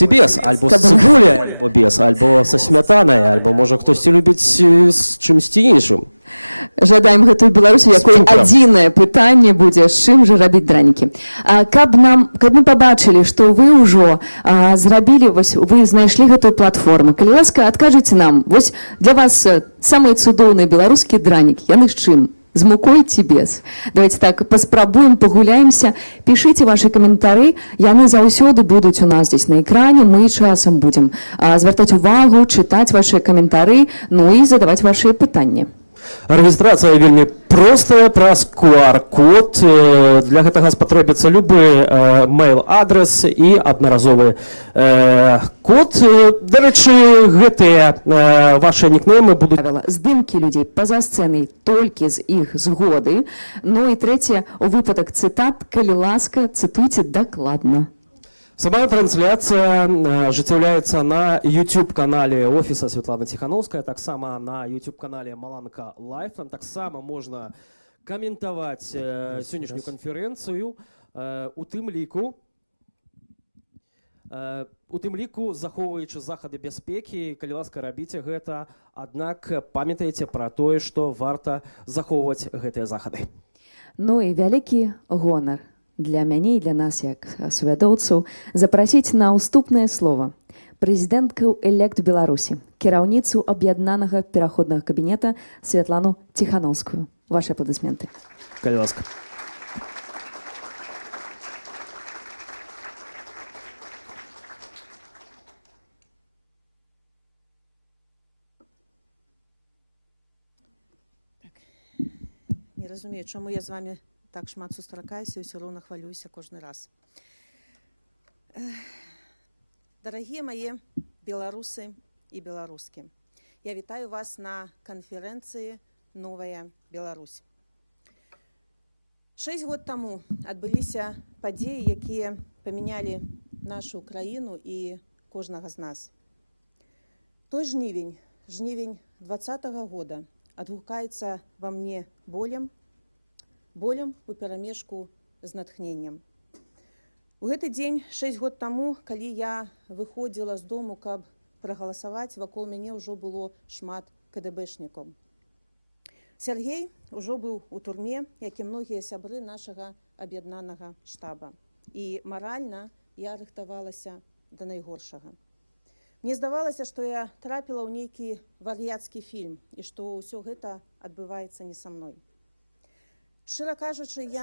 Вот тебе более интересно, но сострадание может быть.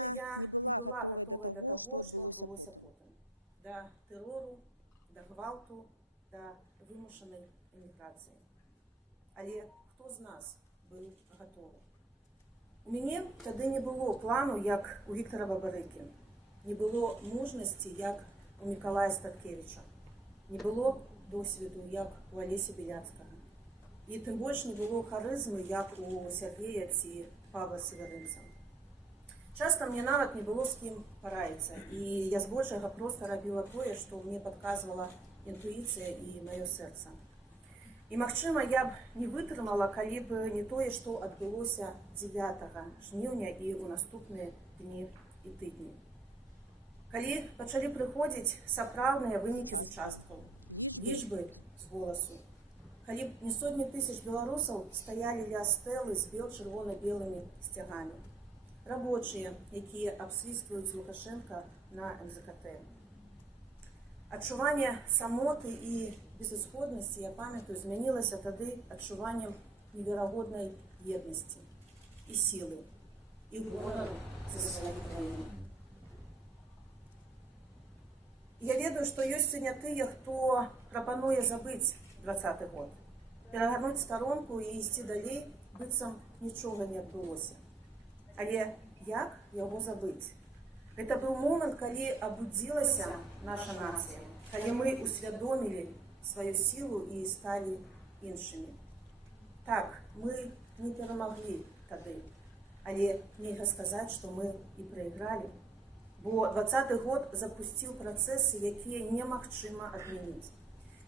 Я не была готовой до того, что отбылося потом. До террору, до гвалту, до вымушаной эміграції. Але хто з нас быў гатовы? У мяне тады не было плану, як у Віктора Бабарыкі. Не было мужнасці, як у Мікалая Статкевіча. Не было досведу, як у Алеся Біляцкага. І тым больш не было харызмы, як у Сергея ці Павла Северынца. Часто мне нават не было з кім параіцца, і я збольшага проста рабіла тое, што мне падказвала інтуіцыя і маё сэрца. І, магчыма, я б не вытрымала, калі б не тое, што адбылося 9 жніўня і ў наступныя дні і тыдні. Калі пачалі прыходзіць сапраўдныя вынікі з участкаў, лічбы з голасу, калі б не сотні тысяч беларусаў стаялі ля стэлы з бел-чырвона-белымі сцягамі, рабочыя, якія абсвістваюць Лукашенка на МЗКТ. Адчуванне самоты і безысходнасці, я памятаю, змянілася тады адчуваннем неверагоднай еднасці і сілы, і гонару за сваю краіну. Я ведаю, што ёсць сёння тыя, хто прапануе забыць 20-й год, перагарнуць старонку і ісці далей, быццам нічога не адбылося. Але як яго забыць? Гэта быў момант, калі абудзілася наша нацыя, калі мы усвядомілі сваю сілу і сталі іншымі. Так, мы не перамаглі тады, але нельга сказаць, што мы і прайгралі. Бо 20-й год запусціў працэсы, якія немагчыма адмяніць.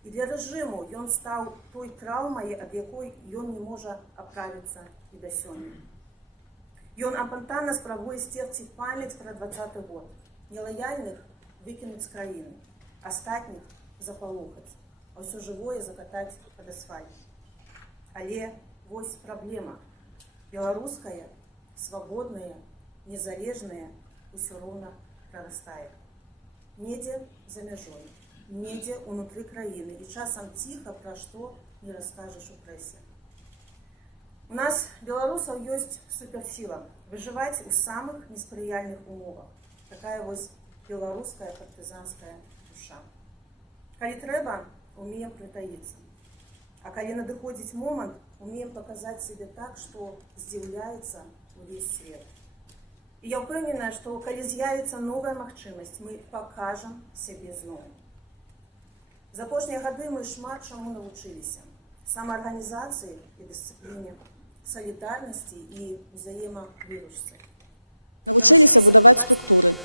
І для рэжыму ён стаў той траўмай, ад якой ён не можа аправіцца і да сёння. Ён апантанна спрабуе сцерці памяць пра 20-й год. Нелаяльных выкінуць з краіны, астатніх запалохаць, а ўсё жывое закатаць пад асфальт. Але вось праблема. Беларускае, свабоднае, незалежнае ўсё роўна прарастае. Недзе за мяжой, недзе ўнутры краіны, і часам ціха, пра што не раскажаш у прэсе. У нас, беларусаў, ёсць суперсіла выжываць у самых неспрыяльных умовах. Такая вось беларуская партызанская душа. Калі трэба, умеем прытаіцца. А калі надыходзіць момант, умеем паказаць сябе так, што здзіўляецца ўвесь свет. І я ўпэўненая, што калі з'явіцца новая магчымасць, мы пакажам сябе зноў. За апошнія гады мы шмат чаму навучыліся. Самаарганізацыі і дысцыпліне, салідарнасці і ўзаемавыручцы. Навучыліся будаваць структуры.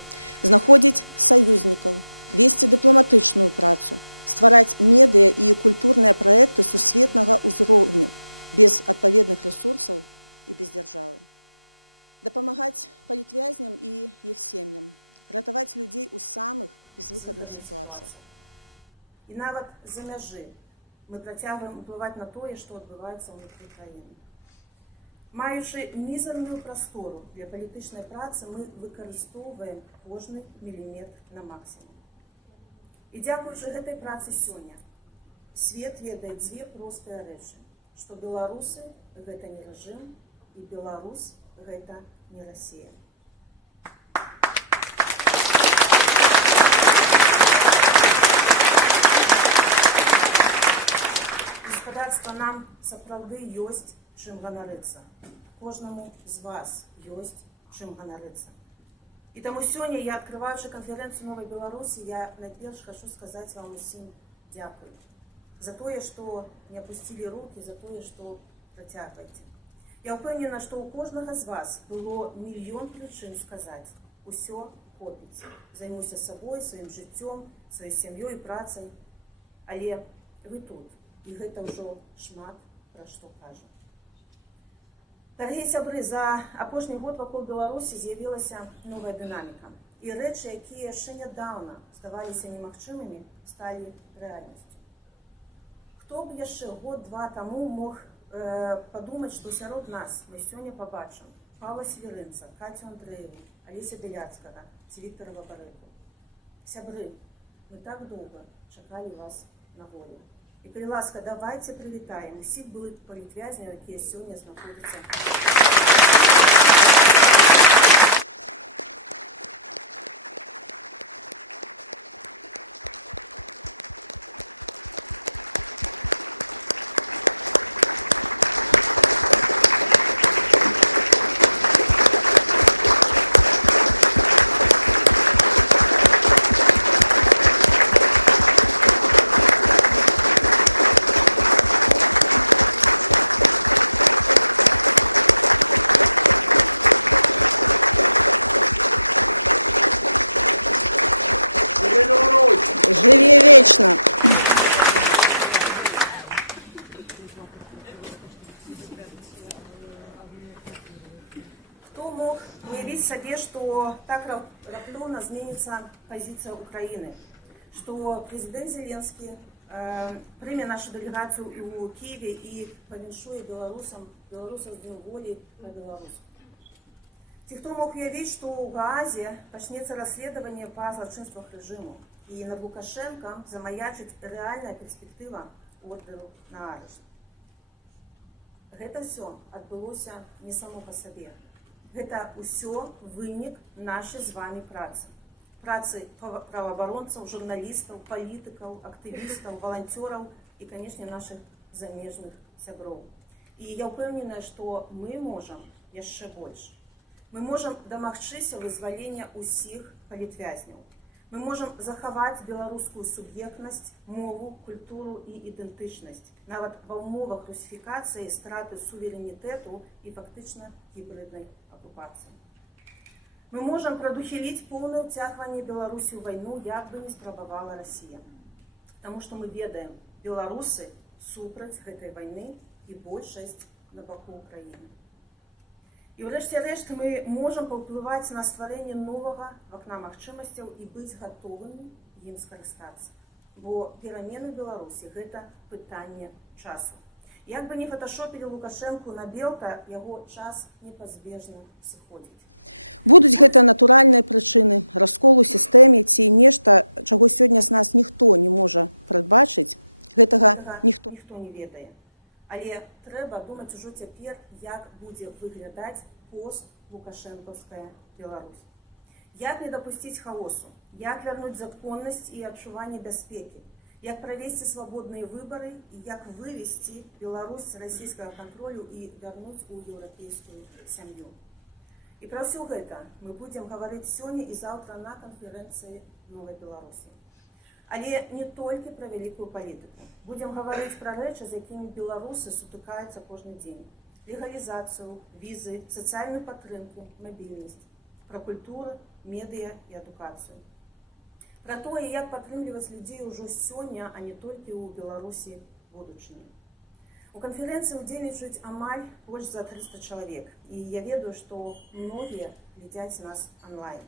Безвыходных ситуациях. І нават за мяжы мы працягваем уплываць на тое, што адбываецца ўнутры краіны. Маючы мізерную прастору для палітычнай працы, мы выкарыстоўваем кожны міліметр на максімум. І дзякуючы гэтай працы сёння свет ведае дзве простыя рэчы, што беларусы — гэта не рэжым, і беларус — гэта не Расія. Гаспадарства нам сапраўды ёсць чым ганарыцца. Кожнаму з вас ёсць чым ганарыцца. І таму сёння я, адкрываючы канферэнцыю Новай Беларусі, я найперш хачу сказаць вам усім дзякуй за тое, што не апусцілі рукі, за тое, што працягваеце. Я ўпэўнена, што ў кожнага з вас было мільён прычын сказаць: усё хопіць, займуся сабой, сваім жыццём, сваёй сям'ёй і працай. Але вы тут. І гэта ўжо шмат пра што кажа. Дарагія сябры, за апошні год вакол Беларусі з'явілася новая дынаміка. І рэчы, якія яшчэ нядаўна здаваліся немагчымымі, сталі рэальнасцю. Хто б яшчэ год-два таму мог падумаць, што сярод нас мы сёння пабачым Павла Свірынца, Кацю Андрэеву, Алеся Бяляцкага ці Віктара Бабарэку. Сябры, мы так доўга чакалі вас на волі. І, калі ласка, давайце прывітаем усіх былых палітвязняў, якія сёння знаходзяцца. Хто мог уявіць сабе, што так раптоўна зменіцца пазіцыя Украіны, што прэзідэнт Зеленскі прыме нашу дэлегацыю ў Кіеве і павіншуе беларусаў з Днём волі па-беларуску. Ці хто мог уявіць, што ў Гаазе пачнецца расследаванне па злачынствах рэжыму, і над Лукашэнкам замаячыць рэальная перспектыва ордэру на арышт. Гэта ўсё адбылося не само па сабе. Гэта ўсё вынік нашай з вамі працы. Працы праваабаронцаў, журналістаў, палітыкаў, актывістаў, валанцёраў і, канешне, нашых замежных сяброў. І я ўпэўненая, што мы можам яшчэ больш. Мы можам дамагчыся вызвалення ўсіх палітвязняў. Мы можам захаваць беларускую суб'ектнасць, мову, культуру і ідэнтычнасць, нават ва ўмовах русіфікацыі, страты суверэнітэту і фактычна гібриднай акупацыі. Мы можам прадухіліць поўнае ўцягванне Беларусі ў вайну, як бы не спрабавала Расія. Таму што мы ведаем, беларусы супраць гэтай вайны і большасць на баку Украіны. І ўрэшце рэшт мы можам паўплываць на стварэнне новага вакна магчымасцяў і быць гатовымі ім скарыстацца. бо перамены ў Беларусі гэта пытанне часу. Як бы не фоташопілі Лукашэнку на белка, яго час непазбежна сыходзіць. Гэтага ніхто не ведае. Але трэба думаць ужо цяпер, як будзе выглядаць пост-лукашэнкаўская Беларусь. Як не дапусціць хаосу, як вярнуць законнасць і адчуванне бяспекі, як правесці свабодныя выбары і як вывесці Беларусь з расійскага кантролю і вярнуць у еўрапейскую сям'ю. І пра ўсё гэта мы будзем гаварыць сёння і заўтра на канферэнцыі Новай Беларусі. Але не толькі пра вялікую палітыку. Будзем гаварыць пра рэчы, з якімі беларусы сутыкаюцца кожны дзень. Легалізацыю, візы, сацыяльную падтрымку, мабільнасць, пра культуру, медыа і адукацыю. Пра тое, як падтрымліваць людзей ужо сёння, а не толькі ў Беларусі будучыні. У канферэнцыі ўдзельнічаюць амаль больш за 300 чалавек. І я ведаю, што многія глядзяць нас онлайн.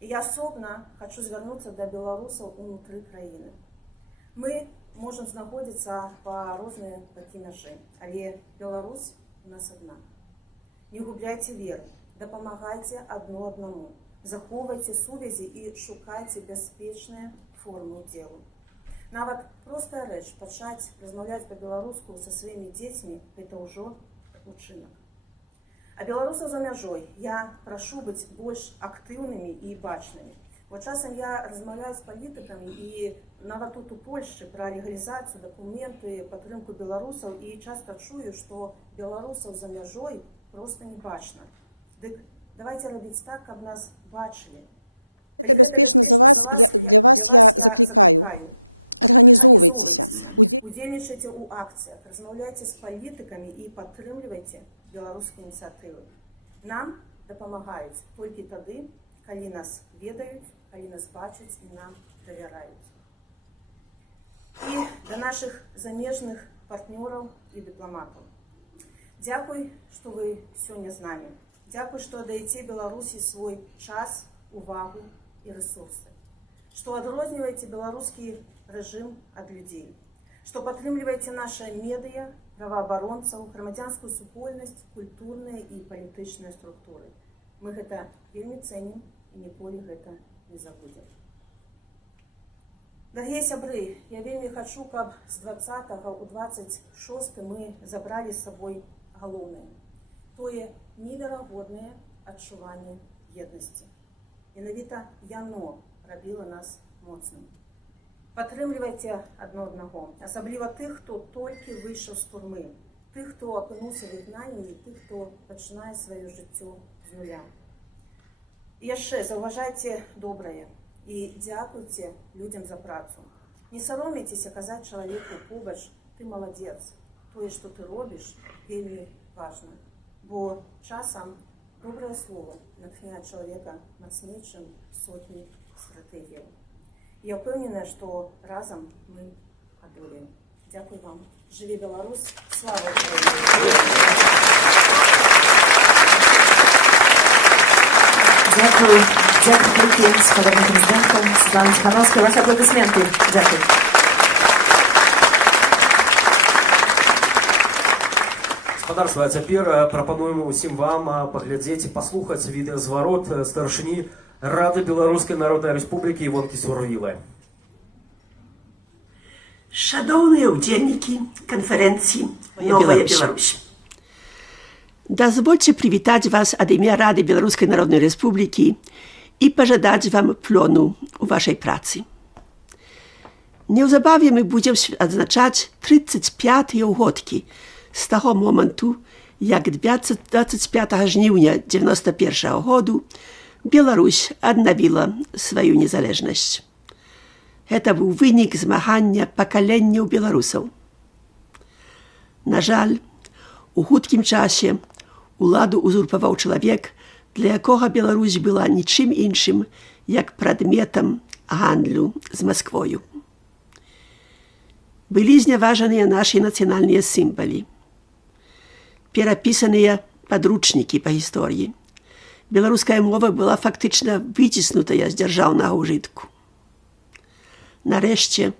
І я асобна хачу звярнуцца да беларусаў унутры краіны. Мы можам знаходзіцца па розныя бакі мяжы, але Беларусь у нас адна. Не губляйце веры, дапамагайце адно аднаму, захоўвайце сувязі і шукайце бяспечныя формы ўдзелу. Нават простая рэч пачаць размаўляць па-беларуску са сваімі дзецьмі – гэта ўжо учынак. А беларусаў за мяжой я прашу быць больш актыўнымі і бачнымі. Бо часам я размаўляю з палітыкамі і нават тут у Польшчы пра легалізацыю, дакументы, падтрымку беларусаў і часта чую, што беларусаў за мяжой проста не бачна. Дык давайте рабіць так, каб нас бачылі. Калі гэта бяспечна для вас я заклікаю. Арганізоўвайцеся, удзельнічайце ў акцыях, размаўляйце з палітыкамі і падтрымлівайце беларускія ініцыятывы. Нам дапамагаюць толькі тады, калі нас ведаюць, калі нас бачаць і нам давяраюць. І да нашых замежных партнёраў і дыпламатаў. Дзякуй, што вы сёння з намі. Дзякуй, што аддаеце Беларусі свой час, увагу і рэсурсы. Што адрозніваеце беларускі рэжым ад людзей. Што падтрымліваеце наша медыа, праваабаронцаў, грамадзянскую супольнасць, культурныя і палітычныя структуры. Мы гэта вельмі цэнім і ніколі гэта не забудзем. Дарагія сябры, я вельмі хачу, каб з 20-го ў 26 мы забралі з сабой галоўнае. Тое неверагоднае адчуванне еднасці. Менавіта яно рабіла нас моцным. Падтрымлівайце адно аднаго, асабліва тых, хто толькі выйшаў з турмы, тых, хто апынуўся в выгнанні, тых, хто пачынае сваё жыццё з нуля. І яшчэ заўважайце добрае і дзякуйце людзям за працу. Не саромейцеся казаць чалавеку побач, ты маладзец. Тое, што ты робіш, вельмі важна, бо часам добрае слово натхняе чалавека мацней, чым сотні стратэгіяў. Я ўпэўненая, што разам мы адолеем. Дзякуй вам. Жыве Беларусь. Слава Україні! Дякую. Дякую велике з паном президентом Світланою Тихановською. Ваші аплодисменти. Дякую. Гаспадарства, а цяпер прапануем усім вам паглядзець і паслухаць відэазварот старшыні Рады Беларускай Народнай Рэспублікі Івонкі Сурвілы. Шановні удзельнікі канферэнцыі «Новая Беларусь». Дазвольце прывітаць вас ад імя Рады Беларускай Народнай Рэспублікі і пажадаць вам плёну ў вашай працы. Неўзабаве мы будзем адзначаць 35-е ўгодкі з таго моманту, як 25 жніўня 91-го году Беларусь аднавіла сваю незалежнасць. Гэта быў вынік змагання пакаленняў беларусаў. На жаль, у хуткім часе уладу узурпаваў чалавек, для якога Беларусь была нічым іншым, як прадметам гандлю з Масквою. Былі зняважаныя нашы нацыянальныя сімвалы, перапісаныя падручнікі па гісторыі. Беларуская мова была фактычна выціснутая з дзяржаўнага ўжытку. нарэшце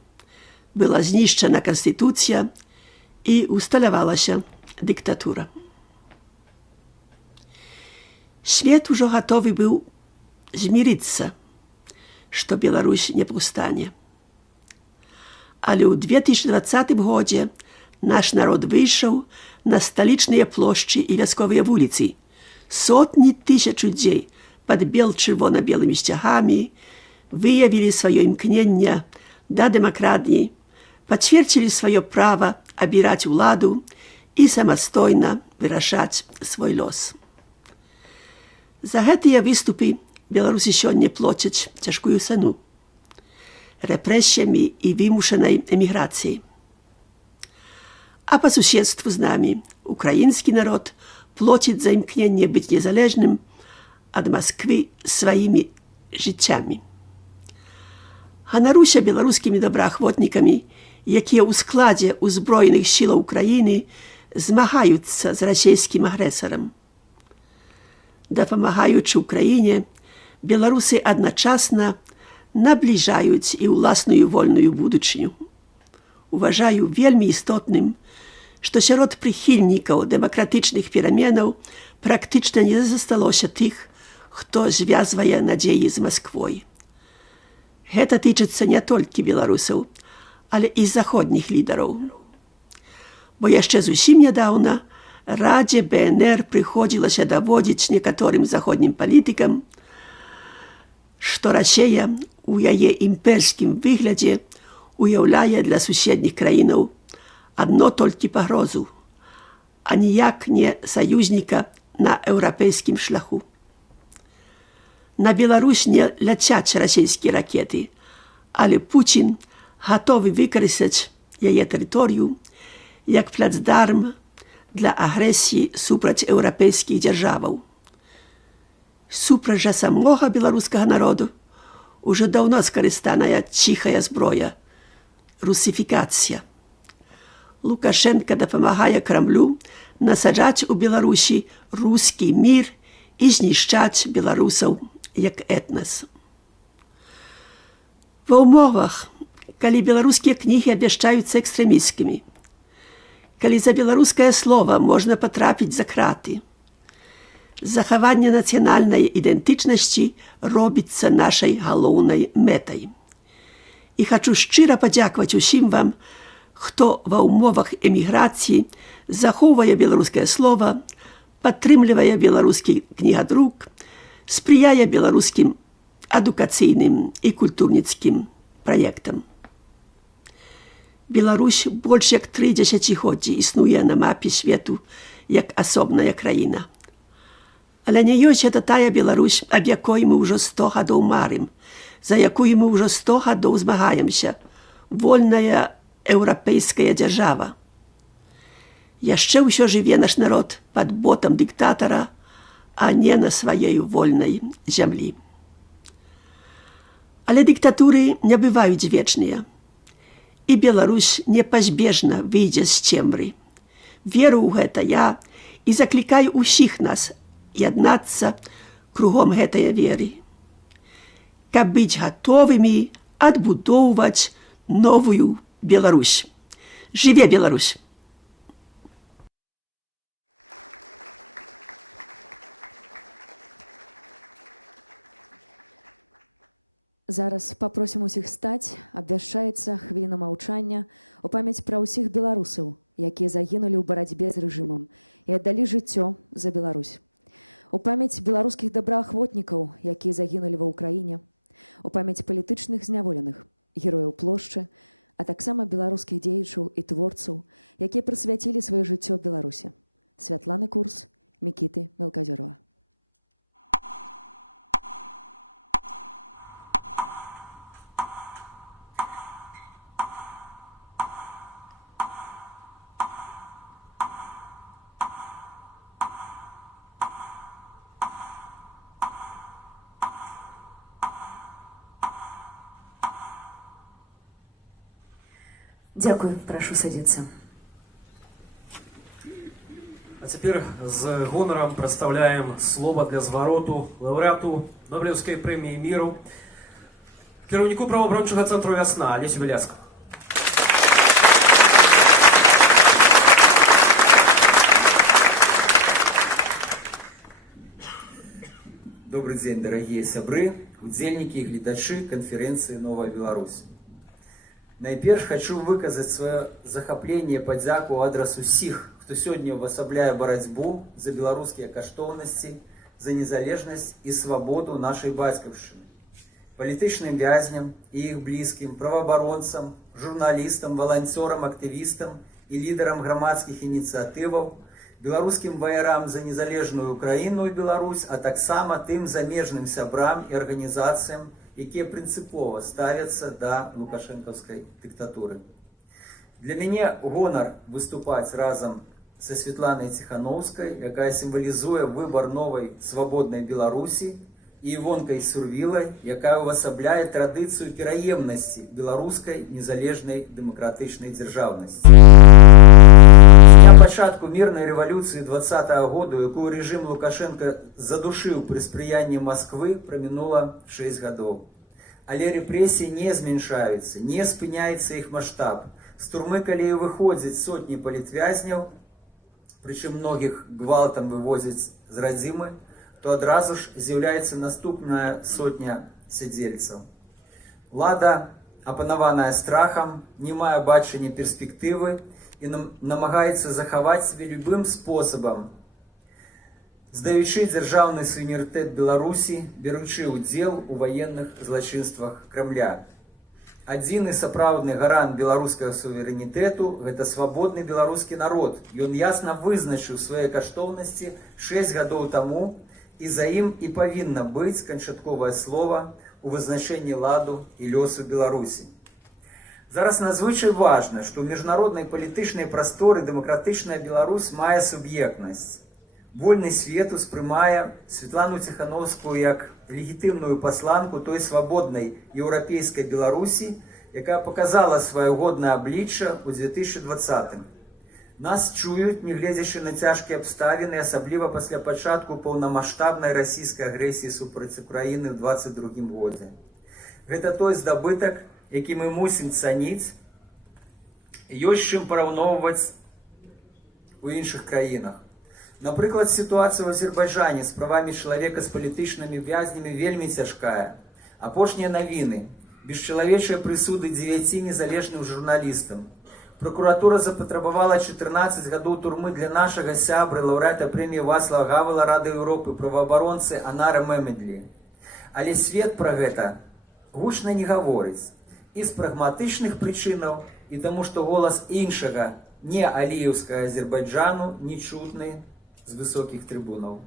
была знішчана Канстытуцыя і усталявалася дыктатура. Свет ужо гатовы быў змірыцца, што Беларусь не паўстане. Але ў 2020 годзе наш народ выйшаў на сталічныя плошчы і вясковыя вуліцы. Сотні тысяч людзей пад бел-чырвона-белымі сцягамі выявілі сваё імкненне да дэмакратыі, пацвердзілі сваё права абіраць уладу і самастойна вырашаць свой лос. За гэтыя выступы беларусы сёння плоцяць цяжкую цану рэпрэсіямі і вымушанай эміграцыяй. А па суседству з намі украінскі народ плоціць за імкненне быць незалежным ад Масквы сваімі жыццямі. Ганаруся беларускімі добраахвотнікамі, якія ў складзе ўзброеных сілаў краіны змагаюцца з расійскім агрэсарам. Дапамагаючы ўкраіне, беларусы адначасна набліжаюць і ўласную вольную будучыню. Уважаю вельмі істотным, што сярод прыхільнікаў дэмакратычных пераменаў практычна не засталося тых, хто звязвае надзеі з Масквой. Гэта тычыцца не толькі беларусаў, але і заходніх лідараў. Бо яшчэ зусім нядаўна Радзе БНР прыходзілася даводзіць некаторым заходнім палітыкам, што Расія у яе імперскім выглядзе уяўляе для суседніх краінаў адно толькі пагрозу, а ніяк не саюзніка на еўрапейскім шляху. На Беларусь не ляцяць расійскія ракеты, але Пуцін гатовы выкарыстаць яе тэрыторыю як плацдарм для агрэсіі супраць еўрапейскіх дзяржаваў. Супраць жа самога беларускага народу уже даўно скарыстаная ціхая зброя – русіфікацыя. Лукашенка дапамагае Крамлю насаджаць у Беларусі рускі мір і знішчаць беларусаў як этнас. Ва ўмовах, калі беларускія кнігі абвяшчаюцца экстрэмісцкімі, калі за беларускае слова можна патрапіць за краты, захаванне нацыянальнай ідэнтычнасці робіцца нашай галоўнай мэтай. І хачу шчыра падзякаваць усім вам, хто ва ўмовах эміграцыі захоўвае беларускае слова, падтрымлівае беларускі кнігадрук, спрыяе беларускім адукацыйным і культурніцкім праектам. Беларусь больш як 3 дзесяцігоддзі існуе на мапе свету як асобная краіна. Але не ёсць гэта тая Беларусь, аб якой мы ўжо 100 гадоў марым, за якую мы ўжо 100 гадоў змагаемся, вольная еўрапейская дзяржава. Яшчэ ўсё жыве наш народ пад ботам дыктатара, а не на сваёй вольнай зямлі. Але дыктатуры не бываюць вечныя. І Беларусь непазбежна выйдзе з цемры. Веру ў гэта я і заклікаю ўсіх нас яднацца кругом гэтае веры, каб быць гатовымі адбудоўваць новую Беларусь. Жыве Беларусь! Дякую, прошу садиться. А теперь с гонором представляем слово для звороту лауреату Нобелевской премии миру, Кіраўніку праваабарончага цэнтру «Вясна» Алесю Беляцку. Добрый день, дорогие сябры, удзельники и гледачи конференции «Новая Беларусь». Найперш хочу выказать свое захапленне и подяку у адрес усіх, хто сегодня увасабляе борьбу за белорусские каштоўнасці, за незалежность и свободу нашей бацькаўшчыны. Палітычным вязням и их близким, правоабаронцам, журналистам, волонтерам, активистам и лидерам громадских инициативов, беларускім баярам за незалежную Украину и Беларусь, а таксама тым замежным сябрам и организациям, якія прынцыпова ставятся до лукашэнкаўскай диктатуры. Для мяне гонар выступать разом со Светланай Ціхановскай, якая символизуе выбор новой свободной Беларусі, и Івонкай Сурвілай, якая увасабляе традыцыю пераемнасці беларускай незалежнай дэмакратычнай дзяржаўнасці. З дня пачатку мірнай рэвалюцыі 20-го году, якую рэжым Лукашенко задушыў пры спрыянні Москвы, прамінула 6 гадоў. Але рэпрэсіі не змяншаюцца, не спыняецца іх маштаб. З турмы, калі выходзяць сотні палітвязняў, прычым многіх гвалтам вывозяць з радзімы, то адразу ж з'яўляецца наступная сотня сядзельцаў. Улада, апанаваная страхам, не мае бачання перспектывы і намагаецца захаваць сябе любым спосабам, здаючы дзяржаўны суверэнітэт Беларусі, беручы ўдзел у ваенных злачынствах Крамля. Адзіны сапраўдны гарант беларускага суверэнітэту – гэта свабодны беларускі народ. Ён ясна вызначыў свае каштоўнасці 6 гадоў таму, і за ім і павінна быць канчатковае слова у вызначэнні ладу і лёсу Беларусі. Зараз надзвычай важна, што ў міжнароднай палітычнай прасторы дэмакратычная Беларусь мае суб'ектнасць. Вольны свет успрымае Светлану Ціхановскую як легітымную пасланку той свабоднай еўрапейскай Беларусі, якая паказала сваё годнае аблічча ў 2020-м. Нас чуюць, не гледзячы на цяжкія абставіны, асабліва пасля пачатку паўнамаштабнай расійскай агрэсіі супраць Украіны ў 2022 годзе. Гэта той здабытак, які мы мусім цаніць, ёсць чым параўноўваць у іншых краінах. Напрыклад, сітуацыя ў Азербайджане з правамі чалавека з палітычнымі вязнямі вельмі цяжкая. Апошнія навіны. Бесчалавечыя прысуды 9 незалежным журналістам. Прокуратура запатрабавала 14 гадоў турмы для нашага сябры, лаўрэата прэміі Вацлава Гавела Рады Еўропы, праваабаронцы Анара Мемедлі. Але свет пра гэта гучна не гаворыць. І з прагматычных прычынаў, і таму, што голас іншага, не аліеўскага Азербайджану, не чутны з высокіх трыбунаў.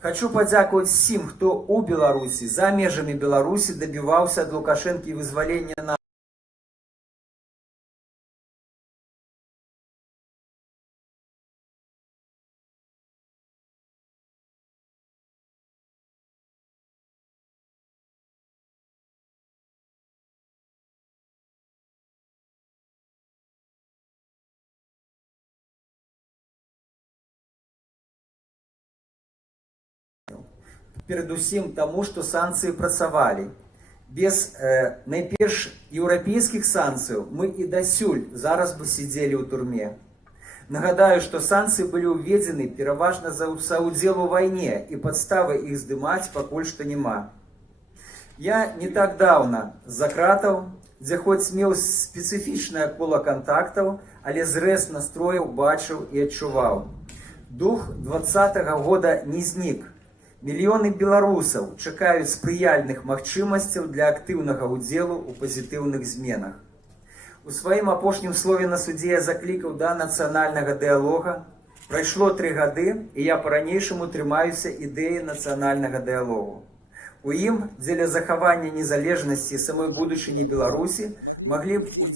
Хочу падзякаваць всім, хто ў Беларусі, за межамі Беларусі дабіваўся ад Лукашэнкі вызвалення на перадусім таму, што санкцыі працавалі. Без найперш еўрапейскіх санкцыяў мы і дасюль зараз бы сидзелі ў турме. Нагадаю, што санкцыі былі ўведзены пераважна за ўдзел у вайне, і падставы іх здымаць пакуль што няма. Я не так даўна з-за кратаў, дзе хоць меў спецыфічнае кола кантактаў, але зрэз настрояў бачыў і адчуваў. Дух 20-го года не знік. Мільёны беларусаў чакаюць спрыяльных магчымасцяў для актыўнага ўдзелу ў пазітыўных зменах. У сваім апошнім слове на судзе я заклікаў да нацыянальнага дыялога. Прайшло 3 гады, і я па-ранейшаму трымаюся ідэі нацыянальнага дыялогу. У ім дзеля захавання незалежнасці самой будучыні Беларусі маглі б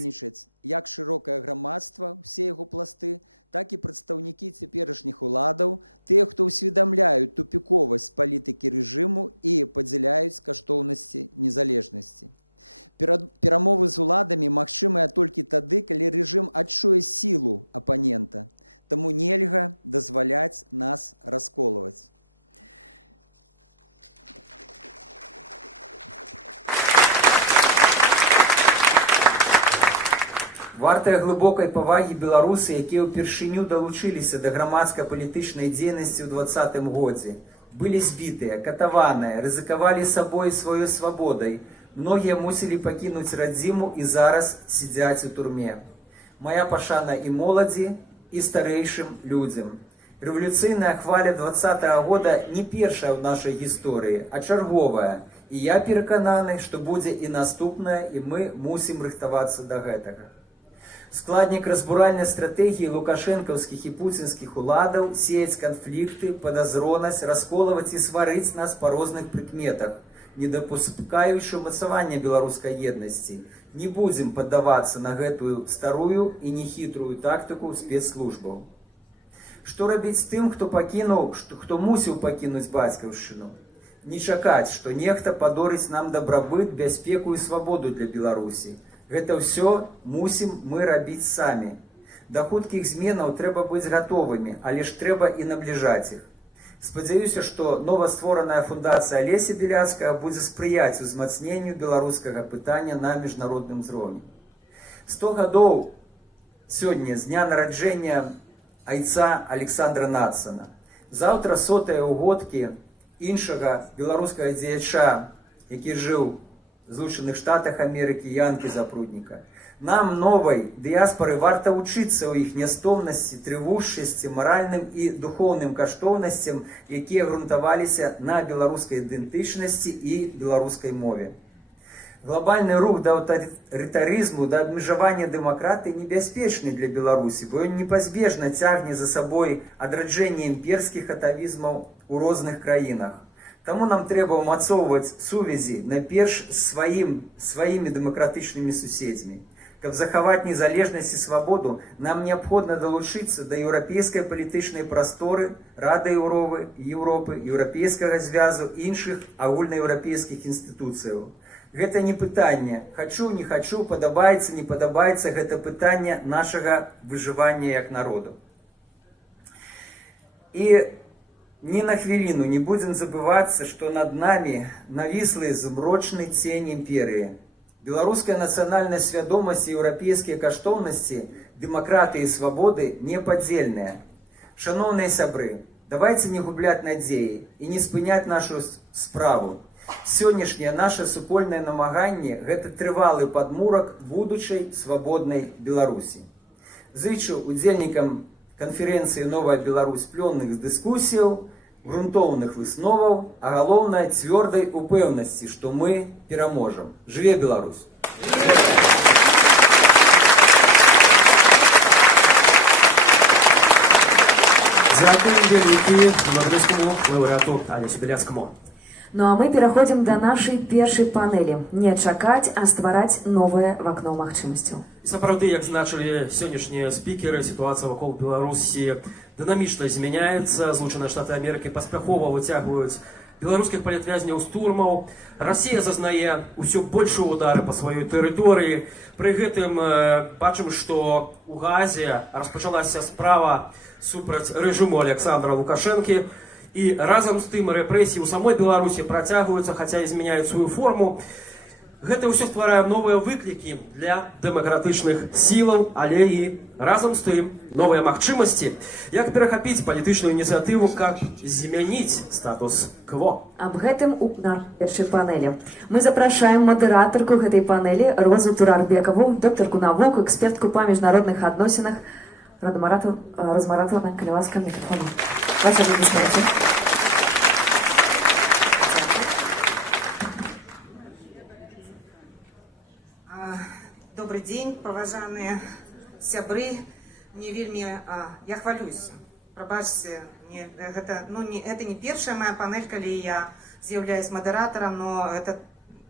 Вартыя глыбокай павагі беларусы, якія ўпершыню далучыліся да грамадска-палітычнай дзейнасці ў 20-м годзе. Былі збітыя, катаваныя, рызыкавалі сабой і сваёй свабодай. Многія мусілі пакінуць радзіму і зараз сядзяць у турме. Моя пашана і моладзі, і старэйшым людзям. Рэвалюцыйная хваля 20-го года не першая ў нашай гісторыі, а чарговая. І я перакананы, што будзе і наступная, і мы мусім рыхтавацца да гэтага. Складнік разбуральнай стратэгіі лукашэнкаўскіх і пуцінскіх уладаў сеяць канфлікты, падазронасць, расколаваць і сварыць нас па розных прыкметах, не дапускаючы ўмацавання беларускай еднасці. Не будзем паддавацца на гэтую старую і нехітрую тактыку спецслужбаў. Што рабіць тым, хто мусіў пакінуць бацькаўшчыну? Не чакаць, што нехта падорыць нам дабрабыт, бяспеку і свабоду для Беларусі. Гэта ўсё мусім мы рабіць самі. Да хуткіх зменаў трэба быць гатовымі, але ж трэба і набліжаць іх. Спадзяюся, што новаствораная фундацыя Алеся Беляцкага будзе спрыяць узмацненню беларускага пытання на міжнародным узроўні. 100 гадоў сёння з дня нараджэння айца Александра Надсона. Заўтра 100-е ўгодкі іншага беларускага дзеяча, які жыў в Злучаных Штатах Амерыкі, Янкі Запрудніка. Нам, новай дыяспары, варта вучыцца ў іх нястомнасці, трывожчасці, маральным і духоўным каштоўнасцям, якія грунтаваліся на беларускай ідэнтычнасці і беларускай мове. Глобальны рух да аўтарытарызму, да абмежавання дэмакратыі небяспечны для Беларусі, бо ён непазбежна цягне за сабой адраджэнне імперскіх атавізмаў у розных краінах. Таму нам трэба ўмацоўваць сувязі найперш з сваімі дэмакратычнымі суседзямі. Каб захаваць незалежнасць і свабоду, нам неабходна далучыцца да еўрапейскай палітычнай прасторы, Рады Еўропы, Еўрапейскага звязу і іншых агульнаеўрапейскіх інстытуцыяў. Гэта не пытанне «хачу, не хачу, падабаецца, не падабаецца», гэта пытанне нашага выжывання як народу. І ні на хвіліну не будзем забывацца, што над намі навіслы змрочны цень імперыі. Беларуская нацыянальная свядомасць і еўрапейскія каштоўнасці, дэмакратыі і свабоды непадзельныя. Шаноўныя сябры, давайце не губляць надзеі і не спыняць нашу справу. Сённяшняе наше супольнае намаганне – гэта трывалы падмурак будучай свабоднай Беларусі. Зычу удзельнікам канферэнцыі «Новая Беларусь» плённых дыскусіяў, грунтоўных высноваў, а галоўнае цвёрдай упэўнасці, што мы пераможам. Жыве Беларусь! Дзякуем вялікі нобелеўскаму лаўрэату Алесе Беляцкаму. Ну а мы пераходзім да нашай першай панелі. Не чакаць, а ствараць новае вакно магчымасцяў. Сапраўды, як значылі сённяшнія спікеры, сітуацыя вакол Беларусі дынамічна змяняецца. Злучаныя Штаты Амерыкі паспяхова выцягваюць беларускіх палітвязняў з турмаў. Расія зазнае ўсё большыя ўдары па сваёй тэрыторыі. Пры гэтым бачым, што ў Газе распачалася справа супраць рэжыму Александра Лукашэнкі. І разам з тым рэпрэсіі ў самой Беларусі працягваюцца, хаця і змяняюць сваю форму. Гэта ўсё стварае новыя выклікі для дэмакратычных сілаў, але і разам з тым новыя магчымасці, як перахапіць палітычную ініцыятыву, каб змяніць статус-кво. Аб гэтым у першай панелі. Мы запрашаем мадэратарку гэтай панелі Розу Турарбекаву, доктарку навук, экспертку па міжнародных адносінах. Розмаратовна, калі ласка, мікрафон. Ваши аплодисменты. Добрый день, паважаныя сябры. Мне вельмі я хвалююсь. Прабачце, гэта не першая моя панель, калі я з'яўляюсь мадэратарам, но это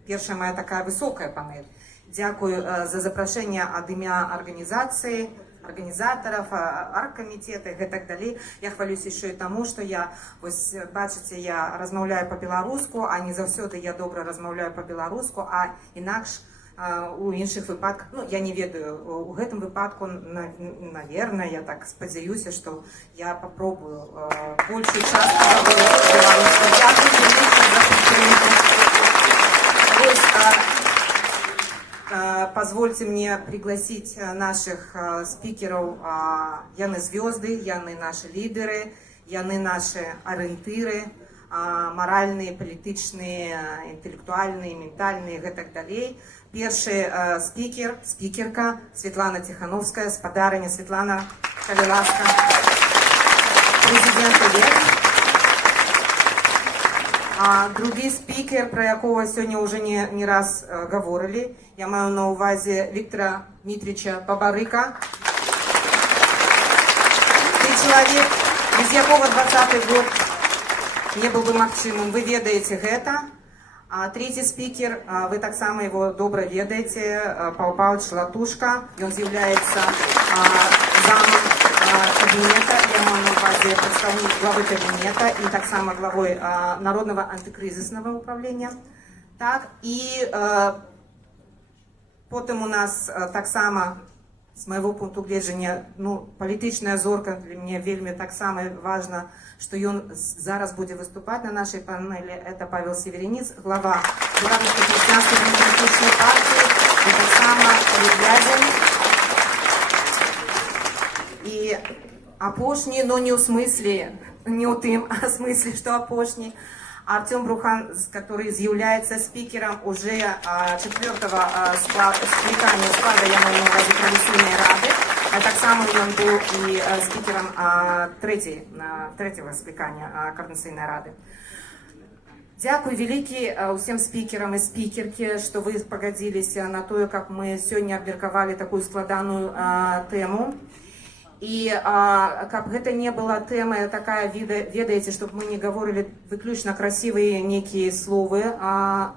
першая моя такая высокая панель. Дзякую за запрашэнне ад імя арганізацыі, арганізатараў, аргкамітэта і так далей. Я хвалююсь яшчэ і таму, што я, вось бачыце, я размаўляю па-беларуску, а не заўсёды я добра размаўляю па-беларуску, а інакш у іншых выпадках, я не ведаю, у гэтым выпадку, наверное, я так спадзяюся, што я попробую большую частку гаварыць па-беларуску. Дзякую вялікі за падтрымку. позвольте мне пригласить наших спикеров. Яны звезды, яны наши лидеры, яны наши ориентиры, моральные, политичные, интеллектуальные, ментальные и так далее. Первый спикерка Светлана Тихановская, спадарыня Светлана, калі ласка, президент-элект. А другий спікер, про якого сьогодні вже не раз говорили, я маю на увазі Віктора Дмитрича Бабарика. Той чоловік, без якого 20-й год не був би магчимым, ви ведаеце гэта. А третий спикер, вы так само его добро ведаете, Павел Павлович Латушка, и он является замом кабинета, я маю на увазі представник главы кабинета и так само главой Народного антикризисного управления. Так, и потом у нас так само, с моего пункту гледжання, політичная зорка для меня вельми так само важно, что он зараз будет выступать на нашей панели. Это Павел Севериниц, глава Белорусской христианской демократической партии, и так само Ребязин. И опошний, но не в смысле, не у тым, а в смысле, что опошний. Артем Брухан, который является спикером уже 4-го скликания склада, я маю на увазі Коаліційної ради. Так само он был и спикером 3-го скликания Координаційної ради. Дякую великий всем спикерам и спикерке, что вы погодились на то, как мы сегодня обмерковали такую складаную тему. И как это не была тема такая, ведаете, чтобы мы не говорили выключно красивые некие слова,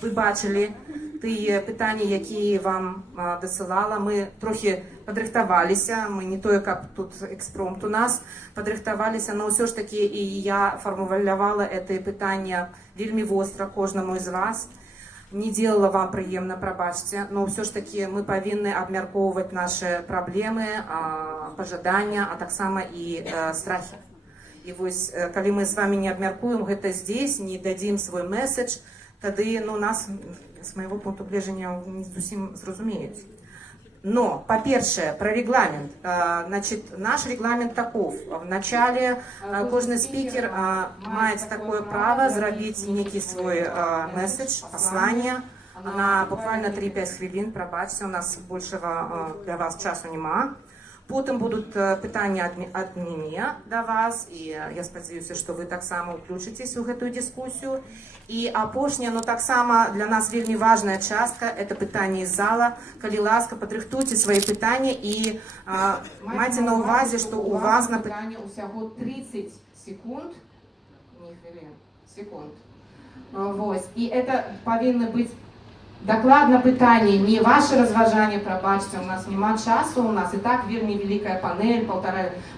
вы бачили тыя пытанні, якія вам дасылала. Мы трохи падрыхтаваліся, мы не тое, как тут экспромт у нас, падрыхтаваліся, но ўсё ж таки и я формулявала это пытанне вельмі востра кожнаму из вас. Не делала вам прыемна, прабачце, но ўсё ж таки мы павінны абмяркоўваць наши проблемы, пожадания, а так само и страхи. И вось, калі мы с вами не абмяркуем гэта здесь, не дадим свой месседж, тады нас, с моего пункту гледжання, не зусім зразумеюць. Но, по-перше, про регламент. Значит, наш регламент таков. В начале каждый спикер имеет такое право зробить некий свой месседж, послание на буквально 3-5 хвилин. Пробачьте, у нас большего для вас часу нема. Потом будут питания от меня до вас, и я сподіваюся, что вы так само включитесь в эту дискуссию. И апошняя, но так само для нас вельми важная частка, это питание из зала. Калі ласка, подрыхтуйте свои питания и майте на увазі, что у вас на питание усяго 30 секунд, не хвилин, секунд. Вот. И это повинно быть докладно питание, не ваше разважание, пробачьте, у нас нема часу, у нас и так вельми великая панель,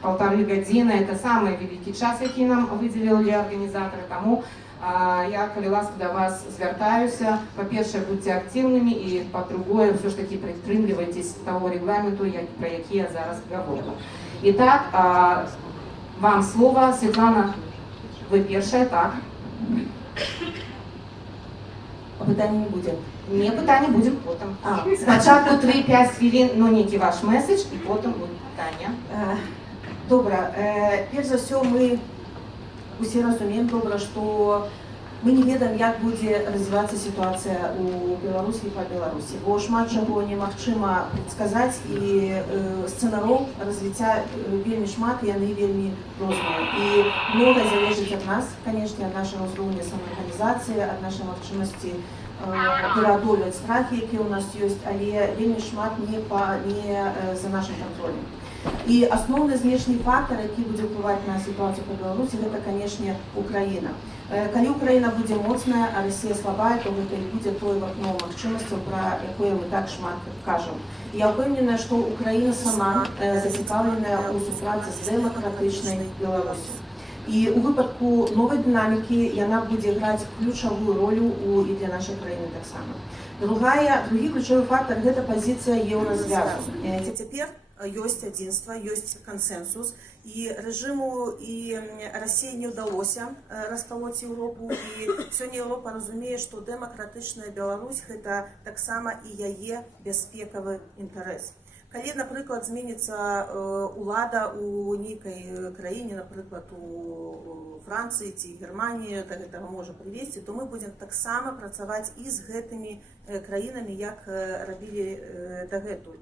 полторы годины, это самый великий час, який нам выделили организаторы. Тому я, калі ласка, до вас звяртаюся. По-перше, будьте активными, и по-другое, все ж таки придерживайтесь того регламенту, про який я зараз говорила. Итак, вам слово, Светлана, вы первая, так? Питання не буде. Не питання, будем потом. Спочатку 3-5 хвилин, но некий ваш месседж, и потом будет питання. Добре, перш за все, ми усі розуміємо добре, що ми не ведаем, як буде розвиватися ситуація у Беларусі і по Беларусі. Бо шмат чого немагчыма предсказаць, і сцэнараў развіцця вельмі шмат, і яны вельмі розныя. І многое залежыць ад нас, конечно, ад нашага ўзроўня самаарганізацыі, ад нашай магчымасці пераадольваць страхі, якія ў нас ёсць, але вельмі шмат не за нашим контролем. І асноўны знешні фактор, які будзе ўплываць на сітуацыю па Беларусі, гэта, канешне, Украіна. Калі Украіна будзе моцная, а Расія слабая, то гэта і будзе той вакно магчымасцяў, пра якое мы так шмат кажам. Я ўпэўненая, што Украіна сама зацікаўленая ў супрацы з дэмакратычнай Беларусі. І у выпадку новай дынамікі яна будзе граць ключавую ролю і для нашай краіны таксама. Другі ключавы фактор – гэта пазіцыя еўразвязу. Цяпер ёсць адзінства, ёсць кансенсус, і рэжыму і Расіі не ўдалося раскалоць Еўропу, і сёння Еўропа разумее, што дэмакратычная Беларусь гэта таксама і яе бяспекавы інтарэс. Калі, напрыклад, зменіцца ўлада ў нейкай краіне, напрыклад, у Францыі ці Германіі, да гэтага можа прывесці, то мы будзем таксама працаваць і з гэтымі краінамі, як рабілі дагэтуль.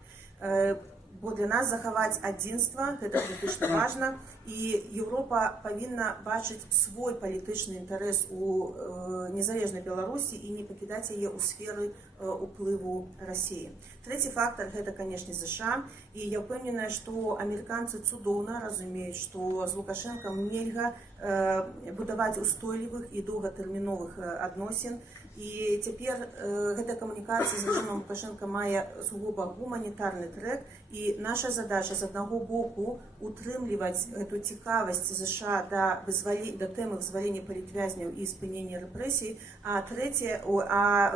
Бо для нас захаваць адзінства, гэта крытычна важна, і Еўропа павінна бачыць свой палітычны інтарэс у незалежнай Беларусі і не пакідаць яе ў сферы уплыву Расіі. Трэці фактар – гэта, канешне, ЗША, і я ўпэўненая, што амерыканцы цудоўна разумеюць, што з Лукашэнкам нельга будаваць устойлівых і доўгатэрміновых адносін, і цяпер гэтая камунікацыя з рэжымам Лукашэнка мае сугуба гуманітарны трэк, і наша задача з аднаго боку утрымліваць эту цікавасць ЗША да тэмы вызвалення палітвязняў і спынення рэпрэсій, а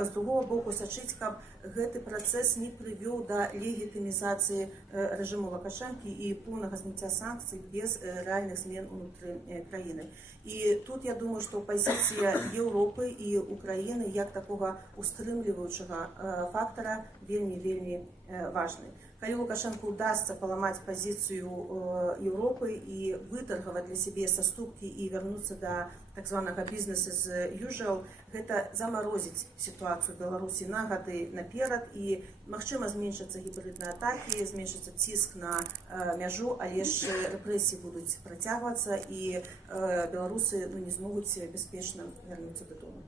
з другого боку сачыць, каб гэты працэс не прывёў да легітымізацыі рэжыму Лукашэнкі і поўнага зняцця санкцый без рэальных змен унутры краіны. І тут я думаю, што пазіцыя Еўропы і Украіны як такога устрымліваючага фактара вельмі важны. Калі Лукашэнку удасца паламаць пазіцыю Еўропы і вытаргаваць для сябе саступкі і вярнуцца да так званага бізнес as usual, гэта замарозіць сітуацыю Беларусі на гады наперад, і магчыма зменшацца гібридныя атакі, зменшыцца ціск на мяжу, але ж рэпрэсіі будуць працягвацца, і беларусы не змогуць бяспечна вярнуцца дадому.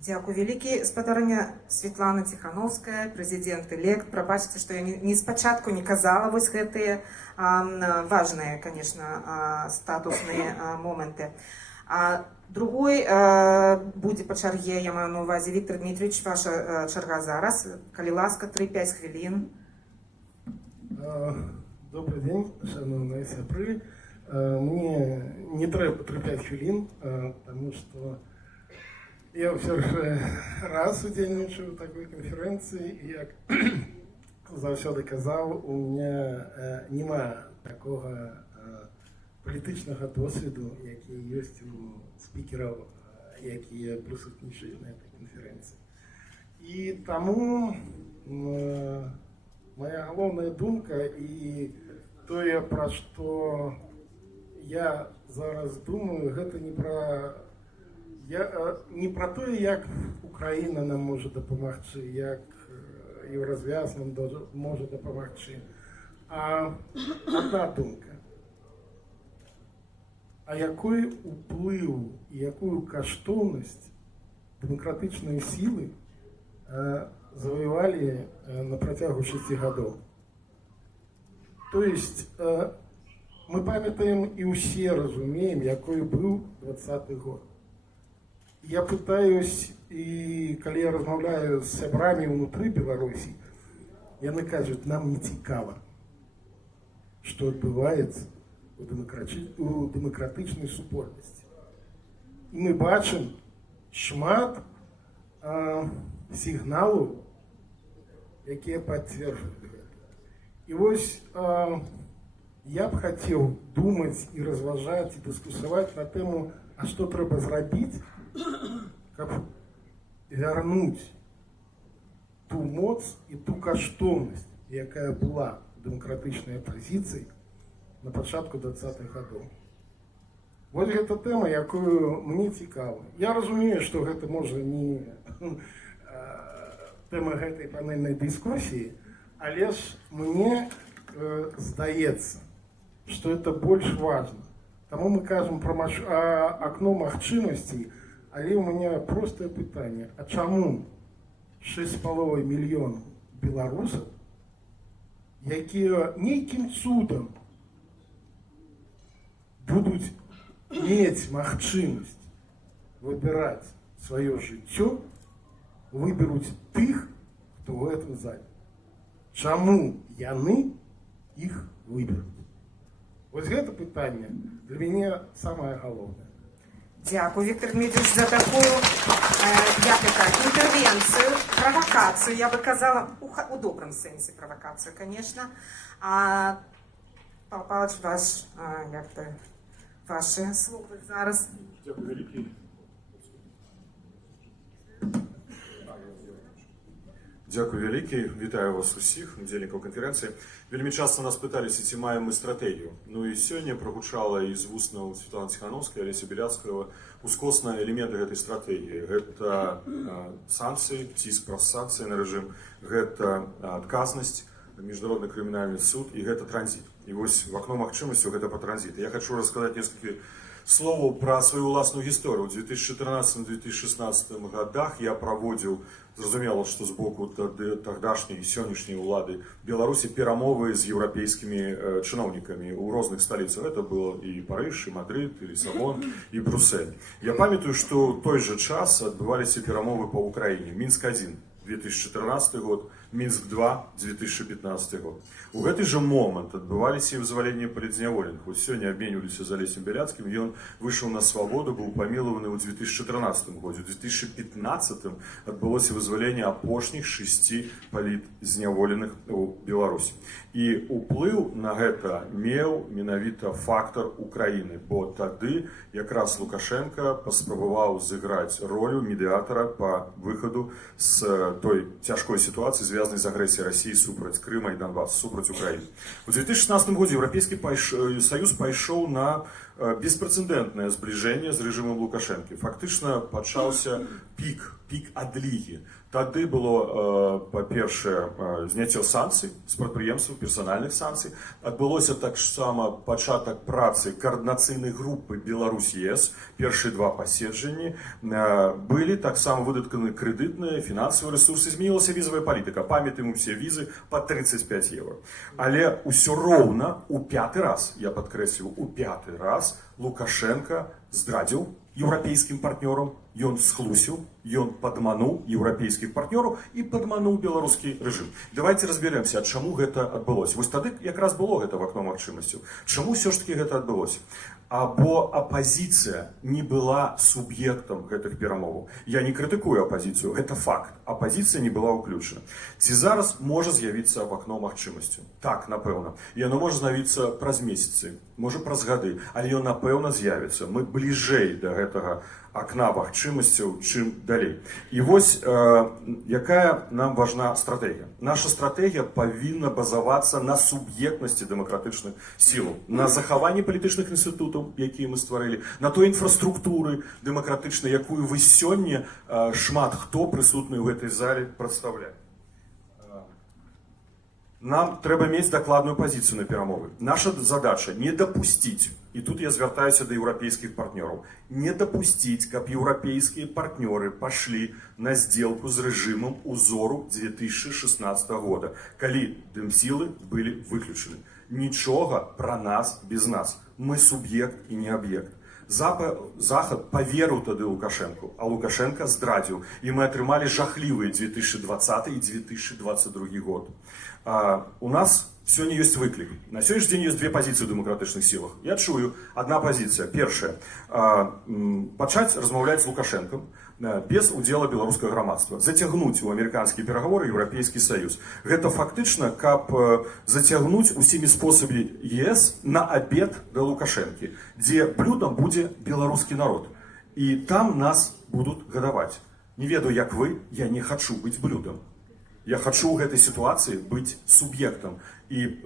Дзякую вялікі. Спадарня Светлана Ціхановская, прэзідэнт-элект. Прабачце, што я не спачатку не казала вось гэтыя важныя, конечно, статусныя моманты. Другой будзе па чарге, я маю на ўвазе, Віктор Дмитриевич, ваша чарга зараз. Калі ласка, 3-5 хвілін. Добрый день, шановные сябры. Мне не трэба 3-5 хвілін, потому что я все же раз удзельнічаю ў такой канферэнцыі, і як заўсёды казаў, у меня няма такога палітычнага досведу, які ёсць у спікераў, якія прысутнічаюць на этой канферэнцыі. І таму моя галоўная думка і тое, пра што я зараз думаю, гэта не пра тое, як Украіна нам можа дапамагчы, як Еўразвяз нам можа дапамагчы, а одна думка. А якой уплыў і якую каштоўнасць дэмакратычныя сілы заваявалі на працягу 6 гадоў. То есть мы памятаем і ўсе разумеем, якой быў 20-й год. Я пытаюсь, і калі я размаўляю з сябрамі ўнутры Беларусі, яны кажуць, нам не цікава, што адбываецца у дэмакратычнай супольнасці. І мы бачым шмат сігналаў, якія пацверджваюць гэта. І вось я б хацеў думаць і разважаць і дыскусаваць на тэму, а што трэба зрабіць, каб вярнуць ту моц і ту каштоўнасць, якая была у дэмакратычнай апазіцыі на пачатку 20-х гадоў. Вось гэта тэма, якую мне цікава. Я разумею, што гэта можа не тэма гэтай панельнай дыскусіі, але ж мне здаецца, што это больш важна. Таму мы кажам пра акно магчымасцей, але у меня простае пытанне, а чаму 6,5 мільёнаў беларусаў, якія нейкім цудам будуць мець магчымасць выбіраць сваё жыццё, выберуць тых, хто ў гэтым зале? Чаму яны іх выберуць? Вось гэта пытанне для мяне самае галоўнае. Дякую, Виктор Дмитриевич, за такую интервенцию, провокацию, я бы сказала, у добром сенсе провокацию, конечно. Павел Павлович, ваши слова зараз. Дякую великий. Дякую великий. Вітаю вас усіх, удзельнікаў канференцыі. Вельмі часто нас пыталіся, ці маем мы стратэгію. Ну і сёння прагучала з вуснаў Светланы Ціхановскай, Алеся Беляцкага ускосныя элементы гэтай стратэгіі. Гэта санкцыі, ціск праз санкцыі на рэжым, гэта адказнасць, міжнародны крымінальны суд і гэта транзіт. І вось в акно магчымасцяў гэта па транзіты. Я хочу расказаць некалькі словаў пра сваю ўласную гісторыю. У 2014-2016 годах я праводзіў, зразумела, што з боку тагдашняй і сённяшняй улады Беларусі перамовы з еўрапейскімі чыноўнікамі ў розных сталіцах. Гэта было і Парыж, і Мадрид, і Лісабон, і Брюссель. Я памятаю, што ў той жа час адбываліся перамовы па Украіне. Мінск-1 2014 год, Мінск-2 2015 год. У гэты жа момант адбываліся і вызваленне палітзняволеных. Вось сёння абменьваліся з Алесем Беляцкім, ён выйшаў на свабоду, быў памілаваны ў 2014 годзе. У 2015 адбылося вызваленне апошніх 6 палітзняволеных у Беларусі. І ўплыў на гэта меў менавіта фактар Украіны, бо тады якраз Лукашенко паспрабаваў зыграць ролю медыятара па выхаду з той цяжкой сітуацыі, звязанай з агрэсіяй Расіі супраць Крыма і Донбасса, супраць Украіны. У 2016 годзе Еўрапейскі Саюз пайшоў на беспрэцэдэнтнае збліжэнне з рэжымам Лукашэнкі. Фактычна пачаўся пік адлігі. Тады было, па-першае, зняццё санкцый з прадпрыемстваў, персанальных санкцый. Адбылося таксама пачатак працы каардынацыйнай групы Беларусь-ЕС. Першыя 2 паседжанні. Былі таксама выдатканы крэдытныя, фінансавыя рэсурсы. Змянілася візавая палітыка. Памятаем усе візы па 35 евро. Але ўсё роўна у 5-й раз, я падкрэсліў, у 5-й раз Лукашенко здрадзіў еўрапейскім партнёрам, ён схлусіў, ён падмануў еўрапейскіх партнёраў і падмануў беларускі рэжым. Давайте разберемся, чаму гэта адбылося. Вось тады якраз было гэта в акно магчымасцяў. Чаму ўсё ж таки гэта адбылося? Або апазіцыя не была суб'ектам гэтых перамоваў. Я не крытыкую апазіцыю, гэта факт. Апазіцыя не была ўключана. Ці зараз можа з'явіцца в акно магчымасцяў? Так, напэўна. Яно можа з'явіцца праз месяцы, можа праз гады, але ён, напэўна, з'явіцца. Мы бліжэй да гэтага акна магчымасцяў, чым далей. І вось якая нам важна стратэгія. Наша стратэгія павінна базавацца на суб'ектнасці дэмакратычных сілаў, на захаванні палітычных інстытутаў, якія мы стварылі, на той інфраструктуры дэмакратычнай, якую вы сёння шмат хто прысутны ў гэтай зале прадстаўляе. Нам трэба мець дакладную пазіцыю на перамовы. Наша задача не дапусціць, і тут я звяртаюся да еўрапейскіх партнёраў, не дапусціць, каб еўрапейскія партнёры пашлі на сделку з рэжымам узору 2016 года, калі дэмсілы былі выключаны. Нічога пра нас без нас. Мы суб'ект і не аб'ект. Захад паверыў тады Лукашэнку, а Лукашенко здрадзіў, і мы атрымалі жахлівыя 2020 і 2022 год. У нас сёння ёсць выклік. На сённяшні дзень ёсць 2 пазіцыі ў дэмакратычных сілах. Я чую, адна пазіцыя. Першая, пачаць размаўляць з Лукашэнкам без удзела беларускага грамадства, зацягнуць у амерыканскія пераговоры Еўрапейскі Саюз. Гэта фактычна, каб зацягнуць усімі спосабамі ЕС на абед да Лукашэнкі, дзе блюдам будзе беларускі народ. І там нас будуць гадаваць. Не ведаю, як вы, я не хачу быць блюдам. Я хачу ў гэтай сітуацыі быць суб'ектам і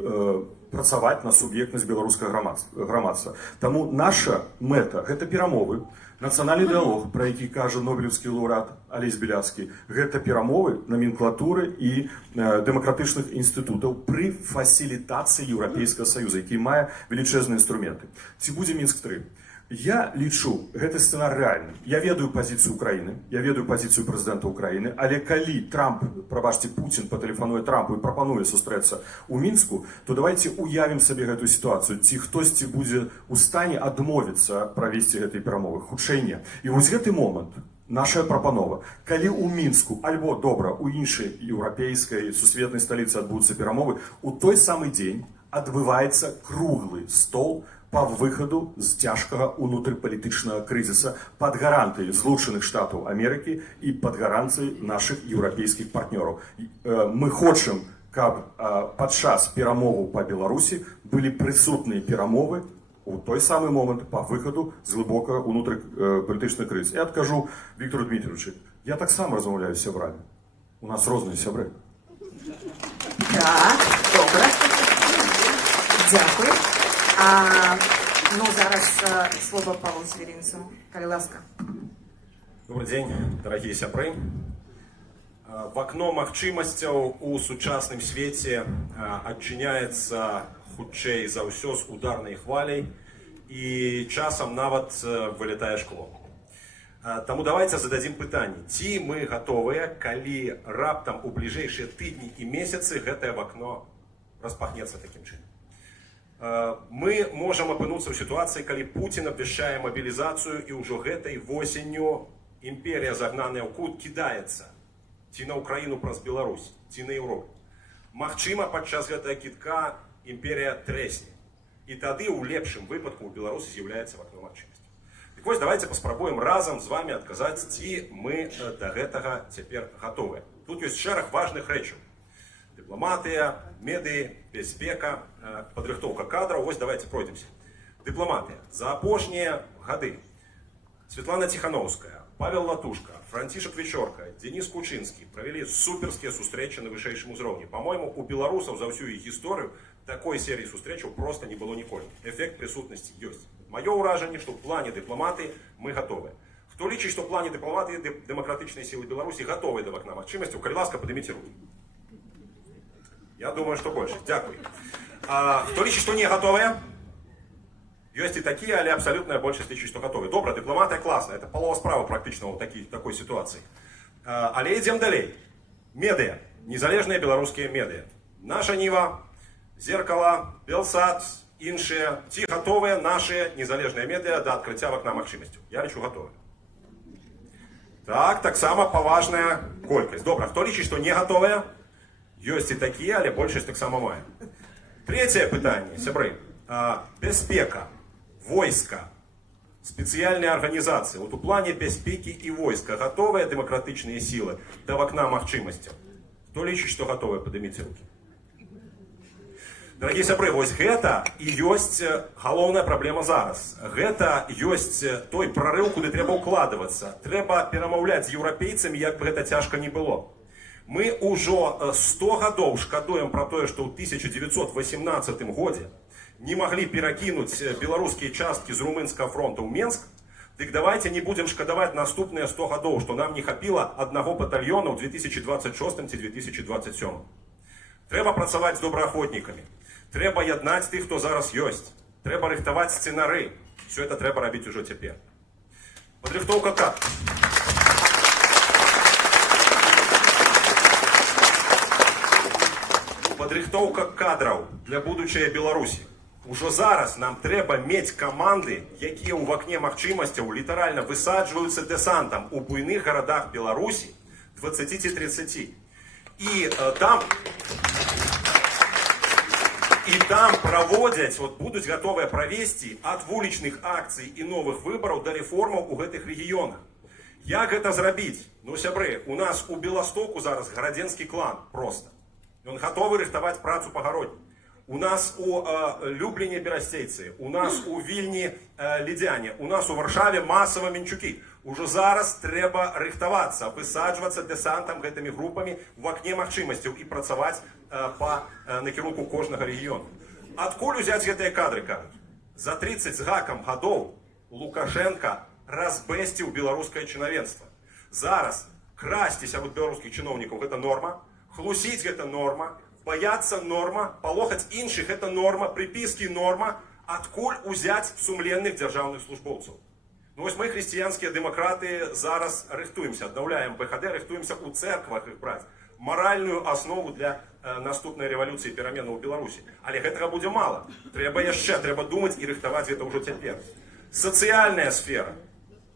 працаваць на суб'ектнасць беларускага грамадства. Таму наша мэта – гэта перамовы, нацыянальны дыялог, пра які кажа нобелеўскі лаўрэат Алесь Беляцкі, гэта перамовы номенклатуры і дэмакратычных інстытутаў пры фасілітацыі Еўрапейскага Саюза, які мае велічэзныя інструменты. Ці будзе Мінск-3? Я лічу, гэты сцэнар рэальны. Я ведаю пазіцыю Украіны, я ведаю пазіцыю прэзідэнта Украіны, але калі Трамп, прабачце, Пуцін патэлефануе Трампу і прапануе сустрэцца ў Мінску, то давайте уявім сабе гэтую сітуацыю. Ці хтосьці будзе ў стане адмовіцца правесці гэтай перамовы? Хутчэй не. І вось гэты момант, наша прапанова. Калі ў Мінску, альбо, добра, у іншай еўрапейскай сусветнай сталіцы адбудуцца перамовы, у той самы дзень адбываецца круглы стол па выхаду з цяжкага унутрыпалітычнага крызіса пад гарантыяй Злучаных Штатаў Амерыкі і пад гарантыяй нашых еўрапейскіх партнёраў. Мы хочам, каб падчас перамоваў па Беларусі былі прысутныя перамовы у той самы момант па выхаду з глыбокага унутрыпалітычнага крызіса. Я адкажу Віктору Дмітровичу, я таксама размаўляю з сябрамі. У нас розныя сябры. Так, добре. Дякую. Ну, зараз слово Павлу Свиринцу. Калі ласка. Добрый день, дорогие сябры. В окно магчымасцяў у сучасным свеце адчыняецца хутчэй за ўсё з ударнай хваляй і часам нават вылетае шкло. Таму давайте зададзім пытанне, ці мы гатовыя, калі раптам у бліжэйшыя тыдні і месяцы гэтае вакно распахнецца такім чынам. Мы можам апынуцца ў сітуацыі, калі Пуцін абвяшчае мабілізацыю і ўжо гэтай восенню імперія, загнаная ў кут, кідаецца ці на Украіну праз Беларусь, ці на Еўропу. Магчыма, падчас гэтага кідка імперія трэсне. І тады ў лепшым выпадку ў Беларусі з'яўляецца вакно магчымасці. Так вось, давайте паспрабуем разам з вами адказаць, ці мы да гэтага цяпер гатовыя. Тут ёсць шэраг важных рэчаў. Дыпламатыя, медыі, бяспека, падрыхтоўка кадраў. Вось давайте пройдемся. Дыпламатыя. За апошнія гады Светлана Тихановская, Павел Латушка, Францішак Вечорка, Денис Кучинский провели суперские сустрэчы на вышэйшым узроўні. По-моему, у беларусаў за всю іх гісторыю такой серии сустрэчаў просто не было ніколі. Эффект присутнасці ёсць. Маё ўражанне, што ў плане дыпламаты мы гатовы. Хто лічыць, што ў плане дыпламаты дэмакратычныя сілы Беларусі гатовы да вакна магчымасцяў, калі ласка, падыміце рукі. Я думаю, что больше. Дякую. Хто лічыць, што не гатовыя? Ёсць і такія, але абсалютная большасць лічыць, што гатовы. Добра, дыпламатыя класная. Это палова справа практычна ў такой сітуацыі. Але ідзем далей. Медыа. Незалежныя беларускія медыа. Наша Ніва, Зеркала, Белсат, іншыя. Ці гатовыя нашыя незалежныя медыа да адкрыцця вакна магчымасцяў? Я лічу гатовы. Так, таксама паважная колькасць. Добра, хто лічыць, што не гатовыя? Ёсць і такія, але большасць таксама мае. Трэцяе пытанне, сябры. Бяспека, войска, спецыяльныя арганізацыі. Вот у плане бяспекі і войска гатовыя дэмакратычныя сілы да вакна магчымасцяў. Хто лічыць, што гатовыя, падыміце рукі. Дарагія сябры, вось гэта і ёсць галоўная праблема зараз. Гэта ёсць той прарыў, куды трэба ўкладвацца. Трэба перамаўляць з еўрапейцамі, як бы гэта цяжка не было. Мы ўжо 100 гадоў шкадуем пра тое, што ў 1918 годзе не маглі перакінуць беларускія часткі з румынскага фронта ў Менск. Дык давайте не будзем шкадаваць наступныя 100 гадоў, што нам не хапіла аднаго батальёна ў 2026 ці 2027. Трэба працаваць з добраахвотнікамі. Трэба яднаць тых, хто зараз ёсць. Трэба рыхтаваць сцэнары. Все это трэба рабіць ужо цяпер. Падрыхтоўка кадраў. Падрыхтоўка кадраў для будучай Беларусі. Ужо зараз нам трэба мець каманды, якія ў вакне магчымасцяў літаральна высаджваюцца дэсантам у буйных гарадах Беларусі 20-30. І там праводзяць, будуць гатовыя правесці ад вулічных акцый і новых выбараў да рэформаў у гэтых рэгіёнах. Як гэта зрабіць? Ну, сябры, у нас у Беластоку зараз гарадзенскі клан проста. Ён гатовы рыхтаваць працу па гародні. У нас у Любліне берасцейцы, у нас у Вільні лідзяне, у нас у Варшаве масава мінчукі. Ужо зараз трэба рыхтавацца, высаджвацца дэсантам гэтымі групамі в акне магчымасцяў і працаваць па накірунку кожнага рэгіёну. Адкуль узяць гэтыя кадры, кажуць? За 30 з гакам гадоў Лукашенко разбэсціў беларускае чынавенства. Зараз красці сярод беларускіх чыноўнікаў гэта норма, хлусіць гэта норма, баяцца норма, палохаць іншых гэта норма, прыпіскі норма. Адкуль узяць сумленных дзяржаўных службоўцаў? Ну вось мы, хрысціянскія дэмакраты, зараз рыхтуемся, аднаўляем БХД, рыхтуемся ў цэрквах іх браць. Маральную аснову для наступнай рэвалюцыі пераменаў у Беларусі. Але гэтага будзе мала. Трэба яшчэ, трэба думаць і рыхтаваць гэта ўжо цяпер. Сацыяльная сфера.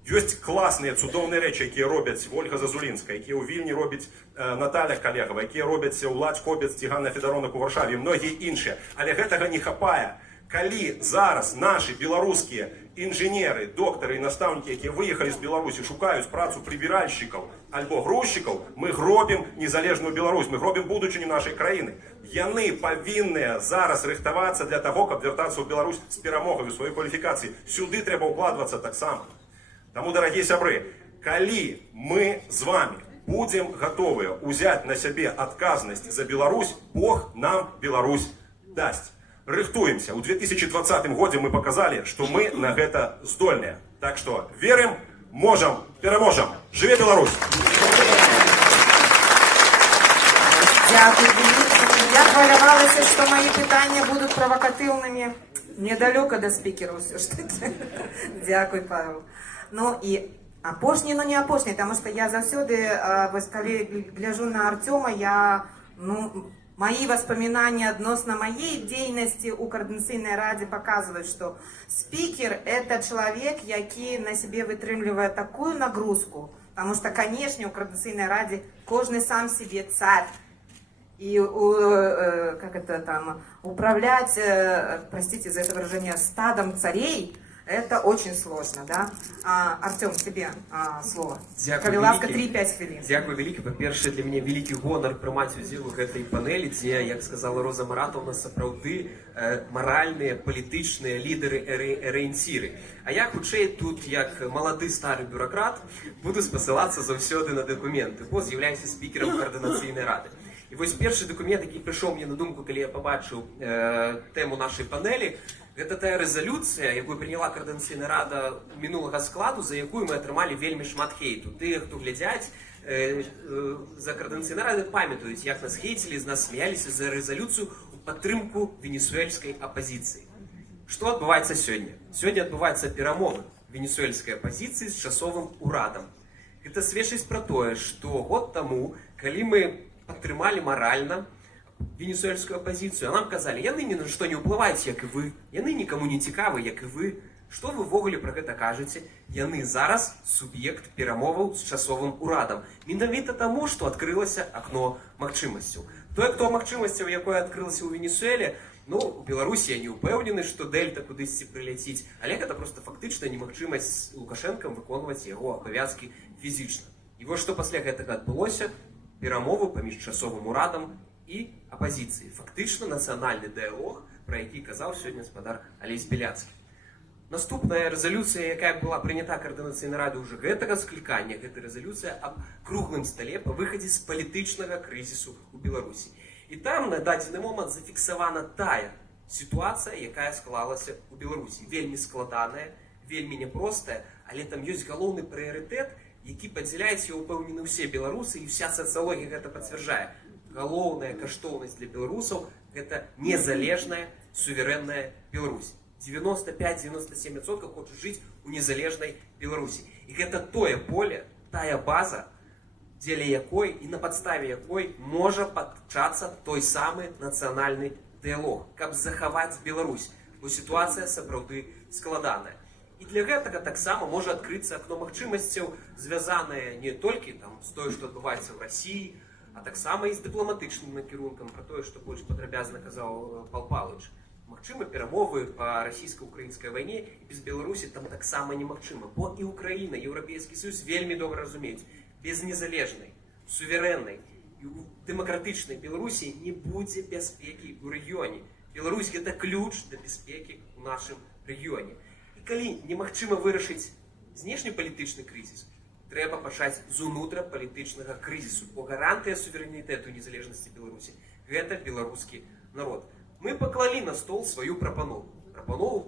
Ёсць класныя, цудоўныя рэчы, якія робяць Ольга Зазулінская, якія ў Вільні робіць Наталя Калегава, якія робяць Уладзь Кобец ці Ганна Федаронак у Варшаве і многія іншыя. Але гэтага не хапае. Калі зараз наши беларускія інженеры, доктары і настаўнікі, якія выехалі з Беларусі, шукаюць працу прыбіральшчыкаў альбо грузчыкаў, мы гробім незалежную Беларусь, мы гробім будучыню нашай краіны. Яны павінныя зараз рыхтавацца для того, каб вяртацца ў Беларусь з перамогай у сваёй кваліфікацыі. Сюды трэба ўкладвацца таксама. Таму, дарагія сябры, калі мы з вами будем готовы узять на сябе адказнасць за Беларусь, Бог нам Беларусь дасць. Рыхтуемся. У 2020 годзе мы показали, что мы на гэта здольныя. Так что верим, можем, переможем. Жыве Беларусь! Дякую. Я хвалявалася, что мои питания будут провокативными. Недалёка до спикера все ж таки. Дякую, Павел. Ну и апошні, но не апошні, потому что я заўсёды, вось калі гляжу на Артёма, я, мои воспоминания относно моей деятельности у Координаційной Раде показывают, что спикер – это человек, який на себе вытрымлівае такую нагрузку, потому что, конечно, у Координаційной Раде каждый сам себе царь. И управлять, простите за это выражение, стадом царей – это очень сложно, да? Артем, тебе слово. Калі ласка, 3-5 хвилин. Дякую вялікі. Па-першае, для мяне вялікі гонар прымаць удзел у гэтай панелі, дзе, як сказала Роза Маратаўна, сапраўды маральныя, палітычныя лідары, арыенціры. А я, хутчэй, тут, як малады стары бюракрат, буду спасылацца заўсёды на дакументы, бо з'яўляюся спікерам Координаційнай Рады. І вось першы дакумент, які прыйшоў мне на думку, калі я пабачыў тэму нашай панелі, гэта тая рэзалюцыя, якую прыняла Координаційная Рада мінулага складу, за якую мы атрымалі вельмі шмат хейту. Тыя, хто глядзяць за Координаційнай Рады, памятаюць, як нас хейтілі, з нас смяяліся за рэзалюцыю ў падтрымку венесуэльскай апазіцыі. Што адбываецца сёння? Сёння адбываецца перамога венесуэльскай апазіцыі з часовым урадам. Гэта сведчыць пра тое, што год таму, калі мы падтрымалі маральна венесуэльскую апозицию, а нам казали, яны ни на што не ўплываюць, як і вы, яны нікому не цікавы, як і вы. Што вы ввогуле пра гэта кажаце? Яны зараз суб'ект перамоваў з часовым урадам. Менавіта таму, што адкрылася акно магчымасцяў. Тое акно магчымасцяў, якое адкрылася ў Венесуэле, у Беларусі я не ўпэўнены, што Дельта кудысьці прыляціць, але гэта проста фактычна немагчымасць з Лукашэнкам выконваць яго абавязкі фізічна. І вось што пасля гэтага адбылося, перамовы паміж часовым урадам і апозіцыі. Фактычна нацыянальны дыялог, пра які казаў сёння гаспадар Алесь Беляцкі. Наступная рэзалюцыя, якая была прынята Координаційнай Рады ўжо гэтага склікання, гэта рэзалюцыя аб круглым стале па выхадзе з палітычнага крызісу ў Беларусі. І там на дадзены момант зафіксавана тая сітуацыя, якая склалася ў Беларусі. Вельмі складаная, вельмі няпростая, але там ёсць галоўны прыярытэт, які падзяляюць і ўпэўнены ўсе беларусы, і ўся сацыялогія гэта пацвярджае. Галоўная каштоўнасць для беларусаў – гэта незалежная, суверэнная Беларусь. 95-97% хочуць жыць у незалежнай Беларусі. І гэта тое поле, тая база, дзеля якой і на падставе якой можа пачацца той самы нацыянальны дыялог, каб захаваць Беларусь, бо сітуацыя сапраўды складаная. І для гэтага таксама можа адкрыцца акно магчымасцяў, звязанае не толькі з тое, што адбываецца ў Расіі, а таксама і з дыпламатычным накірункам, пра тое, што больш падрабязна казаў Пал Павлович. Магчыма, перамовы па расійска-украінскай вайне і без Беларусі там таксама немагчыма, бо і Украіна, Еўрапейскі Саюз вельмі добра разумеюць, без незалежнай, суверэннай і дэмакратычнай Беларусі не будзе бяспекі ў рэгіёне. Беларусь – гэта ключ да бяспекі ў нашым рэгіёне. І калі немагчыма вырашыць знешнепалітычны крызіс, трэба пачаць з унутрапалітычнага крызісу, бо гарантыя суверэнітэту і незалежнасці Беларусі – гэта беларускі народ. Мы паклалі на стол сваю прапанову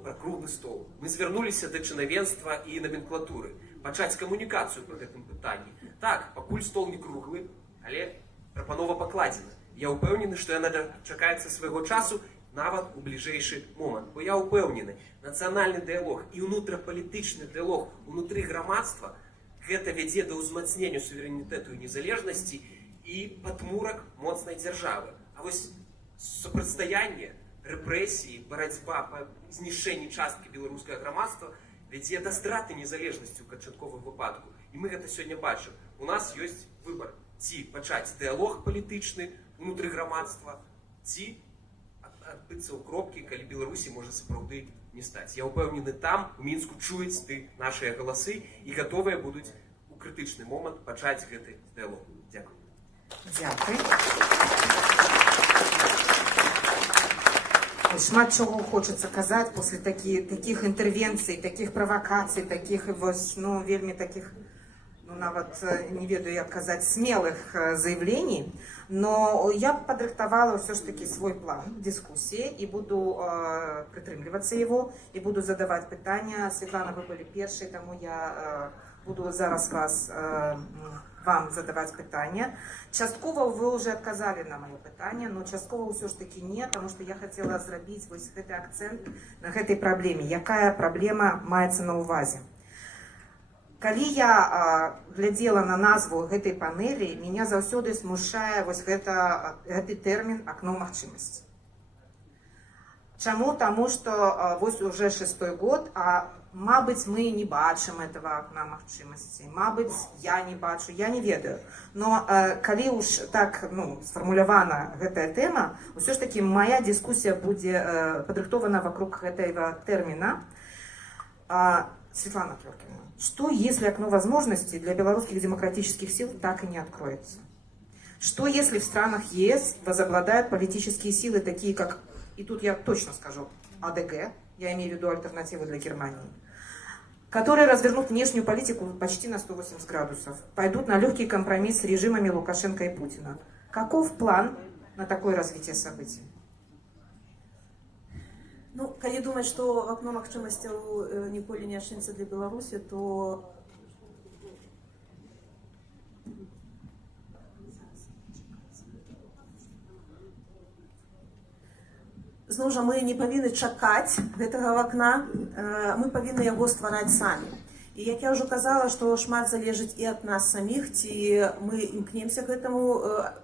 пра круглы стол. Мы звярнуліся да чынавенства і наменклатуры, пачаць камунікацыю па гэтым пытанні. Так, пакуль стол не круглы, але прапанова пакладзена. Я ўпэўнены, што яна дачакаецца свайго часу нават у бліжэйшы момант. Бо я ўпэўнены, нацыянальны дыялог і унутрапалітычны дыялог унутры грамадства гэта вядзе да ўзмацнення суверэнітэту і незалежнасці і падмурак моцнай дзяржавы. А вось супрацьстаянне, рэпрэсіі, барацьба па знішчэнні часткі беларускага грамадства вядзе да страты незалежнасці ў канчатковым выпадку. І мы гэта сёння бачым. У нас ёсць выбар: ці пачаць дыялог палітычны ўнутры грамадства, ці адбыцца ў кропкі, калі Беларусі можа сапраўды не стаць. Я ўпэўнены, там у Мінску чуюць нашыя галасы і гатовыя будуць у крытычны момант пачаць гэты дыялог. Дзякуй. Дзякуй. Шмат чого хочется казаць после таких інтэрвенцый, таких правакацый, таких вельмі таких, нават не ведаю, як казаць, смелых заявлений. Но я падрыхтавала все ж таки свой план дискуссии и буду прытрымлівацца его, и буду задавать пытания. Светлана, вы были першай, тому я буду зараз вам задавать пытания. Часткова вы уже отказали на мое пытание, но часткова все ж таки нет, потому что я хотела зрабіць вось гэты акцент на гэтай праблеме. Якая праблема маецца на увазе? Калі я глядзела на назву гэтай панелі, меня заўсёды смушае вось гэты тэрмін «акно магчымасці». Чаму? Таму што вось уже 6-й год, мабыць, мы не бачым этого акна магчымасці. Мабыць, я не бачу, я не ведаю. Но калі уж так сфармулявана гэтая тэма, ўсё ж таки моя дискуссия будзе падрыхтована вокруг гэтага тэрміна. Светлана Клёркина, что если окно возможностей для белорусских демократических сил так и не откроется? Что если в странах ЕС возобладают политические силы, такие как, и тут я точно скажу, АДГ, я имею в виду альтернативу для Германии, которые развернут внешнюю политику почти на 180 градусов, пойдут на легкий компромисс с режимами Лукашенко и Путина. Каков план на такое развитие событий? Калі думаць, што акно магчымасцяў ніколі не адчыніцца для Беларусі, то зноў жа мы не павінны чакаць гэтага вакна, мы павінны яго ствараць самі. І як я ўжо казала, што шмат залежыць і ад нас саміх, ці мы імкнемся к гэтаму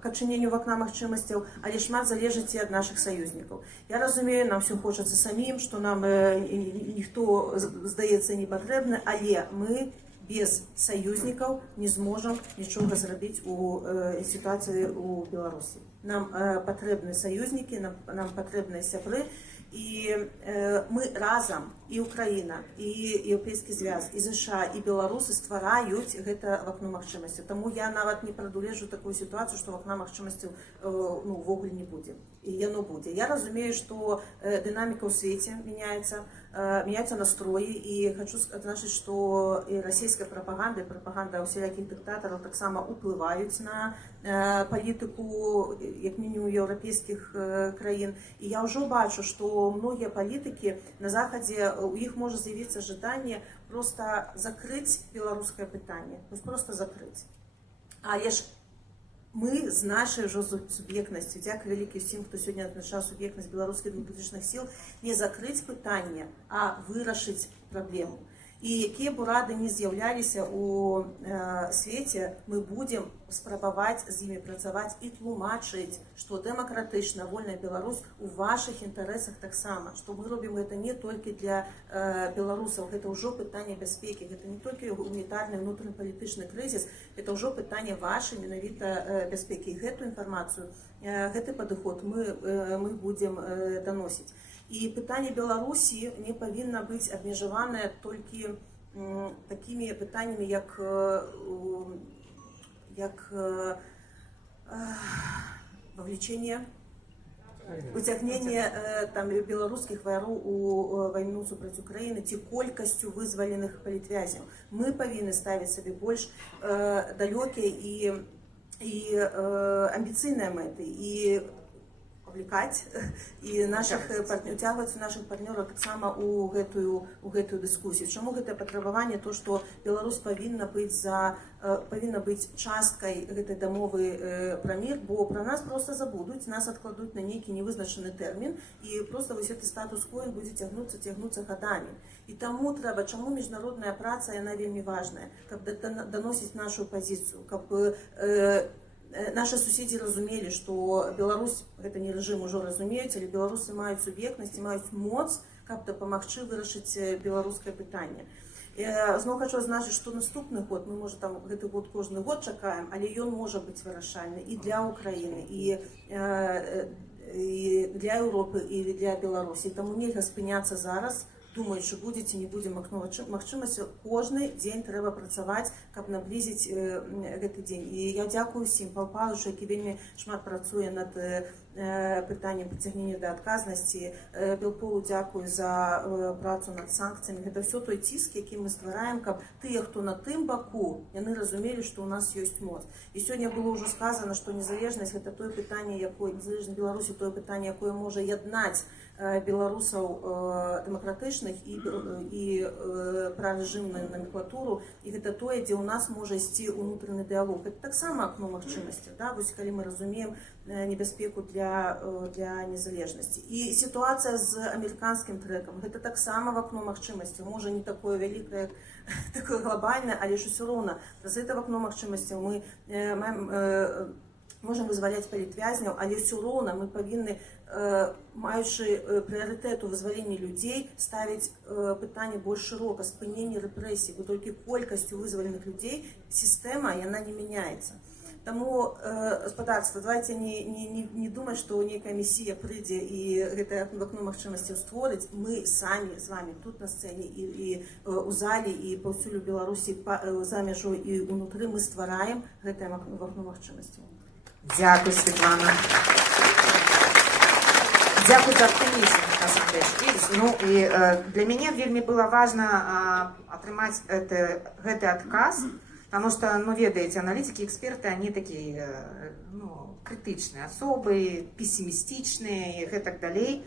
к адчыненню вакна магчымасцяў, але шмат залежыць і ад нашых саюзнікаў. Я разумею, нам все хочацца самім, што нам ніхто, здаецца, не патрэбны, але мы без саюзнікаў не зможам нічога зрабіць у сітуацыі ў Беларусі. Нам патрэбны саюзнікі, нам патрэбныя сябры, і мы разам, і Украіна, і Еўрапейскі звяз, і ЗША, і беларусы ствараюць гэта вакно магчымасцяў. Таму я нават не прадугледжу такую сітуацыю, што вакна магчымасцяў увогуле не будзе. І яно будзе. Я разумею, што дынаміка ў свеце меняются настроі, і хочу адзначыць, што і расійская прапаганда, і прапаганда усялякіх дыктатараў таксама ўплываюць на палітыку, як мінімум, еўрапейскіх краін. І я ўжо бачу, што многія палітыкі на Захадзе, у іх можа з'явіцца жаданне просто закрыць беларускае пытанне, просто закрыць. Але ж мы з нашай ўжо суб'ектнасцю, дзякуй вялікі ўсім, хто сёння адзначаў суб'ектнасць беларускіх дэмакратычных сіл, не закрыць пытанне, а вырашыць праблему. І якія б урады не з'яўляліся ў свеце, мы будзем спрабаваць з імі працаваць і тлумачыць, што дэмакратычна, вольная Беларусь у вашых інтарэсах таксама, што мы робім гэта не толькі для беларусаў, гэта ўжо пытанне бяспекі, гэта не толькі гуманітарны внутранапалітычны крызіс, гэта ўжо пытанне вашай менавіта бяспекі. І гэту інфармацыю, гэты падыход мы будзем даносіць. І пытанне Беларусі не павінна быць абмежаванае толькі такімі пытаннямі, як вовлечение, уцягненне беларускіх ваяроў у вайну супраць Украіны ці колькасцю вызваленых палітвязняў. Мы павінны ставіць сабе больш далёкія і амбіцыйныя мэты, і публікаць і уцягваць нашых партнёраў таксама у гэтую дыскусію. Чаму гэтае патрабаванне? То, што Беларусь павінна быць часткай гэтай дамовы пра мір, бо пра нас проста забудуць, нас адкладуць на нейкі невызначаны тэрмін, і проста вось гэты статус-кво будзе цягнуцца гадамі. І таму трэба, чаму міжнародная праца, яна вельмі важная, каб даносіць нашу пазіцыю, каб наши суседзі разумелі, што Беларусь, гэта не рэжым, ужо разумеюць, але беларусы маюць суб'ектнасць, маюць моц, каб дапамагчы вырашыць беларускае пытанне. Зноў хочу адзначыць, што наступны год, мы, можа, гэты год кожны год чакаем, але ён можа быць вырашальны і для Украіны, і і для Європи, і для Білорусі. Тому нельга спиняцца зараз, думаючы, будзе, не будзе магчымасці. Кожны дзень трэба працаваць, каб наблізіць гэты дзень. І я дзякую усім, Павлу Павловичу, які вельмі шмат працуе над пытаннем прыцягнення да адказнасці. Белполу дзякую за працу над санкцыямі. Гэта ўсё той ціск, які мы ствараем, каб тыя, хто на тым баку, яны разумелі, што ў нас ёсць моц. І сёння было ўжо сказана, што незалежнасць гэта тое пытанне, незалежнасць Беларусі тое пытанне, якое можа яднаць беларусаў дэмакратычных і прарэжымную номенклатуру, і гэта тое, дзе ў нас можа ісці ўнутраны дыялог. Гэта таксама акно магчымасцяў, да? Вось калі мы разумеем небяспеку для незалежнасці. І сітуацыя з амерыканскім трэкам, гэта таксама в акно магчымасцяў, можа не такое вялікае, такое глобальнае, але ж усё роўна праз гэта в акно магчымасцяў мы можам вызваляць палітвязняў, але ўсё роўна мы павінны, маючы прыярытэт у вызваленні людзей, ставіць пытанне больш шырока, спынення рэпрэсій, бо толькі колькасцю вызваленых людзей сістэма, яна не мяняецца. Таму, гаспадарства, давайте не думаць, што нейкая місія прыйдзе і гэтае акно магчымасцяў створыць. Мы самі з вами тут на сцэне і у зале, і паўсюль у Беларусі, за мяжой і ўнутры мы ствараем гэтае акно магчымасцяў. Дякую, Светлана. Дякую за оптимизм, насамрэч. Ну, і для мяне вельмі было важна атрымаць гэты адказ, потому что, ну, ведаеце, аналитики, эксперты, они такие, ну, критичные особы, пессимистичные и так далее.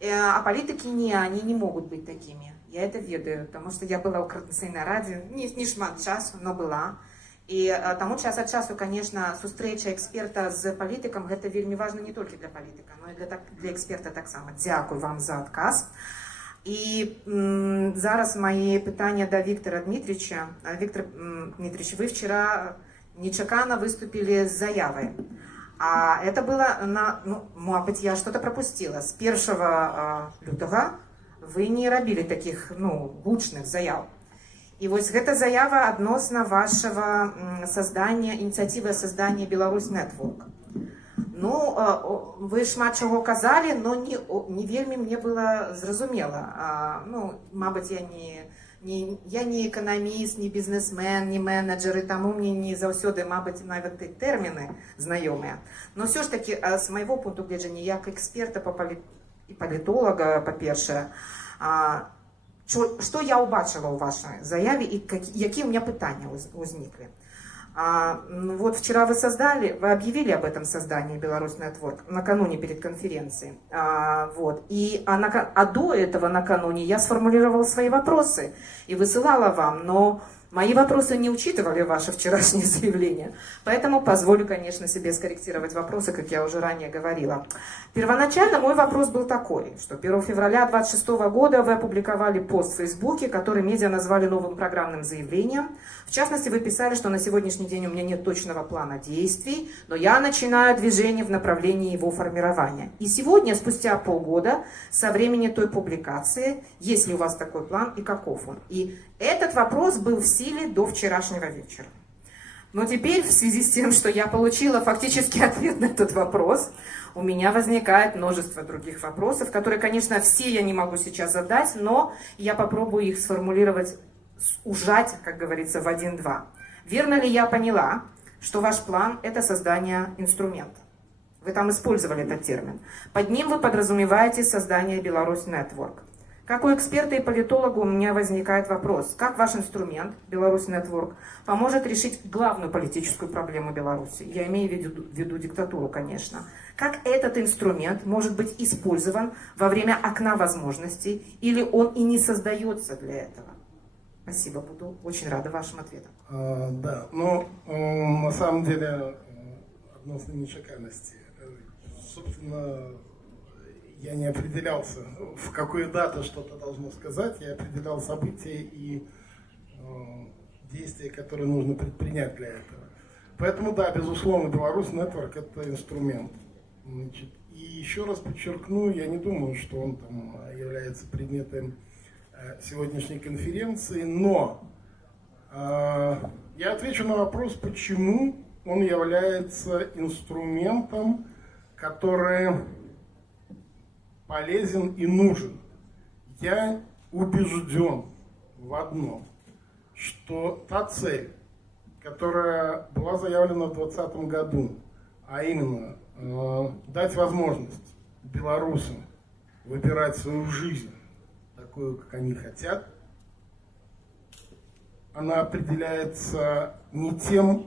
А политики они не могут быть такими. Я это ведаю, потому что я была у Координаційнай раді, не шмат часу, но была. І таму час ад часу, конечно, сустрэча эксперта з палітыкам, гэта вельмі важна не толькі для палітыка, но і для эксперта таксама. Дзякуй вам за адказ. І зараз мои пытання до Виктора Дмитриевича. Виктор Дмитриевич, вы вчера нечаканно выступили с заявой. А это было, ну, может быть, я что-то пропустила. С 1 лютого вы не робили таких, ну, гучных заяв. І вось гэта заява адносна вашего создания, инициативы создания Беларусь Network. Ну, вы шмат чаго казали, но не вельмі мне было зразумела. Ну, мабыць, я не эканаміст, не бізнесмен, не менеджер, і таму мне не заўсёды, мабыць, нават і тэрміны знаёмыя. Но все ж таки, с моего пункту гледжання, як эксперта і палітолага, па-першае, что я убачила у вашей заяве и какие у меня пытания возникли. Вот вчера вы объявили об этом создании Беларусь Network накануне перед конференцией. Вот. А до этого накануне я сформулировала свои вопросы и высылала вам, но мои вопросы не учитывали ваше вчерашнее заявление. Поэтому позволю, конечно, себе скорректировать вопросы, как я уже ранее говорила. Первоначально мой вопрос был такой, что 1 февраля 2026 года вы опубликовали пост в Фейсбуке, который медиа назвали новым программным заявлением. В частности, вы писали, что на сегодняшний день у меня нет точного плана действий, но я начинаю движение в направлении его формирования. И сегодня, спустя полгода, со времени той публикации, есть ли у вас такой план и каков он? И этот вопрос был в силе до вчерашнего вечера. Но теперь, в связи с тем, что я получила фактически ответ на этот вопрос, у меня возникает множество других вопросов, которые, конечно, все я не могу сейчас задать, но я попробую их сформулировать, ужать, как говорится, в 1-2. Верно ли я поняла, что ваш план – это создание инструмента? Вы там использовали этот термин. Под ним вы подразумеваете создание Беларусь Network. Как у эксперта и политолога у меня возникает вопрос, как ваш инструмент, Беларусь Network, поможет решить главную политическую проблему Беларуси? Я имею в виду диктатуру, конечно. Как этот инструмент может быть использован во время окна возможностей, или он и не создается для этого? Спасибо, буду очень рада вашим ответам. Да, но на самом деле, относно нечаканности, собственно, я не определялся, в какую дату что-то должно сказать, я определял события и действия, которые нужно предпринять для этого. Поэтому, да, безусловно, Беларусь Network – это инструмент. Значит, и еще раз подчеркну, я не думаю, что он там является предметом сегодняшней конференции, но я отвечу на вопрос, почему он является инструментом, который полезен и нужен. Я убежден в одном, что та цель, которая была заявлена в 2020 году, а именно дать возможность белорусам выбирать свою жизнь такую, как они хотят, она определяется не тем,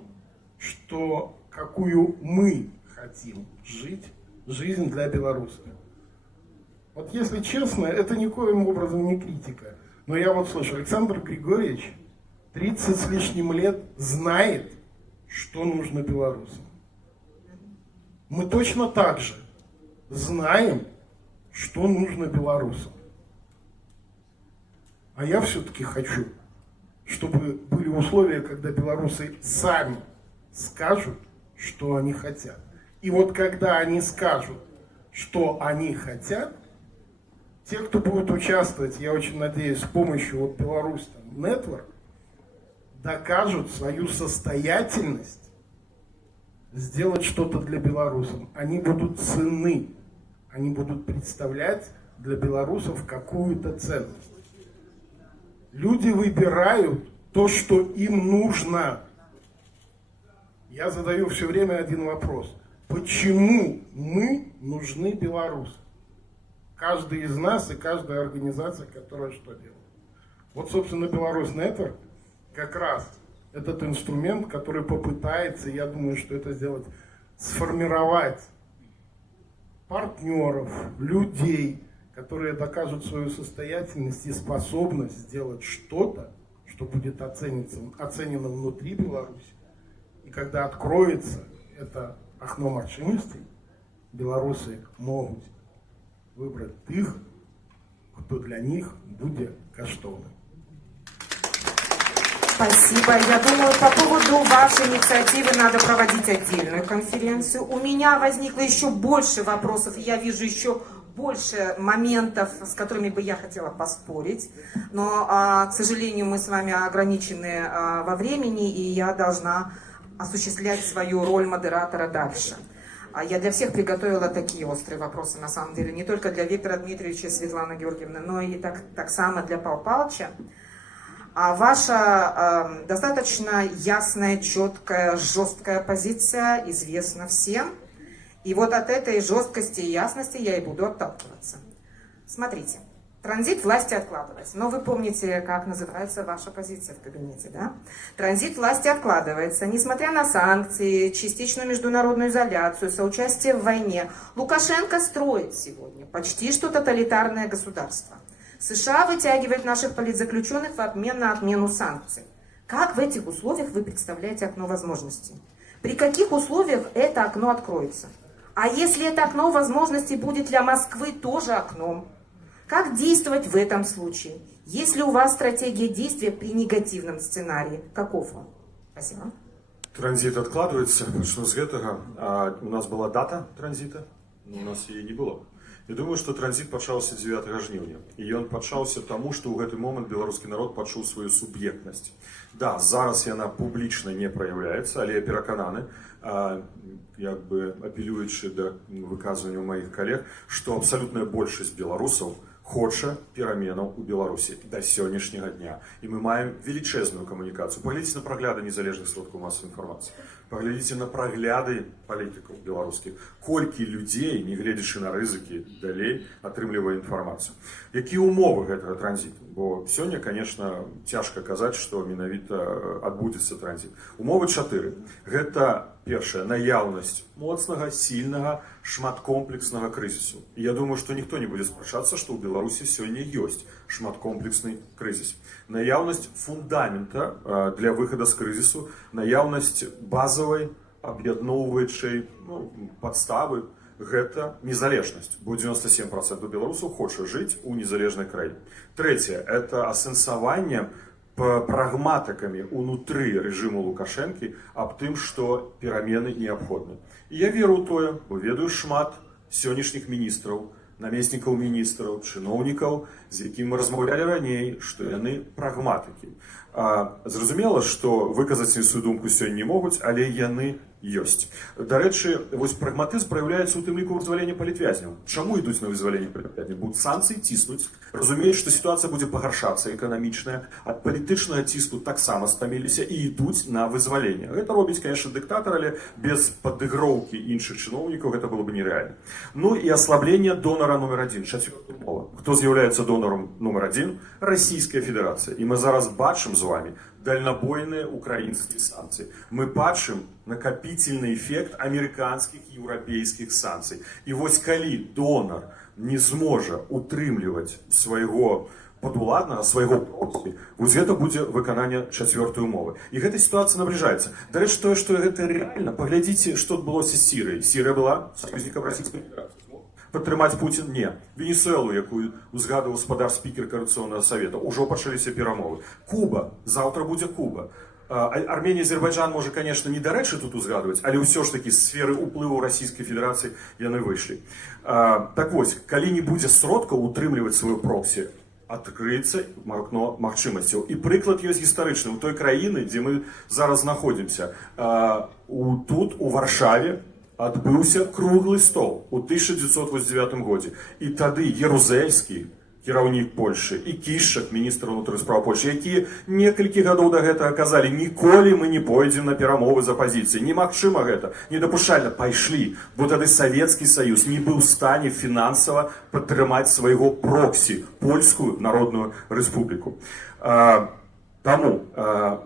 что какую мы хотим жить, жизнь для белорусов. Вот если честно, это никоим образом не критика. Но я вот слышу, Александр Григорьевич 30 с лишним лет знает, что нужно белорусам. Мы точно так же знаем, что нужно белорусам. А я все-таки хочу, чтобы были условия, когда белорусы сами скажут, что они хотят. И вот когда они скажут, что они хотят, те, кто будут участвовать, я очень надеюсь, с помощью вот Беларусь Network, докажут свою состоятельность сделать что-то для белорусов. Они будут ценны, они будут представлять для белорусов какую-то ценность. Люди выбирают то, что им нужно. Я задаю все время один вопрос. Почему мы нужны белорусам? Каждый из нас и каждая организация, которая что делает. Вот, собственно, Беларусь Network как раз этот инструмент, который попытается, я думаю, что это сделать, сформировать партнеров, людей, которые докажут свою состоятельность и способность сделать что-то, что будет оценено внутри Беларуси. И когда откроется это окно мажчыннасцей, белорусы могут выбрать тех, кто для них будет каштовным. Спасибо. Я думаю, по поводу вашей инициативы надо проводить отдельную конференцию. У меня возникло еще больше вопросов, и я вижу еще больше моментов, с которыми бы я хотела поспорить. Но, к сожалению, мы с вами ограничены во времени, и я должна осуществлять свою роль модератора дальше. Я для всех приготовила такие острые вопросы, на самом деле. Не только для Виктора Дмитриевича и Светланы Георгиевны, но и так само для Павла Павловича. Ваша достаточно ясная, четкая, жесткая позиция известна всем. И вот от этой жесткости и ясности я и буду отталкиваться. Смотрите, транзит власти откладывается. Но вы помните, как называется ваша позиция в кабинете, да? Транзит власти откладывается. Несмотря на санкции, частичную международную изоляцию, соучастие в войне, Лукашенко строит сегодня почти что тоталитарное государство. США вытягивает наших политзаключенных в обмен на отмену санкций. Как в этих условиях вы представляете окно возможностей? При каких условиях это окно откроется? А если это окно возможностей будет для Москвы тоже окном? Как действовать в этом случае? Есть ли у вас стратегия действия при негативном сценарии? Каков он? Спасибо. Транзит откладывается. Начну с этого. У нас была дата транзита, но у нас ее не было. Я думаю, што транзіт пачаўся 9 жніўня. І ён пачаўся таму, што ў гэты момант беларускі народ пачуў сваю суб'ектнасць. Да, зараз яна публічна не праяўляецца, але я перакананы, як бы апелюючы да выказванняў маіх калег, што абсалютная большасць беларусаў хоча пераменаў у Беларусі да сённяшняга дня. І мы маем велічэзную камунікацыю. Паглядзіце на прагляды незалежных сродкаў масавай інфармацыі. Паглядзіце на прагляды палітыкаў беларускіх. Колькі людзей, не гледзячы на рызыкі, далей атрымлівае інфармацыю. Якія ўмовы гэтага транзіту? Бо сёння, конечно, цяжка казаць, што менавіта адбудзецца транзіт. Умовы 4. Гэта першая наяўнасць моцнага, сильнага, шматкомплекснага крызісу. І я думаю, што ніхто не будзе спрачацца, што ў Беларусі сёння ёсць шматкомплексны крызіс. Наяўнасць фундамента для выхада з крызісу, наяўнасць базавай, аб'ядноўваючай падставы, гэта незалежнасць. Бо 97% беларусаў хоча жыць у незалежнай краіне. Трэцяе, это асэнсаванне прагматыкамі ўнутры рэжыму Лукашэнкі аб тым, што перамены неабходны. І я веру ў тое, бо ведаю шмат сённяшніх міністраў, намеснікаў міністраў, чыноўнікаў, з якімі мы размаўлялі раней, што яны прагматыкі. Зразумела, што выказаць сваю думку сёння не могуць, але яны ёсць. Дарэчы, вось прагматызм праяўляецца ў тым ліку вызвалення палітвязняў. Чаму ідуць на вызваленне палітвязняў? Будуць санкцыі ціснуць, разумеюць, што сітуацыя будзе пагаршацца эканамічная, ад палітычнага ціску таксама стаміліся і ідуць на вызваленне. Гэта робіць, конечно, дыктатар, але без падыгроўкі іншых чыноўнікаў гэта было бы нерэальна. Ну і аслабленне донара номер 1, чацвёртая умова. Хто з'яўляецца донаром номер 1? Расійская Федэрацыя. І мы зараз бачым з вами дальнобойные украинские санкции. Мы бачым накопительный эффект американских и европейских санкций. И вот калі донор не зможа утрымліваць свайго падуладнага, свайго проксі, вось гэта будзе выкананне чацвёртай умовы. І гэта сітуацыя набліжаецца. Дарэчы, тое, што гэта рэальна, паглядзіце, што адбылося з Сірыяй. Сірыя была союзнікам Расійскай Федэрацыі. Падтрымаць Пуцін? Не. Венесуэлу, якую узгадываў спадар спікер Коордынационного совета, ужо пачаліся перамовы. Куба, заўтра будзе Куба. Арменія, Азербайджан можа, конечно, недарэчы тут узгадваць, але ўсё ж такі з сферы ўплыву Расійскай Федэрацыі яны выйшлі. Так вось, калі не будзе сродкаў утрымліваць сваю проксі, адкрыецца акно магчымасцяў. І прыклад ёсць гістарычны. У той краіны, дзе мы зараз знаходзімся, тут, у Варшаве, адбыўся круглы стол у 1989 годзе. І тады Ярузельскі, кіраўнік Польшы, і Кішак, міністр унутраных спраў Польшы, якія некалькі гадоў да гэтага казалі, ніколі мы не пойдзем на перамовы з апазіцыяй. Немагчыма гэта, недапушчальна. Пайшлі, бо тады Савецкі Саюз не быў у стане фінансава падтрымаць свайго проксі, Польскую Народную Рэспубліку. Таму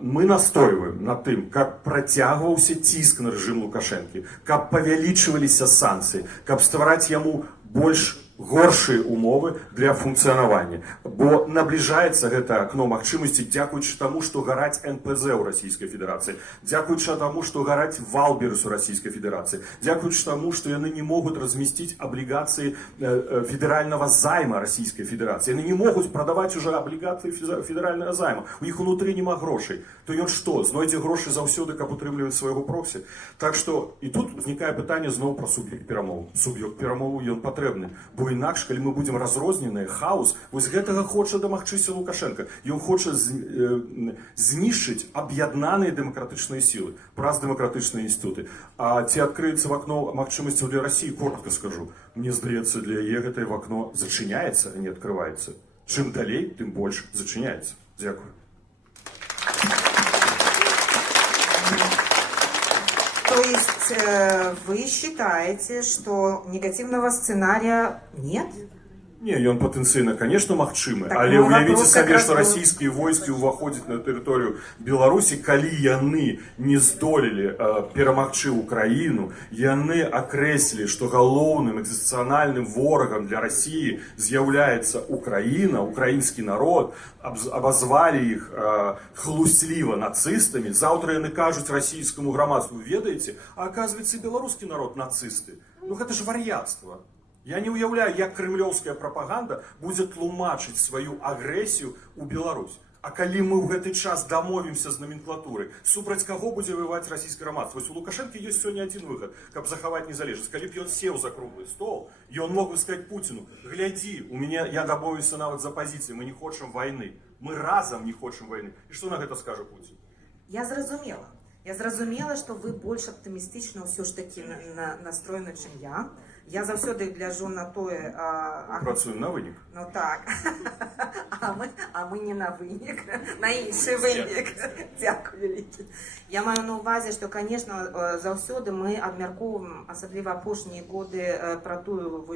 мы настойваем на тым, каб працягваўся ціск на рэжым Лукашэнкі, каб павялічваліся санкцыі, каб ствараць яму больш горшыя умовы для функцыянавання. Бо набліжаецца гэта акно магчымасці дзякуючы таму, што гараць НПЗ ў Расійскай Федэрацыі, дзякуючы таму, што гараць Валберыс у Расійскай Федэрацыі, дзякуючы таму, што яны не могуць размясціць аблігацыі федэральнага займа Расійскай Федэрацыі. Яны не могуць прадаваць уже аблігацыі федэральнага займа. У іх унутры няма грошай. То ён што, знойдзе грошы заўсёды, каб утрымліваць свайго проксі? Так што і тут узнікае пытанне зноў пра суб'ект перамоў. Суб'ект перамову ён патрэбны. Бо інакш, калі мы будзем разрозненыя, хаос, вось гэтага хоча дамагчыся Лукашенко. Ён хоча знішчыць аб'яднаныя дэмакратычныя сілы праз дэмакратычныя інстытуты. А ці адкрыецца в акно магчымасцяў для Расіі, коротко скажу. Мне здаецца, для яе гэтае в акно зачыняецца, а не адкрываецца. Чым далей, тым больш зачыняецца. Дзякую. То есть вы считаете, что негативного сценария нет? Не, ён патэнцыйна, конечно, магчымы, так, але уявіце сабе, што был... расійскія войскі ўваходзяць на тэрыторыю Беларусі, калі яны не здолелі перамагчы Украіну, яны акрэслілі, што галоўным экзістэнцыяльным ворагам для Расіі з'яўляецца Украіна, украінскі народ, абазвалі іх хлустліва нацыстамі, заўтра яны кажуць расійскаму грамадству, ведаеце, а аказваецца беларускі народ нацысты. Ну гэта ж вар'яцтва. Я не уяўляю, як крымлёўская прапаганда будзе тлумачыць сваю агрэсію ў Беларусь. А калі мы ў гэты час дамовімся з номенклатурай, супраць каго будзе ваяваць расійскае грамадства? Вось у Лукашэнкі ёсць сёння адзін выхад, каб захаваць незалежнасць. Калі б ён сеў за круглы стол, ён мог бы сказаць Пуціну: глядзі, я дамовіўся нават з апазіцыяй, мы не хочам вайны. Мы разам не хочам вайны. І што на гэта скажа Пуцін? Я зразумела. Я зразумела, што вы больш аптымістычна ўсё ж такі настроены, чым я. Я заўсёды гляджу на тое... Працуем на вынік. Ну так. А мы не на вынік, на іншы вынік. Дзякую вялікі. Я маю на увазе, што, конечно, заўсёды мы абмяркоўваем, асабліва апошнія годы, пра тую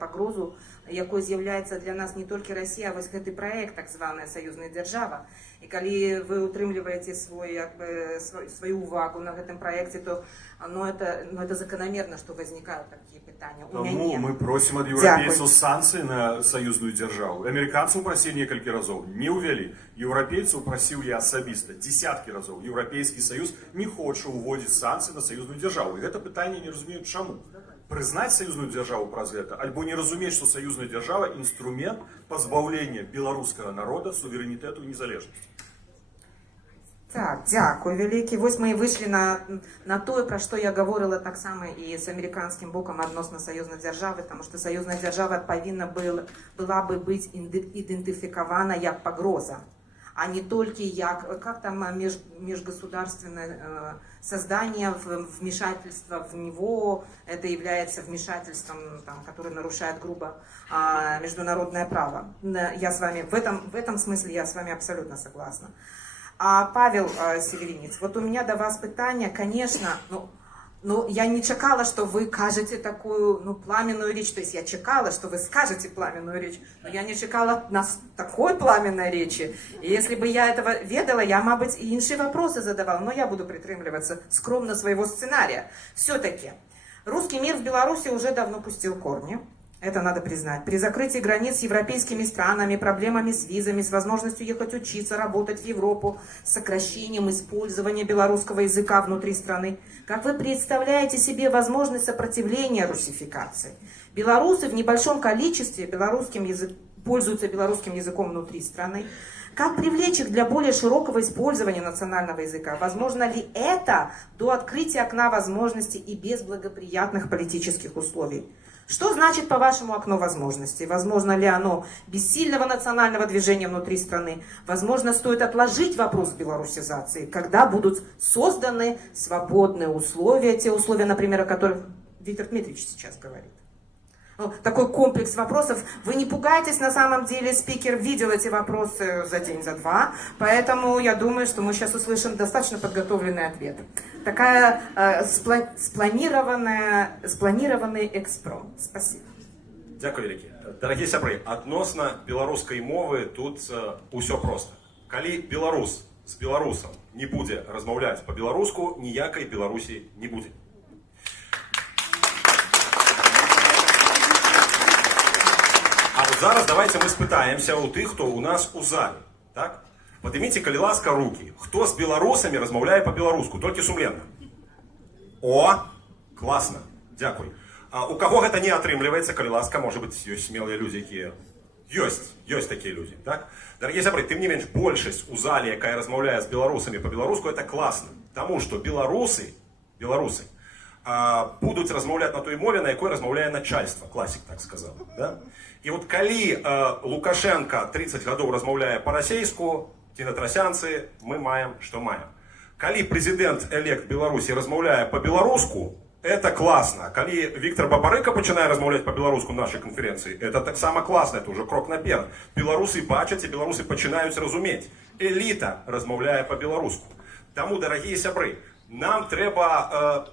пагрозу, якой з'яўляецца для нас не толькі Расія, а вось гэты праект, так званая саюзная дзяржава. І калі вы утрымліваеце сваю увагу на гэтым праекце, то это закономерно, што возникают такія пытанні. Таму мы просім ад еўрапейцаў санкцыі на саюзную дзяржаву. Амерыканцаў прасілі некалькі разоў, не ўвялі. Еўрапейцаў прасіў я асабіста дзесяткі разоў. Еўрапейскі саюз не хоча ўводзіць санкцыі на саюзную дзяржаву. І гэта пытанне не разумеюць чаму. Прызнаць саюзную дзяржаву праз гэта, альбо не разумець, што саюзная дзяржава інструмент пазбаўлення беларускага народа суверэнітэту і незалежнасці. Так, дзякую вялікі. Вось мы і выйшлі на тое, пра што я гаворыла таксама і з амерыканскім бокам адносна саюзнай дзяржавы, таму што саюзная дзяржава павінна была бы быць ідэнтыфікавана як пагроза. а не только как там межгосударственное создание, вмешательство в него, это является вмешательством, там, которое нарушает грубо международное право. Я с вами, в этом смысле я с вами абсолютно согласна. А Павел Северинец, вот у меня до вас питание, конечно, ну, я не чекала, что вы кажете такую, пламенную речь. То есть я чекала, что вы скажете пламенную речь, но я не чекала такой пламенной речи. И если бы я этого ведала, я, мабуть, и іншие вопросы задавала. Но я буду притримливаться скромно своего сценария. Все-таки русский мир в Беларуси уже давно пустил корни. Это надо признать. При закрытии границ с европейскими странами, проблемами с визами, с возможностью ехать учиться, работать в Европу, с сокращением использования белорусского языка внутри страны. Как вы представляете себе возможность сопротивления русификации? Белорусы в небольшом количестве пользуются белорусским языком внутри страны. Как привлечь их для более широкого использования национального языка? Возможно ли это до открытия окна возможностей и без благоприятных политических условий? Что значит, по-вашему, окно возможностей? Возможно ли оно без сильного национального движения внутри страны? Возможно, стоит отложить вопрос белорусизации, когда будут созданы свободные условия, те условия, например, о которых Виктор Дмитриевич сейчас говорит. Такой комплекс вопросов. Вы не пугайтесь, на самом деле спикер видел эти вопросы за день, за два, поэтому я думаю, что мы сейчас услышим достаточно подготовленный ответ. Такая спланированный экспром. Спасибо. Дякую вялікі. Дарагія сябры, адносна беларускай мовы тут усё проста. Калі беларус з беларусам не будзе размаўляць па-беларуску, ніякай Беларусі не будзе. А вот зараз давайте мы спытаемся у тых, хто у нас у зале. Так? Падыміце, калі ласка, руки. Хто з беларусамі размаўляе па-беларуску? Толькі сумленна. О, класна. Дякуй. А у кого гэта не атрымліваецца, калі ласка, может быть, ёсць смелыя людзі, якія... Ёсць такія людзі, так? Дарагія сябры, тым не менш, большасць у зале, якая размаўляе з беларусамі па-беларуску, это класна. Таму што беларусы будуць размаўляць на той мове, на якой размаўляе начальство. Класік так сказал. Да? І вот калі Лукашенко 30 гадоў размаўляе па-расейску, ці на трасянцы, мы маем, што маем. Калі прэзідэнт-элект Беларусі размаўляе па-беларуску, это классно. Калі Виктор Бабарыка пачынае размаўляць па-беларуску на нашай канферэнцыі, это таксама класна, это уже крок наперад. Беларусы бачаць, і беларусы пачынаюць разумець. Эліта размаўляе па-беларуску. Таму, дарагія сябры, нам трэба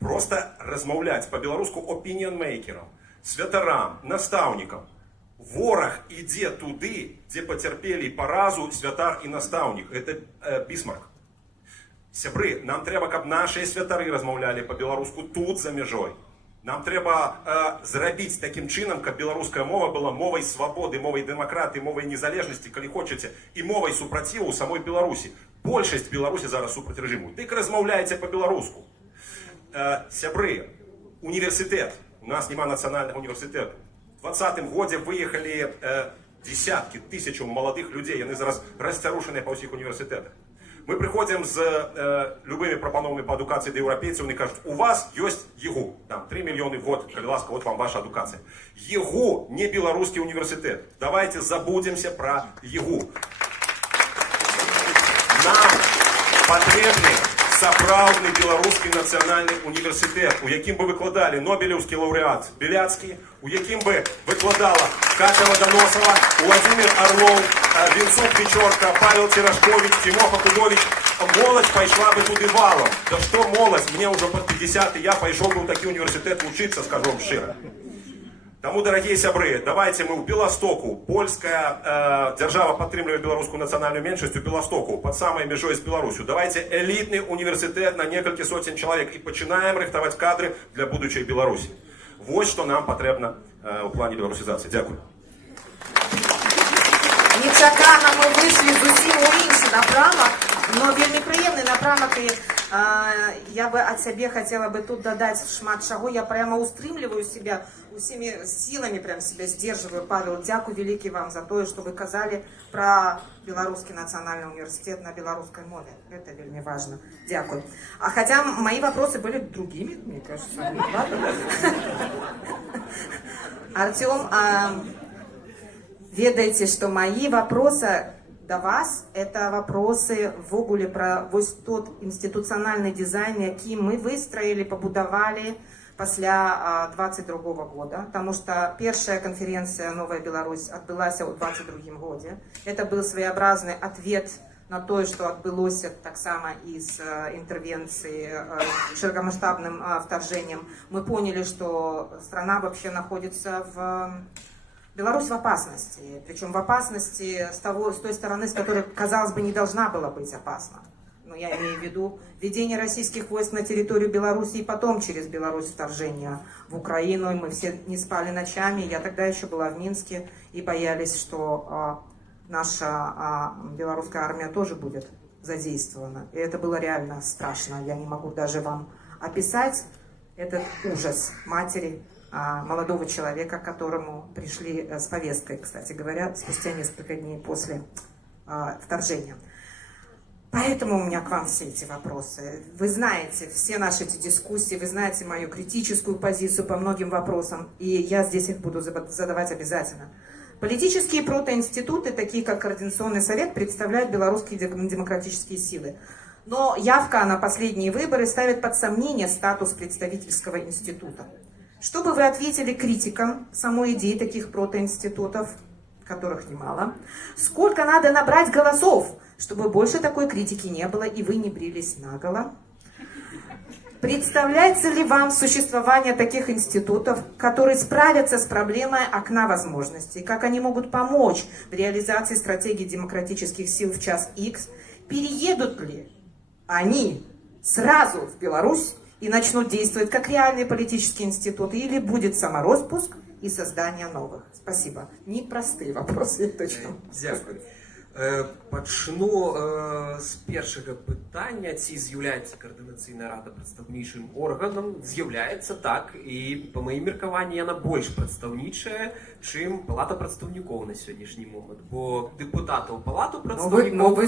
просто размаўляць па-беларуску опініон-мейкерам, святарам, настаўнікам. Вораг ідзе туды, дзе пацярпелі паразу святар і настаўнік. Это Бісмарк. Сябры, нам трэба, каб нашыя святары размаўлялі па-беларуску тут, за мяжой. Нам трэба зрабіць такім чынам, каб беларуская мова была мовай свабоды, мовай дэмакратыі, мовай незалежнасці, калі хочаце, і мовай супраціву самой Беларусі. Большасць Беларусі зараз супраць рэжыму. Дык размаўляйце па-беларуску. Сябры, універсітэт. У нас няма нацыянальнага універсітэту. В 2020 годзе выехалі десяткі тысячаў маладых людзей. Яны зараз расцярушаныя па ўсіх універсітэтах. Мы прыходзім з любымі прапановамі па адукацыі да еўрапейцаў, яны кажуць, у вас ёсць ЕГУ, там 3 мільёны в год, калі ласка, вот вам ваша адукацыя. ЕГУ не беларускі універсітэт. Давайте забудемся пра ЕГУ. Нам патрэбны сапраўдны беларускі нацыянальны універсітэт, у якім бы выкладалі нобелеўскі лаўрэат Беляцкі, у якім бы выкладала Катя Водоносова, Владимир Орлов, Вінцук Печорка, Павел Терешкович, Тимоха Кудович. Моладзь пайшла бы туды валом. Да што моладзь, мне ўжо пад 50, і я пайшоў бы ў такі універсітэт вучыцца, скажу вам шчыра. Таму, дарагія сябры, давайте мы ў Беластоку, польская дзяржава падтрымлівае беларускую нацыянальную меншасць у Беластоку, пад самай мяжой з Беларусю. Давайте элітны універсітэт на некалькі соцень чалавек і пачынаем рыхтаваць кадры для будучай Беларусі. Вось што нам патрэбна ў плане беларусізацыі. Дзякую. Нечакана мы выйшлі зусім у іншы напрамак, но вельмі прыемны напрамак, і я бы от сябе хотела бы тут додать шмат чаго. Я прямо устрымліваю себя усімі силами, прям себя сдерживаю. Павел, дякую великий вам за то, что вы казали про Белорусский национальный университет на белорусской мове. Это вельмі важно. Дякую. А хотя мои вопросы были другими, мне кажется. Артем, ведаете, что мои вопросы до вас, это вопросы ввогуле про вось тот институциональный дизайн, який мы выстроили, побудовали пасля 22 года, потому что первая конференция «Новая Беларусь» отбылась в 22 году. Это был своеобразный ответ на то, что отбылось так само из интервенции широкомасштабным вторжением. Мы поняли, что страна вообще находится Беларусь в опасности, причем в опасности с той стороны, с которой, казалось бы, не должна была быть опасна. Но я имею в виду введение российских войск на территорию Беларуси и потом через Беларусь вторжение в Украину. И мы все не спали ночами. Я тогда еще была в Минске и боялись, что наша белорусская армия тоже будет задействована. И это было реально страшно. Я не могу даже вам описать этот ужас матери молодого человека, к которому пришли с повесткой, кстати говоря, спустя несколько дней после вторжения. Поэтому у меня к вам все эти вопросы. Вы знаете все наши эти дискуссии, вы знаете мою критическую позицию по многим вопросам, и я здесь их буду задавать обязательно. Политические протоинституты, такие как Координационный совет, представляют белорусские демократические силы. Но явка на последние выборы ставит под сомнение статус представительского института. Что бы вы ответили критикам самой идеи таких протоинститутов, которых немало? Сколько надо набрать голосов, чтобы больше такой критики не было и вы не брились наголо? Представляется ли вам существование таких институтов, которые справятся с проблемой окна возможностей? Как они могут помочь в реализации стратегии демократических сил в час X? Переедут ли они сразу в Беларусь и начнут действовать как реальные политические институты, или будет самороспуск и создание новых? Спасибо. Непростые вопросы, точно. Дякую. Пачну з першага пытання, ці з'яўляецца Координаційная рада прадстаўнічым органам. З'яўляецца так, і па маім меркаванні яна больш прадстаўнічая, чым Палата прадстаўнікоў на сённяшні момант, бо дэпутатаў Палату прадстаўнікоў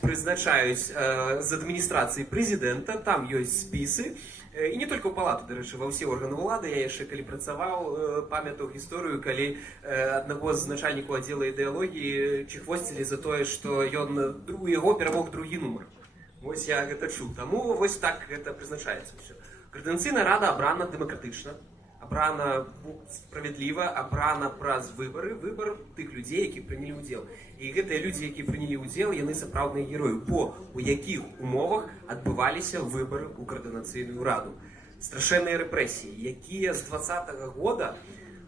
прызначаюць з адміністрацыі прэзідэнта, там ёсць спісы. І не толькі ў палату, дарэчы, ва ўсе органы ўлады. Я яшчэ калі працаваў, памятаў гісторыю, калі аднаго з начальнікаў аддзела ідэалогіі чехвосцілі за тое, што ён у яго перамог другі нумар. Вось я гэта чуў. Таму вось так гэта прызначаецца ўсё. Координаційная рада абрана дэмакратычна, абрана справядліва, абрана праз выбары, выбар тых людзей, які прынялі ўдзел. І гэтыя людзі, які прынялі ўдзел, яны сапраўдныя героі, бо у якіх умовах адбываліся выбары ў Координаційную раду. Страшэнныя рэпрэсіі, якія з 20-го года,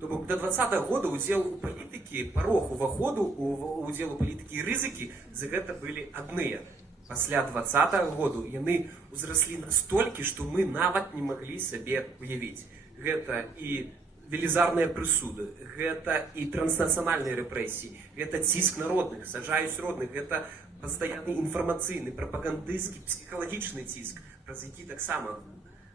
то бок до 20-го года удзел у палітыкі, парог уваходу у удзел у палітыкі і рызыкі за гэта былі адныя. Пасля 20-го году яны ўзраслі настолькі, што мы нават не маглі сабе уявіць. Гэта і велізарныя прысуды, гэта і транснацыянальныя рэпрэсіі, гэта ціск народных, саджаюць родных, гэта пастаянны інфармацыйны, прапагандысцкі, псіхалагічны ціск, праз які таксама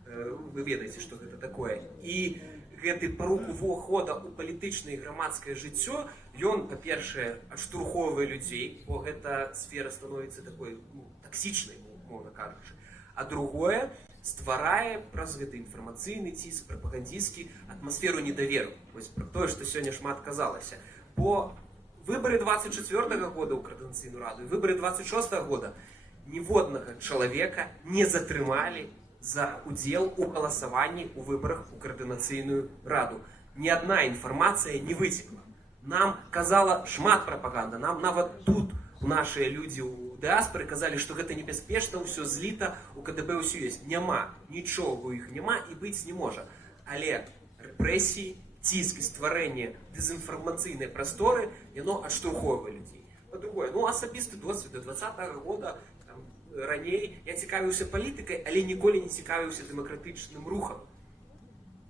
вы ведаеце, што гэта такое. І гэты парог увахода ў палітычнае і грамадскае жыццё, ён, па-першае, адштурхоўвае людзей, бо гэта сфера становіцца такой таксічнай, мовна кажучы. А другое, стварае праз гэты інфармацыйны ціск, прапагандысцкі атмасферу недаверу. Вось пра тое, што сёння шмат казалася. Бо выбары 24-го года ў Координаційную раду і выбары 26-го года ніводнага чалавека не затрымалі за удзел у галасаванні ў выбарах у Координаційную раду. Ні адна інфармацыя не выцекла. Нам казала шмат прапаганда, нам нават тут нашыя людзі ў дыаспоры казалі, што гэта небяспечна, ўсё зліта, у КДБ ўсё ёсць. Няма, нічога ў іх няма і быць не можа. Але рэпрэсіі, ціск і стварэнне дэзінфармацыйнай прасторы, яно адштурхоўвае людзей. Па-другое, асабісты досвед до 20-го года, раней я цікавіўся палітыкай, але ніколі не цікавіўся дэмакратычным рухам.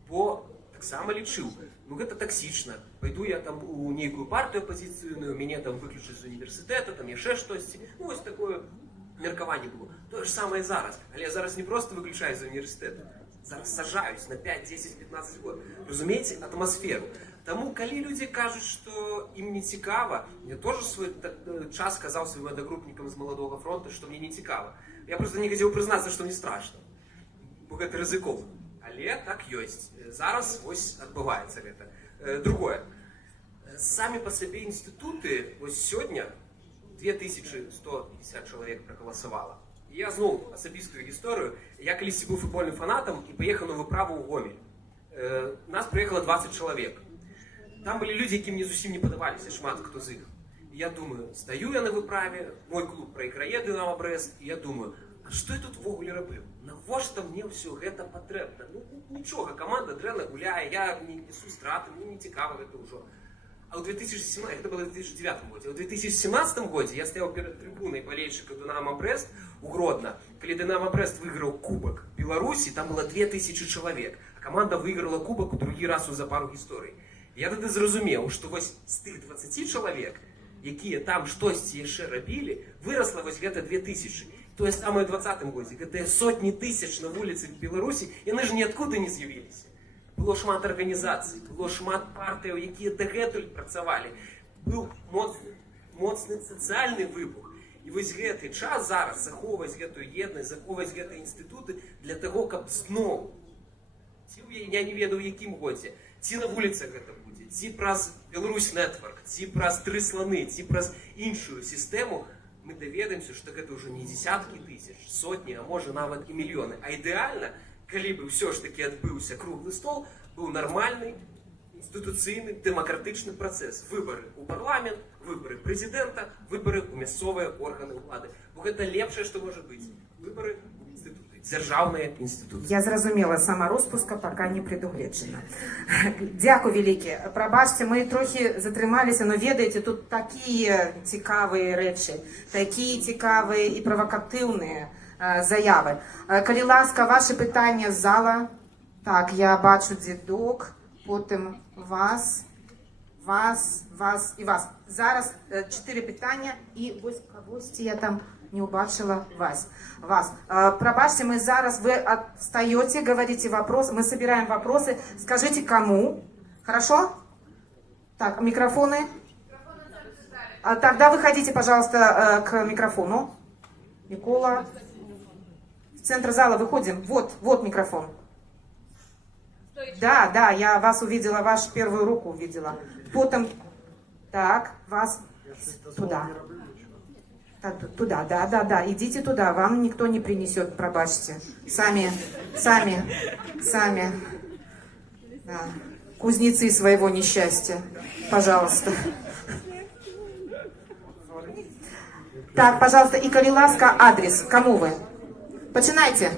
Бо таксама лічыў, гэта таксічна. Пайду я там у нейкую партыю апазіцыйную, мяне там выключаць з універсітэта, там яшчэ штосьці. Вось такое меркаванне было. Тое ж самае зараз. Але зараз не проста выключаюць з універсітэта. Зараз сажаюць на 5, 10, 15 год. Разумееце, атмасферу. Таму, калі людзі кажуць, што ім не цікава, я тоже свой час казаў сваім аднагрупнікам з Маладога фронта, што мне не цікава. Я просто не хацеў прызнацца, што мне страшна. Бо гэта рызыкоўна. Але так ёсць. Зараз вось адбываецца гэта. Другое. Самі по собі інститути, ось сьогодні 2150 чоловік проголосувало. І я знову особисту історію. Я колись був футбольним фанатом і поїхав на виправу у Гомель. Нас приїхало 20 чоловік. Там були люди, які мені зовсім не подавалися, шмат хто з їх. І я думаю, стою я на виправі, мой клуб проіграє Динамо Брест, і я думаю, а що я тут вогуле роблю? Навошта мені все це потрібно? Ну нічого, команда дренно гуляє, я не несу страти, мені не цікаво це вже. А у 2017, это было в 2009 году, а у 2017 году я стоял перед трибуной болельщиков Динамо Брест у Гродно, когда Динамо Брест выиграл Кубок Беларуси, там было 2000 человек, а команда выиграла Кубок у другий раз за пару историй. Я тогда зрозумел, что вось з тих 20 человек, які там щось ще робили, виросло ось где-то 2000. То есть саме у 2020 году, когда сотни тысяч на вулиці в Білорусі, і вони ж ніоткуда не з'явилися. Було шмат організацій, було шмат партій, які дагэтуль працювали. Був моцний соціальний вибух. І ось гэтий час зараз заховувати гэту єдність, заховувати гэты інститути для того, каб знову, я не ведаю в яким годі, ці на вулицях гэта буде, ці праз Беларусь Нетворк, ці праз Три слони, ці праз іншу систему, ми доведаемся, що гэта вже не десятки тисяч, сотні, а може навіть і мільйони. А ідеально, коли б все ж таки відбувся круглий стол, був нормальний, інституційний, демократичний процес. Вибори у парламент, вибори президента, вибори у місцеві органи влади. Бо це лепше, що може бути. Вибори у інститути, державні інституції. Я зрозуміла, сама розпуска поки не предугледжена. Дякую велике. Пробачте, ми трохи затрималися, але ведаєте, тут такі цікаві речі, такі цікаві і провокативні заяви. Коли ласка, ваші питання з зала. Так, я бачу дідок, потім вас і вас. Зараз 4 питання і ось когось я там не убачила вас. Пробачьте, мы зараз, вы отстаете, говорите вопрос, мы собираем вопросы. Скажите, кому? Хорошо? Так, микрофоны. Тогда выходите, пожалуйста, к микрофону. Микола. В центр зала выходим. Вот микрофон. Да, я вас увидела, вашу первую руку увидела. Потом, так, вас туда. Туда, да, идите туда, вам никто не принесет, пробачьте. Сами. Да. Кузнецы своего несчастья, пожалуйста. Так, пожалуйста, и коли ласка, адрес, кому вы? Починайте.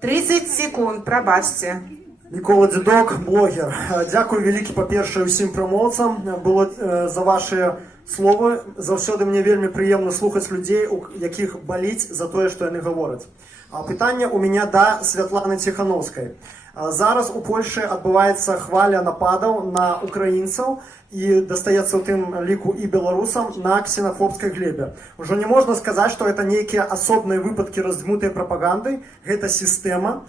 30 секунд, пробачьте. Микола Дідок, блогер. Дякую велике, по-перше, усім промоўцам. Было за ваши словы. Заўсёды мне вельмі прыемна слухаць людзей, у якіх баліць за тое, што яны гавораць. Пытанне у меня да Святланы Ціхановскай. Зараз у Польшы адбываецца хваля нападаў на украінцаў і дастаецца ў тым ліку і беларусам на ксенафобскай глебе. Ужо не можна сказаць, што гэта нейкія асобныя выпадкі раздзьмутай прапаганды, гэта сістэма.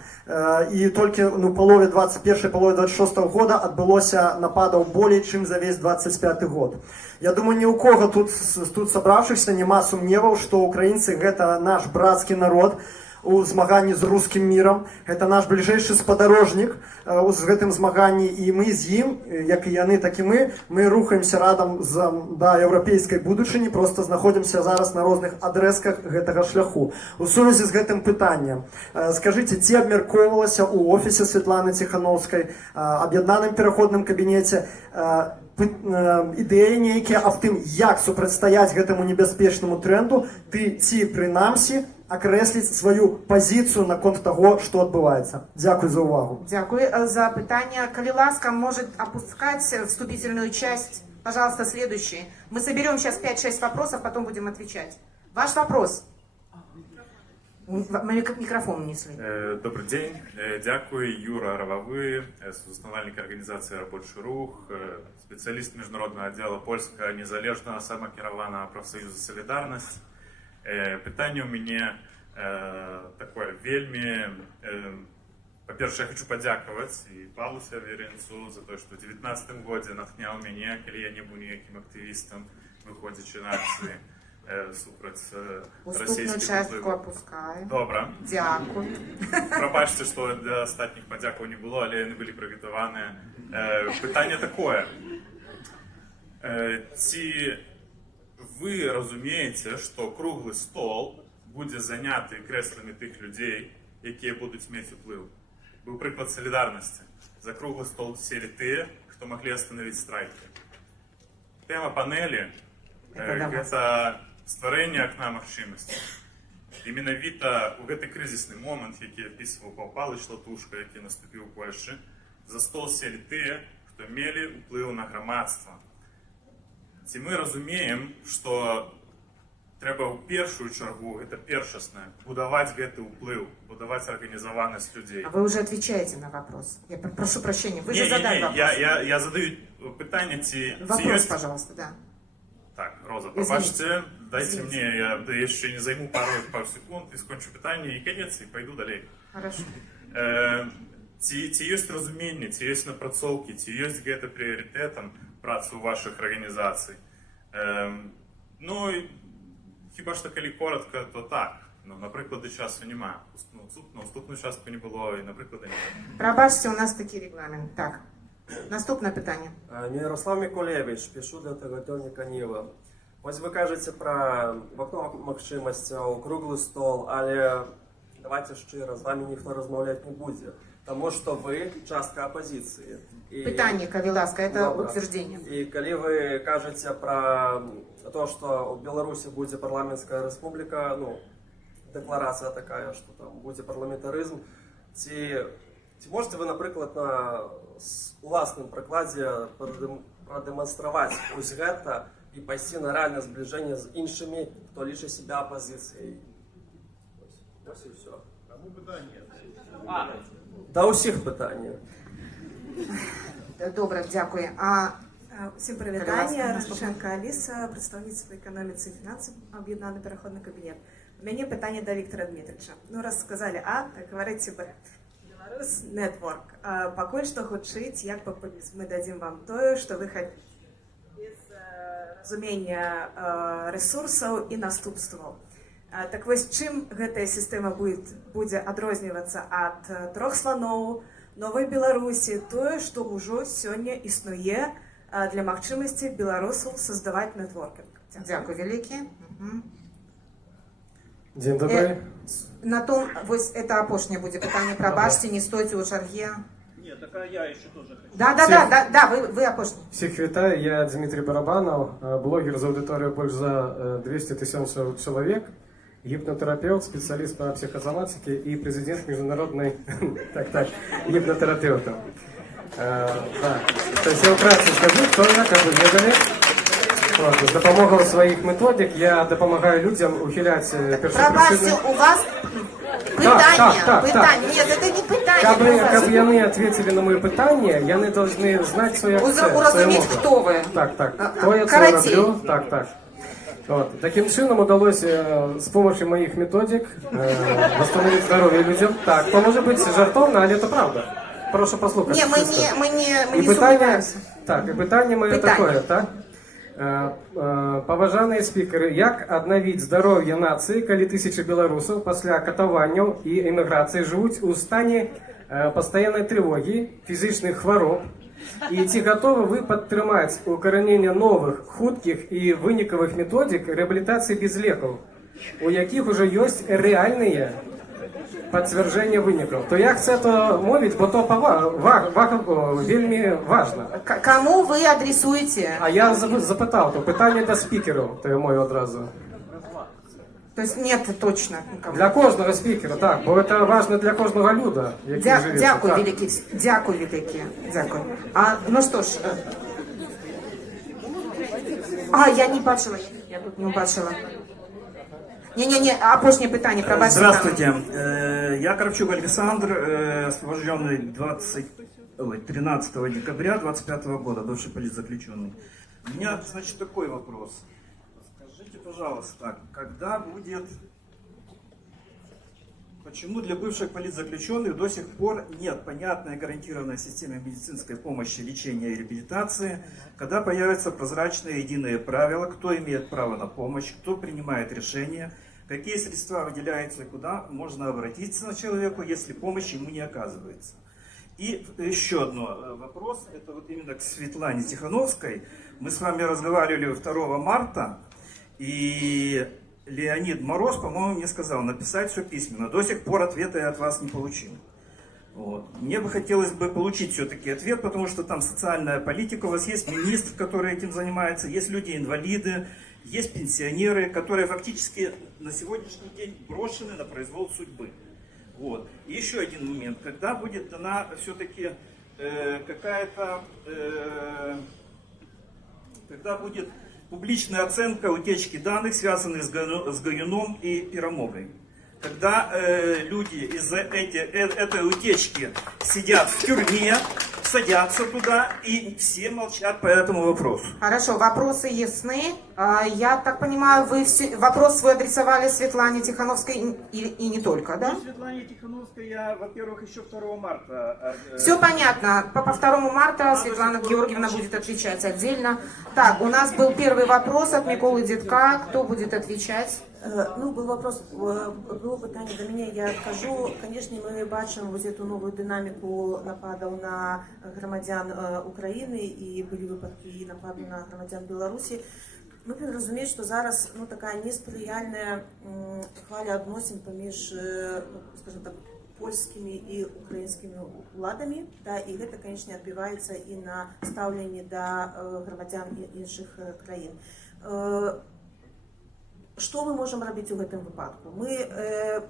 І толькі палове 21-й, палове 26-го года адбылося нападаў болей, чым за весь 25-й год. Я думаю, ні ў кого тут сабраўшыхся няма сумневаў, што украінцы гэта наш брацкі народ у змаганні з рускім мірам. Гэта наш бліжэйшы спадарожнік з гэтым змаганні, і мы з ім, як і яны, так і мы рухаемся радам да еўрапейскай будучыні, просто знаходзімся зараз на розных адрэзках гэтага шляху. У сувязі з гэтым пытаннем, скажыце, ці абмяркоўвалася ў офісе Святланы Ціхановскай, аб'яднаным пераходным кабінеце, ідэі нейкія аб тым, як супрацьстаяць гэтаму небяспечнаму тренду, ці прынамсі окреслить свою позицию наконт того, что отбывается. Дякую за увагу. Дякую за питання. Коли ласка, может опускать вступительную часть. Пожалуйста, следующий. Мы соберем сейчас 5-6 вопросов, потом будем отвечать. Ваш вопрос. Микрофон несли. Добрый день. Дякую. Юра Рававы, основальник организации «Рабочий рух», специалист международного отдела польского незалежного самокіраванага профсоюза «Солидарность». Питання у мяне такое вельмі, па-першае, я хочу падзякаваць і Павлу Сяверенцу за то, што ў 19 годзе натхняў мяне, калі я не быў ніякім актывістам, выходзячы на акцыі супраць расійскіх частку опускаю. Добра. Дякую. Прабачце, што для астатніх падзякаў не было, але яны былі прыгатаваныя. Пытанне такое. Ці ви розумієте, що круглий стол буде зайнятий креслами тих людей, які будуть мати вплив? Був приклад солідарності. За круглий стол сели ті, хто могли остановити страйки. Тема панелі – це створення окна можливості. І менавіта у гэты кризисний момент, який описував Павел Павлович Латушко, який наступив у Польщі, за стол сели ті, хто мали вплив на громадство. Ці ми розуміємо, що треба в першу чергу, це першосне, будувати гэты вплив, будувати організованість людей. А вы уже отвечаете на вопрос. Я прошу прощения, вы же задали вопрос. Я задаю питання, Вопрос, пожалуйста, да. Так, Роза, пробачте, дайте мне, я еще не займу пару секунд, и скончу питание, и конец, и пойду далее. Хорошо. Ці є розуміння, ці є напрацовки, ці є гэта пріоритетом праці ваших організацій. Ну, хіба що коли коротко, то так. Ну, наприклад, часу немає. Наступну частку не було, і, наприклад, немає. Пробачте, у нас такий регламент. Так, наступне питання. Мирослав Миколевич, пишу для тяготельника Ніва. Ось ви кажете про вікно можливостей, круглий стол, але давайте щиро, з вами ніхто розмовляти не буде. Тому що ви частка опозиції. Питання, Кавіласка, це утвердження. І коли ви кажете про те, що в Білорусі буде парламентська республіка, ну, декларація така, що там буде парламентаризм, ці можете ви, наприклад, на власному прикладі продемонструвати ось гэта і пойти на реальне зближення з іншими, хто лише себе опозицією? Ось і все. Кому питання? До усіх питання. Добре, дякую. Всім привітання. Розпашенко Аліса, представництво економіці і фінансів, об'єднаний переходний кабінет. У мене питання до Віктора Дмитровича. Ну, раз сказали А, так говорите Б. Беларусь Network. Пакуль што гучыць як папулізм. Мы дадзім вам тое, што вы хотите без разумення ресурсаў і наступстваў. Так вось, чым гэтая сістэма будзе адрознівацца ад трох слоноў, Новой Беларусі, тое, што ўжо сёння існуе для магчымасці беларусаў создаваць нетворкінг. Дякую вялікі. Дзень добрый. На том, вось это апошняе будзе пытанне, прабачце, не стойце ў чарге. Нет, так я еще тоже хочу. Да, вы апошні. Всех вітаю, я Дмитрий Барабанов, блогер за аудиторию больше за 200 тысяч человек, гипнотерапевт, специалист по психосоматике и президент международной гипнотерапевтов. Да. То есть я вкратце скажу, кто я, как вы ведали. Вот, с допомогою своих методик я допомагаю людям ухилять Пробачте, у вас питання. Нет, это не питання. Как яны ответили на мои питання, яны должны знать свои акценты. Уразуметь, кто вы. Так. Кто я, что роблю. Так. Вот. Таким чином удалось с помощью моих методик восстановить здоровье людям. Так, то может быть жартовно, але это правда. Прошу послухати. Ні, ми не сумніваємося. Так, і питання моє таке, так? Поважаныя спікеры, як аднавіць здароўе нацыі, калі тысячы беларусаў пасля катаванняў і эміграцыі жывуць у стане пастаяннай трывогі, фізічных хвароб, і ці гатовы вы падтрымаць укараненне новых, хуткіх і вынікавых методик рэабілітацыі без лекаў, у якіх ужо ёсць рэальныя подтверждение выников, то я хочу это мовить, бо то вельми важно. Кому вы адресуете? А я запитав, то питання до спікерів, то я мою одразу. То есть нет точно никого. Для кожного спікера, так, бо це важно для кожного люда, який живе. Дякую, великий. Дякую, великий. Дякую. Ну что ж. Я не бачила. Я тут не бачила. Не, опошнее питание, пробачьте. Здравствуйте, я Кравчук Александр, освобожденный 13 декабря 2025 года, бывший политзаключенный. У меня, значит, такой вопрос. Скажите, пожалуйста, когда будет... Почему для бывших политзаключенных до сих пор нет понятной гарантированной системы медицинской помощи, лечения и реабилитации? Когда появятся прозрачные единые правила, кто имеет право на помощь, кто принимает решения, какие средства выделяются и куда можно обратиться к человеку, если помощь ему не оказывается? И еще один вопрос, это вот именно к Светлане Тихановской. Мы с вами разговаривали 2 марта, и Леонид Мороз, по-моему, мне сказал написать все письменно. До сих пор ответа я от вас не получил. Вот. Мне бы хотелось бы получить все-таки ответ, потому что там социальная политика, у вас есть министр, который этим занимается, есть люди-инвалиды, есть пенсионеры, которые фактически на сегодняшний день брошены на произвол судьбы. Вот. И еще один момент, когда будет дана все-таки какая-то, когда будет публичная оценка утечки данных, связанных с Горюном и Перемогой. Когда люди из-за этой утечки сидят в тюрьме, садятся туда, и все молчат по этому вопросу. Хорошо, вопросы ясны. Я так понимаю, вопрос свой адресовали Светлане Тихановской и не только, да? Ну, Светлане Тихановской я, во-первых, еще 2 марта... Все понятно. По 2 марта Светлана Георгиевна будет отвечать отдельно. Так, у нас был первый вопрос от Миколы Дідка. Кто будет отвечать? Ну, был вопрос, было питання до меня, я откажу. Конечно, мы бачим вот эту новую динамику нападов на громадян України і були випадки і нападу на громадян Білорусі. Ми повинні розуміти, що зараз така несприяльна хваля відносин поміж, скажімо так, польскими і українськими владами, да, і це, звісно, відбивається і на ставленні до громадян інших країн. Что мы можем робить у гэтым выпадку? Мы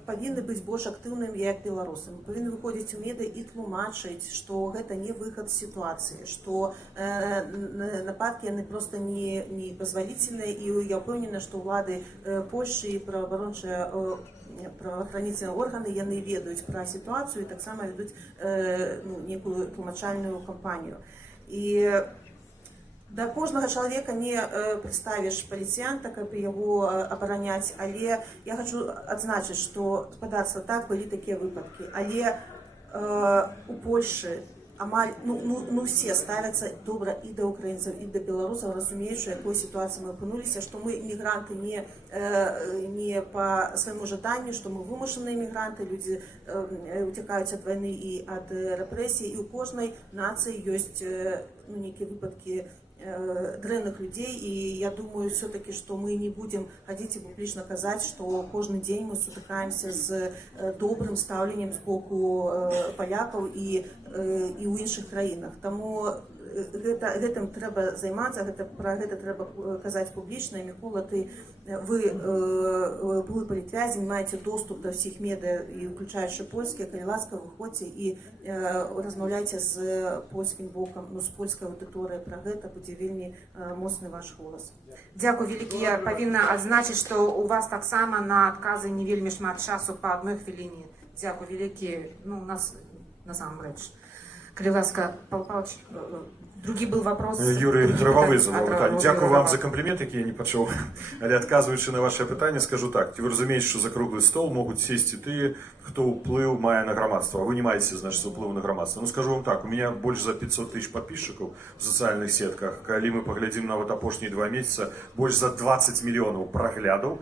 повинны быть больш актыўнымі як беларусы. Мы повинны выходзіць у медыа і тлумачыць, што гэта не выход з сітуацыі, што нападкі яны просто не пазвалительныя, і я ўпэўнена, што ўлады Польшчы і праваахранительныя органы яны ведаюць пра сітуацыю і таксама вядуць некую тлумачальную кампанію. І да кожнага чалавека не прыставіш паліцыянта, каб яго абараняць, але я хочу адзначыць, што спадарства так былі такія выпадкі, але у Польшы амаль все ставяцца добра і да украінцаў, і да беларусаў, разумеючы, якой сітуацыі мы апынуліся, што мы мігранты не па свайму жаданню, што мы вымушаныя мігранты, людзі уцякаюць ад вайны і ад рэпрэсій, і ў кожнай нацыі ёсць нейкія выпадкі дрэнных людей, и я думаю все-таки, что мы не будем ходить и публично казать, что каждый день мы сутыкаемся с добрым ставлением с боку поляков и у іншых краінах. Тому гэтым трэба займацца, пра гэта трэба казаць публічна. Мікола, вы былы палітвязень, маеце доступ до ўсіх медыа, і уключаючы польскія, калі ласка, выходзьце і размаўляйце з польскім бокам, з польскай аўдыторыяй пра гэта, будзе вельмі моцны ваш голас. Дзякуй вялікі. Я павінна адзначыць, што у вас таксама на адказы не вельмі шмат часу, па 1 хвіліне. Дзякуй вялікі. У нас насамрэч. Калі ласка, Павел Павлович, другі был вопрос. Юрий Травовый задал питання. Дякую вам за комплімент, який я не почув. Але адказуючи на ваше питання, скажу так. Ви розумієте, що за круглий стол можуть сісти ті, хто вплив має на громадство. А ви не маєте, значить, впливу на громадство. Ну, скажу вам так, у меня больше за 500 тысяч подписчиков в социальных сетках. Коли мы поглядим на вот опошние 2 месяца, больше за 20 миллионов проглядов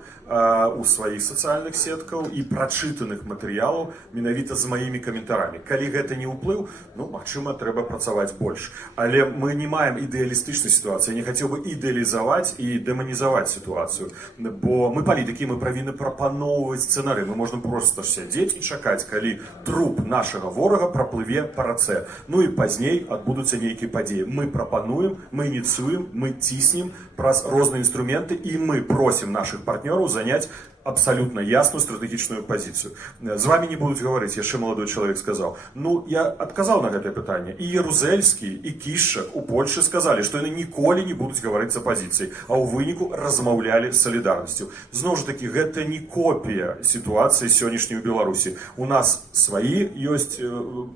у своих социальных сетках и прочитанных материалов, менавіта з моими комментариями. Коли это не уплыв, ну, магчыма, трэба працаваць больш. Але мы не маем ідэалістычнай сітуацыі. Я не хацеў бы ідэалізаваць і дэманізаваць сітуацыю. Бо мы палітыкі, мы павінны прапаноўваць сцэнары. Мы можна проста сядзець і чакаць, калі труп нашага ворага праплыве па рацэ. Ну і пазней адбудуцца нейкія падзеі. Мы прапануем, мы ініцыюем, мы ціснем праз розныя інструменты, і мы просім нашых партнёраў заняць абсолютно ясную стратегічную позицию. З вами не будуть говорити, яшчэ молодой чоловік сказав. Ну, я адказаў на гэтае пытанне. І Ярузельскі, і Кішчак у Польшы сказалі, што яны ніколі не будуць гаварыць з апазіцыяй, а ў выніку размаўлялі з салідарнасцю. Зноў жа такі, гэта не копія сітуацыі сённяшняй у Беларусі. У нас сваі ёсць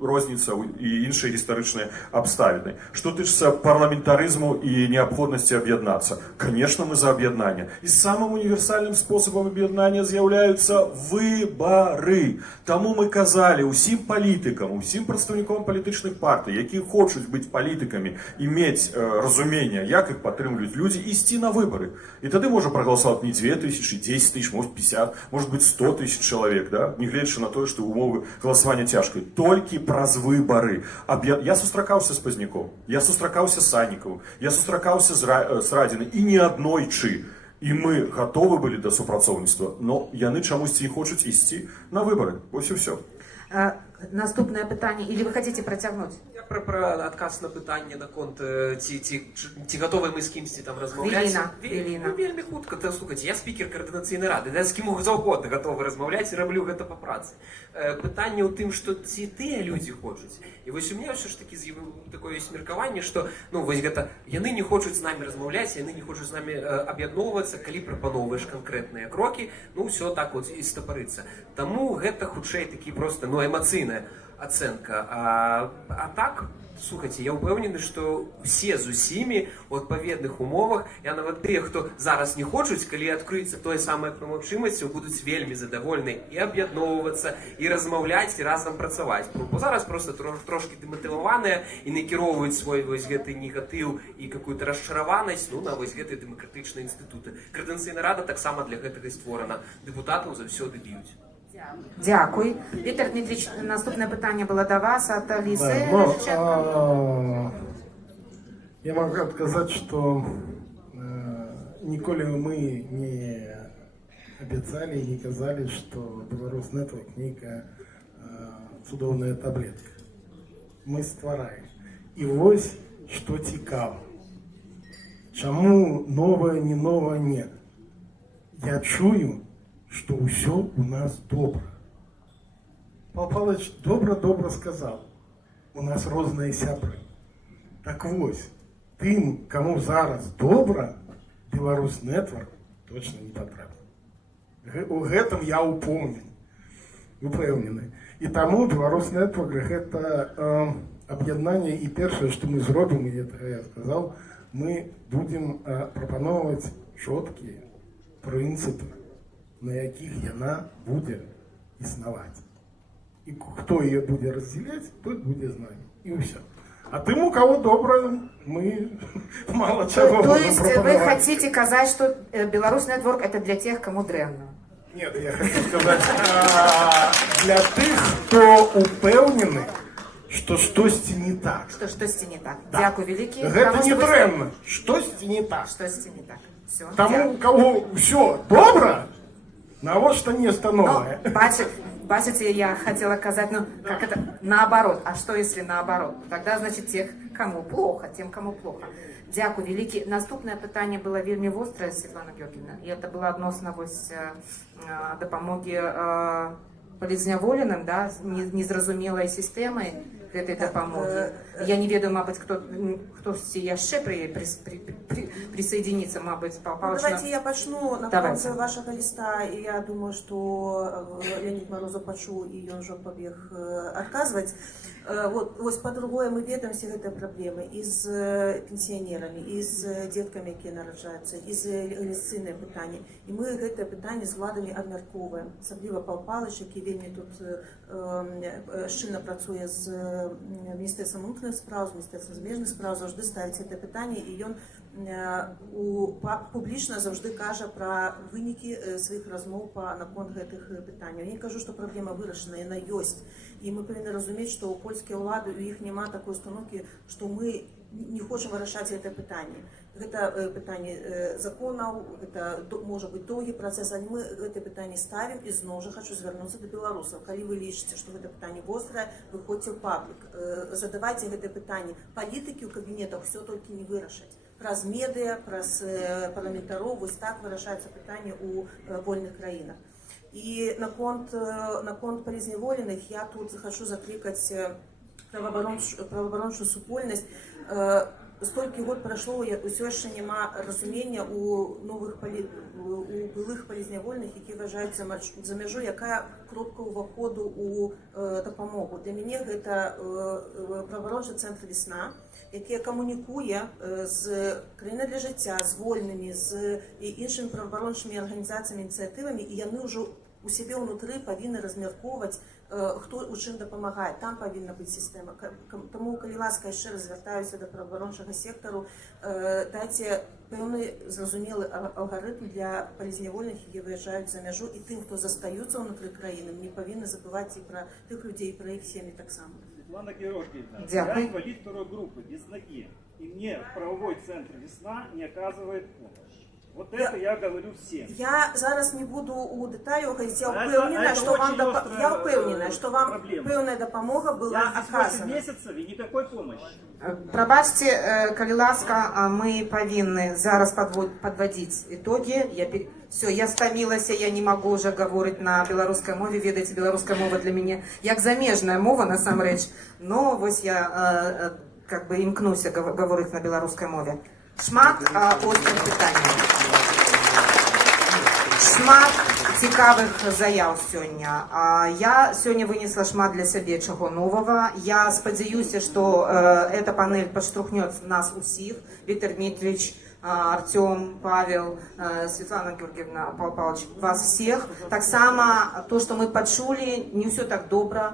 розніца і іншыя гістарычныя абставіны. Што тычыцца парламентарызму і неабходнасці аб'яднацца. Конечно, мы за аб'яднанне. І самым універсальным способам аб'яднання паглынання з'яўляюцца выбары. Таму мы казалі ўсім палітыкам, усім прадстаўнікам палітычных партый, якія хочуць быць палітыкамі і мець разумение, як іх падтрымліваюць людзі, ісці на выбары. І тады можа прагаласаваць не 2000, 10 тысяч, может 50, может быть 100 тысяч чалавек, да? Нягледзячы на тое, што умовы галасавання цяжкія. Толькі праз выбары. Я сустракаўся з Пазняком, я сустракаўся з Саннікавым, я сустракаўся з Радзінай і не аднойчы. І мы гатовы былі да супрацоўніцтва, но яны чамусьці не хочуць ісці на выбары. Вось і ўсё. Наступное пытанне, или вы хотите протягнуть? Я про адказ на пытанне наконт ці гатовы мы з кімсьці там размаўляць. Веліна. Вельмі хутка. Слухайте, я спікер координацыйнай рады, я з кім заўгодна гатовы размаўляць і раблю гэта па працы. Пытанне ў тым, што ці тыя людзі хочуць. І вось у меня ўсё ж такі такое ёсць меркаванне, што вось гэта яны не хочуць з намі размаўляць, яны не хочуць з намі аб'ядноўвацца, калі прапаноўваеш канкрэтныя крокі, ўсё так вот і стапарыцца. Таму гэта хутчэй такі проста эмацыйная ацэнка. А так, слухайте, я ўпэўнены, што все з усімі у адпаведных умовах, я нават тыя, хто зараз не хочуць, калі адкрыецца тое самае пра магчымасці, будуць вельмі задавольны і аб'ядноўвацца, і размаўляць, і разам працаваць. Бо зараз проста трошки дэматываваныя і накіроўваюць свой вось гэты негатыў і какую-то расчараванасць на вось гэтыя дэмакратычныя інстытуты. Координацыйная рада таксама для гэтага створана. Дэпутатаў заўсёды б'юць. Дякую. Віктор Дмитрович, наступне питання було до вас от Алисы. Я могу отказать, что николи мы не обещали и не казали, что Беларусь Network некая цудовная таблетка. Мы створаем. И вось, что цікаво. Чому новое, не новое нет? Я чую, что ўсё у нас добра. Павел Павлович добра сказал. У нас розныя сябры. Так вось, тым, кому зараз добра, Беларусь Network точно не патрэбна. У гэтым я упэўнены. І таму Беларусь Network гэта аб'яднанне, і першае, што мы зробім, і гэта я сказал, мы будем прапаноўваць чёткія прынцыпы, на якіх яна будзе існаваць. І хто яе будзе раздзяляць, той будзе з намі. І ўсё. А тым, у кого добра, мы мало чего То можем есть пропоновать. вы хотите сказать, что Беларусь Network это для тех, кому дрэнна? Нет, я хочу сказать, для тых, кто упэўнены, что штосьці не так. Что штосьці не так. Дякую вялікі. Гэта не дрэнна. Штосьці не так. Штосьці не так. Все. Тому, у кого все добро, навошта нешта новое. Бачите, я хотела сказать, как это наоборот. А что если наоборот? Тогда, значит, тех, кому плохо, тем, кому плохо. Дякую вялікі. Наступне питання було вельмі вострае, Світлана Георгіївна. І це було адносно вось дапамогі палізняволеным, да, незразумелай сістэмай гэтай дапамогі. Я не ведаю, мабыць, хтосьці яшчэ присоединится, мабыць, Павел. Давайте я пачну на конце вашего листа, и я думаю, что Леонид Морозов пачуў, и он уже побег отказывать. Вот по-другое мы ведаемся гэтай праблемы і з пенсіянерамі, і з дзеткамі, якія нараджаюцца, і з легалізацыйныя пытанні. І мы гэтае пытанне з уладамі абмяркоўваем, асабліва Павел Павлович, які вельмі тут шчыльна працуе з Міністэрствам унутраных спраў, з Міністэрствам замежных спраў, заўжды ставіць гэтае пытанне, і ён публічна заўжды кажа пра вынікі сваіх размоў наконт гэтых пытанняў. Я не кажу, што праблема вырашана, яна ёсць. І мы павінны разумець, што ў польскія ўлады у іх няма такой установкі, што мы не хочам вырашаць гэтае пытанне. Гэта пытанне законаў, гэта можа быць доўгі працэс, але мы гэтае пытанне ставім, і зноў жа хочу звярнуцца да беларусаў. Калі вы лічыце, што гэта пытанне вострае, выходзьце ў паблік, задавайце гэтае пытанне. Палітыкі ў кабінетах все толькі не вырашаць. Праз медыа, праз парламентароў, вось так вырашаецца пытанне ў вольных краінах. І наконт палізняволеных я тут хочу заклікаць праваабарончую супольнасць. Столькі год прайшло, усё яшчэ няма разумення у былых палізнявольных, які вважаюцца за мяжу, якая кропка ўваходу ў дапамогу. Для мяне гэта праваабарончы цэнтр «Весна», яке камунікує з «Країна для життя», з «Вольними», з іншими правоабарончымі арганізацыямі, ініцыятывамі, і яны ўжо у себе ўнутры павінны размяркоўваць, хто у чым дапамагае. Там павінна быць сістэма. Таму, калі ласка, яшчэ раз звяртаюся да праваабарончага сектару, дайце пэўны зразумелы алгарытм для палізнявольных, які выязджаюць за мяжу, і тым, хто застаюцца ўнутры краіны, не павінны забываць і пра тых людзей, пра іх сем'і таксама. Светлана Георгиевна, Дякую. я инвалид второй группы, без ноги, и мне правовой центр «Весна» не оказывает помощь. Вот это я говорю всем. Я зараз не буду у деталі уходить. Я Это упевнена, что вам очень острая проблема. пэўная дапамога была Я здесь 8 оказана. месяцев и никакой помощи. Прабачце, калі ласка, мы павінны зараз подводить итоги. Все, я стамілася, я не могу уже говорить на беларускай мове. Ведаеце, беларуская мова для мяне як замежная мова насамрэч. Но вось я как бы імкнуся говорить на беларускай мове. Шмат острых пытанняў. Шмат цікавых заяў сёння. Я сёння вынесла шмат для сябе чаго новага. Я спадзяюся, што эта панель падштурхнёт нас усіх. Виктор Дмитриевич, Артем, Павел, Светлана Георгиевна, Павел Павлович, вас всех. Таксама то, што мы пачулі, не ўсё так добра.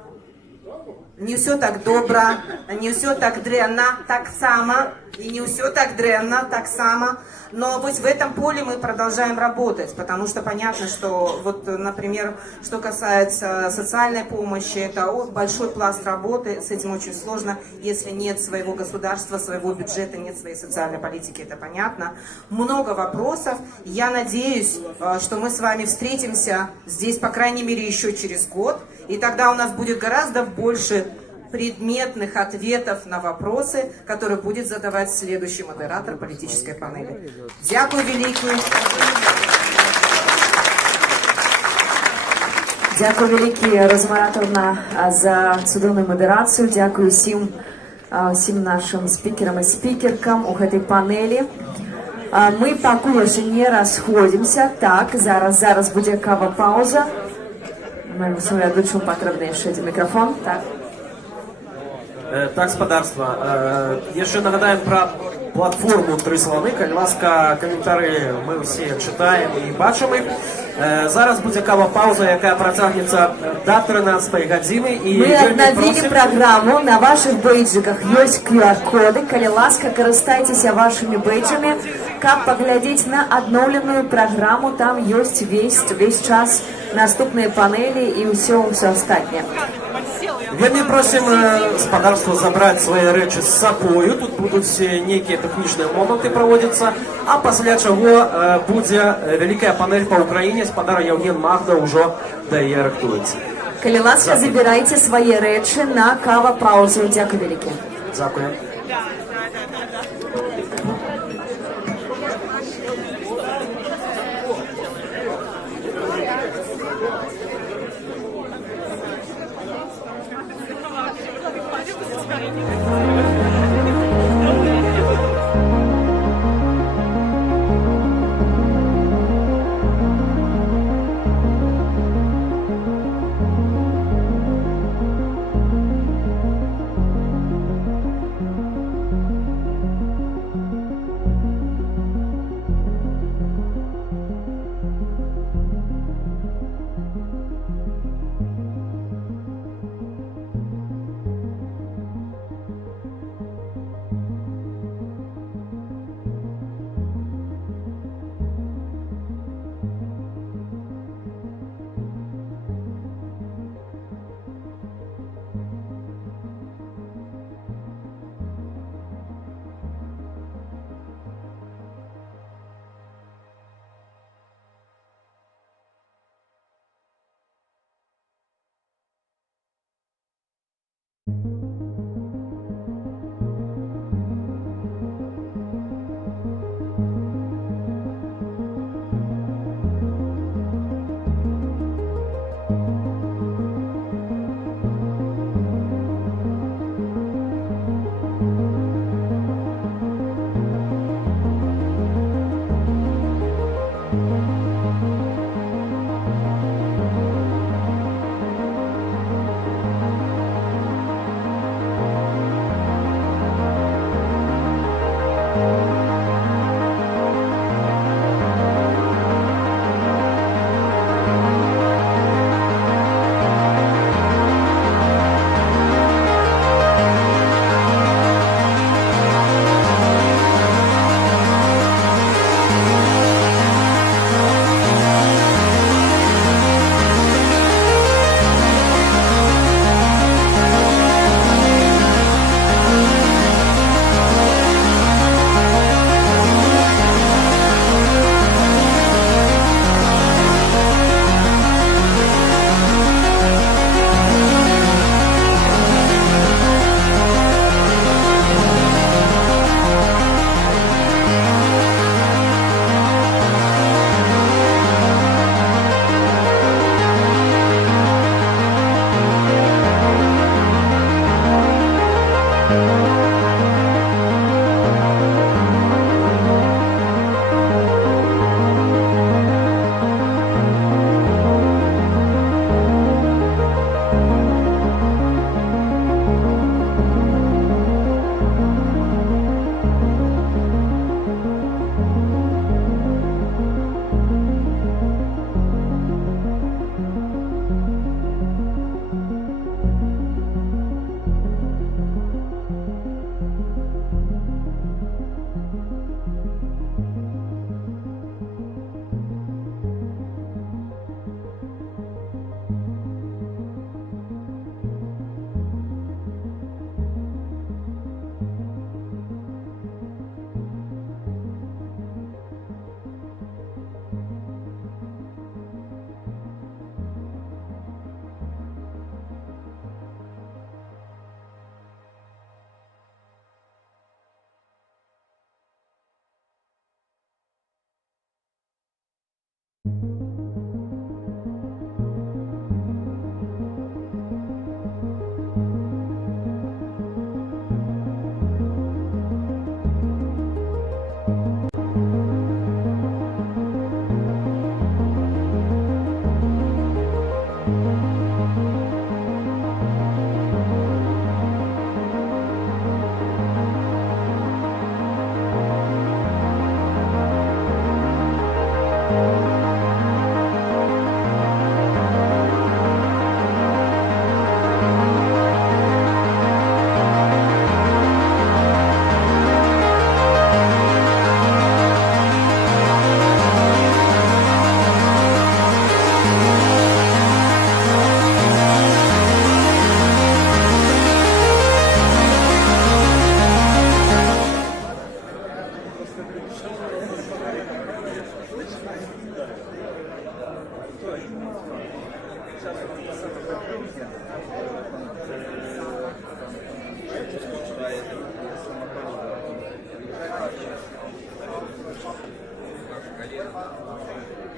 Не ўсё так добра, не ўсё так дрэнна, таксама. И не все так дрянно, так само. Но вот в этом поле мы продолжаем работать, потому что понятно, что, вот, например, что касается социальной помощи, это большой пласт работы, с этим очень сложно, если нет своего государства, своего бюджета, нет своей социальной политики, это понятно. Много вопросов. Я надеюсь, что мы с вами встретимся здесь, по крайней мере, еще через год, и тогда у нас будет гораздо больше предметных ответов на вопросы, которые будет задавать следующий модератор политической панели. Дякую великую. Дякую великі, Розмара Торна, за цудоўную мадэрацыю. Дякую всім нашим спикерам и спикеркам у гэтай панелі. Мы пакуль яшчэ не расходзімся. Так, зараз будзе кава-пауза. Моему соведучому патрэбны яшчэ адзін мікрафон. Так. Так, спадарства, яшчэ нагадаем пра платформу «Тры сланы». Калі ласка, каментары мы ўсе чытаем і бачым іх. Зараз будзе кава-пауза, якая працягнецца до 13 гадзіны. Мы аднавілі праграму. На ваших бейджиках ёсць QR-коды. Калі ласка, карыстайцеся вашымі бейджамі, каб паглядзець на адноўленую праграму. Там ёсць весь час наступныя панелі і ўсё астатняе. Вельмі просім спадарства забраць свае рэчы з сабою. Тут будуць нейкія тэхнічныя моманты праводзіцца, а пасля чаго будзе вялікая панель па Украіне. Спадар Яўген Магда ўжо да яе рыхтуецца. Калі ласка, забірайце свае рэчы на кава-паузу. Дзякуй вялікі. Дзякуй.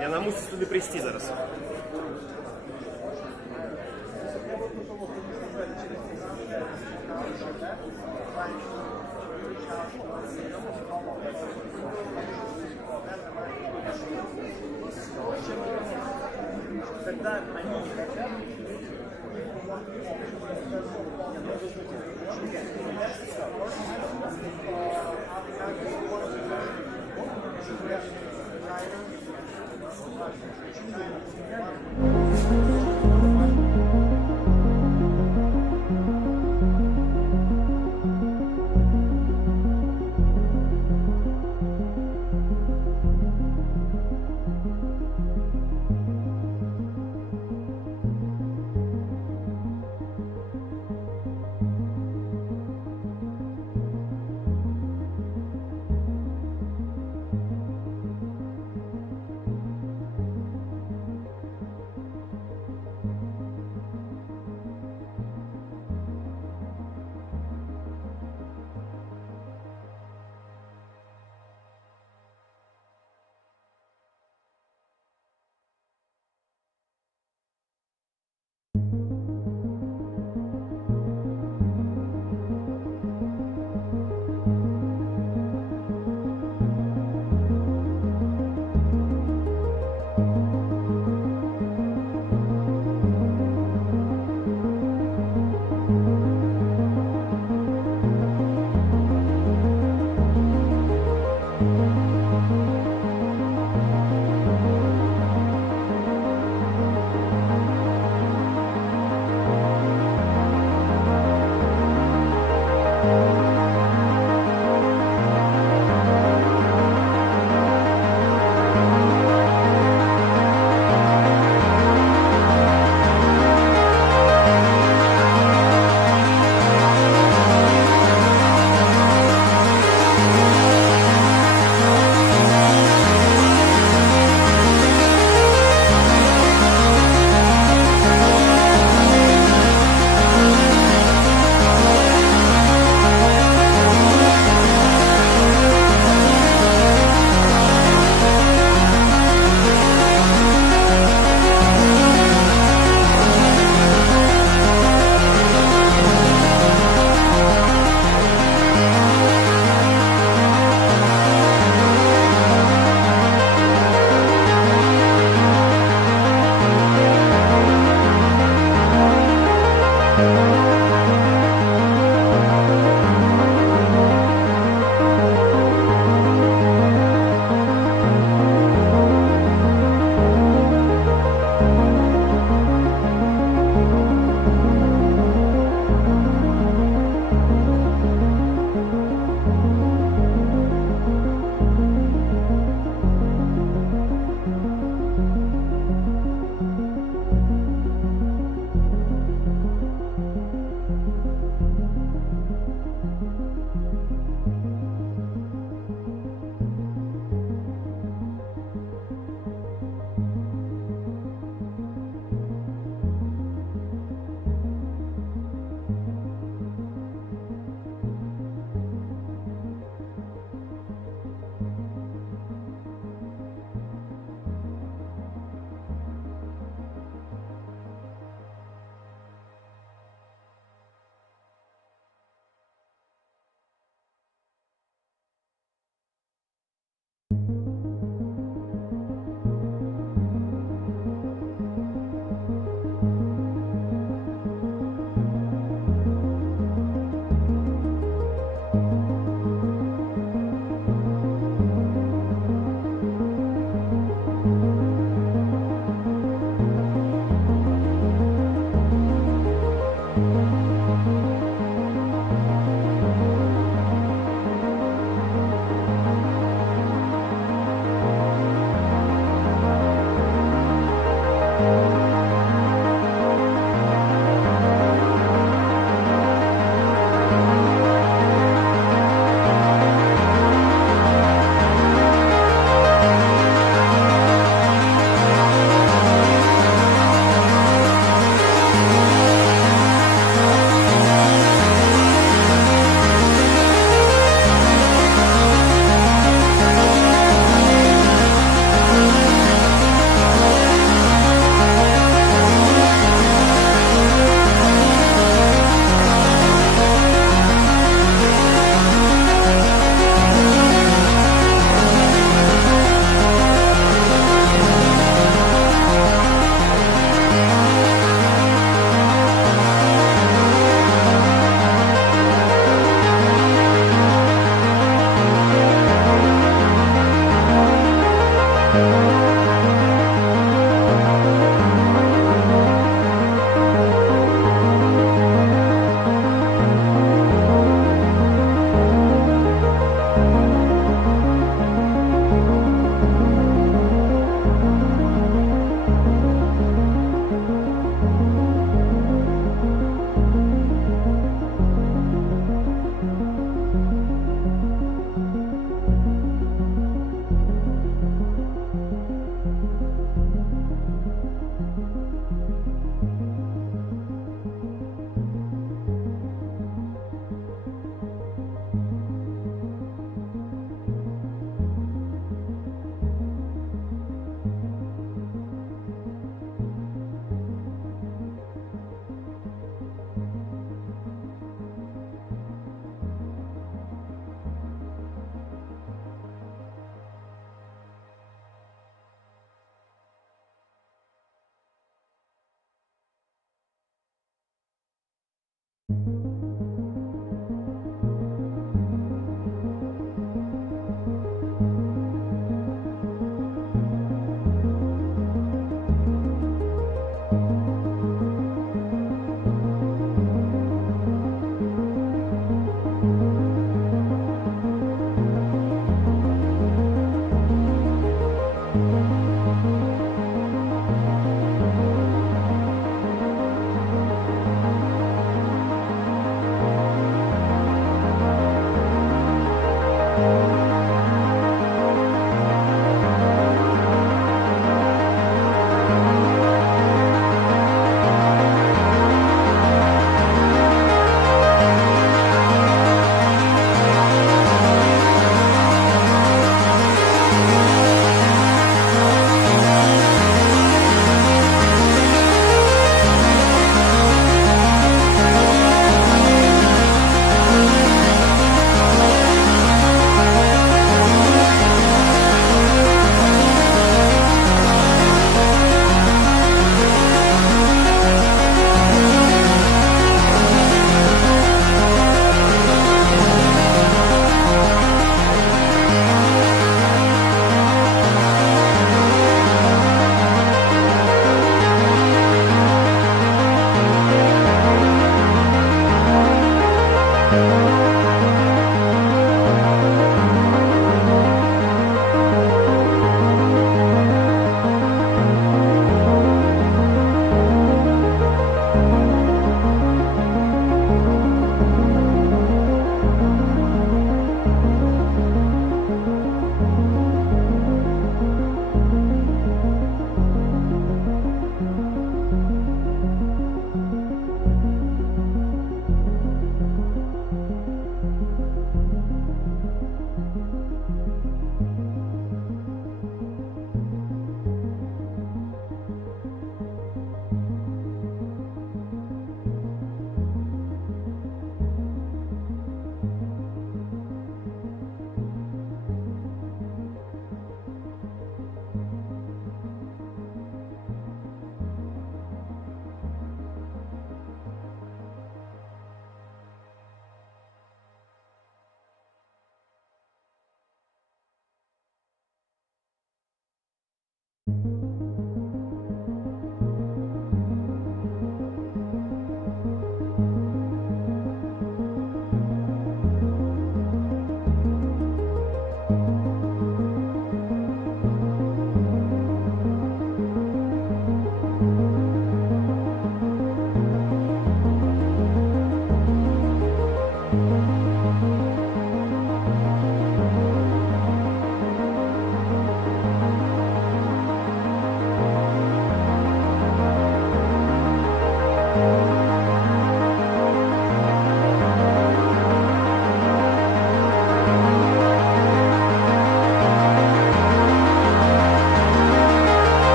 Яна мусить туди прийти зараз. Когда они не хотят,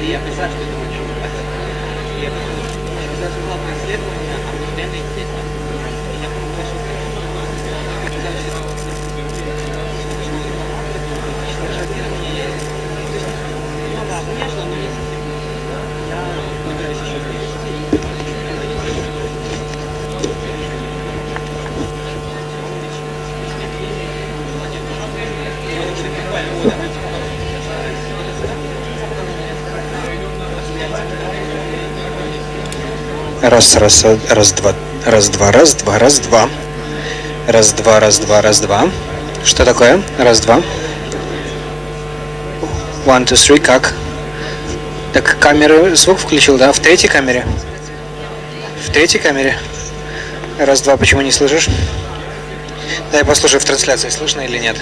И описать, что это очень важно. И даже главное исследование о постоянной теме. И я помню, что ну да, конечно, но не совсем. Я набираюсь еще больше. Раз, раз, раз, два, раз, два, раз, два, раз, два. Раз, два, раз, два, раз, два. Что такое? Раз, два. 1, 2, 3, как? Так камеры, звук включил, да? В третьей камере? В третьей камере? Раз, два, почему не слышишь? Дай послушай в трансляции, слышно или нет?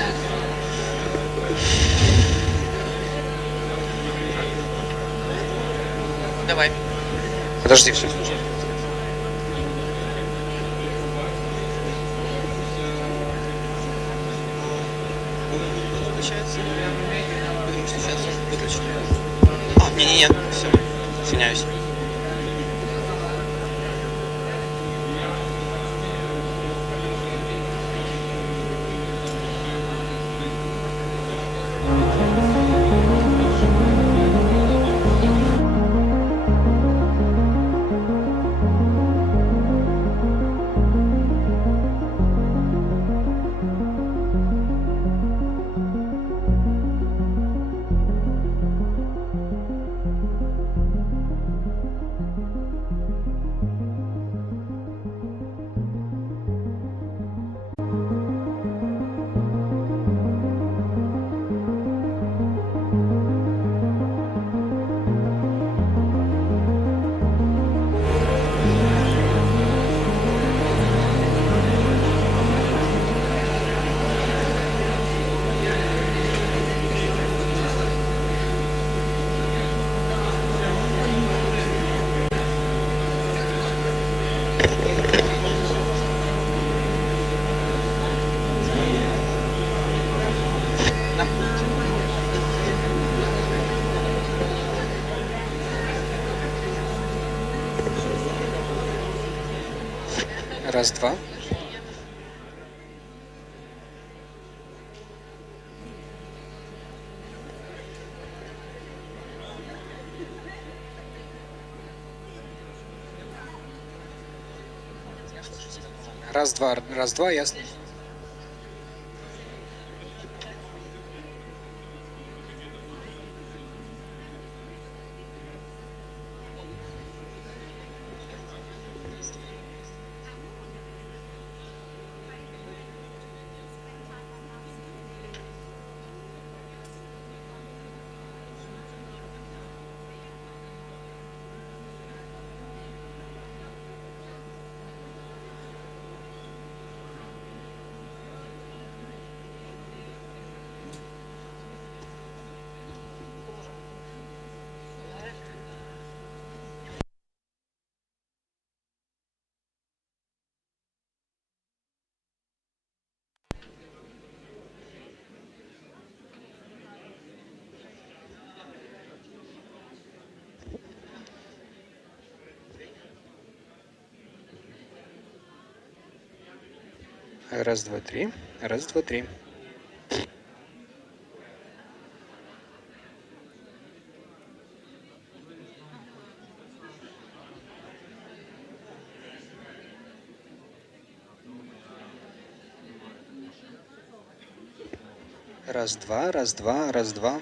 Давай. Подожди, все. Получается, потому что сейчас выключу. Не-не-не, все, извиняюсь. Раз, два. Раз, два, ясно. Раз, два, три. Раз, два, три. Раз, два, раз, два, раз, два.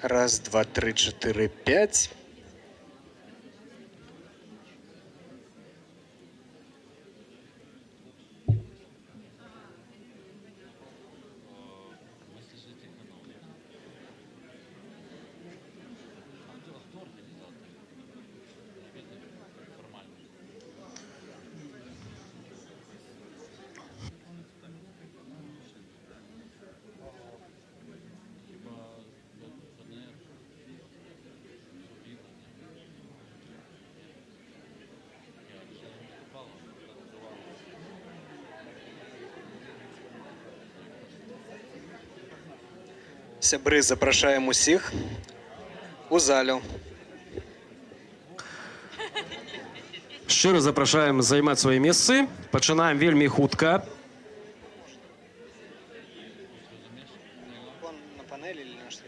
Раз, два, три, четыре, пять. Сябры, запрашаем усіх у залю. Шчыра запрашаем займаць свае месцы. Пачынаем вельмі хутка. На панели или на что?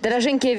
Дороженькие,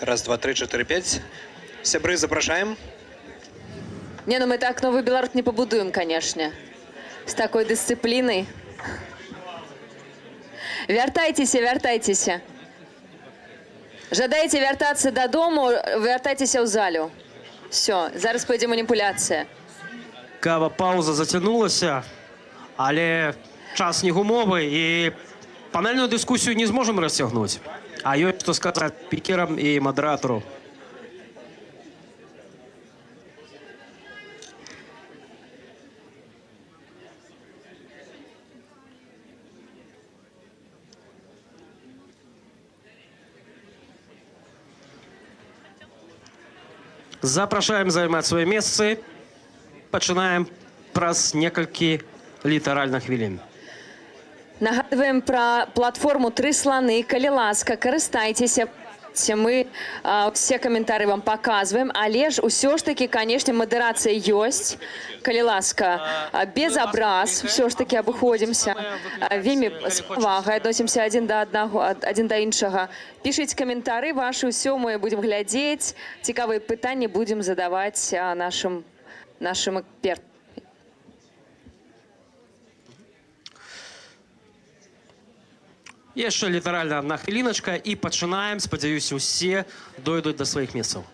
Раз, два, три, четыре, пять. Сябры, запрашаем. Не, ну мы так новый Беларусь не побудуем, конечно. С такой дисциплиной. Вяртайтеся, вяртайтеся. Жадаеце вяртацца дадому, вяртайцеся ў залю. Все, зараз пойдзе маніпуляцыя. Кава пауза зацянулася, але час не гумовы і панельную дыскусію не зможам расцягнуць. А ёсць што сказаць спікерам і мадэратару. Запрашаем займаць свае месцы. Пачынаем праз некалькі літаральных хвілін. Нагадваем пра платформу «Тры сланы». Калі ласка, карыстайцеся. Мы все каментары вам показываем, але ж усё ж таки, конечно, модерация есть. Калі ласка, без образ, все ж таки абыходзімся. Вельмі з павагай адносімся адзін да іншага. Пішыце каментары ваши, ўсё мы будем глядзець. Цікавыя пытанні будем задаваць нашим экспертам. Яшчэ літаральна одна хвіліначка і пачынаем. Спадзяюся, усе дойдуць да сваіх месцаў.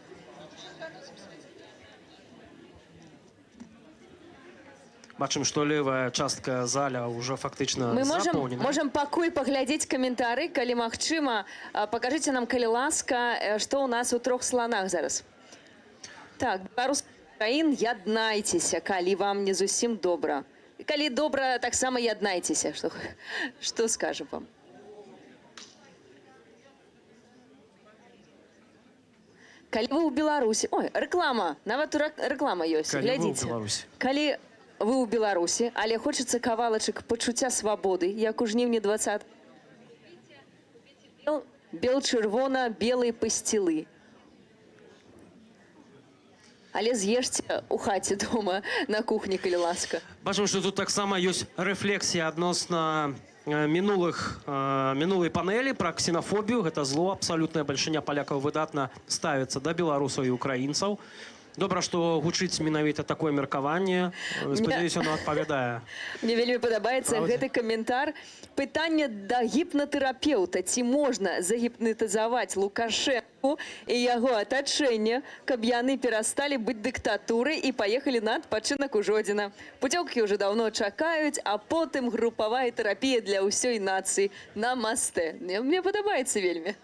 Бачым, што левая частка заля ўжо фактычна запоўнена. Можем пакуль паглядзець каментары, калі магчыма. Пакажыце нам, калі ласка, што ў нас у трох сланах зараз. Так, беларускіх краін, яднайцеся, калі вам не зусім добра. Калі добра, таксама яднайцеся. Што скажам вам? Калі вы ў Беларусі... Ой, рэклама, нават рэклама ёсць, глядзіце. Калі вы ў Беларусі, але хочацца кавалачак пачуцця свабоды, як у жніўні 20... Бел-чырвона-белыя пасцілы. Але з'ешце ў хаце дома, на кухні, калі ласка. Бачым, што тут таксама ёсць рэфлексія адносна мінулай панелі пра ксенафобію. Гэта зло, абсалютная бальшыня палякаў выдатна ставіцца да беларусаў і украінцаў. Добра, што гучыць менавіта такое меркаванне. Спадзяюся, оно адпавядае. Мне вельмі падабаецца гэты каментар. Пытанне да гіпнатэрапеўта. Ці можна загіпнатызаваць Лукашэнку і яго атачэнне, каб яны перасталі быць дыктатурай і паехалі на адпачынак у Жодзіна. Пуцёўкі ўжо даўно чакаюць, а потым групавая тэрапія для ўсёй нацыі на масте. Мне падабаецца вельмі.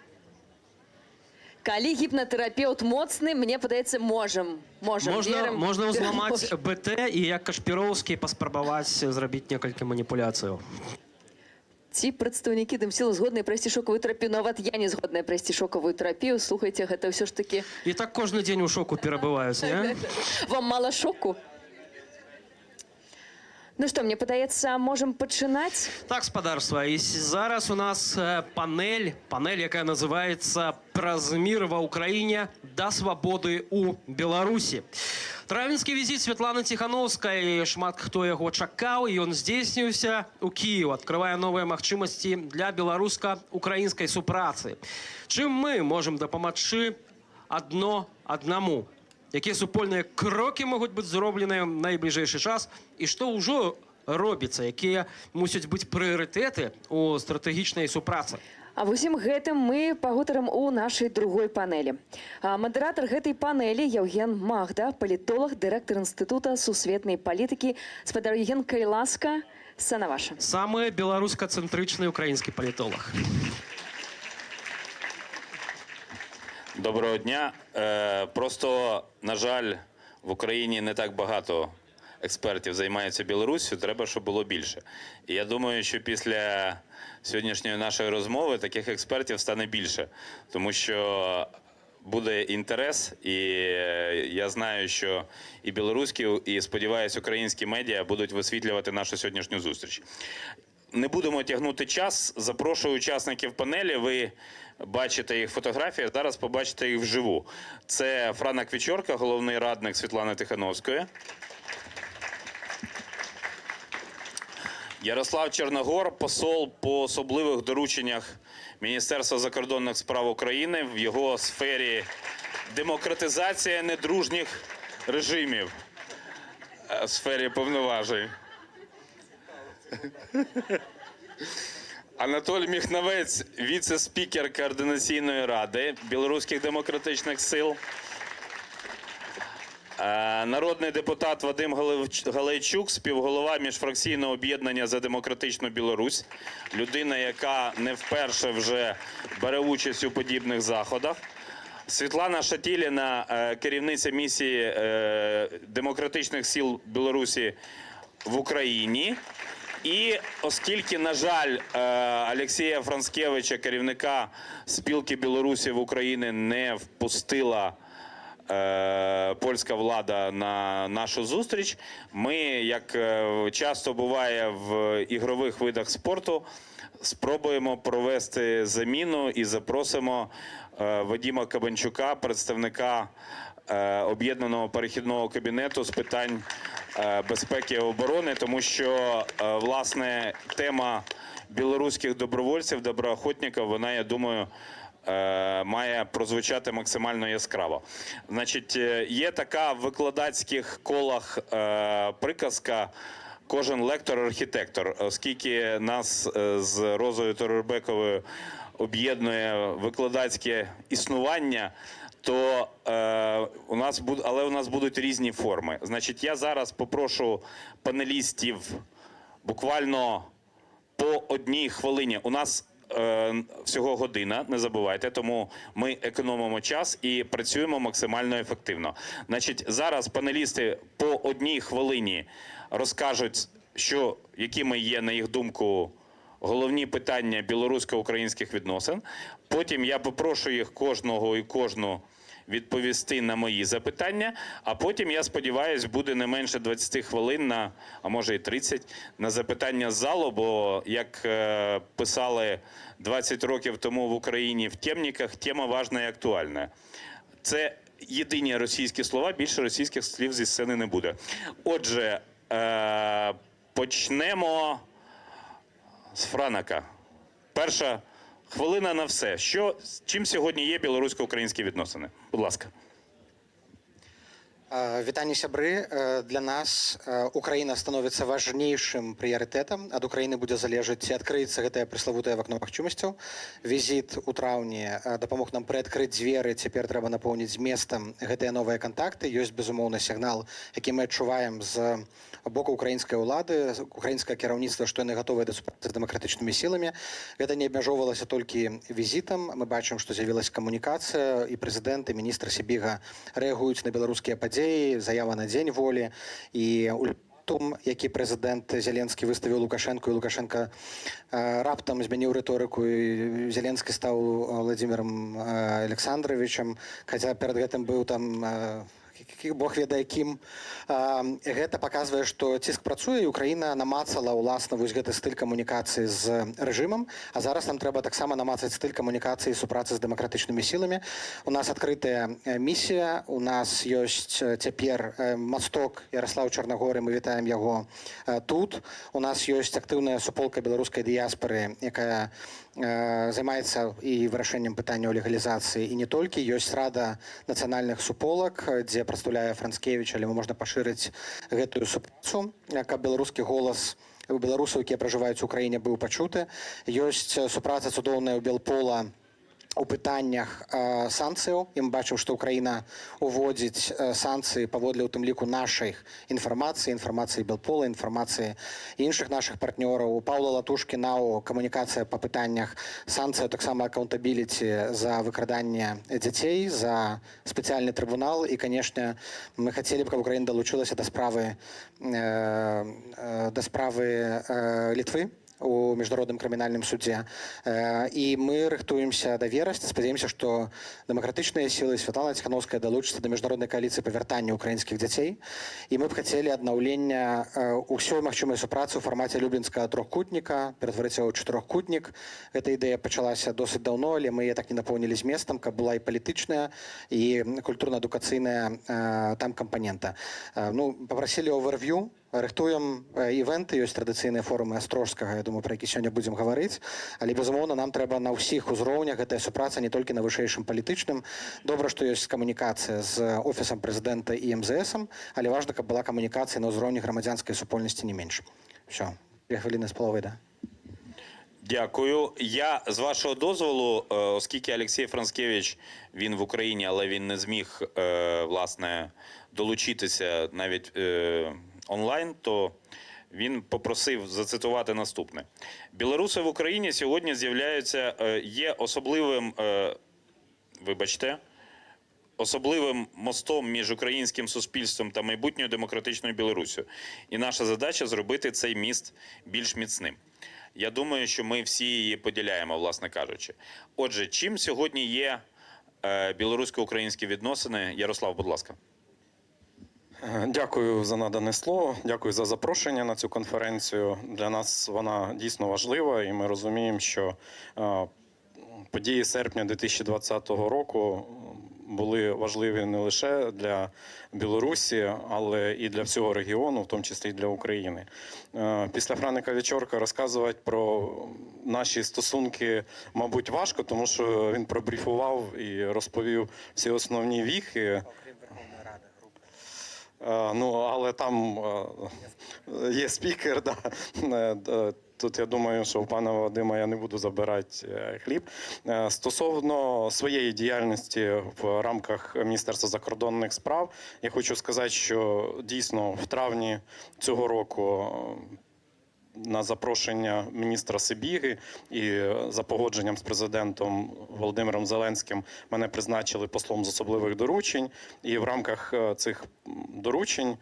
Калі гіпнатэрапеўт моцны, мне падаецца, можам. Можна ўзламаць БТ і як Кашпіроўскі паспрабаваць зрабіць некалькі маніпуляцыяў. Ці прадстаўнікі дымсілу згодныя прайсці шокавую тэрапію? Нават я не згодная прайсці шокавую тэрапію. Слухайце, гэта ўсё ж такі... І так кожны дзень у шоку перабываюць, не? Вам мала шоку? Ну што, мне падаецца, можам пачынаць? Так, спадарства, і зараз у нас панель, якая называецца «Праз мір ва ўкраіне да свабоды ў Беларусі». Травеньскі візіт Святланы Ціхановскай, шмат хто яго чакаў, і ён здзейсніўся ў Кіеў, адкрывае новыя магчымасці для беларуска-украінскай супрацы. Чым мы можам дапамагчы адно аднаму? Якія супольныя крокі могуць быць зробленыя ў найбліжэйшы час і што ўжо робіцца, якія мусяць быць прыярытэты ў стратэгічнай супрацы. А ўсім гэтым мы пагутарым у нашай другой панелі. Мадэратар гэтай панелі Яўген Магда, палітолог, дырэктар Інстытута сусветнай палітыкі. Спадар Яўген, калі ласка, сцэна ваша. Самы беларуска-цэнтрычны украінскі палітолог. Доброго дня. Просто, на жаль, в Україні не так багато експертів займаються Білоруссю, треба, щоб було більше. І я думаю, що після сьогоднішньої нашої розмови таких експертів стане більше, тому що буде інтерес, і я знаю, що і білоруські, і, сподіваюся, українські медіа будуть висвітлювати нашу сьогоднішню зустріч. Не будемо тягнути час, запрошую учасників панелі, ви бачите їх фотографії, зараз побачите їх вживу. Це Франа Квічорка, головний радник Світлани Тихановської. Ярослав Черногор, посол по особливих дорученнях Міністерства закордонних справ України в його сфері демократизація недружніх режимів, в сфері повноважень. Анатолій Міхновець, віце-спікер Координаційної ради білоруських демократичних сил. Народний депутат Вадим Галайчук, співголова міжфракційного об'єднання «За демократичну Білорусь». Людина, яка не вперше вже бере участь у подібних заходах. Світлана Шатіліна, керівниця місії демократичних сил Білорусі в Україні. І оскільки, на жаль, Олексія Францкевича, керівника спілки білорусів України, не впустила польська влада на нашу зустріч, ми, як часто буває в ігрових видах спорту, спробуємо провести заміну і запросимо Вадима Кабанчука, представника Об'єднаного перехідного кабінету з питань безпеки і оборони, тому що, власне, тема білоруських добровольців, доброохотників, вона, я думаю, має прозвучати максимально яскраво. Значить, є така в викладацьких колах приказка «Кожен лектор – архітектор», оскільки нас з Розою Торорбековою об'єднує викладацьке існування, то у нас будуть різні форми. Значить, я зараз попрошу панелістів буквально по одній хвилині. У нас всього година, не забувайте, тому ми економимо час і працюємо максимально ефективно. Значить, зараз панелісти по 1 хвилині розкажуть, якими є, на їх думку, головні питання білорусько-українських відносин. Потім я попрошу їх кожного і кожну відповісти на мої запитання, а потім, я сподіваюся, буде не менше 20 хвилин, а може і 30, на запитання з залу, бо, як писали 20 років тому в Україні в темниках, тема важна і актуальна. Це єдині російські слова, більше російських слів зі сцени не буде. Отже, почнемо з Франака. Перша хвилина на все. Чим сьогодні є білорусько-українські відносини? Будь ласка. Вітання, сябры. Для нас Украина становится важнейшим приоритетом. Ад Украины будзе залежаць, ці адкрыецца гэтае преславутае вакно магчымасцяў. Візіт у траўні дапамог нам прыадкрыць дзверы. Цяпер трэба напоўніць зместам гэтыя новыя кантакты. Ёсць, безумоўна, сігнал, які мы адчуваем з боку украінскай улады, украінскае кіраўніцтва, што яны гатовыя да супрацы з дэмакратычнымі сіламі. Гэта не абмяжоўвалася толькі візітам. Мы бачым, што з'явілася камунікацыя, і прэзідэнт, і міністр Сібіга рэагуюць на беларускія падзеі, заява на дзень волі, і ультиматум, які прэзідэнт Зеленскі выставіў Лукашенко, і Лукашенко раптам змяніў рыторыку, і Зеленскі стаў Владимиром Александровичем, хаця перад гэтым быў там Бог ведае кім. Гэта паказвае, што ціск працуе, і Украіна намацала ўласна вось гэты стыль камунікацыі з рэжымам, а зараз нам трэба таксама намацаць стыль камунікацыі і супрацы з дэмакратычнымі сіламі. У нас адкрытая місія, у нас ёсць цяпер масток Ярослаў Чарнагоры, мы вітаем яго тут. У нас ёсць актыўная суполка беларускай дыяспары, якая займаецца і вырашэннем пытанняў легалізацыі, і не толькі. Ёсць рада нацыянальных суполак, дзе прадстаўляе Францкевіч, але можна пашырыць гэтую супрацу, каб беларускі голас беларусаў, якія пражываюць у краіне, быў пачуты. Ёсць супраца цудоўная ў Белпола у пытаннях санкцыяў, і мы бачым, што Украіна уводзіць санкцыі паводле, у тым ліку, нашай інфармацыі Белпола, інфармацыі іншых нашых партнёраў. У Паўла Латушкіна камунікацыя па пытаннях санкцыяў, таксама акаунтабіліці за выкраданне дзяцей, за спецыяльны трыбунал, і, канешне, мы хацелі б, каб Украіна далучылася да справы Літвы у міжнародным крымінальным судзе. І мы рыхтуемся да верасня, спадзяемся, што дэмакратычныя сілы, Святлана Ціхановская далучыцца да міжнароднай кааліцыі па вяртанню украінскіх дзяцей. І мы б хацелі аднаўлення ўсёй магчымай супрацы ў фармаце люблінскага трохкутніка, ператварыць яго ў чатырохкутнік. Гэта ідэя пачалася досыць даўно, але мы яе так не напоўнілі зместам, каб была і палітычная, і культурна-адукацыйная там кампанента. Папрасілі оверв'ю. Рыхтуем івенты, ёсць традыцыйныя форумы Астрожскага, я думаю, пра які сёння будзем гаварыць, але, безумоўна, нам трэба на ўсіх узроўнях гэтая супраца, не толькі на вышэйшым палітычным. Добра, што ёсць камунікацыя з офісам прэзідэнта і МЗСам, але важна, каб была камунікацыя на ўзроўні грамадзянскай супольнасці не менш. Всё, 2 хвилини з половиною, да? Дякую. Я, з вашого дозволу, оскільки Олексій Францкевич, він в Україні, але він не зміг, власне, долучитися навіть онлайн, то він попросив зацитувати наступне. Білоруси в Україні сьогодні з'являються, є особливим мостом між українським суспільством та майбутньою демократичною Білоруссю. І наша задача зробити цей міст більш міцним. Я думаю, що ми всі її поділяємо, власне кажучи. Отже, чим сьогодні є білорусько-українські відносини? Ярослав, будь ласка. Дякую за надане слово, дякую за запрошення на цю конференцію. Для нас вона дійсно важлива, і ми розуміємо, що події серпня 2020 року були важливі не лише для Білорусі, але і для всього регіону, в тому числі і для України. Після Франика Вечорка розказувати про наші стосунки, мабуть, важко, тому що він пробріфував і розповів всі основні віхи. Але там є спікер, да. Тут я думаю, що у пана Вадима я не буду забирати хліб. Стосовно своєї діяльності в рамках Міністерства закордонних справ, я хочу сказати, що дійсно в травні цього року на запрошення міністра Сибіги і за погодженням з президентом Володимиром Зеленським мене призначили послом з особливих доручень. І в рамках цих доручень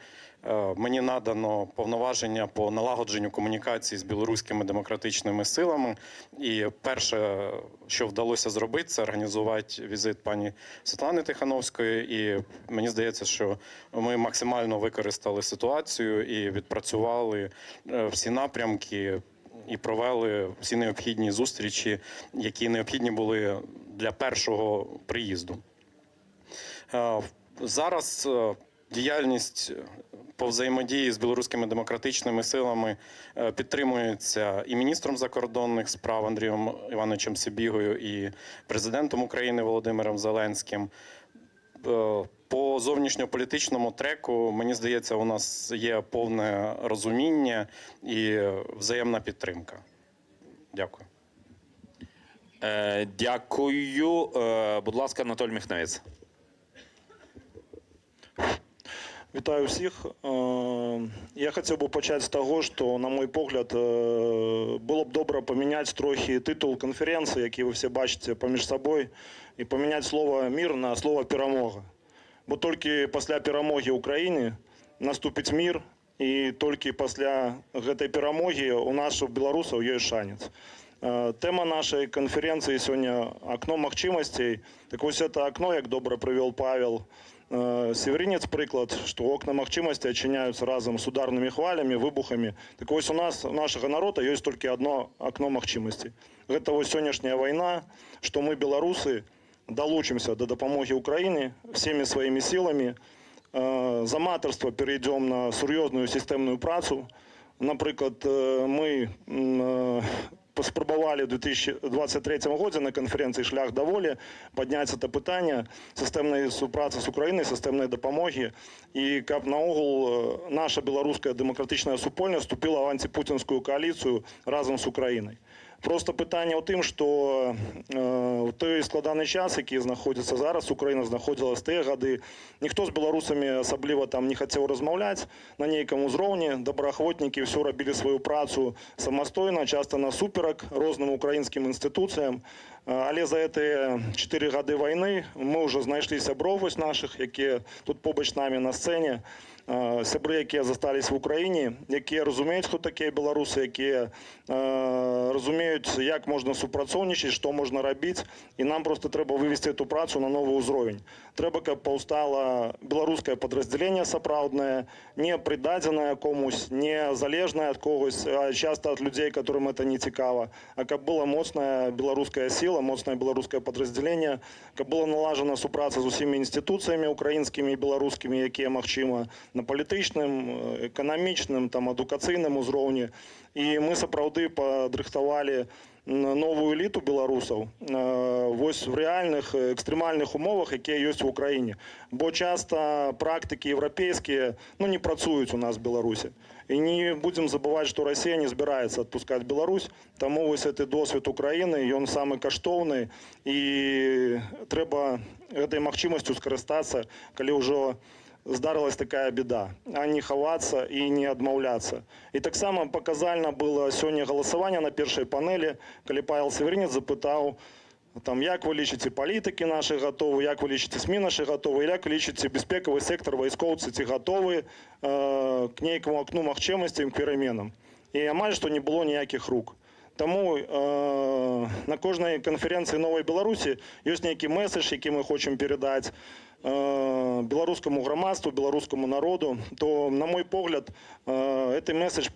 мені надано повноваження по налагодженню комунікації з білоруськими демократичними силами. І перше, що вдалося зробити, це організувати візит пані Світлани Тихановської. І мені здається, що ми максимально використали ситуацію і відпрацювали всі напрямки і провели всі необхідні зустрічі, які необхідні були для першого приїзду. Зараз діяльність по взаємодії з білоруськими демократичними силами підтримується і міністром закордонних справ Андрієм Івановичем Сибігою, і президентом України Володимиром Зеленським. По зовнішньополітичному треку, мені здається, у нас є повне розуміння і взаємна підтримка. Дякую. Дякую. Будь ласка, Анатолій Міхневець. Вітаю всіх. Я хотів би почати з того, що, на мій погляд, було б добре поміняти трохи титул конференції, який ви всі бачите поміж собою, і поміняти слово «мир» на слово «перемога». Бо тільки після перемоги України наступить мир, і тільки після цієї перемоги у нас, у білорусів, є шанс. Тема нашої конференції сьогодні «Окно можливостей». Так ось це окно, як добре привів Павел Северинец, приклад, що окна можливостей відчиняються разом з ударними хвалями, вибухами. Так ось у нас, у нашого народу, є тільки одно окно можливостей. Це ось сьогоднішня війна, що ми, білоруси, долучимся до допомоги Україні всіми своїми силами. З аматорства перейдемо на серйозну системну працю. Наприклад, ми спробували в 2023 році на конференції «Шлях до волі» підняти це питання системної співпраці з Україною, системної допомоги. І як наогул наша білоруська демократична супольність вступила в антипутінську коаліцію разом з Україною. Просто питання у тим, що в той складаний час, який знаходиться зараз, Україна знаходилась в ті годи, ніхто з білорусами особливо там не хотів розмовляти на ніякому зрівні. Доброохотники все робили свою працю самостійно, часто насуперек різним українським інституціям. Але за ці 4 роки війни ми вже знайшли сябров ось наших, які тут побач з нами на сцені. Сябри, які залишились в Україні, які розуміють, хто такі білоруси, які розуміють, як можна співпрацювати, що можна робити. І нам просто треба вивести цю працю на новий уровень. Треба, щоб повстало білоруське підрозділення справжнє, не придадене комусь, не залежне від когось, а часто від людей, яким це не цікаво. А щоб була моцна білоруська сила, моцне білоруське підрозділення, щоб була налажена співпраця з усіма інституціями українськими і білоруськими, які можливо, на політичним, економічним, там, адукаційним узровні. І ми, справді, підрихтували нову еліту білорусів ось в реальних екстремальних умовах, які є в Україні. Бо часто практики європейські не працюють у нас в Білорусі. І не будемо забувати, що Росія не збирається відпускати Білорусь, тому ось цей досвід України, він самий коштовний, і треба цією можливістю скористатися, коли вже здарилась така біда, а не ховатися і не відмовлятися. І так само показально було сьогодні голосування на першій панелі, коли Павел Северинець запитав, там, як ви лічите політики наші готові, як ви лічите СМІ наші готові, як ви лічите безпековий сектор, військовці ці готові к ніякому окну можливостей, к перемінам. І майже що не було ніяких рук. Тому на кожній конференції Нової Білорусі є який меседж, який ми хочемо передати білоруському громадству, білоруському народу, то, на мій погляд, цей меседж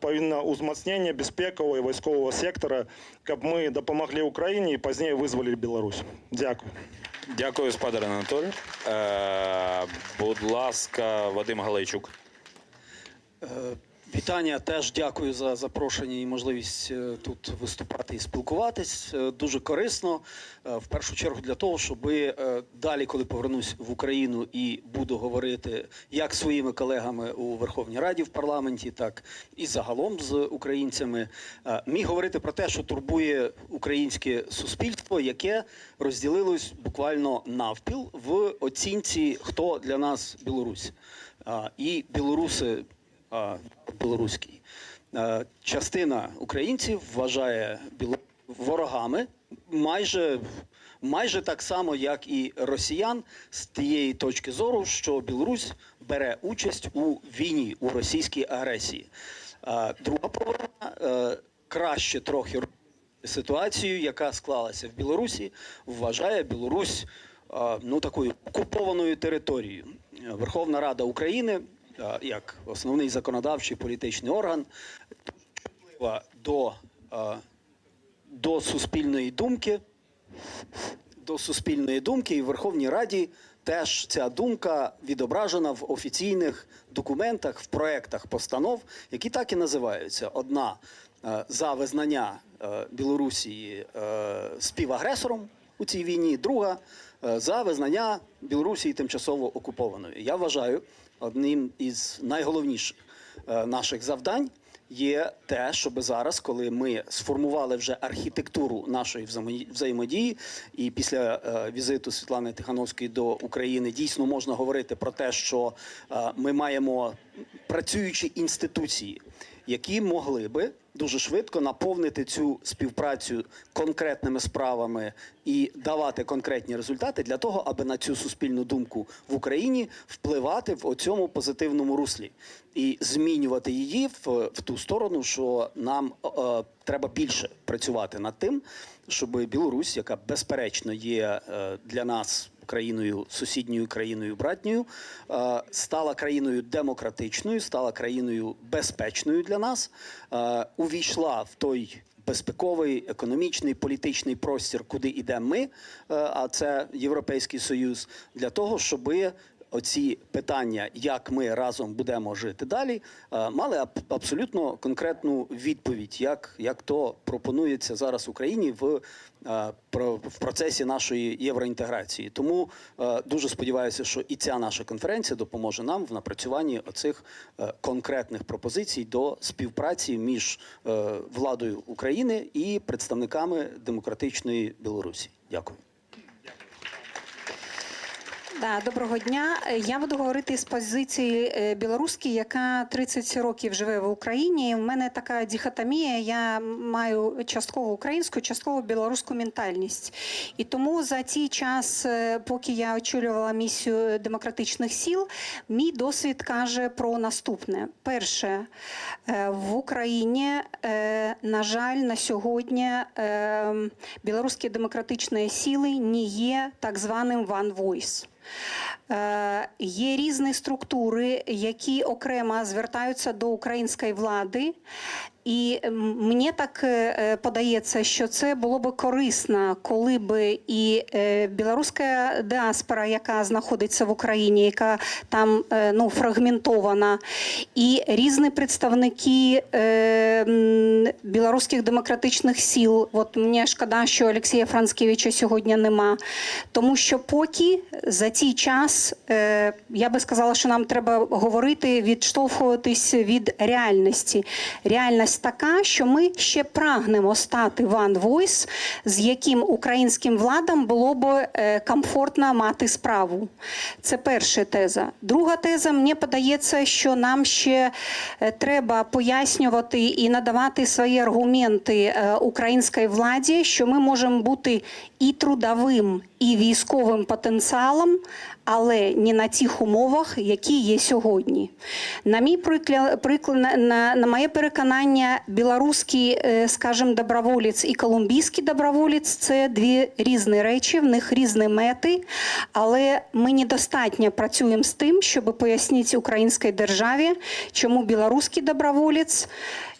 повинен узмацнення безпекового і військового сектора, щоб ми допомогли Україні і пізніше визволили Білорусь. Дякую. Дякую, господар Анатолій. Будь ласка, Вадим Галайчук. Вітання, теж дякую за запрошення і можливість тут виступати і спілкуватись. Дуже корисно, в першу чергу для того, щоб далі, коли повернусь в Україну і буду говорити як своїми колегами у Верховній Раді в парламенті, так і загалом з українцями, міг говорити про те, що турбує українське суспільство, яке розділилось буквально навпіл в оцінці, хто для нас Білорусь. І білоруси білоруський. частина українців вважає білорусів ворогами майже так само, як і росіян, з тієї точки зору, що Білорусь бере участь у війні, у російській агресії. Друга половина краще трохи ситуацію, яка склалася в Білорусі, вважає Білорусь такою окупованою територією. Верховна Рада України, як основний законодавчий політичний орган, до суспільної думки, і в Верховній Раді теж ця думка відображена в офіційних документах, в проектах постанов, які так і називаються. Одна за визнання Білорусі співагресором у цій війні, друга за визнання Білорусі тимчасово окупованою. Я вважаю, одним із найголовніших наших завдань є те, щоб зараз, коли ми сформували вже архітектуру нашої взаємодії, і після візиту Світлани Тихановської до України дійсно можна говорити про те, що ми маємо працюючі інституції, які могли би дуже швидко наповнити цю співпрацю конкретними справами і давати конкретні результати для того, аби на цю суспільну думку в Україні впливати в цьому позитивному руслі і змінювати її в ту сторону, що нам треба більше працювати над тим, щоб Білорусь, яка безперечно є для нас країною, сусідньою країною, братньою, стала країною демократичною, стала країною безпечною для нас, увійшла в той безпековий, економічний, політичний простір, куди йдемо ми, а це Європейський Союз, для того, щоби оці питання, як ми разом будемо жити далі, мали абсолютно конкретну відповідь, як то пропонується зараз Україні в процесі нашої євроінтеграції. Тому дуже сподіваюся, що і ця наша конференція допоможе нам в напрацюванні оцих конкретних пропозицій до співпраці між владою України і представниками демократичної Білорусі. Дякую. Доброго дня. Я буду говорити з позиції білоруської, яка 30 років живе в Україні. У мене така дихотомія, я маю частково українську, частково білоруську ментальність. І тому за цей час, поки я очолювала місію демократичних сил, мій досвід каже про наступне. Перше, в Україні, на жаль, на сьогодні білоруські демократичні сили не є так званим one voice. Є різні структури, які окремо звертаються до української влади, і мені так подається, що це було б корисно, коли б і білоруська діаспора, яка знаходиться в Україні, яка там фрагментована, і різні представники білоруських демократичних сил. От мені шкода, що Олексія Францкевича сьогодні нема. Тому що поки за цей час, я би сказала, що нам треба говорити, відштовхуватись від реальності. Реальність така, що ми ще прагнемо стати one voice, з яким українським владам було б комфортно мати справу. Це перша теза. Друга теза, мені подається, що нам ще треба пояснювати і надавати свої аргументи українській владі, що ми можемо бути і трудовим, і військовим потенціалом, але не на тих умовах, які є сьогодні. На моє переконання, білоруський, скажімо, доброволець і колумбійський доброволець – це дві різні речі, в них різні мети, але ми недостатньо працюємо з тим, щоб пояснити українській державі, чому білоруський доброволець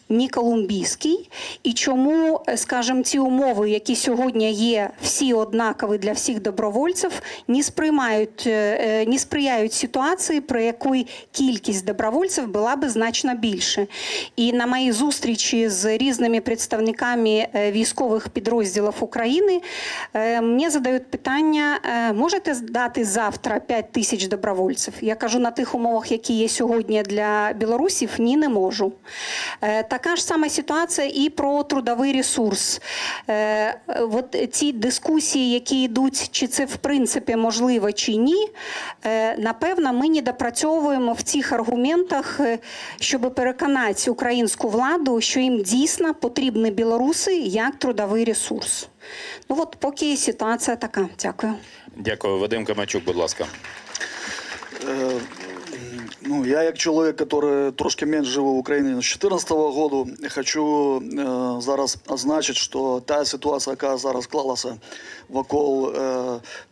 не колумбійський, і чому, скажімо, ці умови, які сьогодні є всі однакові для всіх добровольців, не сприяють ситуації, при якій кількість добровольців була б значно більше. І на моїй зустрічі з різними представниками військових підрозділів України мені задають питання, можете дати завтра 5 тисяч добровольців? Я кажу, на тих умовах, які є сьогодні для білорусів, ні, не можу. Така ж сама ситуація і про трудовий ресурс. От ці дискусії, які йдуть, чи це в принципі можливо, чи ні, напевно, ми не допрацьовуємо в цих аргументах, щоб переконати українську владу, що їм дійсно потрібні білоруси як трудовий ресурс. Ну от поки ситуація така. Дякую. Дякую. Вадим Камачук, будь ласка. Ну, я, як чоловік, який трошки менш живе в Україні з 2014 року, хочу зараз означити, що та ситуація, яка зараз склалася вокруг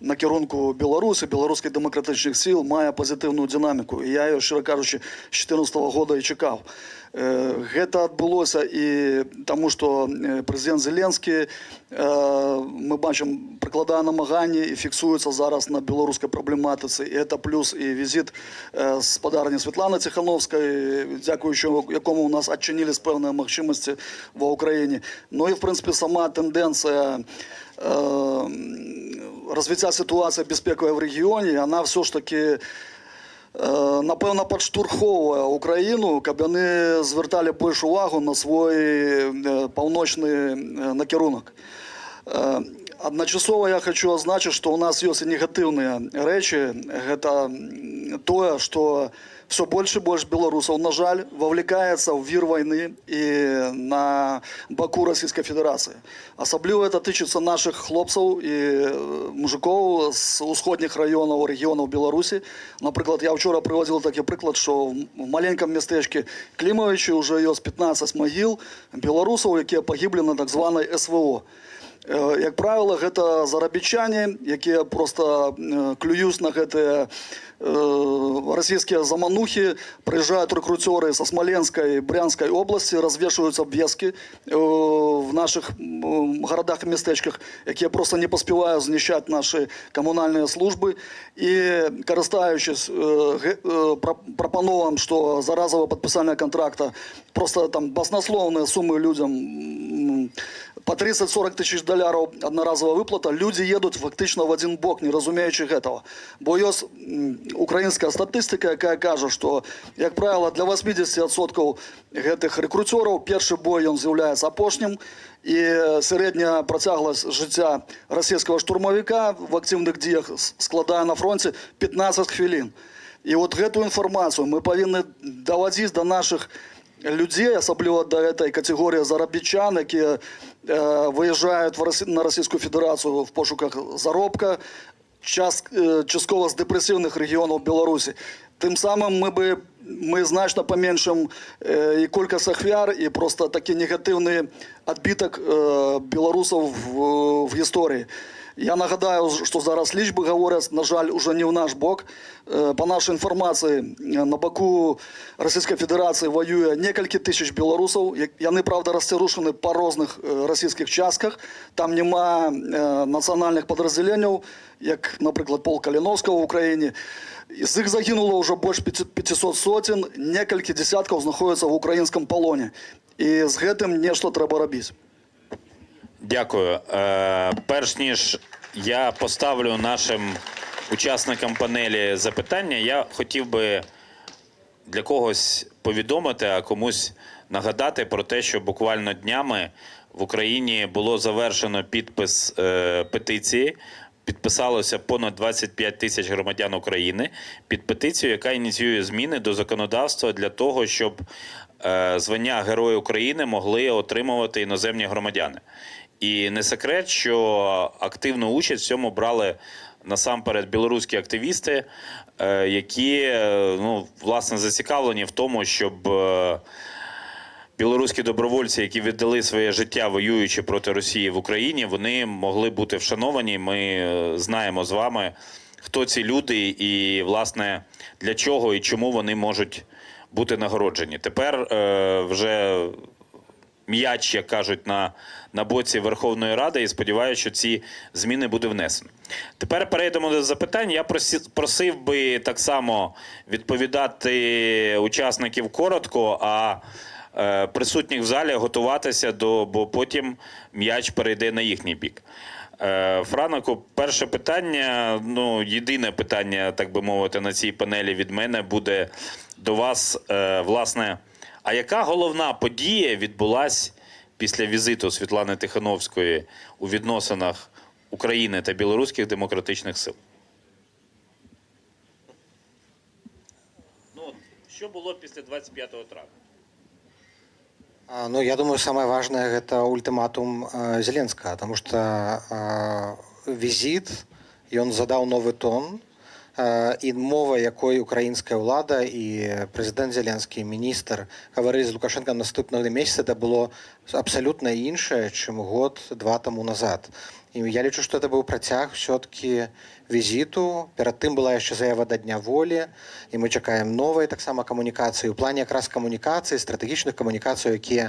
накерунку Білорусі, білоруських демократичних сил, має позитивну динаміку. І я її, щиро кажучи, з 2014 року і чекав. Гэта адбылося і тому, што прэзідэнт Зеленскі, мы бачым, прыкладае намаганні і фіксуецца зараз на беларускай праблематыцы. І это плюс і візіт спадарні Святланы Ціхановскай, дзякуючы якому у нас адчынілі пэўныя магчымасці ва ўкраіне. Ну і, в прынцыпе, сама тэндэнцыя развіцця сітуацыі бяспекавай в рэгіёне, яна ўсё ж такі напэўна, падштурхоўвае Украіну, каб яны звярталі больш увагу на свой паўночны накірунак. Адначасова я хочу азначыць, што ў нас ёсць і негатыўныя рэчы. Гэта тое, што все больше и больше белорусов, на жаль, вовлекается в вир войны и на боку Российской Федерации. Особливо это тычется наших хлопцев и мужиков с усходних районов, регионов Беларуси. Например, я вчера приводил такой приклад, что в маленьком местечке Климовичи уже есть 15 могил белорусов, которые погибли на так званой СВО. Як правило, гэта зарабічане, якія просто клююць на гэтыя расійскія заманухі, прыязджаюць рэкруцёры са Смоленскай, Брянскай обласці, развешваюць абвесткі в наших гарадах і мястэчках, якія просто не паспяваюць знішчаць нашы камунальныя службы. І карыстаючись прапановам, што за разовае падпісанне контракта просто там баснословныя сумы людям по 30-40 тысяч долларов одноразовая выплата, люди едут фактично в один бок, не разумеючи этого. Бо ёсць украинская статистика, якая кажа, что, як правило, для 80% гэтых рекрутеров першы бой он з'яўляецца апошнім, і сярэдняя працягласць жыцця расійскага штурмавіка в активных дзеях складае на фронте 15 хвілін. І вот гэту інфармацыю мы павінны даводзіць до наших людей, особливо до этой категории заробітчан, які выезжают на Российскую Федерацию в пошуках заробка, частково з депресивних регіонів Білорусі. Тим самим ми значно поменшим і кількість ахвяр, і просто такий негативний відбиток білорусів в історії. Я нагадаю, що зараз лічби говорять, на жаль, уже не в наш бок. По нашій інформації, на боку Російської Федерації воює некілька тисяч білорусів. Вони, правда, розтягнуті по різних російських частках. Там нема національних підрозділень, як, наприклад, полк Калиновського в Україні. З їх загинуло вже більше 500 сотень, некілька десятків знаходяться в українському полоні. І з цим нечто треба робити. Дякую. Перш ніж я поставлю нашим учасникам панелі запитання, я хотів би для когось повідомити, а комусь нагадати про те, що буквально днями в Україні було завершено підпис петиції. Підписалося понад 25 тисяч громадян України під петицію, яка ініціює зміни до законодавства для того, щоб звання Герой України могли отримувати іноземні громадяни. І не секрет, що активну участь в цьому брали насамперед білоруські активісти, які, власне, зацікавлені в тому, щоб білоруські добровольці, які віддали своє життя, воюючи проти Росії в Україні, вони могли бути вшановані. Ми знаємо з вами, хто ці люди і, власне, для чого і чому вони можуть бути нагороджені. Тепер вже м'яч, як кажуть, на боці Верховної Ради, і сподіваюся, що ці зміни буде внесено. Тепер перейдемо до запитань. Я просив би так само відповідати учасників коротко, а присутніх в залі готуватися, бо потім м'яч перейде на їхній бік. Франику, перше питання, єдине питання, так би мовити, на цій панелі від мене буде до вас, власне, А яка головна подія відбулась після візиту Світлани Тихановської у відносинах України та білоруських демократичних сил? Ну, що було після 25 травня? Ну, я думаю, самое важное – это ультиматум Зеленского, потому что визит, и он задал новый тон, і мова, якою українська влада і президент Зеленський, міністр говорили з Лукашенком наступного місяця, це було абсолютно інше, ніж год-два тому назад. І я лічу, що це був протяг все-таки візиту. Перед тим була ще заява до Дня волі, і ми чекаємо нової так само комунікації. У плані якраз комунікації, стратегічних комунікацій, які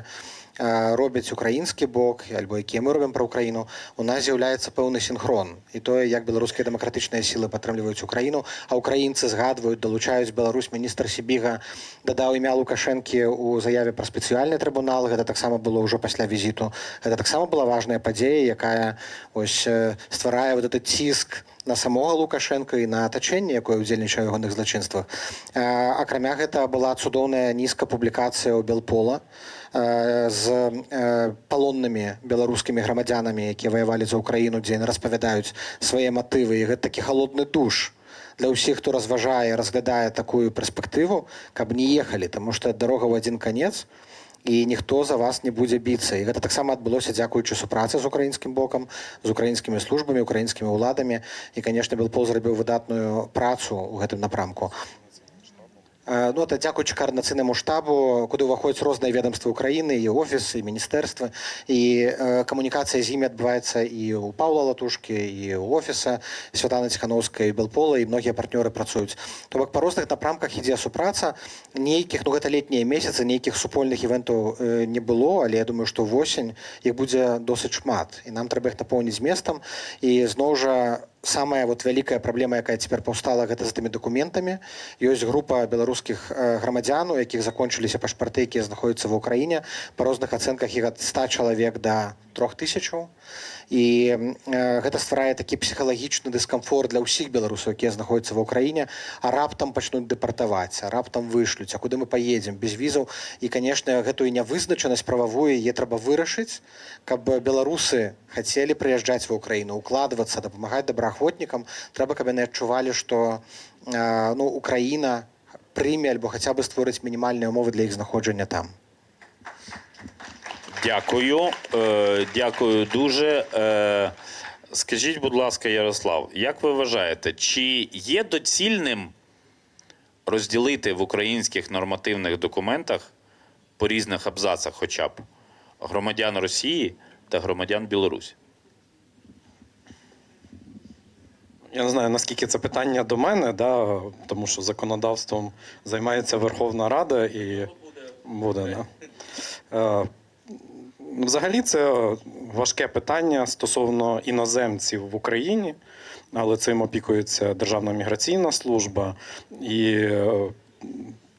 робить український бок, або які ми робимо про Україну, у нас з'являється певний синхрон. І то, як білоруські демократичні сили підтримують Україну, а українці згадують, долучають Білорусь. Міністр Сибіга додав ім'я Лукашенки у заяві про спеціальний трибунал. Це так само було вже після візиту. Це так само була важлива подія, яка ось створює вот этот тиск на самого Лукашенка і на оточення, яке удзельнічає у його злочинствах. Акрамя гэта была цудоўная нізка публікацыя ў Белпола з палоннымі беларускімі грамадзянамі, якія ваявалі за Украіну, дзе яны распавядаюць свае матывы. І гэта такі халодны душ для ўсіх, хто разважае, разглядае такую перспектыву, каб не ехалі, таму што дарога ў адзін канец, і ніхто за вас не будзе біцца. І гэта таксама адбылося дзякуючы супрацы з украінскім бокам, з украінскімі службамі, украінскімі ўладамі. І, канешне, Белпол зрабіў выдатную працу ў гэтым напрамку. Ну, это дзякуючы координаційному штабу, куди ўваходзяць розныя ведомства Украіны, і офісы, і міністэрствы. І камунікацыя з імі адбываецца і ў Паўла Латушкі, і ў офіса Святланы Тихановскай, і Белпола, і многія партнёры працуюць. То бок па розных напрамках ідзе супраца. Нейкіх, ну гэта летнія месяцы, нейкіх супольных івентаў не было, але я думаю, што восень іх будзе досыць шмат. І нам трэба іх напоўніць зместам. І зноў жа, самая вот вялікая праблема, якая цяпер паўстала, гэта з тымі дакументамі. Ёсць група беларускіх грамадзян, у якіх закончыліся пашпарты, якія знаходзяцца ва ўкраіне. Па розных ацэнках іх ад 100 чалавек да 3000. І гэта стварае такі псіхалагічны дыскамфорт для ўсіх беларусаў, якія знаходзяцца ва ўкраіне, а раптам пачнуць дэпартаваць, а раптам вышлюць, а куды мы паедзем без візаў. І, канешне, гэтую нявызначанасць прававую яе трэба вырашыць, каб беларусы хацелі прыязджаць ва ўкраіну, укладвацца, дапамагаць добраахвотнікам. Трэба, каб яны адчувалі, што Украіна прыме альбо хаця бы створыць мінімальныя умовы для іх знаходжання там. Дякую. Дякую дуже. Скажіть, будь ласка, Ярослав, як ви вважаєте, чи є доцільним розділити в українських нормативних документах по різних абзацах хоча б громадян Росії та громадян Білорусі? Я не знаю, наскільки це питання до мене, да, тому що законодавством займається Верховна Рада і буде. Да. Взагалі це важке питання стосовно іноземців в Україні, але цим опікується Державна міграційна служба. І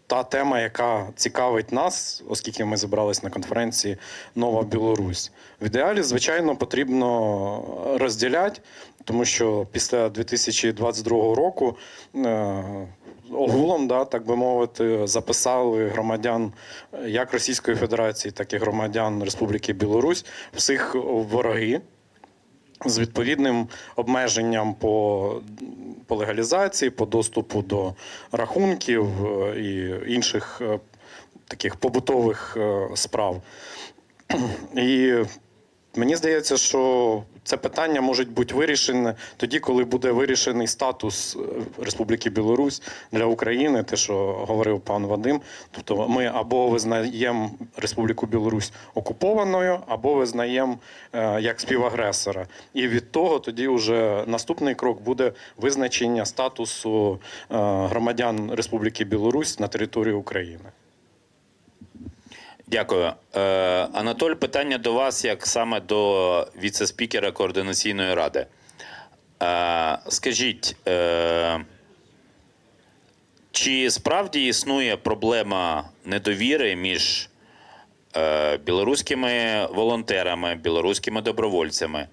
та тема, яка цікавить нас, оскільки ми зібрались на конференції «Нова Білорусь». В ідеалі, звичайно, потрібно розділяти, тому що після 2022 року огулом, да, так би мовити, записали громадян як Російської Федерації, так і громадян Республіки Білорусь всіх вороги з відповідним обмеженням по легалізації, по доступу до рахунків і інших таких побутових справ. І мені здається, що це питання може бути вирішене тоді, коли буде вирішений статус Республіки Білорусь для України, те, що говорив пан Вадим. Тобто ми або визнаємо Республіку Білорусь окупованою, або визнаємо як співагресора. І від того тоді вже наступний крок буде визначення статусу громадян Республіки Білорусь на території України. Дякую. Анатоль, питання до вас, як саме до віце-спікера Координаційної ради. Скажіть, чи справді існує проблема недовіри між білоруськими волонтерами, білоруськими добровольцями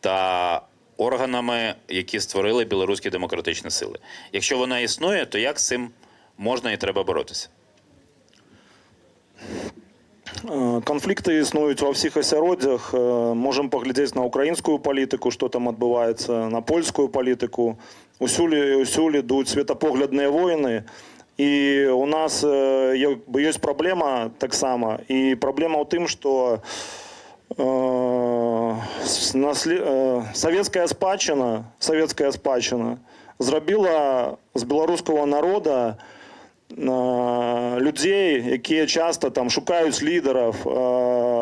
та органами, які створили білоруські демократичні сили? Якщо вона існує, то як з цим можна і треба боротися? Конфликты існують во всіх асяроддзях. Можем паглядзець на украінскую палітыку, што там адбываецца, на польскую палітыку. Усюль ідуць светапоглядныя войны. І у нас ёсць праблема таксама. І праблема ў тым, што савецкая спадчына зрабіла з беларускага народа людей, якія часто там шукаюць лідараў,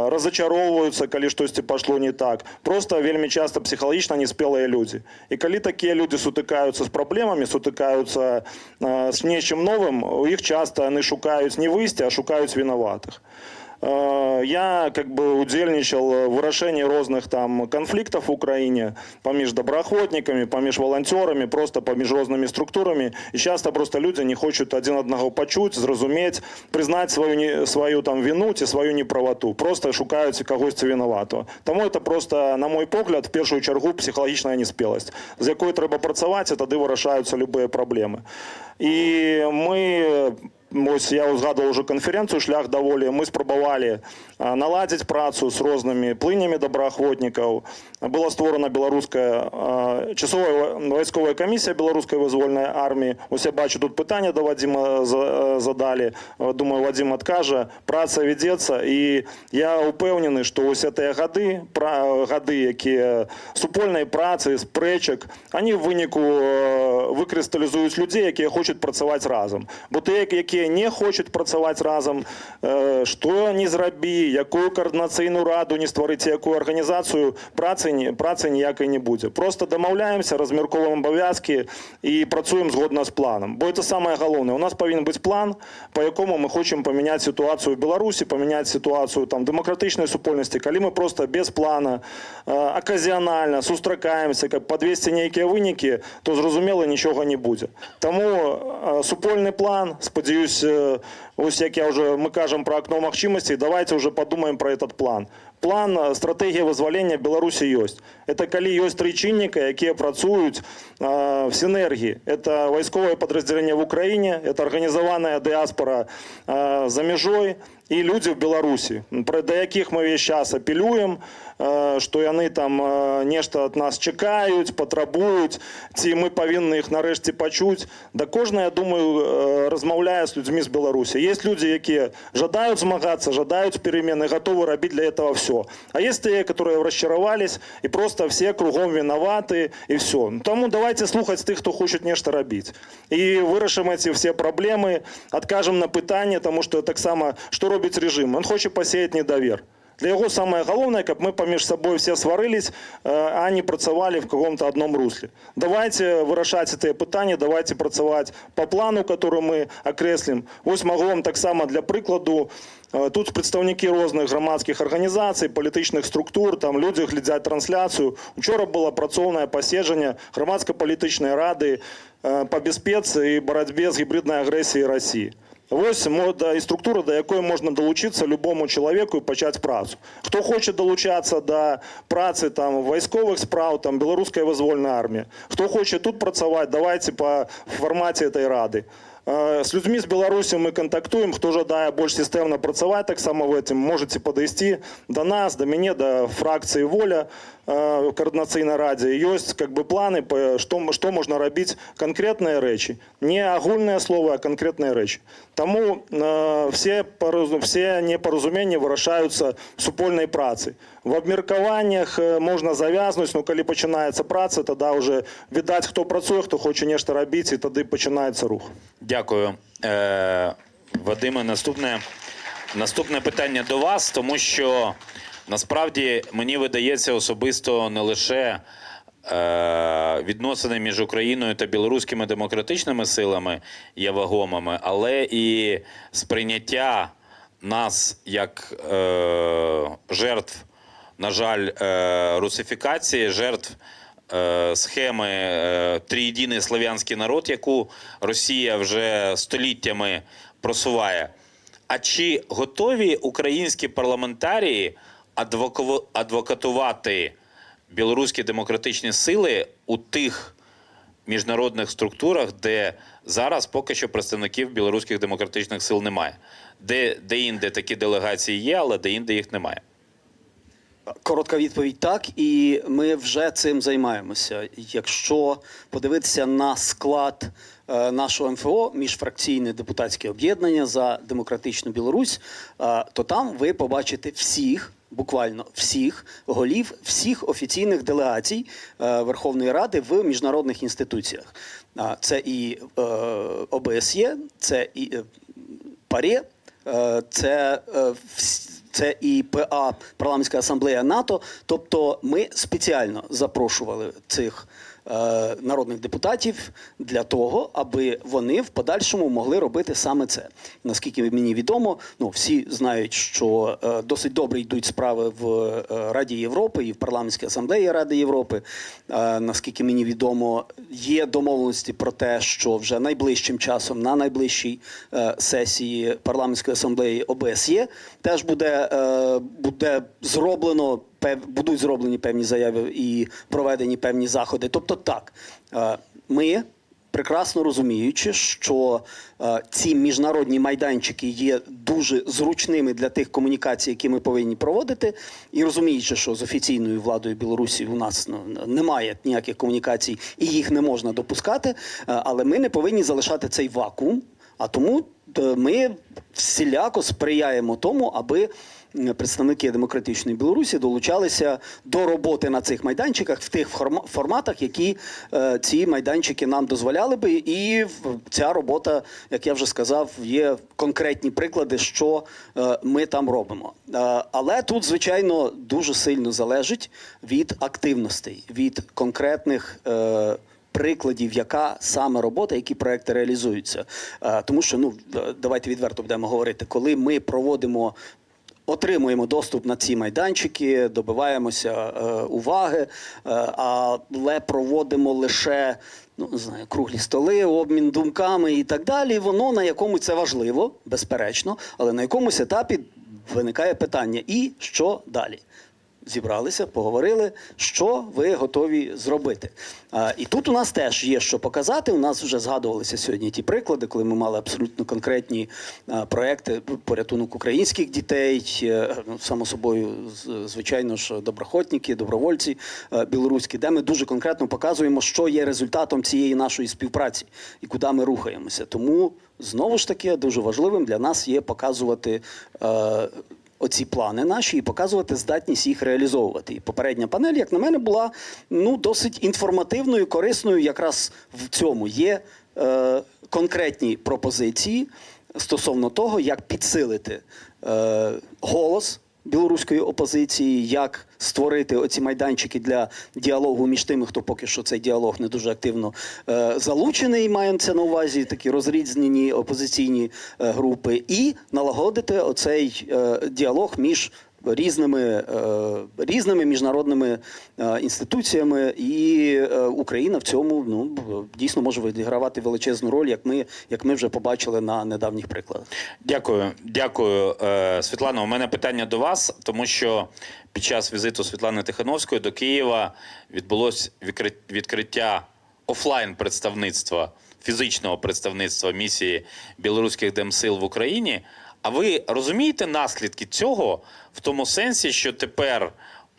разочаровываются, калі штосьці пашло не так. Просто вельмі часто псіхалагічна неспелыя людзі. І калі такія людзі сутыкаюцца з праблемамі, сутыкаюцца з нечым новым, у іх часто яны шукаюць не выйсця, а шукаюць вінаватых. Я удзельнічал в вырашэнні розных там конфликтов в Украине паміж добраахвотнікамі, паміж волонтерами, просто паміж рознымі структурамі. І часто просто люди не хочуць адзін аднаго пачуць, зразумець, прызнаць сваю там віну ці сваю неправату. Просто шукаюць кагосьці вінаватого. Таму это просто, на мой погляд, в першую чаргу псіхалагічная неспеласць, з якой трэба працаваць, і тады вырашаюцца любыя праблемы. І мы... Ось я узгадывал уже конференцию «Шлях до воли». Мы спробовали наладить працу с разными плынями добраахвотников. Была створена белорусская часовая войсковая комиссия белорусской вызвольной армии. Ось я бачу, тут питання до Вадима задали. Думаю, Вадим откаже. Праца ведется. И я упевнений, что ось эти годы, які супольної праці, спречок, они в виніку викристалізують людей, які хочуть працювати разом. Бо ті, які не хочуть працювати разом, що не зробі, яку координаційну раду не створити, яку організацію, праці ніякої не буде. Просто домовляємося, розмірковуємо обов'язки і працюємо згодно з планом. Бо це саме головне. У нас повинен бути план, по якому ми хочемо поміняти ситуацію в Білорусі, поміняти ситуацію там демократичної супольності, коли ми просто без плана, оказіонально зустрікаємося, як підвести ніякі виніки, то зрозуміло нічого не буде. Тому супольний план, сподіваюсь, ось як мы кажем про окно махчимостей, давайте уже подумаем про этот план. План стратегії визволення Білорусі є. Це коли є три чинника, які працюють в синергії. Це військове підрозділення в Україні, це організована діаспора за межою і люди в Білорусі, до яких ми весь час апелюємо, що вони там нечто від нас чекають, потребують, ці ми повинні їх нарешті почути. Да кожен, я думаю, розмовляє з людьми з Білорусі. Є люди, які жадають змагатися, жадають перемін і готові робити для цього все. А есть те, которые расчаровались, и просто все кругом виноваты, и все. Тому давайте слухать тех, кто хочет нечто робить. И вырашим эти все проблемы, откажем на питание, тому что так само, что робить режим? Он хочет посеять недовер. Для його самое головне, щоб ми поміж собою всі сварились, а не працювали в каком-то одном руслі. Давайте вирішати ці питання, давайте працювати по плану, який ми окреслим. Ось можу вам так само для прикладу. Тут представники різних громадських організацій, політичних структур, там люди глядять трансляцію. Вчора було працовне посідження громадсько-політичної ради по безпеці і боротьбі з гібридною агресією Росії. Ось мода і структура, до якої можна долучитися любому чоловіку і почати працю. Хто хоче долучатися до праці там військових справ, там білоруської визвольної армії. Хто хоче тут працювати, давайте по форматі цієї ради. С людьми з Білорусі ми контактуємо, хто жадає більш системно працювати, так само в этом можете підійти до нас, до мене, до фракції «Воля» в координаційній раді. Є плани, що можна робити, конкретні речі. Не огульне слово, а конкретні речі. Тому всі непорозуміння вирішаються в супольній праці. В обміркуваннях можна зав'язнути, але коли починається праця, тоді вже видать, хто працює, хто хоче нечто робити, і тоді починається рух. Дякую. Вадиме, наступне питання до вас, тому що насправді мені видається особисто не лише відносини між Україною та білоруськими демократичними силами є вагомими, але і сприйняття нас як жертв, на жаль, русифікації, жертв схеми «Триєдиний слов'янський народ», яку Росія вже століттями просуває. А чи готові українські парламентарії адвокатувати білоруські демократичні сили у тих міжнародних структурах, де зараз поки що представників білоруських демократичних сил немає. Де-інде такі делегації є, але де-інде їх немає. Коротка відповідь так, і ми вже цим займаємося. Якщо подивитися на склад нашого МФО, міжфракційне депутатське об'єднання за демократичну Білорусь, то там ви побачите всіх, буквально всіх голів, всіх офіційних делегацій Верховної Ради в міжнародних інституціях. Це і ОБСЄ, це і ПАРЄ, це і ПА, Парламентська асамблея НАТО. Тобто ми спеціально запрошували цих народних депутатів для того, аби вони в подальшому могли робити саме це. Наскільки мені відомо, всі знають, що досить добре йдуть справи в Раді Європи і в Парламентській асамблеї Ради Європи. Наскільки мені відомо, є домовленості про те, що вже найближчим часом на найближчій сесії Парламентської асамблеї ОБСЄ теж будуть зроблені певні заяви і проведені певні заходи. Тобто так, ми, прекрасно розуміючи, що ці міжнародні майданчики є дуже зручними для тих комунікацій, які ми повинні проводити, і розуміючи, що з офіційною владою Білорусі у нас немає ніяких комунікацій і їх не можна допускати, але ми не повинні залишати цей вакуум, а тому ми всіляко сприяємо тому, аби представники демократичної Білорусі долучалися до роботи на цих майданчиках в тих форматах, які ці майданчики нам дозволяли би. І ця робота, як я вже сказав, є конкретні приклади, що ми там робимо. Але тут, звичайно, дуже сильно залежить від активностей, від конкретних прикладів, яка саме робота, які проекти реалізуються. Тому що, давайте відверто будемо говорити, коли ми отримуємо доступ на ці майданчики, добиваємося уваги, але проводимо лише круглі столи, обмін думками і так далі. Воно на якомусь, це важливо, безперечно, але на якомусь етапі виникає питання: і що далі? Зібралися, поговорили, що ви готові зробити. І тут у нас теж є що показати. У нас вже згадувалися сьогодні ті приклади, коли ми мали абсолютно конкретні проекти порятунок українських дітей, само собою, звичайно ж, доброохотники, добровольці білоруські, де ми дуже конкретно показуємо, що є результатом цієї нашої співпраці і куди ми рухаємося. Тому, знову ж таки, дуже важливим для нас є показувати оці плани наші і показувати здатність їх реалізовувати. І попередня панель, як на мене, була досить інформативною, корисною якраз в цьому. Є конкретні пропозиції стосовно того, як підсилити голос білоруської опозиції, як створити оці майданчики для діалогу між тими, хто поки що цей діалог не дуже активно залучений, мається на увазі такі розрізнені опозиційні групи, і налагодити оцей діалог між різними міжнародними інституціями, і Україна в цьому дійсно може відігравати величезну роль, як ми вже побачили на недавніх прикладах. Дякую. Світлано, у мене питання до вас, тому що під час візиту Світлани Тихановської до Києва відбулось відкриття офлайн-представництва, фізичного представництва місії білоруських демсил в Україні. А ви розумієте наслідки цього в тому сенсі, що тепер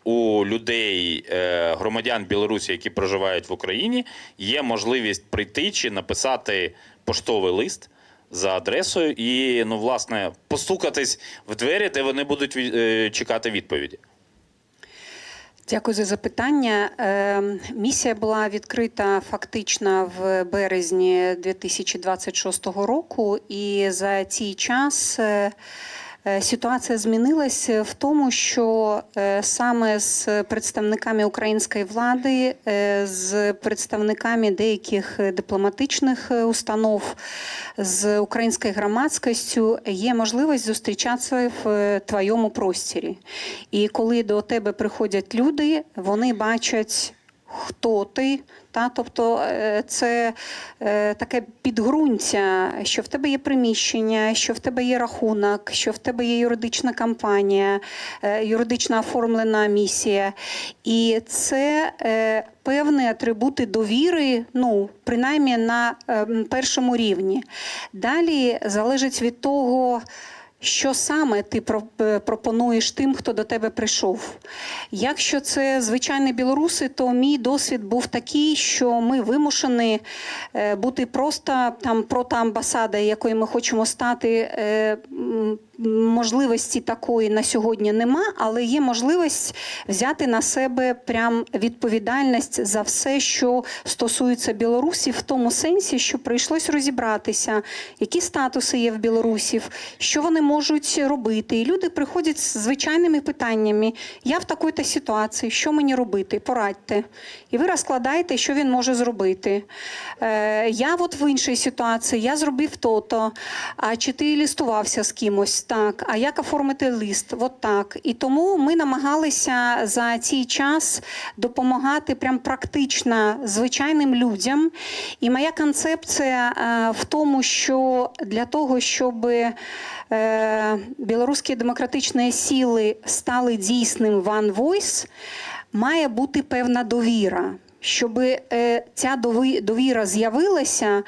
у людей, громадян Білорусі, які проживають в Україні, є можливість прийти чи написати поштовий лист за адресою і, власне, постукатись в двері, де вони будуть чекати відповіді? Дякую за запитання. Місія була відкрита фактично в березні 2026 року, і за цей час ситуація змінилася в тому, що саме з представниками української влади, з представниками деяких дипломатичних установ, з українською громадськістю є можливість зустрічатися в твоєму просторі. І коли до тебе приходять люди, вони бачать хто ти. Тобто це таке підґрунтя, що в тебе є приміщення, що в тебе є рахунок, що в тебе є юридична компанія, юридично оформлена місія. І це певні атрибути довіри, принаймні на першому рівні. Далі залежить від того, що саме ти пропонуєш тим, хто до тебе прийшов. Якщо це звичайні білоруси, то мій досвід був такий, що ми вимушені бути просто протоамбасадою, якою ми хочемо стати. Можливості такої на сьогодні нема, але є можливість взяти на себе прям відповідальність за все, що стосується Білорусі, в тому сенсі, що прийшлось розібратися, які статуси є в білорусів, що вони можуть робити. І люди приходять з звичайними питаннями. Я в такій-то ситуації, що мені робити? Порадьте. І ви розкладаєте, що він може зробити. Я от в іншій ситуації, я зробив то-то, а чи ти листувався з кимось? Так, а як оформити лист? От так. І тому ми намагалися за цей час допомагати прям практично звичайним людям. І моя концепція в тому, що для того, щоб білоруські демократичні сили стали дійсним One Voice, має бути певна довіра. Щоб ця довіра з'явилася,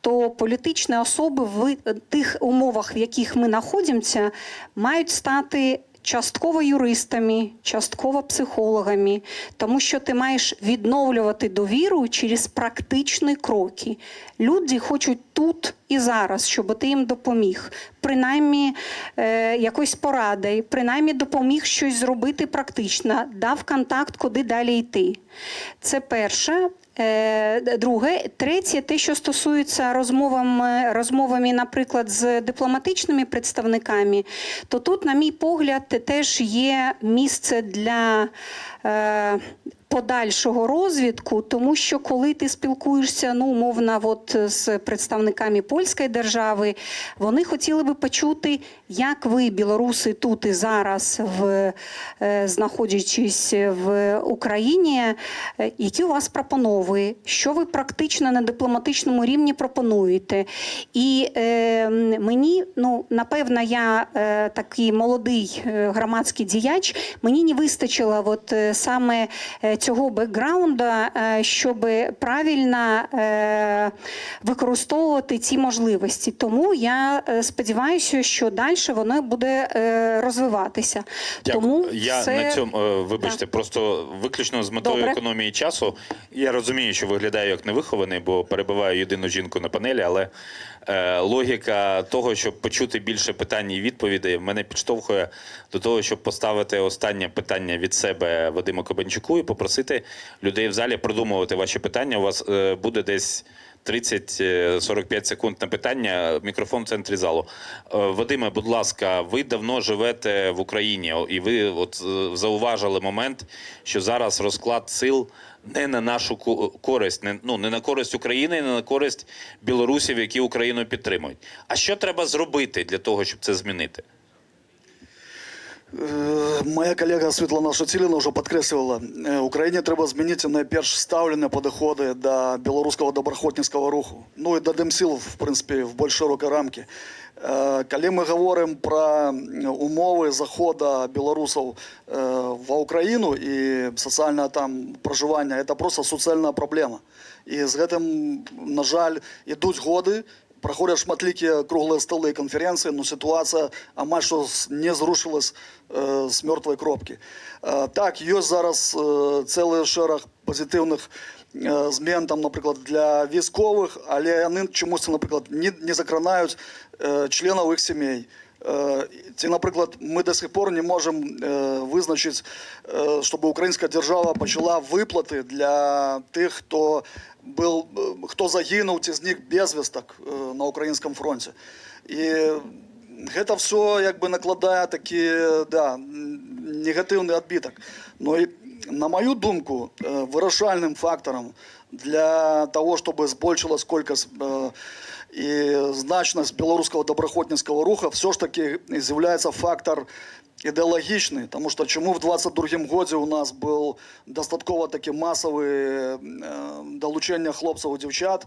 то політичні особи в тих умовах, в яких ми знаходимося, мають стати частково юристами, частково психологами, тому що ти маєш відновлювати довіру через практичні кроки. Люди хочуть тут і зараз, щоб ти їм допоміг. Принаймні якоюсь порадою, принаймні допоміг щось зробити практично, дав контакт, куди далі йти. Це перше. Друге. Третє, те, що стосується розмовами, наприклад, з дипломатичними представниками, то тут, на мій погляд, теж є місце для подальшого розвитку, тому що коли ти спілкуєшся, умовно, з представниками польської держави, вони хотіли би почути, як ви, білоруси, тут і зараз, знаходячись в Україні, які у вас пропанови, що ви практично на дипломатичному рівні пропонуєте. І мені, напевно, я такий молодий громадський діяч, мені не вистачило саме цього бекграунда, щоб правильно використовувати ці можливості. Тому я сподіваюся, що далі воно буде розвиватися. Тому я на цьому, вибачте, просто виключно з метою економії часу. Я розумію, що виглядаю як невихований, бо перебиваю єдину жінку на панелі, але логіка того, щоб почути більше питань і відповідей, мене підштовхує до того, щоб поставити останнє питання від себе Вадиму Кабанчуку і попросити людей в залі продумувати ваші питання. У вас буде десь 30-45 секунд на питання, мікрофон в центрі залу. Вадиме, будь ласка, ви давно живете в Україні, і ви зауважили момент, що зараз розклад сил не на нашу користь, не на користь України, не на користь білорусів, які Україну підтримують. А що треба зробити для того, щоб це змінити? Моя колега Світлана Шатиліна вже підкреслювала, Україні треба змінити найперш ставлення підходи до білоруського доброохотницького руху. І дадим сил, в принципі, в більш широкі рамки. Коли ми говоримо про умови заходу білорусів в Україну і соціальне там проживання, це просто соціальна проблема. І з цим, на жаль, йдуть годи, проходят шматликие круглые столы и конференции, но ситуация амаль что не зрушилась с мертвой кропки. Так, есть зараз целый шерах позитивних змін, там, наприклад, для військових, але вони чомусь, наприклад, не закранають членів їх сімей. Наприклад, ми до сих пор не можемо визначити, щоб українська держава почала виплати для тих, хто загинув, ці з них без вісток на українському фронті. І це все накладає такий негативний відбиток. Но, на мою думку, вирішальним фактором для того, щоб збільшилась кількість і значність білоруського доброохотницького руху, все ж таки з'являється фактор ідэалагічны, тому што чаму в 22-м годзе у нас был дастаткова такі масавы далучэння хлопцаў і дзяўчат,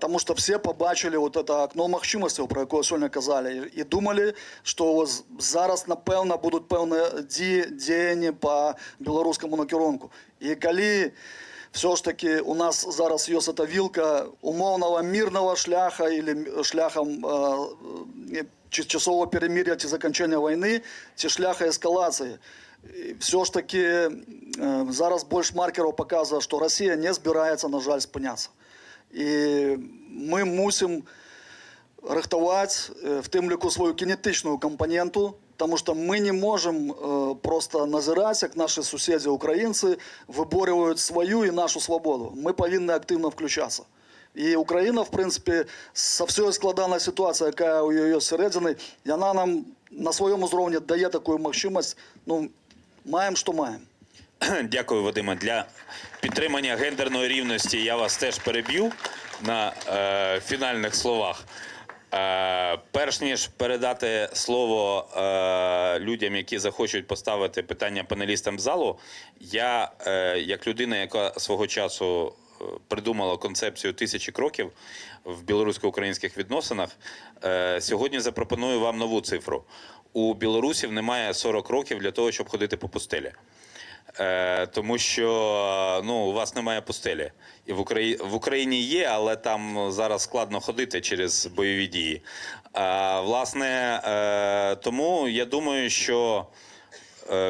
тому што все побачили вот это окно магчымасцяў, про якое сёння казалі, і думалі, што зараз, напэўна, будуць пэўныя дзеянні по беларускаму накірунку. І калі все ж таки у нас зараз ёсць эта вілка умоўнага мірнага шляха или шляхам часового перемирия ці заканчэння войны, ці шляха эскалацыі. Все ж таки зараз больш маркераў показывае, што Россия не збіраецца, на жаль, спыняцца. І мы мусім рыхтаваць в тым ліку сваю кинетычную кампаненту, потому что мы не можем просто назирать, как наши суседи украинцы выборивают свою и нашу свободу. Мы повинны активно включаться. И Украина, в принципе, со всей складанной ситуацией, какая у ее середины, она нам на своем уровне дает такую махчимость, ну, маем, что маем. Дякую, Вадиме. Для підтримання гендерної рівності я вас теж переб'ю на фінальних словах. Перш ніж передати слово людям, які захочуть поставити питання панелістам залу, я, як людина, яка свого часу придумала концепцію 1000 кроків в білорусько-українських відносинах, сьогодні запропоную вам нову цифру. У білорусів немає 40 років для того, щоб ходити по пустелі. Тому що у вас немає пустелі. І в Україні є, але там зараз складно ходити через бойові дії. Власне, тому я думаю, що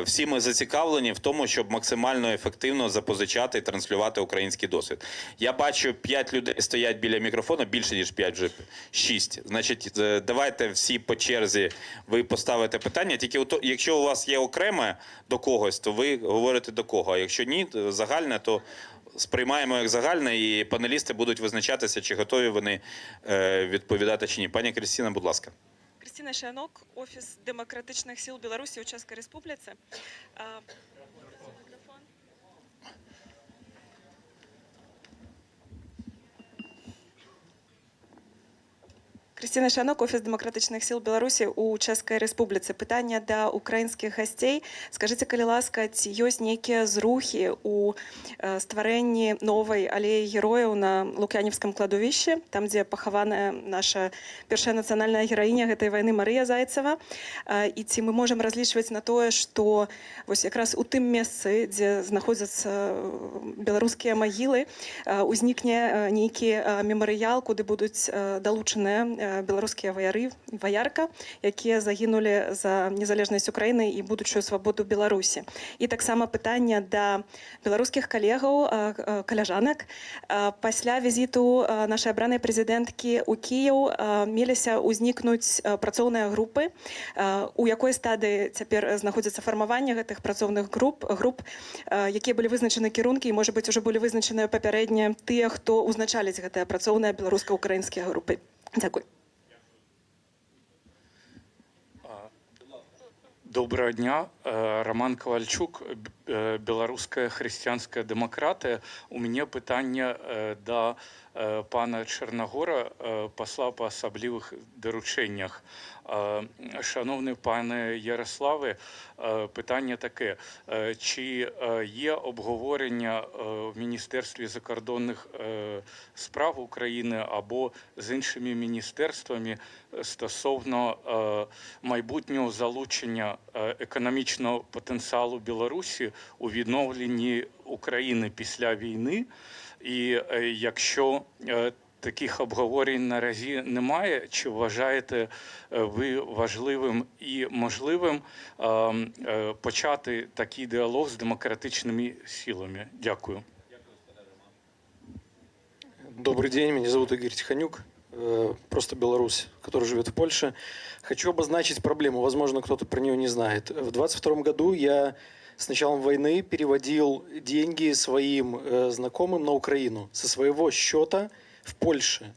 всі ми зацікавлені в тому, щоб максимально ефективно запозичати і транслювати український досвід. Я бачу, 5 людей стоять біля мікрофону, більше ніж 5, вже 6. Значить, давайте всі по черзі ви поставите питання. Тільки якщо у вас є окреме до когось, то ви говорите до кого. А якщо ні, загальне, то сприймаємо як загальне, і панелісти будуть визначатися, чи готові вони відповідати чи ні. Пані Крістіна, будь ласка. Кристина Шанок, Офіс демократичних сил Білорусі у Чеській Республіці. Кристина Шанок, Офіс демократичних сил Білорусі у Чеській Республіці. Питання до українських гостей. Скажіть, калі ласка, ці ёсць нейкія зрухи у стварэнні новай алеі герояў на Лук'янівскім кладовішчы, там, дзе пахаваная наша першая нацыянальная гераіня гэтай вайны Марыя Зайцева. І ці мы можам разлічваць на тое, што вось якраз у тым месцы, дзе знаходзяцца беларускія магілы, узнікне нейкі мемарыял, куды будуць далучаныя беларускія ваяры, ваярка, якія загінулі за незалежнасць Украіны і будучую свабоду Беларусі. І таксама пытанне да беларускіх калегаў, каляжанак. Пасля візіту нашай абранай прэзідэнткі ў Кіеў меліся ўзнікнуць працоўныя групы, у якой стадыі цяпер знаходзіцца фармаванне гэтых працоўных груп, якія былі вызначаны кірункі і, можа быць, ужо былі вызначаныя папярэдне тыя, хто узначаліць гэтыя працоўныя беларуска-украінскія групы. Дякую. Доброго дня. Роман Ковальчук, Белорусская христианская демократия. У меня питання до пана Черногора, посла по особливих дорученнях. Шановний пане Ярославе, питання таке. Чи є обговорення в Міністерстві закордонних справ України або з іншими міністерствами стосовно майбутнього залучення економічного потенціалу Білорусі у відновленні України після війни? І якщо таких обговорень наразі немає, чи вважаєте ви важливим і можливим почати такий діалог з демократичними силами? Дякую. Добрый день, меня зовут Игорь Тихонюк, просто белорус, который живет в Польше. Хочу обозначить проблему, возможно, кто-то про нее не знает. В 2022 году я с началом войны переводил деньги своим знакомым на Украину со своего счета в Польше.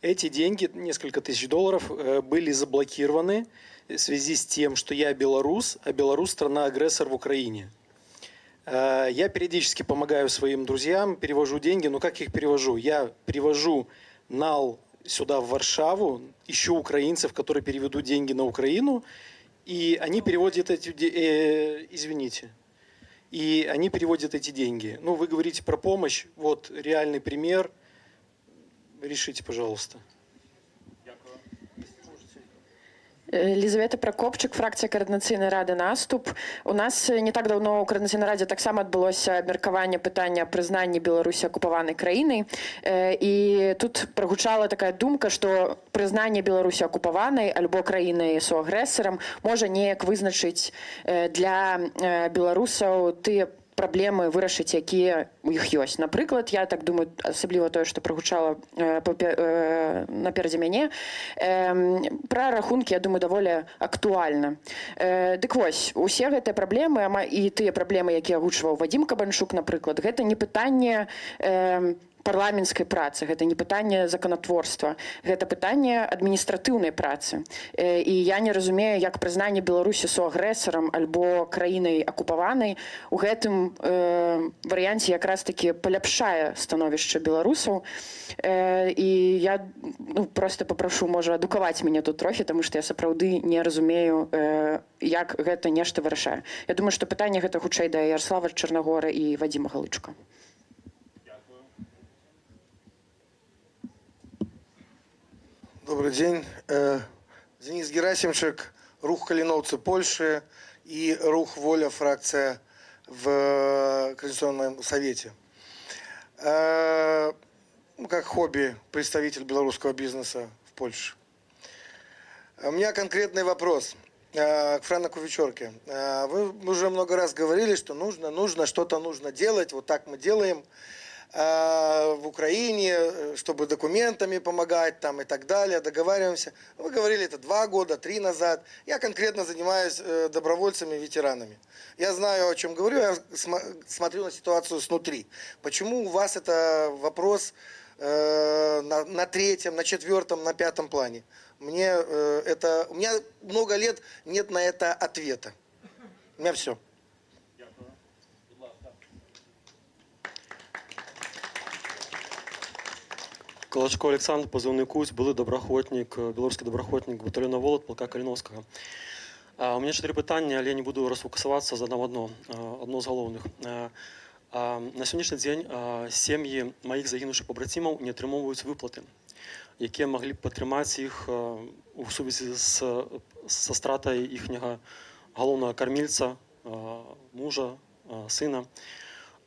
Эти деньги, несколько тысяч долларов, были заблокированы в связи с тем, что я белорус, а Беларусь страна-агрессор в Украине. Я периодически помогаю своим друзьям, перевожу деньги, но как их перевожу? Я перевожу нал сюда, в Варшаву, ищу украинцев, которые переведут деньги на Украину, И они переводят извините, и они переводят эти деньги. Ну, вы говорите про помощь, вот реальный пример. Решите, пожалуйста. Лізавета Пракопчык, фракція Координаційної ради «Наступ». У нас не так давно у Координаційній раді таксама адбылося абмеркаванне пытання прызнання Беларусі акупаванай краінай. І тут прагучала такая думка, што прызнанне Беларусі акупаванай альбо краінай суагрэсарам можа неяк вызначыць для беларусаў тыя праблемы вырашыць, якія у іх ёсць. Напрыклад, я так думаю, асабліва тое, што прагучала наперадзе мяне, пра рахункі, я думаю, даволі актуальна. Дык вось, усе гэтыя праблемы і тыя праблемы, якія агучваў Вадзім Кабанчук, напрыклад, гэта не пытанне парламенцкай працы, гэта не пытанне законатворства, гэта пытанне адміністратыўнай працы. І я не разумею, як прызнанне Беларусі суагрэсарам альбо краінай акупаванай у гэтым варыянце якраз таки паляпшае становішча беларусаў. І я просто папрашу, можа, адукаваць мяне тут трохі, таму што я сапраўды не разумею, як гэта нешта вырашае. Я думаю, што пытанне гэта хутчэй да Ярослава Чарнагора і Вадзіма Галычука. Добрый день. Денис Герасимчик, рух «Калиновцы» Польши и рух «Воля» фракция в Координационном совете. Как хобби представитель белорусского бизнеса в Польше. У меня конкретный вопрос к Франаку Вечерке. Вы уже много раз говорили, что нужно, что-то нужно делать, вот так мы делаем. В Украине, чтобы документами помогать там и так далее, договариваемся. Вы говорили это 2 года, 3 назад. Я конкретно занимаюсь добровольцами, ветеранами. Я знаю, о чем говорю, я смотрю на ситуацию снутри. Почему у вас это вопрос на 3-м, на 4-м, на 5-м плане? У меня много лет нет на это ответа. У меня все. Калашко Олександр, позивний Кусь, були доброохотник, білоруський доброохотник батальйону «Волод» полка Калиновского. У меня 4 питання, але я не буду розфокусуватися за одно з головних. На сьогоднішній день сім'ї моїх загинувших побратимів не отримують виплати, які могли б підтримати їх у сувязі з стратою їхнього головного кормільця, мужа, сина.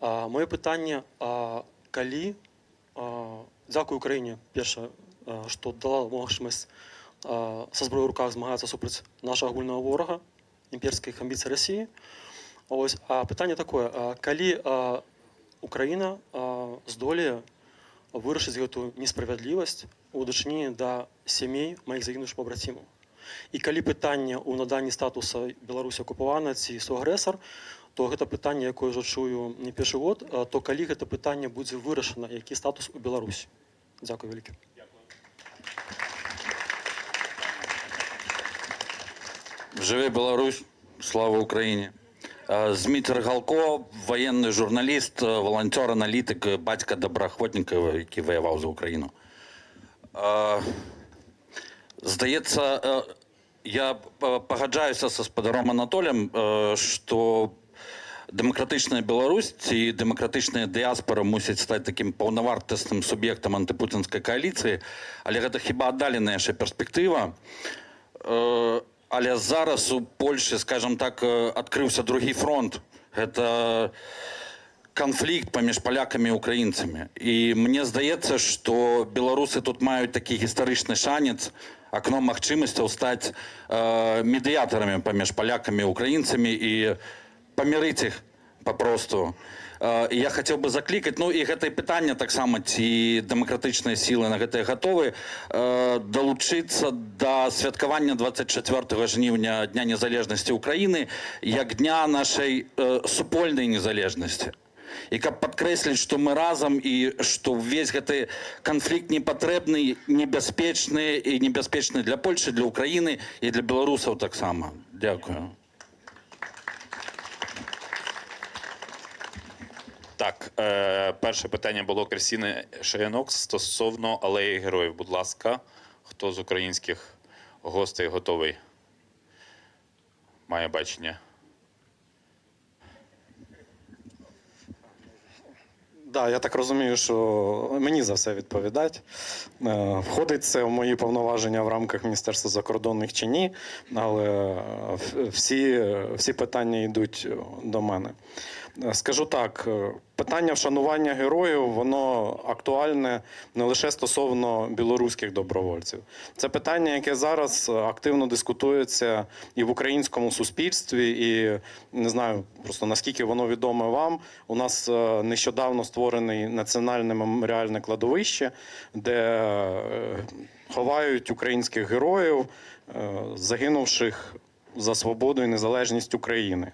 Моє питання, коли... Дякую Україні, перше, що дала можливість со зброєю в руках змагатися супроти нашого агульного ворога, імперських амбіцій Росії. Ось, а питання таке, коли Україна здолее вирішити эту несправедливість у дочині до сімей моїх загинувших побратимів? І коли питання у наданні статусу Білорусі окупована ці суагресор, то гэта пытанне, якое я чую не першы год, то калі гэта пытанне будзе вырашана, які статус у Беларусі? Дзякуй вялікі. Жыве Беларусь, слава Украине. Зміцер Галко, военный журналист, волонтер, аналитик, батька добраахвотніка, який воював за Україну. Здається, я погоджаюся з господаром Анатолієм, що демократична Білорусь і демократична діаспора мусять стати таким повновартісним суб'єктом антипутінської коаліції, але це хіба віддалена ще перспектива. Але зараз у Польщі, скажімо так, відкрився другий фронт. Це конфлікт поміж поляками і українцями. І мені здається, що білоруси тут мають такий історичний шанс, окно можливостей стати медіаторами поміж поляками і українцями і помирити їх попросту. І я хотів би закликати, ну і це питання так само, ці демократичні сили на це готові долучитися до святкування 24 жнивня Дня Незалежності України як Дня нашої супольної незалежності. І як підкреслити, що ми разом і що весь цей конфлікт непотрібний, небезпечний і небезпечний для Польщі, для України і для білорусів так само. Дякую. Так, перше питання було Крістіни Шаянок стосовно Алеї Героїв. Будь ласка, хто з українських гостей готовий має бачення? Да, я так розумію, що мені за все відповідать. Входить це в мої повноваження в рамках Міністерства закордонних чи ні, але всі питання йдуть до мене. Скажу так, питання вшанування героїв, воно актуальне не лише стосовно білоруських добровольців. Це питання, яке зараз активно дискутується і в українському суспільстві, і не знаю просто наскільки воно відоме вам. У нас нещодавно створене національне меморіальне кладовище, де ховають українських героїв, загинувших за свободу і незалежність України.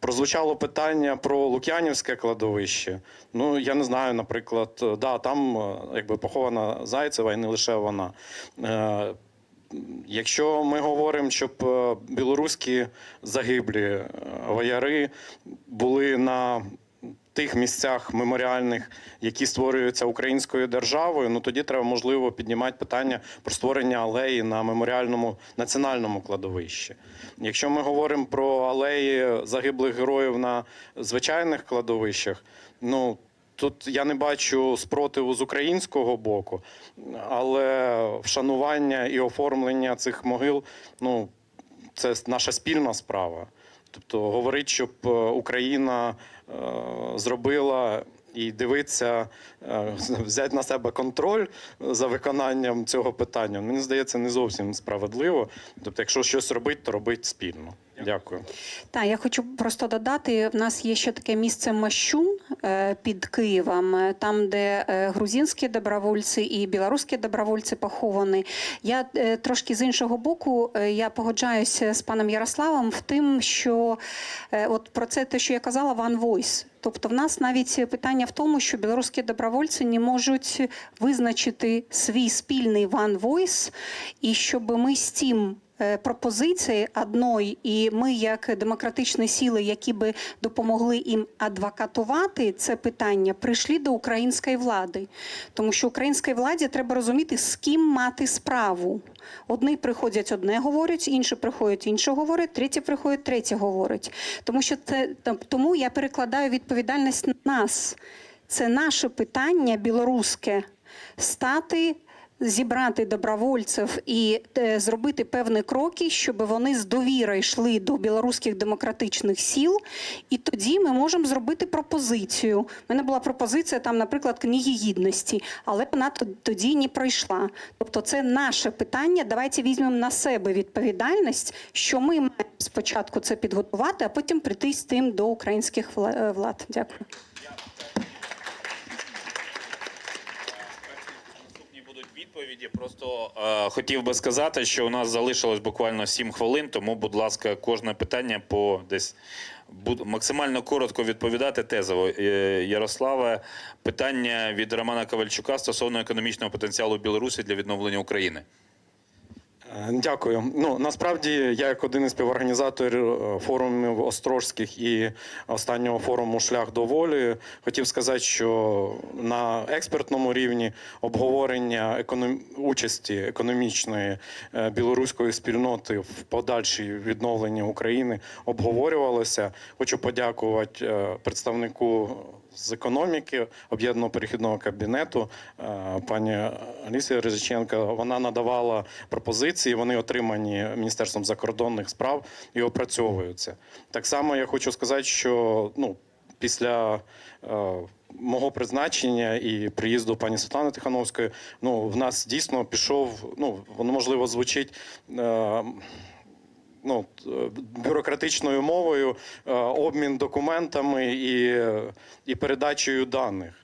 Прозвучало питання про Лук'янівське кладовище. Ну, я не знаю, наприклад, да, там якби похована Зайцева і не лише вона. Якщо ми говоримо, щоб білоруські загиблі вояри були на тих місцях меморіальних, які створюються українською державою, ну тоді треба, можливо, піднімати питання про створення алеї на меморіальному національному кладовищі. Якщо ми говоримо про алеї загиблих героїв на звичайних кладовищах, ну тут я не бачу спротиву з українського боку, але вшанування і оформлення цих могил, ну, це наша спільна справа. Тобто говорить, щоб Україна зробила і дивиться, взяти на себе контроль за виконанням цього питання, мені здається, не зовсім справедливо. Тобто, якщо щось робити, то робити спільно. Дякую. Так, я хочу просто додати, в нас є ще таке місце Мощун під Києвом, там, де грузинські добровольці і білоруські добровольці поховані. Я трошки з іншого боку, я погоджаюся з паном Ярославом в тим, що от про це те, що я казала, One Voice. Тобто в нас навіть питання в тому, що білоруські добровольці не можуть визначити свій спільний One Voice, і щоб ми з цим пропозиції одної, і ми, як демократичні сили, які би допомогли їм адвокатувати це питання, прийшли до української влади. Тому що українській владі треба розуміти, з ким мати справу. Одні приходять, одне говорять, інші приходять, інше говорять, треті приходять, третє говорять. Тому я перекладаю відповідальність на нас. Це наше питання білоруське – стати, зібрати добровольців і зробити певні кроки, щоб вони з довірою йшли до білоруських демократичних сил, і тоді ми можемо зробити пропозицію. У мене була пропозиція, там, наприклад, книги гідності, але вона тоді не пройшла. Тобто це наше питання, давайте візьмемо на себе відповідальність, що ми маємо спочатку це підготувати, а потім прийти з тим до українських влад. Дякую. Відповіді. Просто хотів би сказати, що у нас залишилось буквально 7 хвилин, тому, будь ласка, кожне питання по десь максимально коротко відповідати тезово. Ярославе, питання від Романа Ковальчука стосовно економічного потенціалу Білорусі для відновлення України. Дякую. Ну, насправді, я як один із співорганізаторів форумів Острозьких і останнього форуму «Шлях до волі» хотів сказати, що на експертному рівні обговорення участі економічної білоруської спільноти в подальшій відновленні України обговорювалося. Хочу подякувати представнику з економіки Об'єднаного перехідного кабінету пані Алісі Рижиченко. Вона надавала пропозиції, вони отримані Міністерством закордонних справ і опрацьовуються. Так само я хочу сказати, що після мого призначення і приїзду пані Світлани Тихановської, в нас дійсно пішов, воно можливо звучить бюрократичною мовою, обмін документами і передачею даних.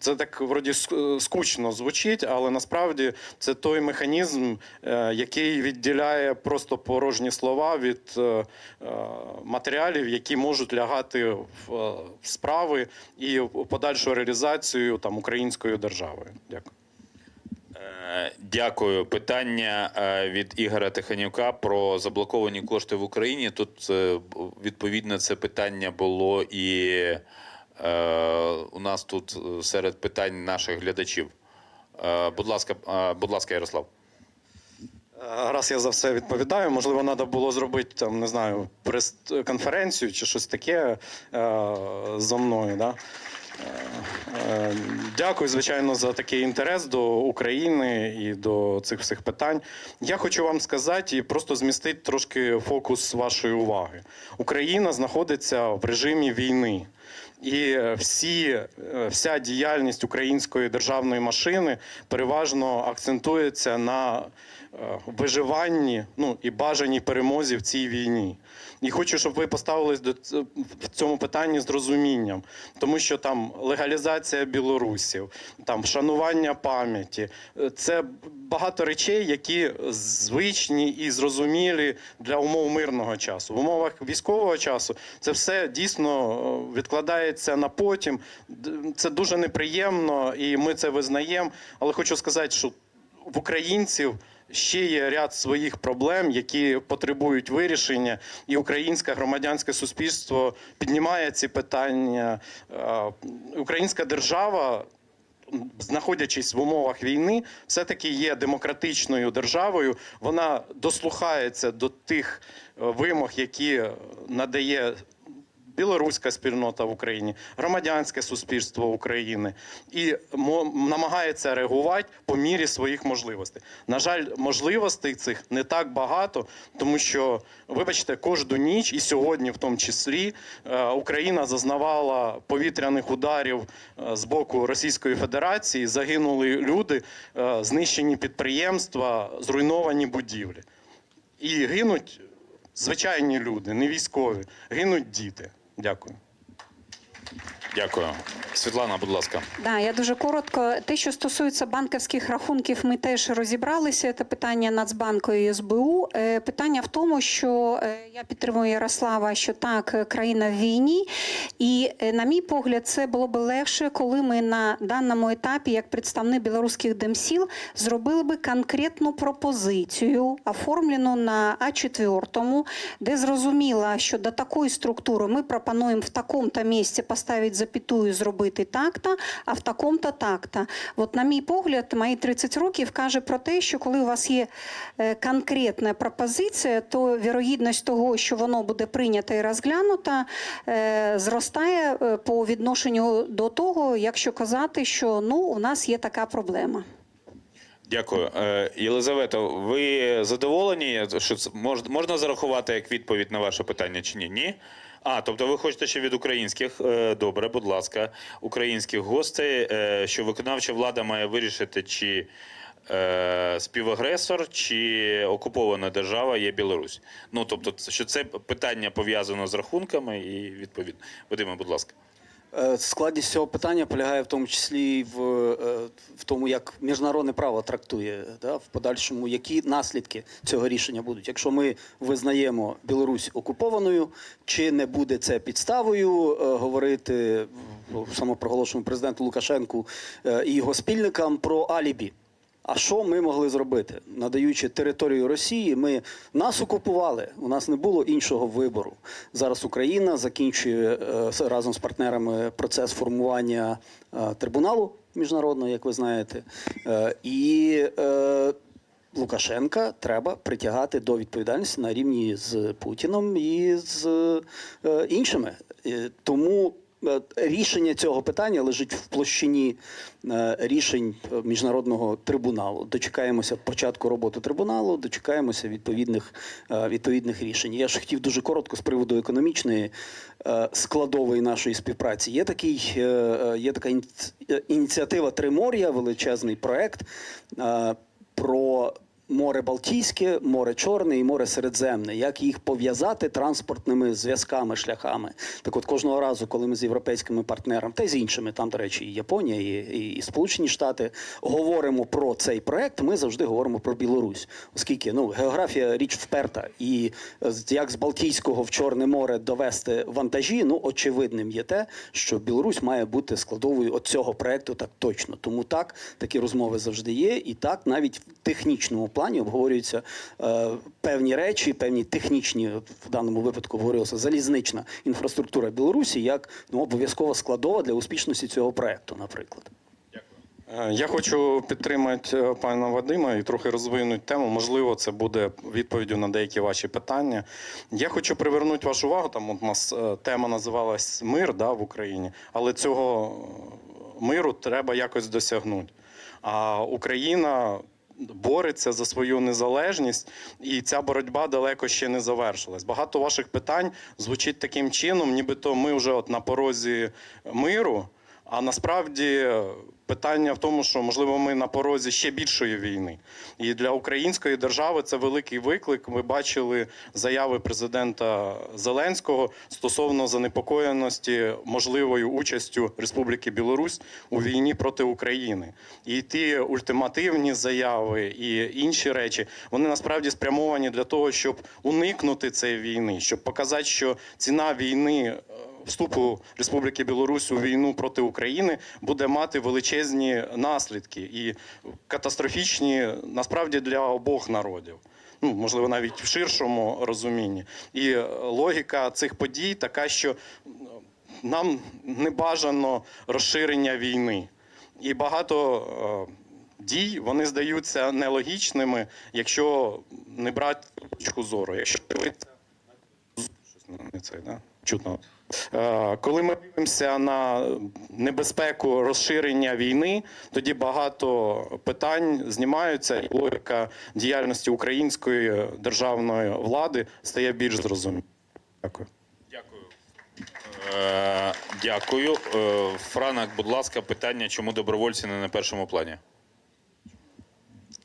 Це так вроді скучно звучить, але насправді це той механізм, який відділяє просто порожні слова від матеріалів, які можуть лягати в справи і в подальшу реалізацію українською державою. Дякую. Дякую. Питання від Ігоря Тиханюка про заблоковані кошти в Україні. Тут, відповідно, це питання було і у нас тут серед питань наших глядачів. Будь ласка, Ярослав. Раз я за все відповідаю, можливо, треба було зробити там, не знаю, прес-конференцію чи щось таке зо мною. Да? Дякую, звичайно, за такий інтерес до України і до цих всіх питань. Я хочу вам сказати і просто змістити трошки фокус вашої уваги. Україна знаходиться в режимі війни. І вся діяльність української державної машини переважно акцентується на виживанні, і бажаній перемозі в цій війні. І хочу, щоб ви поставились в цьому питанні з розумінням, тому що там легалізація білорусів, там вшанування пам'яті – це багато речей, які звичні і зрозумілі для умов мирного часу. В умовах військового часу це все дійсно відкладається на потім. Це дуже неприємно, і ми це визнаємо. Але хочу сказати, що в українців ще є ряд своїх проблем, які потребують вирішення, і українське громадянське суспільство піднімає ці питання. Українська держава, знаходячись в умовах війни, все-таки є демократичною державою. Вона дослухається до тих вимог, які надає білоруська спільнота в Україні, громадянське суспільство України і намагається реагувати по мірі своїх можливостей. На жаль, можливостей цих не так багато, тому що, вибачте, кожну ніч, і сьогодні в тому числі, Україна зазнавала повітряних ударів з боку Російської Федерації, загинули люди, знищені підприємства, зруйновані будівлі. І гинуть звичайні люди, не військові, гинуть діти. Дякую. Дякую. Світлана, будь ласка. Да, я дуже коротко. Те, що стосується банківських рахунків, ми теж розібралися. Це питання Нацбанку і СБУ. Питання в тому, що я підтримую Ярослава, що так, країна в війні. І, на мій погляд, це було б легше, коли ми на даному етапі, як представник білоруських демсіл, зробили би конкретну пропозицію, оформлену на А4, де зрозуміло, що до такої структури ми пропонуємо в такому-то місці поставити запятую, зробити так-то, а в такому-то так-то. От, на мій погляд, мої 30 років каже про те, що коли у вас є конкретна пропозиція, то вірогідність того, що воно буде прийнято і розглянуто, зростає по відношенню до того, якщо казати, що у нас є така проблема. Дякую. Єлизавето, ви задоволені, що це можна зарахувати як відповідь на ваше питання чи ні? Ні? Тобто ви хочете ще від українських, добре, будь ласка, українських гостей, що виконавча влада має вирішити, чи співагресор, чи окупована держава є Білорусь. Тобто, що це питання пов'язано з рахунками і відповідно. Вадиме, будь ласка. Складність цього питання полягає в тому числі в тому, як міжнародне право трактує, в подальшому, які наслідки цього рішення будуть. Якщо ми визнаємо Білорусь окупованою, чи не буде це підставою говорити самопроголошеному президенту Лукашенку і його спільникам про алібі? А що ми могли зробити? Надаючи територію Росії, нас окупували, у нас не було іншого вибору. Зараз Україна закінчує разом з партнерами процес формування трибуналу міжнародного, як ви знаєте, і Лукашенка треба притягати до відповідальності на рівні з Путіном і з іншими. Тому рішення цього питання лежить в площині рішень міжнародного трибуналу. Дочекаємося початку роботи трибуналу, дочекаємося відповідних рішень. Я ж хотів дуже коротко з приводу економічної складової нашої співпраці. Є така ініціатива Тримор'я, величезний проект про море Балтійське, море Чорне і море Середземне, як їх пов'язати транспортними зв'язками, шляхами. Так от кожного разу, коли ми з європейськими партнерами, та й з іншими, там, до речі, і Японія, і Сполучені Штати, говоримо про цей проект, ми завжди говоримо про Білорусь. Оскільки географія річ вперта, і як з Балтійського в Чорне море довести вантажі, очевидним є те, що Білорусь має бути складовою цього проекту так точно. Тому такі розмови завжди є, і так навіть в технічному плані обговорюються певні речі, певні технічні, в даному випадку говорилося, залізнична інфраструктура Білорусі, як обов'язкова складова для успішності цього проекту, наприклад. Я хочу підтримати пана Вадима і трохи розвинути тему. Можливо, це буде відповіддю на деякі ваші питання. Я хочу привернути вашу увагу, там у нас тема називалась «Мир», да, в Україні, але цього миру треба якось досягнути. А Україна бореться за свою незалежність, і ця боротьба далеко ще не завершилась. Багато ваших питань звучить таким чином, нібито ми вже от на порозі миру, а насправді питання в тому, що, можливо, ми на порозі ще більшої війни. І для української держави це великий виклик. Ми бачили заяви президента Зеленського стосовно занепокоєності можливою участю Республіки Білорусь у війні проти України. І ті ультимативні заяви і інші речі, вони насправді спрямовані для того, щоб уникнути цієї війни, щоб показати, що ціна війни, вступу Республіки Білорусь у війну проти України буде мати величезні наслідки і катастрофічні, насправді, для обох народів. Ну, можливо, навіть в ширшому розумінні. І логіка цих подій така, що нам не бажано розширення війни. І багато дій, вони здаються нелогічними, якщо не брати точку зору. Якщо дивитися... Не це, да? Чутно. Коли ми дивимося на небезпеку розширення війни, тоді багато питань знімаються, і логіка діяльності української державної влади стає більш зрозумілою. Дякую. Дякую. Франак, будь ласка, питання, чому добровольці не на першому плані?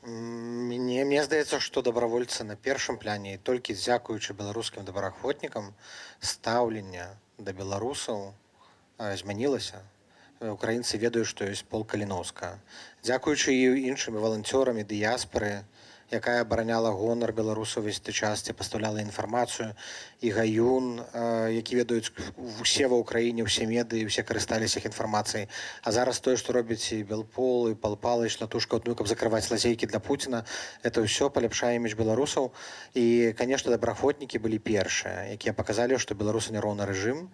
Мне здаецца, што добровольцы на першым пляне, і толькі дзякуючы беларускім добраахвотнікам стаўленне да беларусаў змянілася. Украінцы ведаюць, што ёсць пол Каліноўска. Дзякуючы і іншым валанцёрам і дыяспары, якая абараняла гонар беларусаў весь той час, ці пастаўляла інфармацыю, і Гаюн, які ведаюць усе ва ўкраіне, усе медыі, усе карысталіся іх інфармацыяй. А зараз тое, што робіць і Белпол, і Пал Палыч, Латушка, каб закрываць лазейкі для Пуціна, это ўсё паляпшае імідж беларусаў. І, канешне, добраахвотнікі былі першыя, якія паказалі, што беларусы няроўны рэжым.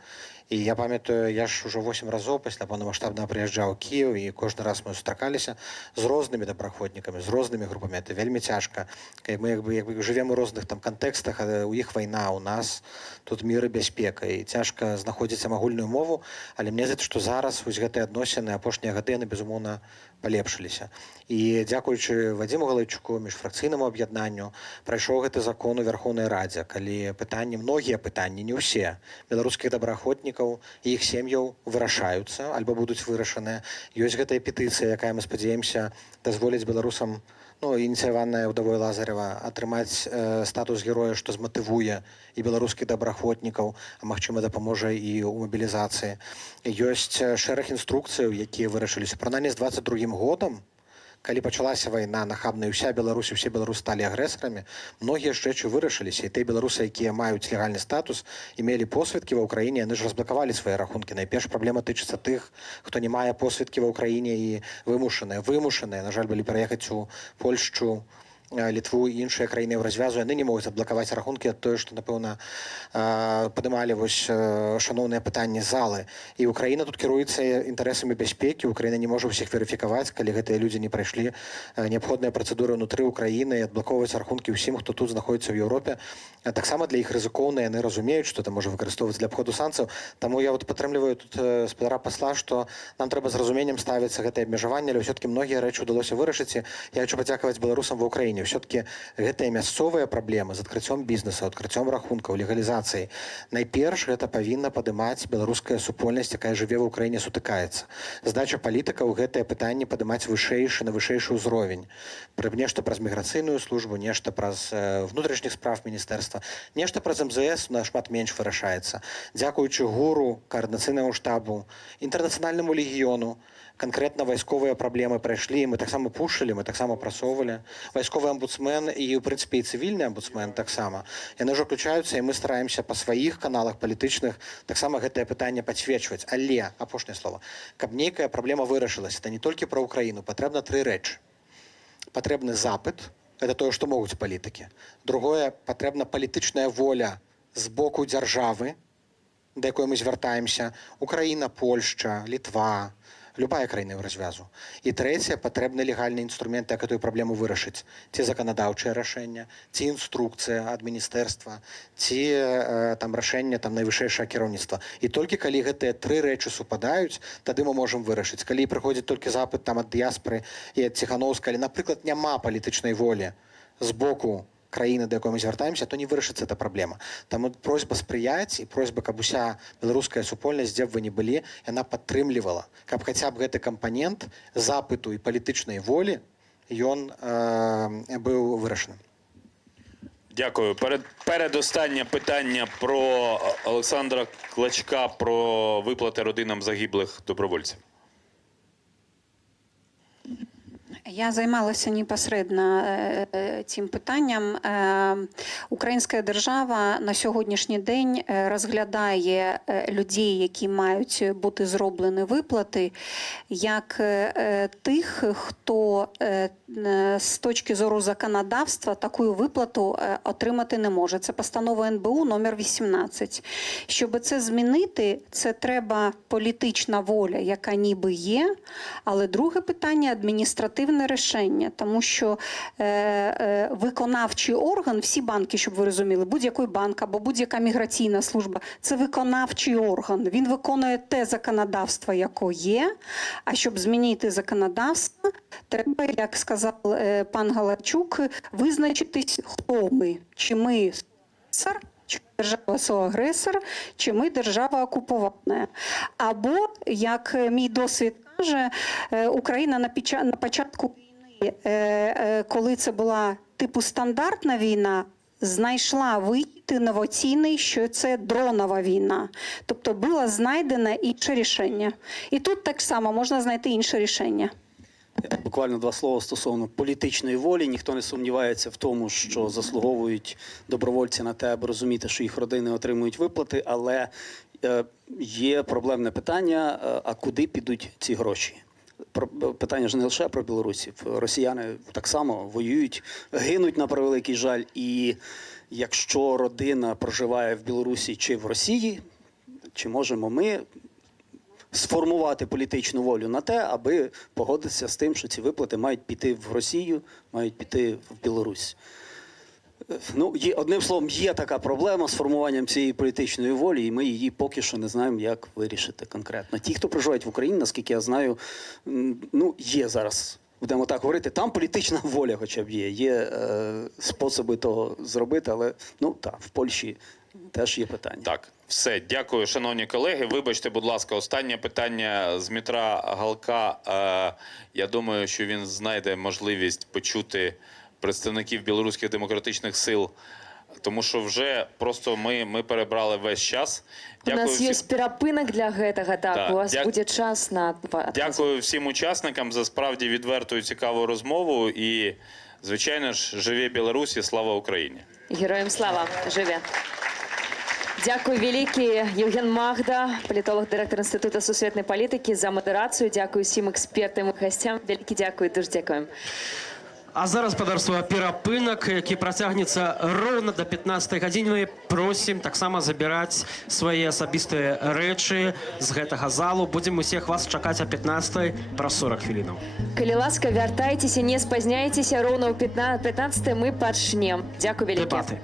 І я памятаю, я ж ужо 8 разоў пасля паўнамаштабнага прыязджаў у Кіеў, і кожны раз мы сустракаліся з рознымі добраахвотнікамі, з рознымі групамі. Это вельмі цяжка. Мы жывем у розных там кантэкстах, а у іх вайна, у нас тут мір і бяспека. І цяжка знаходзіць самагульную мову, але мне здаецца, што зараз вось гэтыя адносіны апошнія гады, яны, безумоўна, палепшыліся. І дзякуючы Вадзіму Галайчуку, міжфракцыйнаму аб'яднанню, прайшоў гэты закон у Вярхоўнай Радзе, калі пытанні, многія пытанні, не ўсе, беларускіх добраахвотнікаў і іх сем'яў вырашаюцца, альбо будуць вырашаныя. Ёсць гэтая петыцыя, якая, мы спадзяемся, дазволіць беларусам, ініцыяваная ўдавой Лазарева, атрымаць статус героя, што зматывуе і беларускіх добраахвотнікаў, а магчыма, дапаможа і ў мабілізацыі. Ёсць шэраг інструкцыяў, якія вырашыліся. Прынамсі з 22-м годам, калі пачалася вайна нахабная, уся Беларусь, усе беларусы сталі агрэсарамі, многія ж рэчы вырашыліся. І тыя беларусы, якія маюць легальны статус і мелі посведкі ва ўкраіне, яны ж разблакавалі свае рахункі. Найперш праблема тычыцца тых, хто не мае посведкі ва ўкраіне і вымушаныя, на жаль, былі пераехаць у Польшчу, Літву і іншыя краіны ў развязу, яны не могуць адблакаваць рахункі ад тое, што, напэўна, падымалі вось шаноўныя пытанні залы. І Украіна тут кіруецца інтарэсамі бяспекі, Украіна не можа ўсіх верыфікаваць, калі гэтыя людзі не прайшлі неабходныя працэдуры ўнутры Украіны і адблаковваць рахункі ўсім, хто тут знаходзіцца ў Еўропе. Таксама для іх рызыкоўна, яны разумеюць, што это можа выкарыстоўваць для абходу санкцыяў. Таму я падтрымліваю тут спадара пасла, што нам трэба з разуменнем ставіцца гэтае абмежаванне, але ўсё-такі многія рэчы ўдалося вырашыць. Я хочу падзякаваць беларусам ва ўкраіне. Все-таки гэтыя мясцовыя праблемы з адкрыццём бізнесу, адкрыццём рахункаў, легалізацыяй. Найперш гэта павінна падымаць беларуская супольнасць, якая жыве ў Украіне, сутыкаецца. Задача палітыкаў гэтае пытанне падымаць на вышэйшы ўзровень. Нешта праз міграцыйную службу, нешта праз внутрішніх справ міністэрства, нешта праз МЗС нашмат менш вырашаецца. Дзякуючы ГУРу, каардынацыйнаму штабу, інтэрнацыянальнаму легіёну, конкретно вайсковыя праблемы прайшлі, мы таксама пушылі, мы таксама прасоўвалі. Вайсковы амбудсмен і, ў прынцыпе, і цывільны амбудсмен таксама. Яны ўжо ўключаюцца, і мы стараемся па сваіх каналах палітычных таксама гэтае пытанне падсвечваць. Але, апошняе слово, каб нейкая праблема вырашылася, это не толькі пра Украіну, патрэбна 3 рэчы. Патрэбны запыт, это тое, што могуць палітыкі. Другое, патрэбна палітычная воля з боку дзяржавы, да якой мы звяртаемся. Украіна, Польшча, Літва, Любая краіна развязу. І трэцяе, патрэбны легальныя інструменты, як эту праблему вырашыць. Ці заканадаўчае рашэнне, ці інструкцыя ад міністэрства, ці там рашэнне там найвышэйшае кіраўніцтва. І толькі калі гэтыя тры рэчы супадаюць, тады мы можам вырашыць. Калі прыходзіць толькі запыт там ад дыяспоры і ад Ціхановска, але, напрыклад, няма палітычнай волі з боку краіны, да якой мы звяртаемся, то не вырашыцца эта праблема. Таму просьба спрыяць і просьба, каб уся беларуская супольнасць, дзе б вы не былі, яна падтрымлівала, каб хаця б гэты кампанент запыту і палітычнай волі ён быў вырашаны. Дякую. Передостаннє питання про Олександра Клочка про виплати родинам загиблих добровольців. Я займалася непосередньо цим питанням. Українська держава на сьогоднішній день розглядає людей, які мають бути зроблені виплати, як тих, хто з точки зору законодавства таку виплату отримати не може. Це постанова НБУ номер 18. Щоб це змінити, це треба політична воля, яка ніби є, але друге питання – адміністративне рішення, тому що виконавчий орган, всі банки, щоб ви розуміли, будь-який банк або будь-яка міграційна служба, це виконавчий орган. Він виконує те законодавство, яке є, а щоб змінити законодавство, треба, як сказав пан Галайчук, визначитись, хто ми. Чи ми агресор, чи держава соагресор, чи ми держава окупована. Або, як мій досвід каже, Україна на початку війни, коли це була типу стандартна війна, знайшла вихід інноваційний, що це дронова війна. Тобто було знайдено інше рішення. І тут так само можна знайти інше рішення. Буквально два слова стосовно політичної волі. Ніхто не сумнівається в тому, що заслуговують добровольці на те, аби розуміти, що їх родини отримують виплати, але є проблемне питання, а куди підуть ці гроші? Питання ж не лише про білорусів. Росіяни так само воюють, гинуть на превеликий жаль. І якщо родина проживає в Білорусі чи в Росії, чи можемо ми сформувати політичну волю на те, аби погодитися з тим, що ці виплати мають піти в Росію, мають піти в Білорусь. Ну, одним словом, є така проблема з формуванням цієї політичної волі, і ми її поки що не знаємо, як вирішити конкретно. Ті, хто проживають в Україні, наскільки я знаю, ну, є зараз, будемо так говорити, там політична воля хоча б є. Є способи того зробити, але, ну, так, в Польщі теж є питання. Так, все. Дякую, шановні колеги. Вибачте, будь ласка, останнє питання з Дмитра Галка. Я думаю, що він знайде можливість почути представників білоруських демократичних сил, тому що вже просто ми перебрали весь час. Дякую. У нас є перепинок для гэтага, так, у вас буде час на... Дякую всім учасникам за справді відверту і цікаву розмову і, звичайно ж, живе Білорусь і слава Україні. Героям слава, живе. Дякую вялікі Євген Магда, політолог, директор Інституту сусветнай палітики, за модерацію. Дякую всім експертам і гостям. Вялікі дякую, дуже дякуємо. А зараз, падарства, перапынак, які працягнецца роўна до 15 гадзіны. Просім таксама забіраць свае асабістыя рэчы з гэтага залу. Будзем усіх вас чакаць о 15 праз 40 хвілінаў. Калі ласка, вяртайцеся, не спазняйцеся, роўна ў 15 мы пачнем. Дякую вялікі. Дэбаты.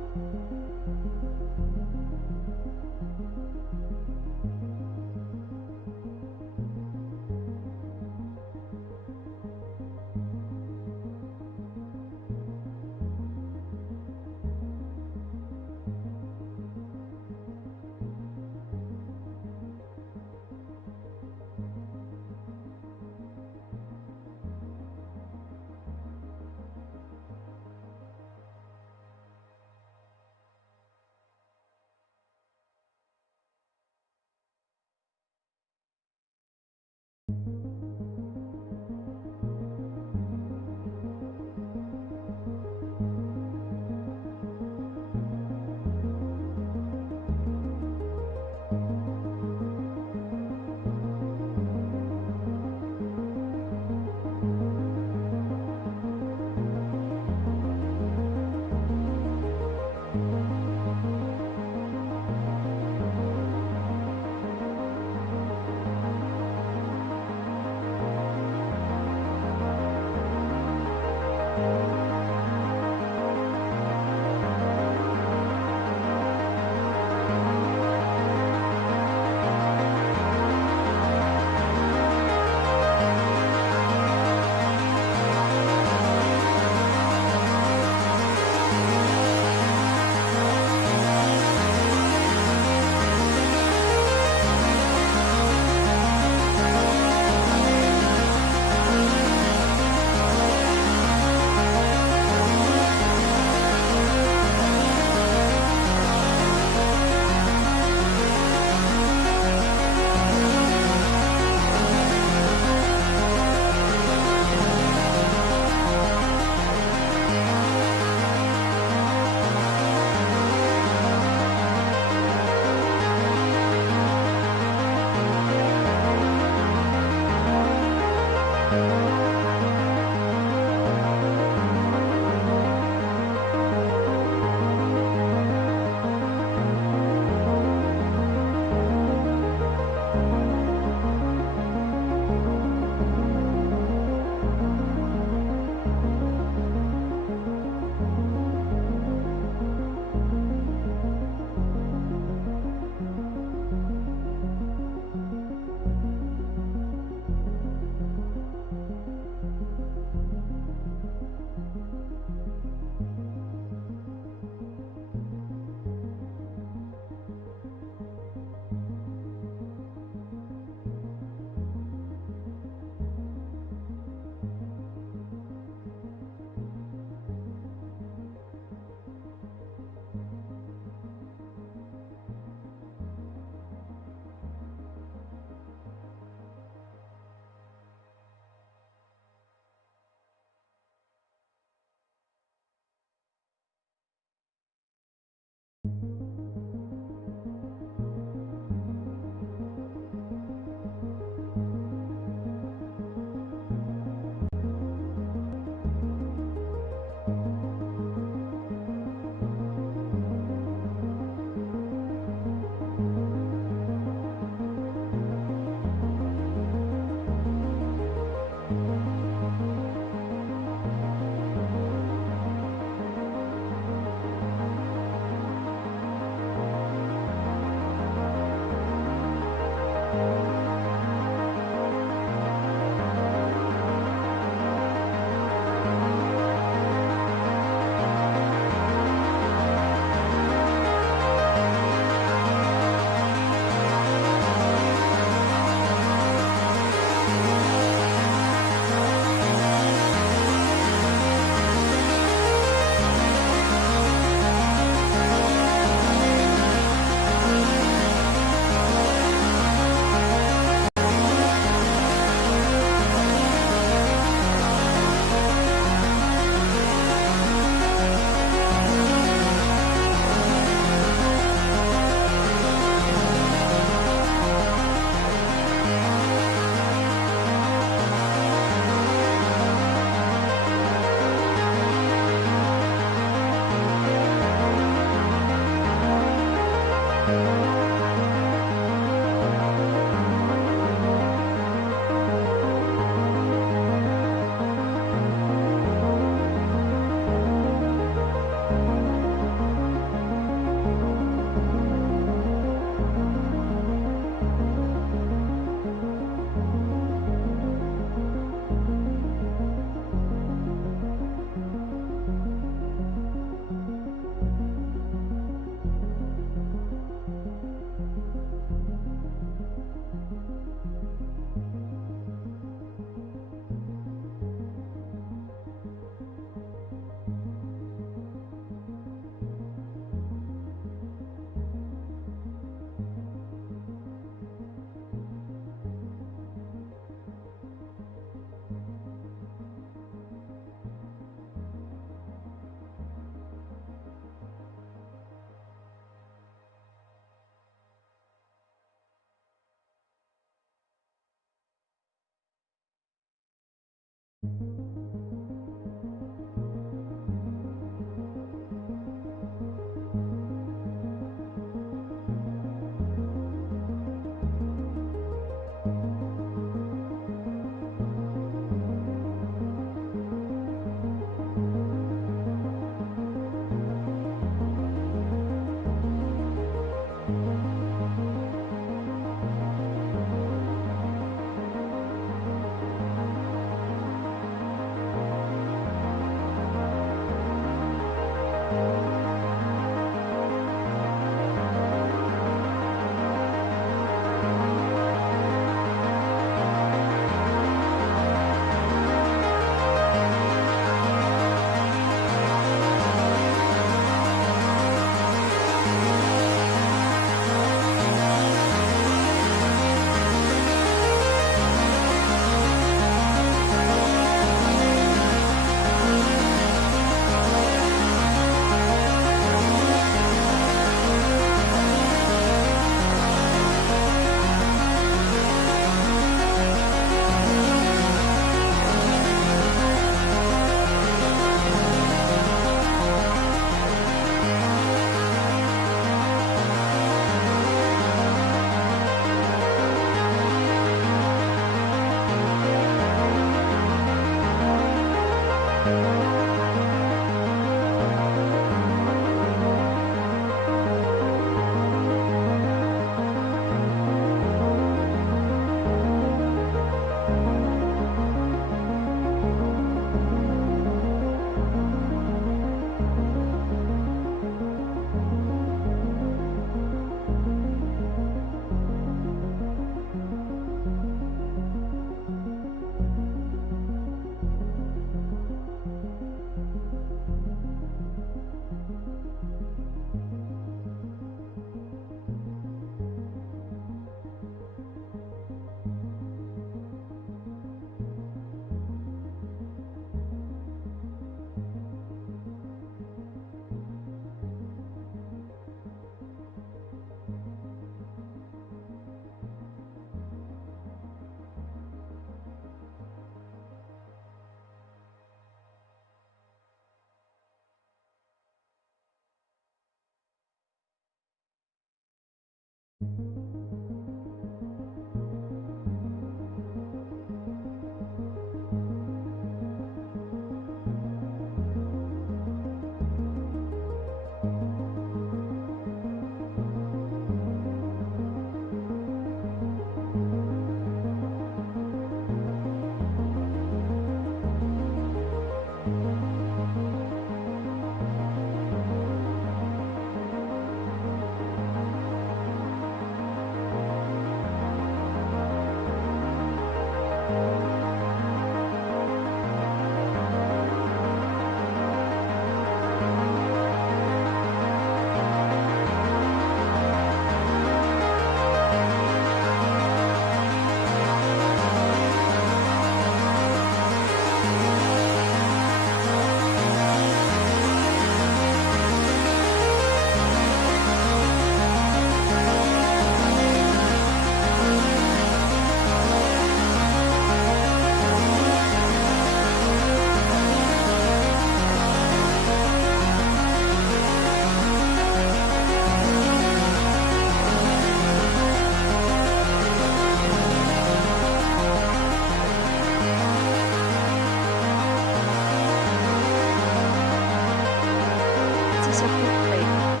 Повертайтеся в Україну.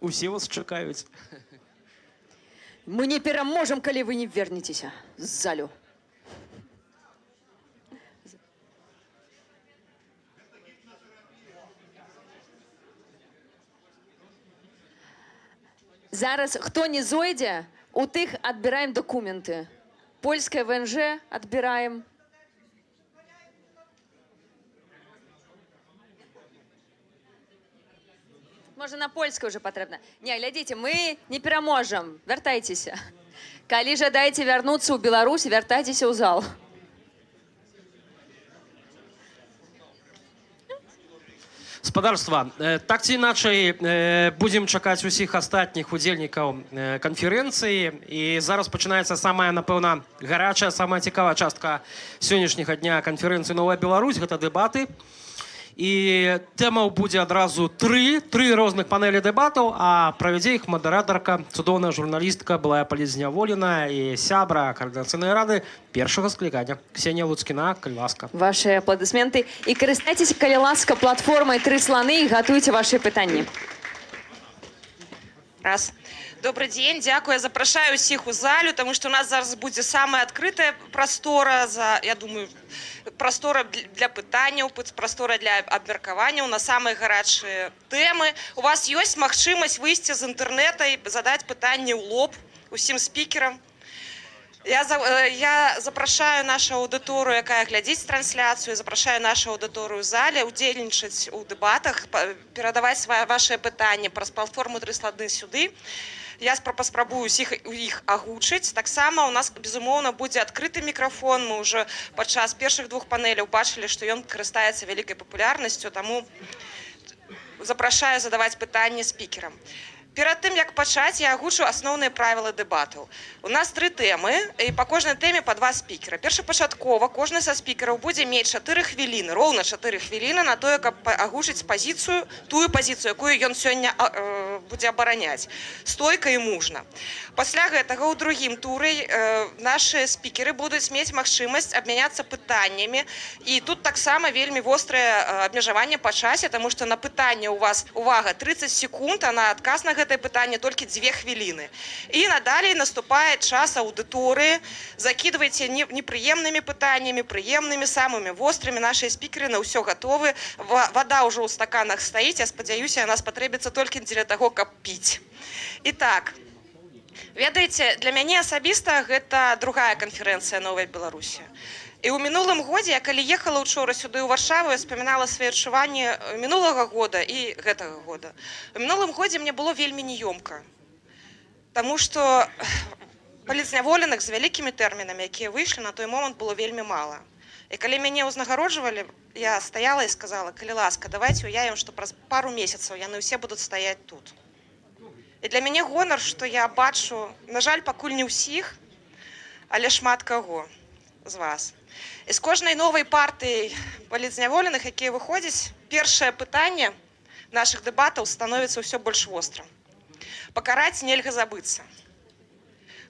Усі вас чекають. Мы не пераможем, калі вы не вернетеся з залю. Зараз, хто не зойдзе, у тых адбіраем документы. Польскае ВНЖ адбіраем. Можа, на польскай уже патрэбна. Не, глядзіце, мы не пераможам. Вяртайцеся. Калі жадаеце вярнуцца ў Беларусь, вяртайцеся ў зал. Спадарства, так ці іначай будзем чакаць усіх астатніх удзельнікаў канферэнцыі. І зараз пачынаецца самая, напэўна, гарячая, самая цікавая частка сённяшняга дня канферэнцыі «Новая Беларусь» – гэта дэбаты. І тэмаў будзе адразу тры розных панелі дэбатаў, а правядзе іх мадэратарка, цудоўная журналістка, былая палітзняволена і сябра Координацыйнай рады першага склікання. Ксенія Луцкіна, калі ласка. Ваши аплодисменты. І карыстайцеся, калі ласка, платформай «Тры сланы» і гатуйце ваши пытанні. Раз. Добрый день, дякую. Запрашаю усіх у залю, тому що у нас зараз буде самая адкрытая прастора, я думаю, прастора для пытанняў, прастора для абмеркаванняў на самыя гарячыя тэмы. У вас ёсць магчымасць выйсці з інтэрнэта і задаць пытанні ў лоб усім спікерам. Я запрашаю нашу аўдыторыю, якая глядзіць трансляцыю, запрашаю нашу аўдыторыю ў зале, удзельнічаць у дэбатах, перадаваць вашыя пытанні праз платформу «Тры сланы» сюды. Я паспрабую усіх іх агучыць. Таксама у нас, безумоўна, будзе адкрыты мікрафон. Мы ўжо падчас першых двух панеляў бачылі, што ён карыстаецца вялікай папулярнасцю, таму запрашаю задаваць пытанні спікерам. Перад тым, як пачаць, я агучу асноўныя правілы дэбатаў. У нас 3 тэмы, і па кожнай тэме па 2 спікера. Першапачаткова кожны са спікераў будзе мець 4 хвіліны, роўна 4 хвіліны на тое, каб агучыць пазіцыю, тую пазіцыю, якую ён сёння будзе абараняць. Стойка і мужна. Пасля гэтага ў другім туры нашы спікеры будуць мець магчымасць абмяняцца пытаннямі. І тут таксама вельмі вострае абмежаванне па часе, таму што на пытанне у вас, увага, 30 секунд, а на адказ на гэтае пытанне толькі 2 хвіліны. І надалей наступае час аўдыторыі. Закідвайце непрыемнымі пытаннямі, прыемнымі, самымі вострымі. Нашыя спікеры на ўсё гатовы. Вада ўжо ў стаканах стаіць. Я спадзяюся, яна спатрэбіцца толькі дзеля таго, каб піць. І так, ведаеце, для мяне асабіста гэта другая канферэнцыя «Новая Беларусь». І ў мінулым годзе, я калі ехала учора сюды ў Варшаву, я вспамінала свае адчуванні мінулага года і гэтага года. У мінулым годзе мне было вельмі неёмка, таму што палітзняволеных з вялікімі тэрмінамі, якія выйшлі, на той момант было вельмі мала. І калі мяне ўзнагароджвалі, я стаяла і сказала: калі ласка, давайце уявім, што праз пару месяцаў яны ўсе будуць стаяць тут. І для мяне гонар, што я бачу, на жаль, пакуль не ўсіх, але шмат каго з вас. І з кожнай новай партыяй палітзняволеных, якія выходзяць, першае пытанне нашых дэбатаў становіцца ўсё больш вострым. Пакараць нельга забыцца.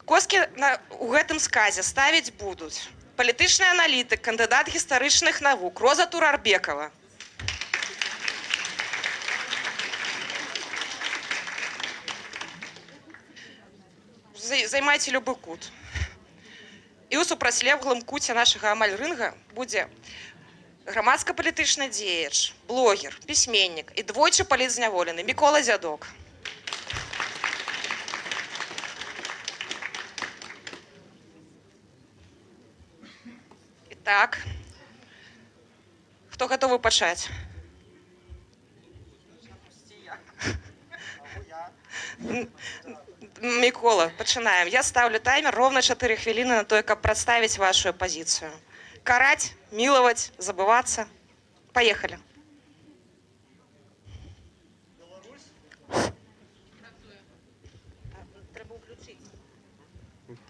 Коскі у гэтым сказе ставіць будуць палітычны аналітык, кандыдат гістарычных навук Роза Турарбекова, займайце любы кут. І ў супрацьлеглым куце нашага амаль рынга будзе грамадска-палітычны дзеяч, блогер, пісьменнік і двойчы палітзняволены Мікола Дзядок. І так, хто гатовы пачаць? Микола, пачинаем. Я ставлю таймер ровно 4 хвилины на то, как представить вашу позицию. Карать, миловать, забываться. Поехали.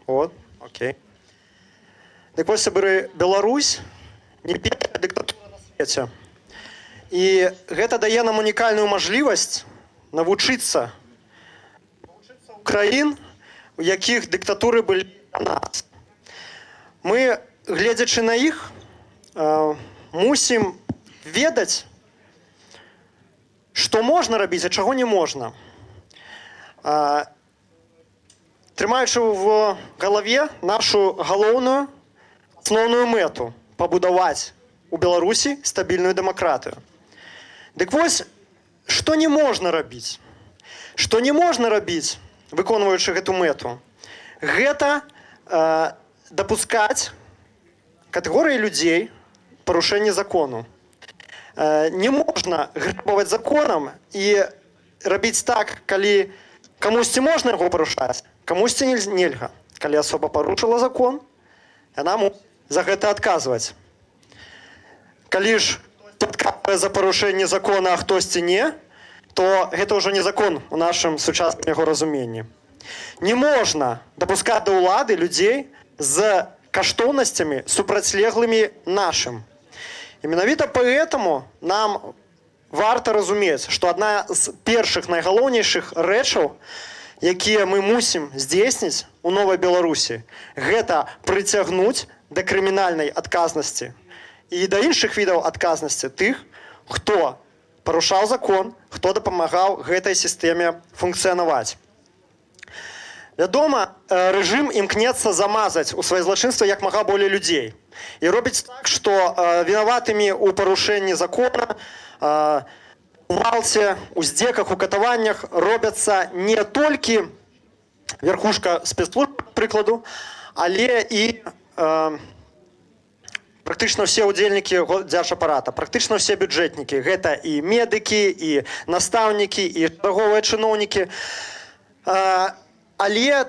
От, окей. Так ось сабры Беларусь не першая дыктатура на свеце. І гэта дае нам унікальную мажлівасць навучыцца краін, у якіх дыктатуры былі на нас. Мы, гледзячы на іх, мусім ведаць, што можна рабіць, а чаго не можна. Трымаючы в галаве нашу галоўную асноўную мэту пабудаваць у Беларусі стабільную дэмакратыю. Дык вось, што не можна рабіць? Што не можна рабіць, выконваючы гэту мэту, гэта дапускаць катэгорыі людзей парушэння закону. Не можна грэбаваць законам і рабіць так, калі камусьці можна яго парушаць, камусьці нельга. Калі асоба парушыла закон, яна можа за гэта адказваць. Калі ж адказвае за парушэнне закона, а хтосьці не, то гэта ўжо не закон у нашым сучасным яго разуменні. Не можна дапускаць да ўлады людзей з каштоўнасцямі супрацьлеглымі нашым. І менавіта поэтому нам варта разумець, што адна з першых найгалоўнейшых рэчаў, якія мы мусім здзейсніць у новай Беларусі, гэта прыцягнуць да крымінальнай адказнасці і да іншых відаў адказнасці тых, хто парушаў закон, хто дапамагаў гэтай сістэме функцыянаваць. Вядома, рэжым імкнецца замазаць у свае злачынства як мага болей людзей. І робіць так, што вінаватымі ў парушэнні закона, у гвалце, у здзеках, у катаваннях робяцца не толькі верхушка спецслужб, прыкладу, але і практычна ўсе ўдзельнікі дзяржапарата, практычна ўсе бюджэтнікі. Гэта і медыкі, і настаўнікі, і чарговыя чыноўнікі. Але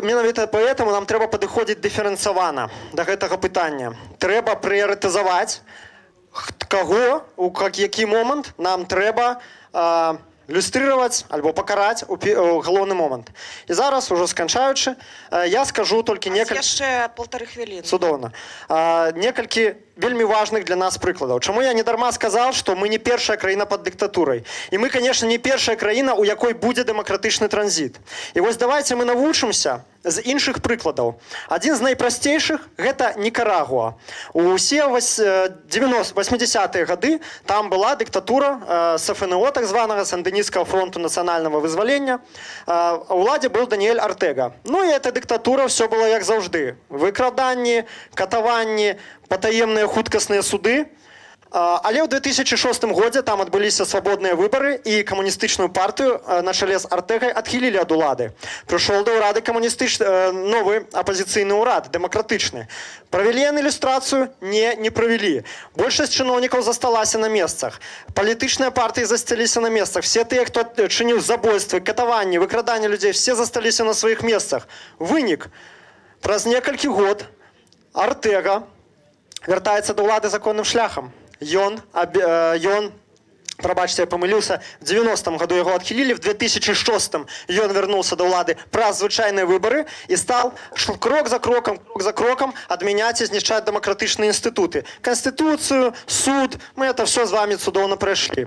менавіта поэтому нам трэба падыходзіць дыферэнцавана да гэтага пытання. Трэба прыярытызаваць, каго, у які момант нам трэба люстрировать альбо пакараць у галоўны момант. І зараз, ужо сканчаючы, я скажу толькі некалькі... Яшчэ 1,5 хвіліны. Цудоўна. Некалькі вельмі важных для нас прыкладаў. Чаму я недарма сказаў, што мы не першая краіна пад дыктатурай. І мы, конечно, не першая краіна, у якой будзе дэмакратычны транзіт. І вось давайте мы навучымся з іншых прыкладаў. Адзін з найпрасцейшых – гэта Нікарагуа. Усе 80-е гады там была дыктатура СФНО, так званага Сандыністскага фронту нацыянальнага вызвалення. У ўладзе был Даніэль Артега. Ну і эта дыктатура, все было як заўжды. Выкраданні, катаванні, патаемныя хуткасныя суды. Але ў 2006 годзе там адбыліся свабодныя выбары і камуністычную партыю на чале з Артэгай адхілілі ад улады. Прыйшоў да ўрады новы апазіцыйны ўрад, дэмакратычны. Правялі яны ілюстрацыю? Не правялі. Большасць чыноўнікаў засталася на месцах. Палітычныя партыі засцяліся на месцах. Все тыя, хто чыніў забойствы, катаванні, выкраданне людзей, все засталіся на сваіх месцах. Вынік. Праз некалькі год Артега вяртаецца да ўлады законным шляхам. Ён, прабачце, я памыліўся, в 90-м году яго адхілілі, в 2006-м ён вярнуўся да ўлады праз звычайныя выбары і стаў крок за крокам адмяняць і знішчаць дэмакратычныя інстытуты. Канстытуцыю, суд, мы это все з вами цудоўна прайшлі.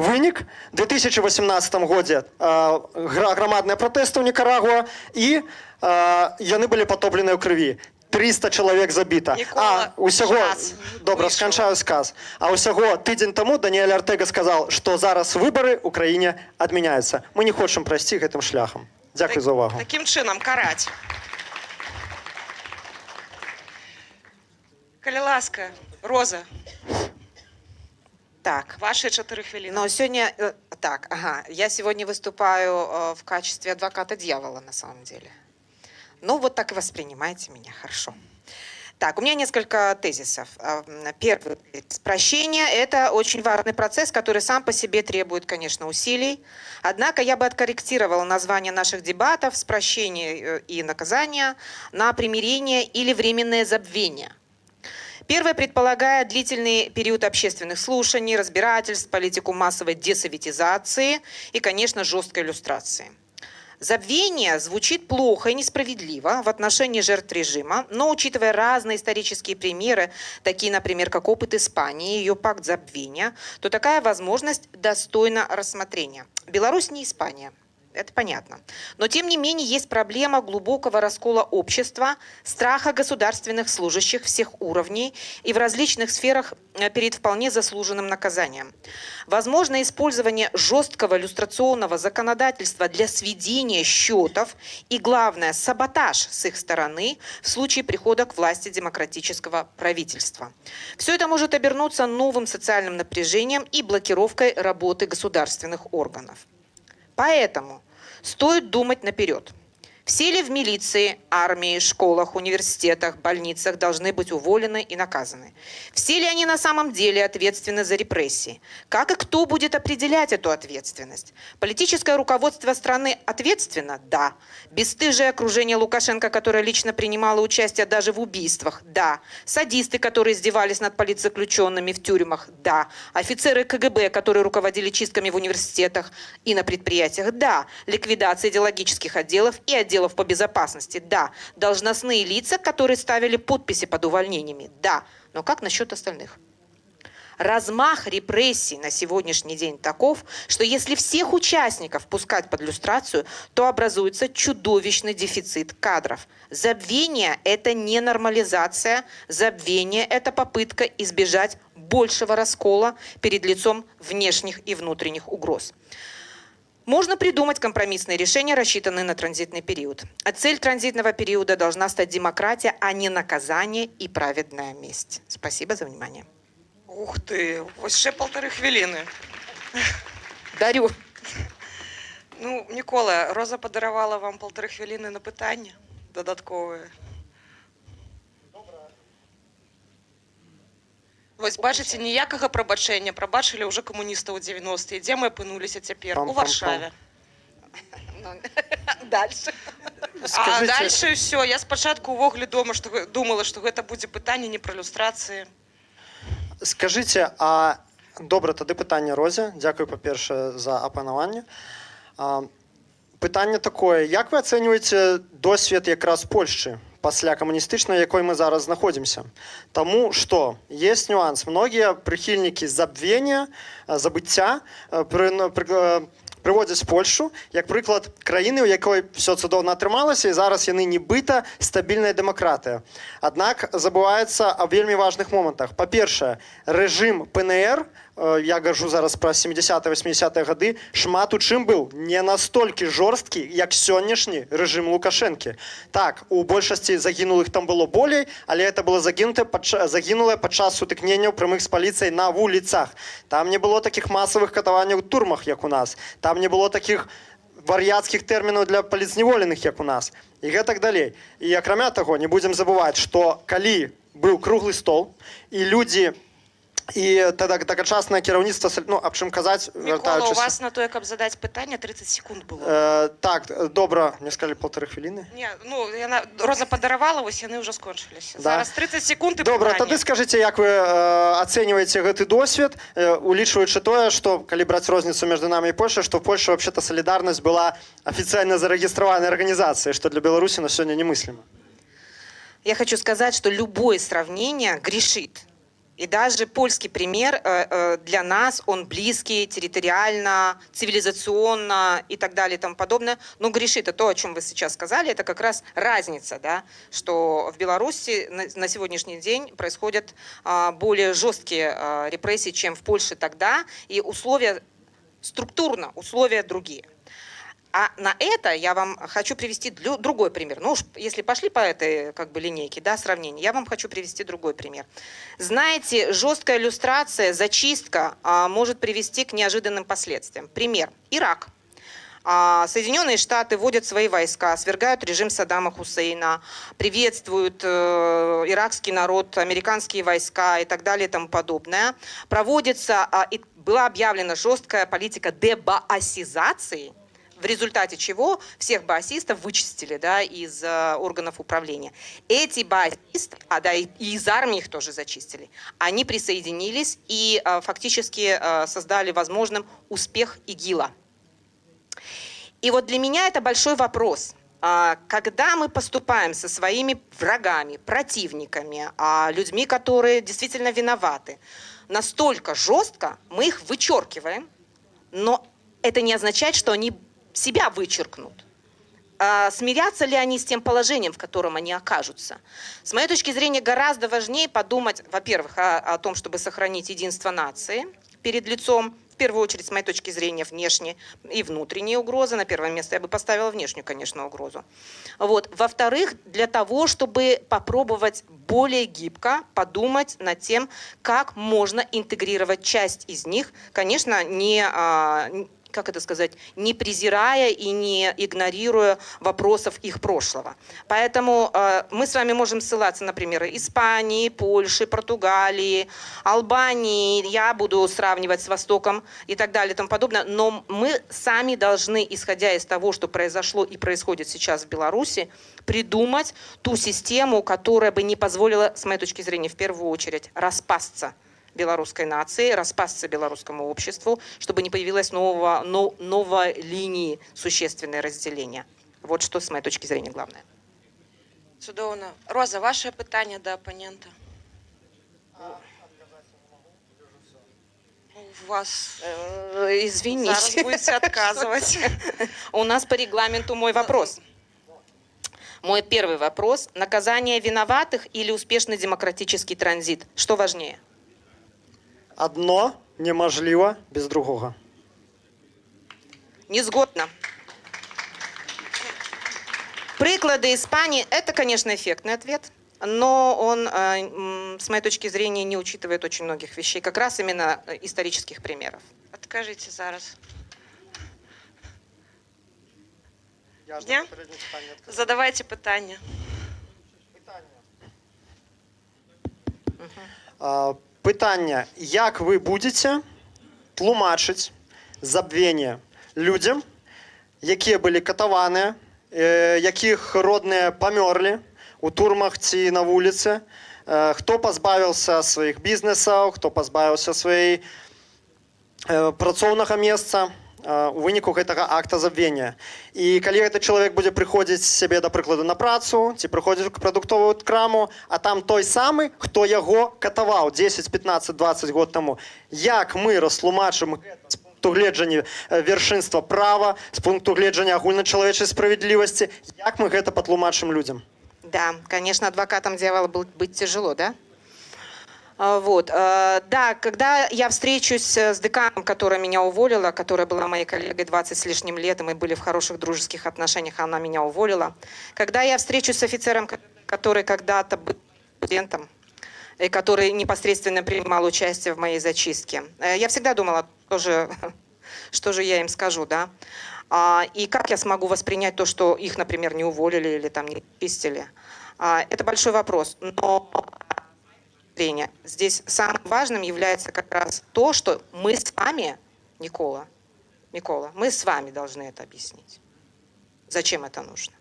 Вынік, в 2018 годзе грамадныя пратэсты ў Нікарагуа і яны былі патопленыя ў крыві. 300 чалавек забіта. Добра, сканчаю сказ. А ўсяго тыдзень таму Даніэль Артега сказал, што зараз выбары ў краіне адмяняюцца. Мы не хочам прайсці гэтым шляхам. Дзякуй за ўвагу. Таким чынам караць. Калі ласка, Роза. Так. Ваши 4 хвилины. Но сегодня... Так, ага. Я сегодня выступаю в качестве адвоката дьявола, на самом деле. Ну, вот так и воспринимайте меня, хорошо. Так, у меня несколько тезисов. Первый тезис. Прощение – это очень важный процесс, который сам по себе требует, конечно, усилий. Однако я бы откорректировала название наших дебатов с прощения и наказания на примирение или временное забвение. Первое предполагает длительный период общественных слушаний, разбирательств, политику массовой десоветизации и, конечно, жесткой иллюстрации. Забвение звучит плохо и несправедливо в отношении жертв режима, но учитывая разные исторические примеры, такие, например, как опыт Испании и ее пакт забвения, то такая возможность достойна рассмотрения. Беларусь не Испания. Это понятно. Но, тем не менее, есть проблема глубокого раскола общества, страха государственных служащих всех уровней и в различных сферах перед вполне заслуженным наказанием. Возможно использование жесткого люстрационного законодательства для сведения счетов и, главное, саботаж с их стороны в случае прихода к власти демократического правительства. Все это может обернуться новым социальным напряжением и блокировкой работы государственных органов. Поэтому стоит думать наперед. Все ли в милиции, армии, школах, университетах, больницах должны быть уволены и наказаны? Все ли они на самом деле ответственны за репрессии? Как и кто будет определять эту ответственность? Политическое руководство страны ответственно? Да. Бесстыжее окружение Лукашенко, которое лично принимало участие даже в убийствах? Да. Садисты, которые издевались над политзаключенными в тюрьмах? Да. Офицеры КГБ, которые руководили чистками в университетах и на предприятиях? Да. Ликвидация идеологических отделов и отделов по безопасности? Да. Должностные лица, которые ставили подписи под увольнениями? Да. Но как насчет остальных? Размах репрессий на сегодняшний день таков, что если всех участников пускать под люстрацию, то образуется чудовищный дефицит кадров. Забвение – это не нормализация, забвение – это попытка избежать большего раскола перед лицом внешних и внутренних угроз. Можно придумать компромиссные решения, рассчитанные на транзитный период. А цель транзитного периода должна стать демократия, а не наказание и праведная месть. Спасибо за внимание. Ух ти, ось ще 1,5 хвилини. Дарю. Ну, Микола, Роза подарувала вам 1,5 хвилини на питання додаткове. Ось, бачите, ніякого пробачення. Пробачили вже комуністів у 90-ті. Де ми опинулися тепер? У Варшаві. Дальше. А дальше все. Я спочатку увогуле думала, що це буде питання не про люстрації. Скажіть, а добре, тоді питання Розі. Дякую, по-перше, за опанування. Питання таке, як ви оцінюєте досвід якраз Польщі після комуністичної, якої ми зараз знаходимося? Тому що є нюанс. Многі прихильники забуття приводять Польщу, як приклад країни, у якої все чудовно трималося, і зараз є нібито стабільна демократія. Однак забувається о вельми важних моментах. По-перше, режим ПНР, я кажу зараз про 70-80-ті роки, шмат у чим був не настільки жорсткий, як сьогоднішній режим Лукашенки. Так, у більшості загинулих там було більше, але це було загинуле під час сутикнення прямих з поліцією на вулицях. Там не було таких масових катувань у тюрмах, як у нас. Там не було таких вар'ятських термінів для політзневолених, як у нас. І так далі. І окрім того, не будемо забувати, що коли був круглий стол, і люди і тогочасне керівництво, ну, об чим казати, Микола, у вас на то, як задати питання, 30 секунд було. Так, добре, мені сказали 1,5 хвилини. Ні, ну, Роза подарувала, ось вони вже скончилися. Да. Зараз 30 секунд і питання. Добре, тоді скажіть, як ви оцінюєте цей досвід, улічуючи те, що, коли брати різницю між нами і Польщею, що в Польщі, взагалі, солідарність була офіційно зареєстрована організацією, що для Білорусі на сьогодні немислимо. Я хочу сказать, что любое сравнение грешит. И даже польский пример для нас, он близкий, территориально, цивилизационно и так далее и тому подобное. Но грешит. И то, о чем вы сейчас сказали, это как раз разница, да, что в Беларуси на сегодняшний день происходят более жесткие репрессии, чем в Польше тогда. И условия, структурно, условия другие. А на это я вам хочу привести другой пример. Ну уж если пошли по этой как бы линейке, да, сравнения, я вам хочу привести другой пример. Знаете, жесткая иллюстрация, зачистка может привести к неожиданным последствиям. Пример. Ирак. Соединенные Штаты вводят свои войска, свергают режим Саддама Хусейна, приветствуют иракский народ, американские войска и так далее и тому подобное. Проводится, и была объявлена жесткая политика дебаасизации, в результате чего всех баасистов вычистили, да, из органов управления. Эти баасисты, да, и из армии их тоже зачистили, они присоединились и фактически создали возможным успех ИГИЛа. И вот для меня это большой вопрос. Когда мы поступаем со своими врагами, противниками, людьми, которые действительно виноваты, настолько жестко мы их вычеркиваем, но это не означает, что они себя вычеркнут. Смирятся ли они с тем положением, в котором они окажутся? С моей точки зрения, гораздо важнее подумать, во-первых, о том, чтобы сохранить единство нации перед лицом, в первую очередь, с моей точки зрения, внешние и внутренние угрозы. На первое место я бы поставила внешнюю, конечно, угрозу. Вот. Во-вторых, для того, чтобы попробовать более гибко подумать над тем, как можно интегрировать часть из них, конечно, не презирая и не игнорируя вопросов их прошлого. Поэтому мы с вами можем ссылаться на примеры Испании, Польши, Португалии, Албании, я буду сравнивать с Востоком и так далее и тому подобное, но мы сами должны, исходя из того, что произошло и происходит сейчас в Беларуси, придумать ту систему, которая бы не позволила, с моей точки зрения, в первую очередь, распасться белорусской нации, распасться белорусскому обществу, чтобы не появилось новой линии существенное разделение. Вот что, с моей точки зрения, главное. Цудоўна. Роза, ваше питання до оппонента. У вас Извините. зараз будете отказывать. У нас по регламенту мой вопрос. Мой первый вопрос. Наказание виноватых или успешный демократический транзит? Что важнее? Одно неможливо без другого. Не згодна. Приклады Испании – это, конечно, эффектный ответ, но он, с моей точки зрения, не учитывает очень многих вещей, как раз именно исторических примеров. Откажите зараз. Ні? Задавайте питання. Питання, як ви будете тлумачити забвення людям, які були катовані, яких родні померли у турмах ці на вулиці, хто позбавився своїх бізнесів, хто позбавився своєї працоўнага месца у выніку гэтага акта забвення. І калі гэты чалавек будзе прыходзіць сябе, да прыкладу, на працу, ці прыходзіць к прадуктовую краму, а там той самы, хто яго катаваў 10, 15, 20 год таму. Як мы растлумачым гэта з пункту гледжання вершынства права, з пункту гледжання агульначалавечай справядлівасці, як мы гэта патлумачым людям? Да, конечно, адвокатом дьявола быть тяжело, да? Вот. Да, когда я встречусь с деканом, которая меня уволила, которая была моей коллегой 20 с лишним лет, и мы были в хороших дружеских отношениях, она меня уволила. Когда я встречусь с офицером, который когда-то был студентом, и который непосредственно принимал участие в моей зачистке, я всегда думала, что же я им скажу, да? И как я смогу воспринять то, что их, например, не уволили или там не чистили. Это большой вопрос. Но здесь самым важным является как раз то, что мы с вами, Никола, мы с вами должны это объяснить. Зачем это нужно?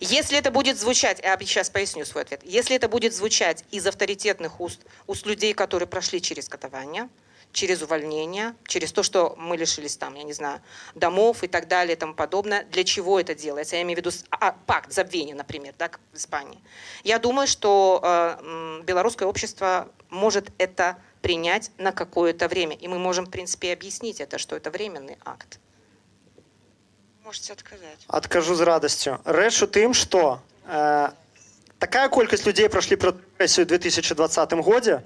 Если это будет звучать, я сейчас поясню свой ответ, если это будет звучать из авторитетных уст людей, которые прошли через катование, через увольнение, через то, что мы лишились там, я не знаю, домов и так далее и тому подобное. Для чего это делается? Я имею в виду пакт забвения, например, да, как в Испании. Я думаю, что белорусское общество может это принять на какое-то время. И мы можем, в принципе, объяснить это, что это временный акт. Можете отказать. Адкажу з радасцю. Рэч у тым, што такая колькасць людзей прайшлі рэпрэсію ў 2020 годзе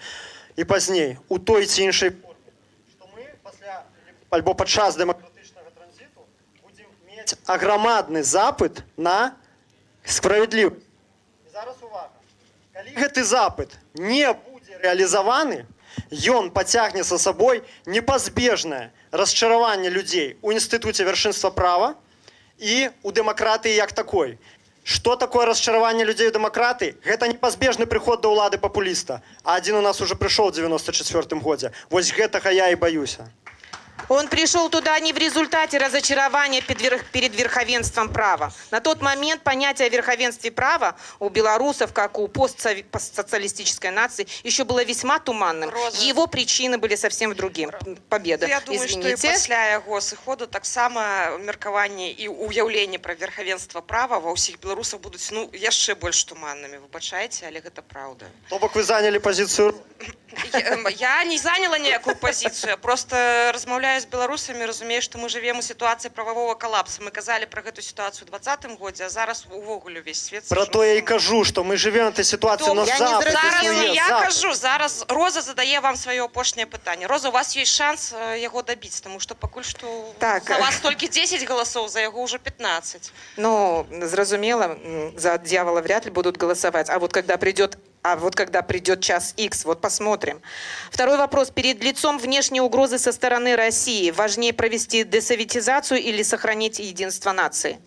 і пазней у той ці іншай альбо падчас дэмакратычнага транзіту будзем мець аграмадны запыт на справядлівасць. І зараз увага. Калі гэты запыт не будзе рэалізаваны, ён пацягне за сабой непазбежнае расчараванне людзей у інстытуце вершынства права і у дэмакратыі як такой. Што такое расчараванне людзей у дэмакратыі? Гэта непазбежны прыход да ўлады папуліста. А адзін у нас уже прыйшоў у 94 годзе. Вось гэтага я і баюся. Он пришел туда не в результате разочарования перед верховенством права. На тот момент понятие о верховенстве права у белорусов, как у постсоциалистической нации, еще было весьма туманным. Роза. Его причины были совсем в другим. Победа. Я думаю, Извините. что и пасля яго сыходу таксама меркаванне і ўяўленне пра верхавенства права ва ўсіх беларусаў будуць яшчэ больш туманнымі. Выбачайце, але гэта праўда. То бок вы заняли позицию? Я не заняла ніякую позицию, я просто размаўляю размаўляю з беларусамі, разумею, што мы жывем у сітуацыі прававога калапса. Мы казалі пра гэту сітуацыю ў 2020 годзе, а зараз увогуле увесь свет. Про то я и кажу, что мы живем в этой ситуации, но завтра... Я кажу, зараз Роза задае вам сваё апошняе пытанне. Роза, у вас ёсць шанс яго дабіць, таму што пакуль што за вас толькі 10 галасоў, за яго ўжо 15. Ну, зразумела, за дьявола вряд ли будут голосовать. А вот когда придет час X, вот посмотрим. Второй вопрос. Перед лицом внешней угрозы со стороны России важнее провести десоветизацию или сохранить единство нации?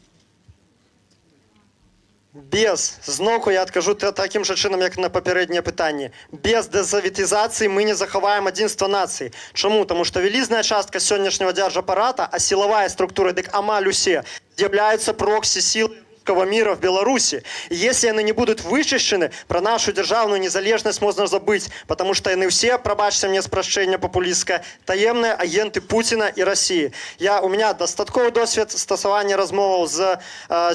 Зноку я адкажу таким же чынам, як на папярэдняе пытанне. Без десоветизации мы не захаваем адзінства нацыі. Чаму? Таму што вялізная частка сённяшняга дзяржапарата, а сілавая структура, дык амаль усе, з'яўляюцца проксі сіл русского мира в Беларуси. И если они не будут вычищены, про нашу державную незалежность можно забыть, потому что они все, пробачьте мне спрашчэнне популистское, таемные агенты Путина и России. У меня достатковый досвед стасавання размоваў з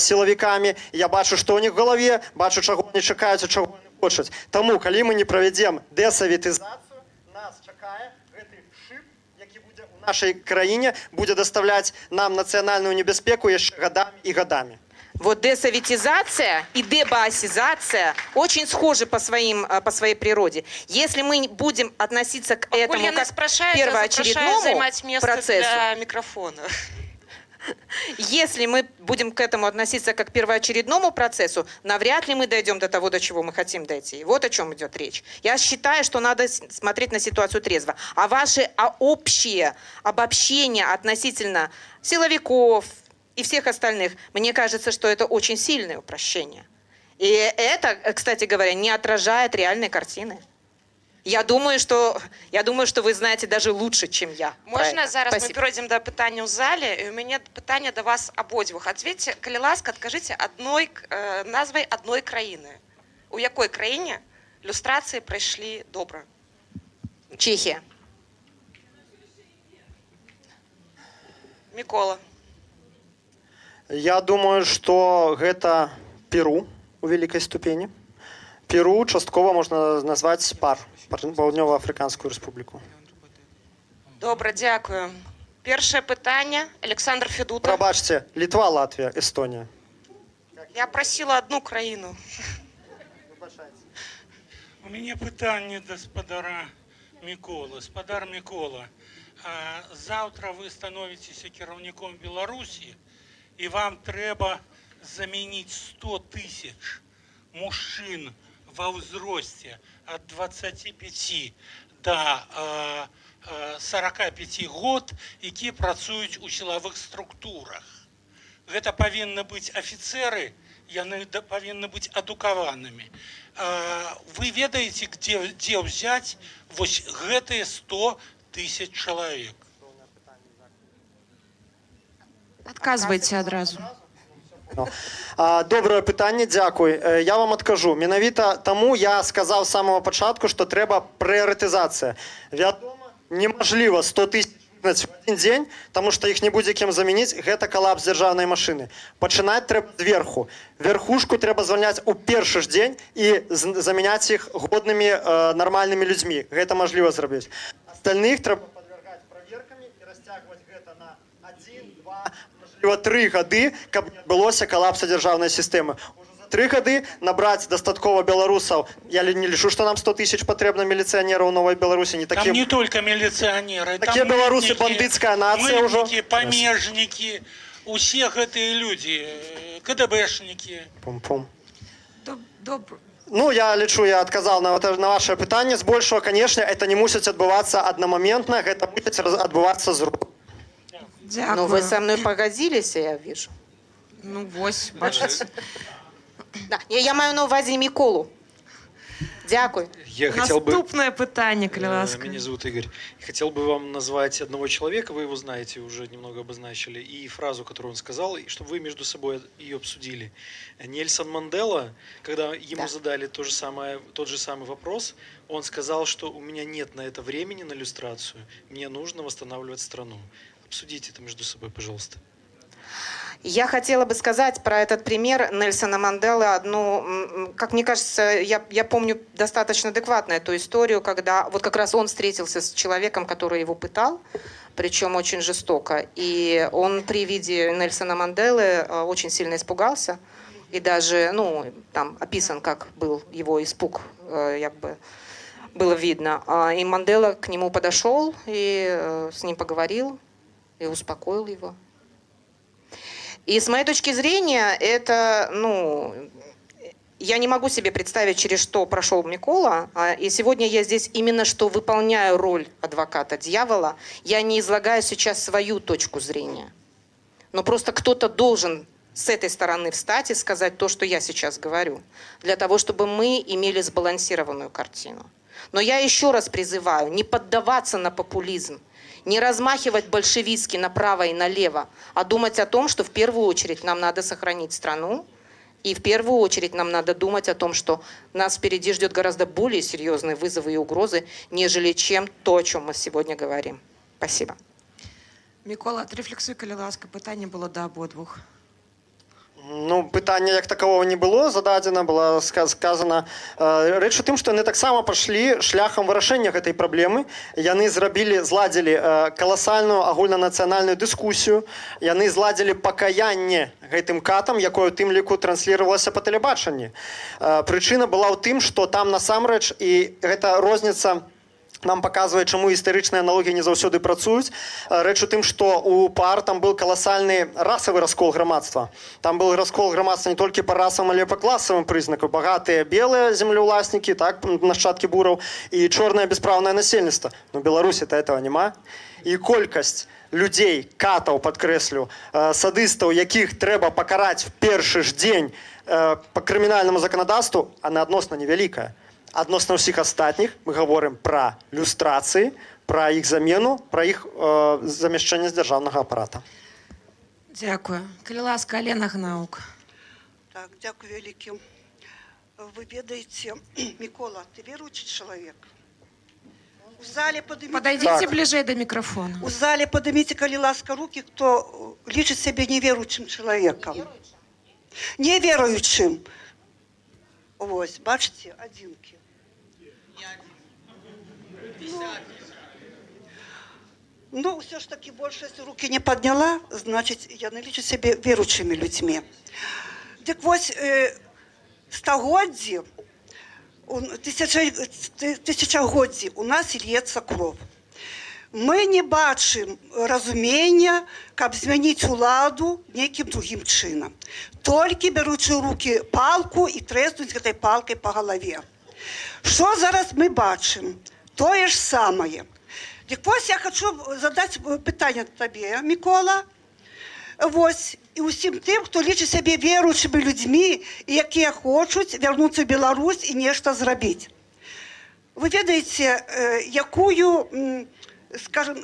силовиками. Я бачу, что у них в голове, бачу, чего они чекают, а чего они хочут. Тому, коли мы не проведем десоветизацию, нас чекает гэты шип, який буде у нашей краине, будет доставлять нам национальную небезпеку еще годами и годами. Вот десоветизация и дебаасизация очень схожи по своей природе. Если мы будем относиться к этому как к первоочередному процессу, если мы будем к этому относиться как к первоочередному процессу, навряд ли мы дойдем до того, до чего мы хотим дойти. Вот о чем идет речь. Я считаю, что надо смотреть на ситуацию трезво. А ваши общие обобщения относительно силовиков и всех остальных, мне кажется, что это очень сильное упрощение. И это, кстати говоря, не отражает реальной картины. Я думаю, что вы знаете даже лучше, чем я. Можна зараз мы перейдем до пытання ў зале, і у мяне пытанне да вас абодвух. Адветьце, калі ласка, адкажыце назвай адной краіны. У якой краіне люстрацыі прайшлі добра? Чехия. Микола. Я думаю, что гэта Перу у великой ступени. Перу часткова можна назваць ПАР, Паўднёва-Афрыканскую рэспубліку. Добра, дзякую. Першае пытанне, Александр Федута. Прабачце, Літва, Латвія, Эстонія. Я просила одну краіну. У мяне пытанне да спадара Мікола. Спадар Мікола, завтра вы становіцеся кіраўніком Беларусі, и вам треба заменить 100 тысяч мужчин во возрасте от 25 до 45 год, які працуюць у силовых структурах. Гэта павінны быць офицеры, яны павінны быць адукаванымі. Вы ведаеце, где взять вось гэтыя 100 тысяч человек? Адказвайце адразу. Добрае пытанне, дзякуй. Я вам адкажу. Менавіта таму я сказаў з самого пачатку, што трэба прыярытызацыя. Вядома, немажліва 100 тысяч в один день, таму што іх не будзе кем замяніць, гэта калапс дзяржаўнай машыны. Пачынаць трэба зверху. Верхушку трэба звальняць у першы ж дзень і замяняць іх годнымі, нармальнымі людзьмі. Гэта мажліва зрабіць. Остальных трэба падвяргаць праверкамі і расцягваць гэта на 1, 2, 3 гады, каб не адбылося калапса дзяржаўнай сістэмы. Ужо за 3 гады набраць дастаткова беларусаў. Я не лічу, што нам 100 тысяч патрэбна міліцыянераў у Новай Беларусі. Там не только милиционеры, такие белорусы, бандитская нация уже. Мытники, помежники, усе гэтыя люди, КДБшники. Пум-пум. Добро. Ну, я лічу, я адказаў на ваше пытанне. Збольшага, конечно, это не мусіць адбывацца аднамоментна, гэта мусіць адбывацца з рук. Ну, вы со мной погодились, я вижу. Ну, вось, бачите. Да, я маю на увазі Миколу. Дякую. Наступное пытание, калі ласка. Меня зовут Игорь. Хотел бы вам назвать одного человека, вы его знаете, уже немного обозначили, и фразу, которую он сказал, и чтобы вы между собой ее обсудили. Нельсон Мандела, когда ему задали тот же самый вопрос, он сказал, что у меня нет на это времени, на иллюстрацию, мне нужно восстанавливать страну. Обсудите это между собой, пожалуйста. Я хотела бы сказать про этот пример Нельсона Манделы одну, как мне кажется, я помню достаточно адекватно эту историю, когда вот как раз он встретился с человеком, который его пытал, причем очень жестоко. И он при виде Нельсона Манделы очень сильно испугался. И даже, ну, там описан, как был его испуг, было видно. И Мандела к нему подошел и с ним поговорил и успокоил его. И с моей точки зрения, это, я не могу себе представить, через что прошел Микола. И сегодня я здесь именно что выполняю роль адвоката дьявола. Я не излагаю сейчас свою точку зрения. Но просто кто-то должен с этой стороны встать и сказать то, что я сейчас говорю, для того, чтобы мы имели сбалансированную картину. Но я еще раз призываю не поддаваться на популизм, не размахивать большевистски направо и налево, а думать о том, что в первую очередь нам надо сохранить страну, и в первую очередь нам надо думать о том, что нас впереди ждет гораздо более серьезные вызовы и угрозы, нежели чем то, о чем мы сегодня говорим. Спасибо. Микола, отрефлексуй, коли ласка, питання було до обидвох. Пытання як такового не было зададзена, было сказано. Рэч у тым, што яны таксама пашлі шляхам вырашэння гэтай праблемы. Яны зладзілі каласальную агульнанацыянальную дыскусію. Яны зладзілі пакаянне гэтым катам, якое ў тым ліку трансліравалася па тэлебачанні. Прычына была ў тым, што там насамрэч, і гэта розніца нам показывает, чему историчные аналогии не заўсёды працуюць. Рэч у тым, што у ПАР там был каласальны расавы раскол грамадства. Там был раскол грамадства не толькі па расавым, але па класавым прызнаку. Багатыя белыя землеўласнікі, так, нашчадкі бураў, і чорнае бяспраўнае насельніцтва. Но в Беларусі-то этого няма. І колькасць людзей, катаў, падкрэслю, садыстаў, якіх трэба пакараць в першы ж дзень па крымінальнаму заканадаўству, она адносна невялікая. Адносна ўсіх астатніх мы гаворым пра люстрацыі, пра іх замену, пра іх замяшчэнне з дзяржаўнага апарата. Дякую. Калі ласка, Алена Гнаук. Так, дякую вялікі. Вы ведаеце, Микола, ты веруючий чалавек? У зале Подойдите ближе до микрофона. У зале поднимите, коли ласка, руки, кто лічыць сябе неверуючым чалавекам. Неверуючым. Ось, бачите, адзінкі. Ну, все ж таки, большасць руки не подняла, значит, яны лічаць сябе веруючымі людзьмі. Дык вось, стагоддзі, тысячагоддзі у нас льецца кроў. Мы не бачым разумення, каб змяніць уладу нейкім другім чынам. Толькі бяручы ў рукі палку і трэснуць гэтай палкай па галаве. Што зараз мы бачым? Тое ж самае. Дык вось я хочу задаць пытанне табе, Микола. Вось, і ўсім тым, хто лічыць сябе веруючымі людзьмі, і якія хочуць вярнуцца ў Беларусь і нешта зрабіць. Вы ведаеце, якую, скажем,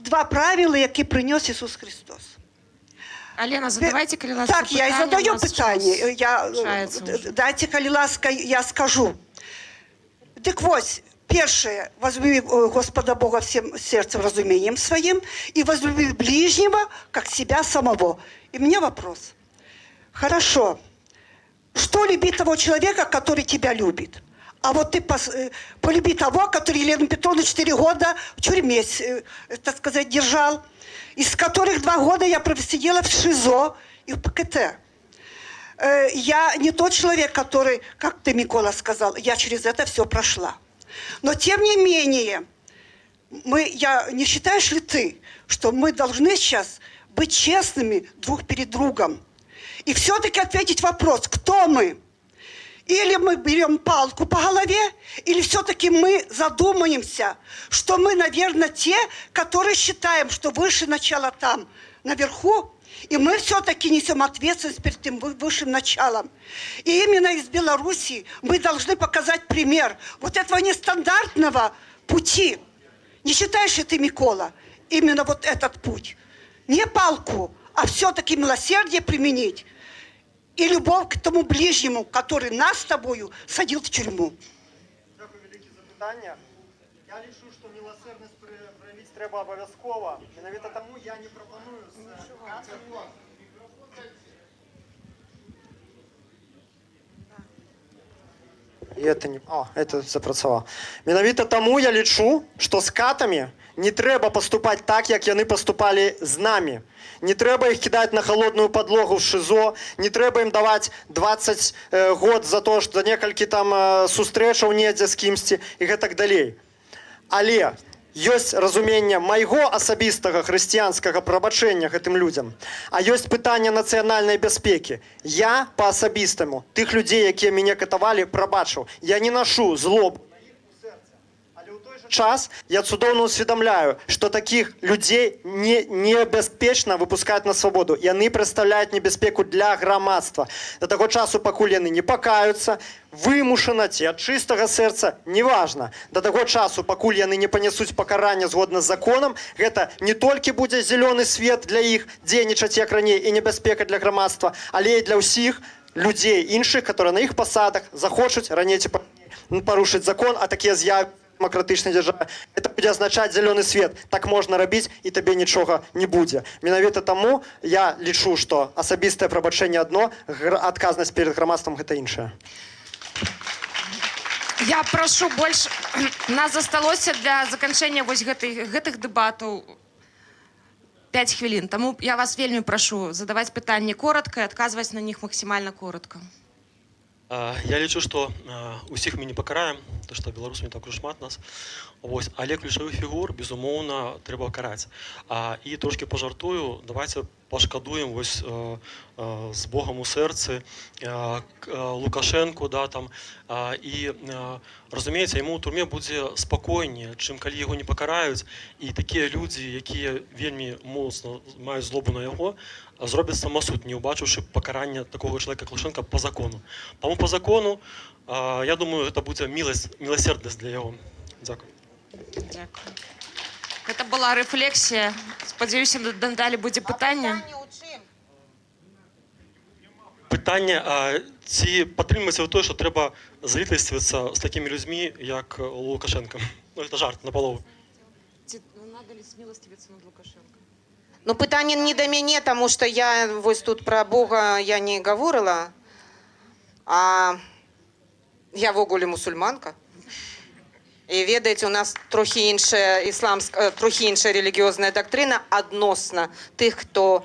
два правила, які прынёс Ісус Христос. Алена, задавайте, коли ласка, так, я и задаю питание. Дайте, коли ласка, я скажу. Так вот, первое, возлюби Господа Бога всем сердцем, разумением своим, и возлюби ближнего, как себя самого. И у меня вопрос. Хорошо, что любить того человека, который тебя любит? А вот ты полюби того, который Елену Петровну 4 года в тюрьме, так сказать, держал, из которых 2 года я просидела в ШИЗО и в ПКТ. Я не тот человек, который, как ты, Микола, сказал, я через это все прошла. Но тем не менее, не считаешь ли ты, что мы должны сейчас быть честными друг перед другом и все-таки ответить вопрос, кто мы? Или мы берем палку по голове, или все-таки мы задумаемся, что мы, наверное, те, которые считаем, что выше начала там, наверху, и мы все-таки несем ответственность перед тем высшим началом. И именно из Беларуси мы должны показать пример вот этого нестандартного пути. Не считаешь ли ты, Микола, именно вот этот путь? Не палку, а все-таки милосердие применить. И любовь к тому ближнему, который нас с тобою садил в тюрьму. Дякую велике за питання. Я лічу, що милосердність проявити треба обов'язково. Менавіта тому я не пропоную І это не... О, это запрацавало. Менавіта тому я лічу, што з катамі не трэба паступаць так, як яны паступалі з намі. Не трэба іх кідаць на холодную падлогу в ШИЗО, не трэба ім даваць 20 год за то, што некалькі там сустрэчаў недзе з кімсьці і гэтак далей. Але ёсць разуменне майго асабістага хрысціянскага прабачэння гэтым людзям, а ёсць пытанне нацыянальнай бяспекі. Я па-асабістаму тых людзей, якія мяне катавалі, прабачыў. Я не нашу злобу. Час я цудоўна усведомляю, что таких людей небяспечна выпускать на свободу. Яны прадстаўляюць небяспеку для грамадства. До таго часу, пакуль яны не пакаюцца, вымушана ці ад чыстага сэрца, неважна. До таго часу, пакуль яны не панясуць пакарання згодна з законам, гэта не толькі будзе зялёны свет для іх дзейнічаць як раней і небяспека для грамадства, але і для ўсіх людзей іншых, которые на іх пасадах захочуць раней ці парушыць закон, а такія з'явы демократычнай дзяржаве, это будзе азначаць зялёны свет. Так можна рабіць, і табе нічога не будзе. Менавіта таму я лічу, што асабістае прабачэнне адно, адказнасць перад грамадствам гэта іншае. Я прашу больш... Нас засталося для заканчэння вось гэтых дэбатаў 5 хвілін. Таму я вас вельмі прашу задаваць пытанні коротка і адказваць на них максімальна коротка. Я лічу, што усіх мы не пакараем, то што беларусаў не так уж шмат нас. Вось, але ключавых фігур, безумоўна, трэба караць. І трошки пажартую, давайте пашкадуем вось з Богом у сэрцы Лукашэнку, да, там, і, разумееце, яму ў турме будзе спакойней, чым калі яго не пакараюць, і такія людзі, якія вельмі моцна маюць злобу на яго, зробяць самасуд, не ўбачыўшы пакарання такого чалавека, як Лукашэнка, по закону. Таму по закону, я думаю, гэта будзе міласерднасць для яго. Дзякуй. Дзякуй. Гэта была рэфлексія. Спадзяюся, надалей будзе пытанне. Пытанне, ці падтрымліваеце вы тое, што трэба злітаствацца з такімі людзьмі, як Лукашенко? Ну, это жарт, на палову. Ці надо ли смілостивіцца над Лукашенко? Ну, пытанне не да мяне, таму што я вось тут пра Бога я не гаворыла, а я в огуле мусульманка. І ведаеце, у нас трохі іншая трохі іншая релігіозная дактрына адносна тых, хто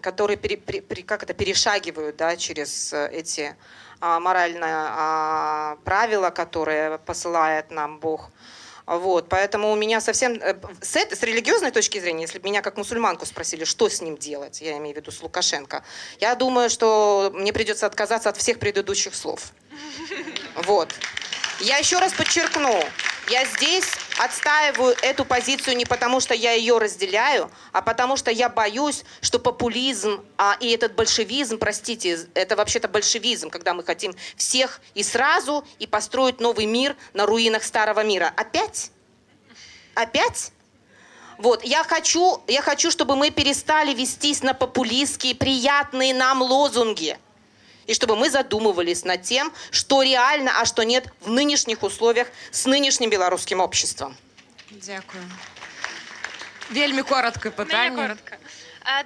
которые перешагивают, да, через эти моральные правила, которые посылает нам Бог. Вот, поэтому у меня совсем... С религиозной точки зрения, если бы меня как мусульманку спросили, что с ним делать, я имею в виду с Лукашенко, я думаю, что мне придется отказаться от всех предыдущих слов. Вот. Я еще раз подчеркну, я здесь отстаиваю эту позицию не потому, что я ее разделяю, а потому, что я боюсь, что популизм и этот большевизм, простите, это вообще-то большевизм, когда мы хотим всех и сразу, и построить новый мир на руинах старого мира. Опять? Опять? Вот, я хочу, чтобы мы перестали вестись на популистские, приятные нам лозунги. И чтобы мы задумывались над тем, что реально, а что нет в нынешних условиях с нынешним белорусским обществом. Дякую. Вельмі коротке питання. Коротко.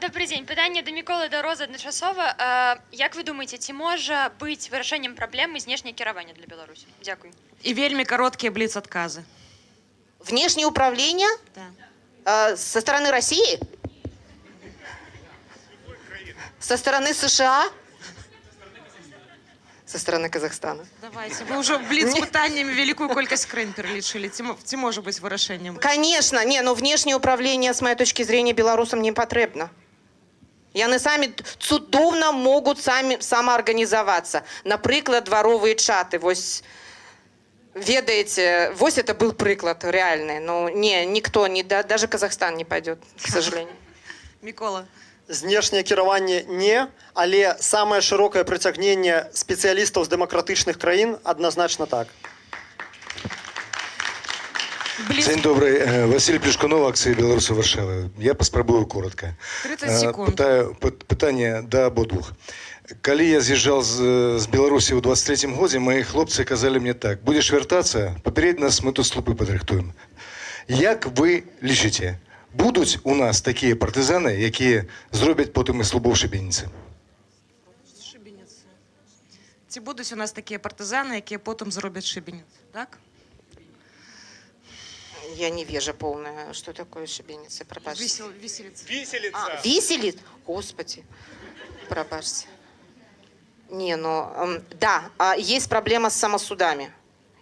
Добрый день. Питання до Миколы до Розы одночасова. Як ви думаєте, ці може бути вирішенням проблеми знешнє керування для Білорусі? Дякую. І вельмі короткі бліц-откази. Внешнее управление? Да. Со стороны России? Со стороны США? Со стороны Казахстана. Давайте, вы уже бліц-питаннями великую колькость країн перелічили. Ці може бути вирішенням? Конечно, но внешнее управление, с моей точки зрения, белорусам не потребно. Яны самі цудоўна могут самоорганизоваться. Например, дворовые чаты. Вось, ведаете, вось это был приклад реальный. Но никто, даже Казахстан не пойдет, к сожалению. Микола. Знешняе кіраванне не, але самае шырокае прыцягненне спецыялістаў з дэмакратычных краін адназначна так. День добрый. Василий Плешкунов, акции «Беларуси Варшавы». Я паспрабую коротко. 30 секунд. Пытанне да абодвух. Калі я з'язджаў з Беларусі ў 23-м годзе, мои хлопцы казалі мне так: будзеш вяртацца, папередзь нас, мы тут слупы падрыхтуем. Як ви лічите, будуть у нас такі партизани, які зроблять потім із лубов шибениці? Ці будуть у нас такі партизани, які потім зроблять шибеницю, так? Я невежа полная. Что такое шибеница? Пробачьте. Виселица. Виселит? Господи. Пробачьте. Не, ну, да, есть проблема с самосудами.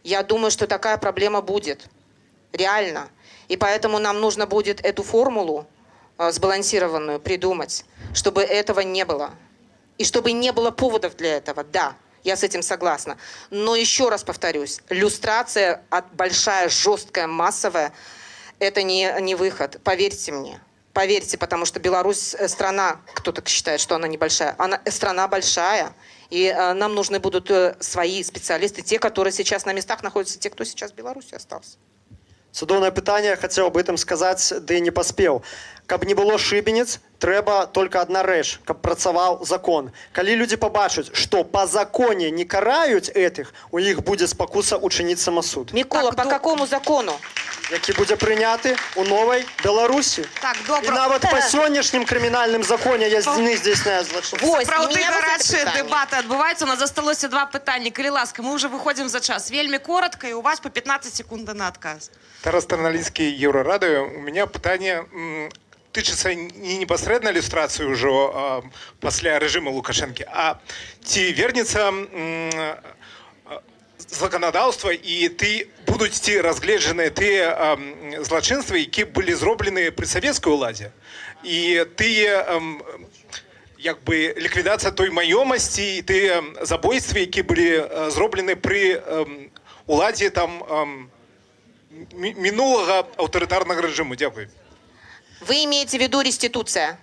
Я думаю, что такая проблема будет. Реально. И поэтому нам нужно будет эту формулу сбалансированную придумать, чтобы этого не было. И чтобы не было поводов для этого. Да, я с этим согласна. Но еще раз повторюсь, люстрация большая, жесткая, массовая, это не выход. Поверьте мне. Поверьте, потому что Беларусь страна, кто-то считает, что она небольшая, она страна большая. И нам нужны будут свои специалисты, те, которые сейчас на местах находятся, те, кто сейчас в Беларуси остался. Цудоўнае пытанне, хацеў аб гэтым сказаць, ды не паспеў. Каб не было шыбениц, трэба только одна рэч, каб працаваў закон. Калі людзі пабачаць, што па законе не караюць гэтых, у іх будзе спакуса учыніць самасуд. Мікола, по какому закону? Які будзе прыняты ў новай Беларусі. Так, І добра. нават па сённяшнім крымінальным законе яны здзяйсняюць злачынства. Сапраўды гарачыя дэбаты адбываюцца. У нас засталося два пытанні. Калі ласка, мы уже выходзім за час. Вельмі коротка, і у вас по 15 секунд на адказ. Тарас Тарналінський, Єврорадіо. У мене питання тычыцца не непасрэдна ілюстрацыі ўжо пасля рэжыму Лукашэнкі, а ці вернецца законодаўства і будуць ці разгледжаныя тыя злачынствы, які былі зроблены пры савецкай уладзе, і тыя як бы ліквідацыя той маёмасці і тыя забойствы, які былі зроблены пры уладзе там минулого авторитарного режима. Дякую. Вы имеете в виду реституция?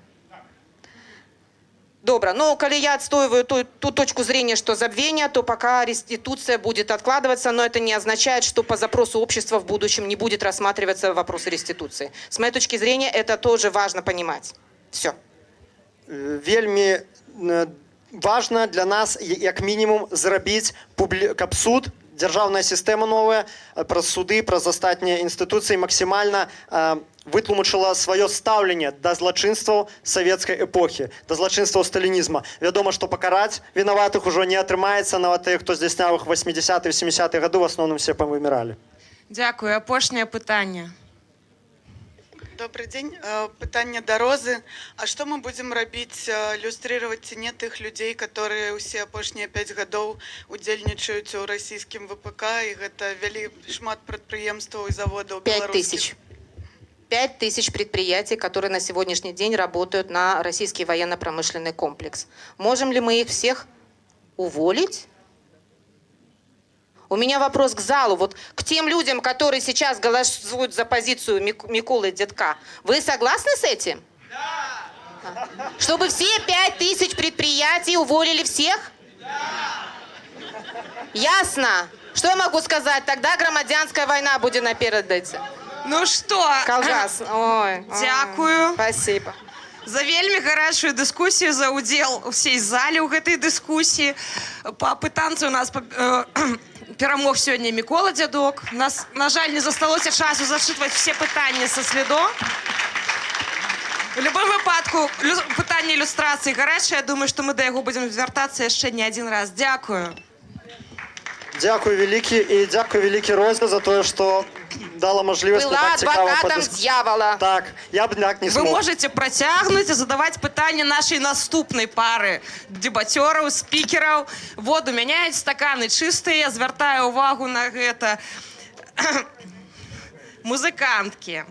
Добро. Но коли я отстаиваю ту точку зрения, что забвение, то пока реституция будет откладываться, но это не означает, что по запросу общества в будущем не будет рассматриваться вопрос реституции. С моей точки зрения, это тоже важно понимать. Все. Вельмі важно для нас, як мінімум, зрабіць, каб суд, дзяржаўная сістэма новая, праз суды, праз астатнія інстытуцыі максімальна вытлумачыла сваё стаўленне да злачынстваў савецкай эпохі, да злачынстваў сталінізма. Вядома, што пакараць вінаватых ужо не атрымаецца, нават тых, хто здзяйсняў іх 80-е, 70-е гады, в асноўным все павыміралі. Дякую. Апошняе пытанне. Добрый день. Пытание до Розы. А что мы будем рабіць, люстрировать ці не тых людей, которые усе апошнія 5 гадоў удзельнічаюць у расійскім ВПК, і гэта вялі шмат прадпрыемстваў і заводаў беларускіх? 5 тысяч предприятий, которые на сегодняшний день работают на российский военно-промышленный комплекс. Можем ли мы их всех уволить? У меня вопрос к залу, вот к тем людям, которые сейчас голосуют за позицию Миколы Дедка. Вы согласны с этим? Да! Чтобы все 5 тысяч предприятий уволили всех? Да! Ясно. Что я могу сказать? Тогда громадянская война будет напередацца. Ну что? Колгас. Ой. Дякую. Спасибо. За вельмі гарачую дыскусію, за ўдзел усей зале ў гэтай дыскусіі. Па пытанцы у нас перамог сёння Мікола Дзядок. У нас, на жаль, не засталося часу зачытваць все пытанні са слідо. В любом выпадку, пытанне ілюстрацыі гарачае. Я думаю, што мы да яго будзем звяртацца яшчэ не адзін раз. Дякую. Дякую вялікі, і дзякую вялікі Розе за тое, што дала мажлівасць была адвокатом дьявола. Так, я б так не смог. Вы можете працягнуць і задаваць пытанні нашай наступнай пары дэбацёраў, спікераў. Воду мяняюць, стаканы чыстыя. Я звяртаю увагу на гэта. Музыканткі,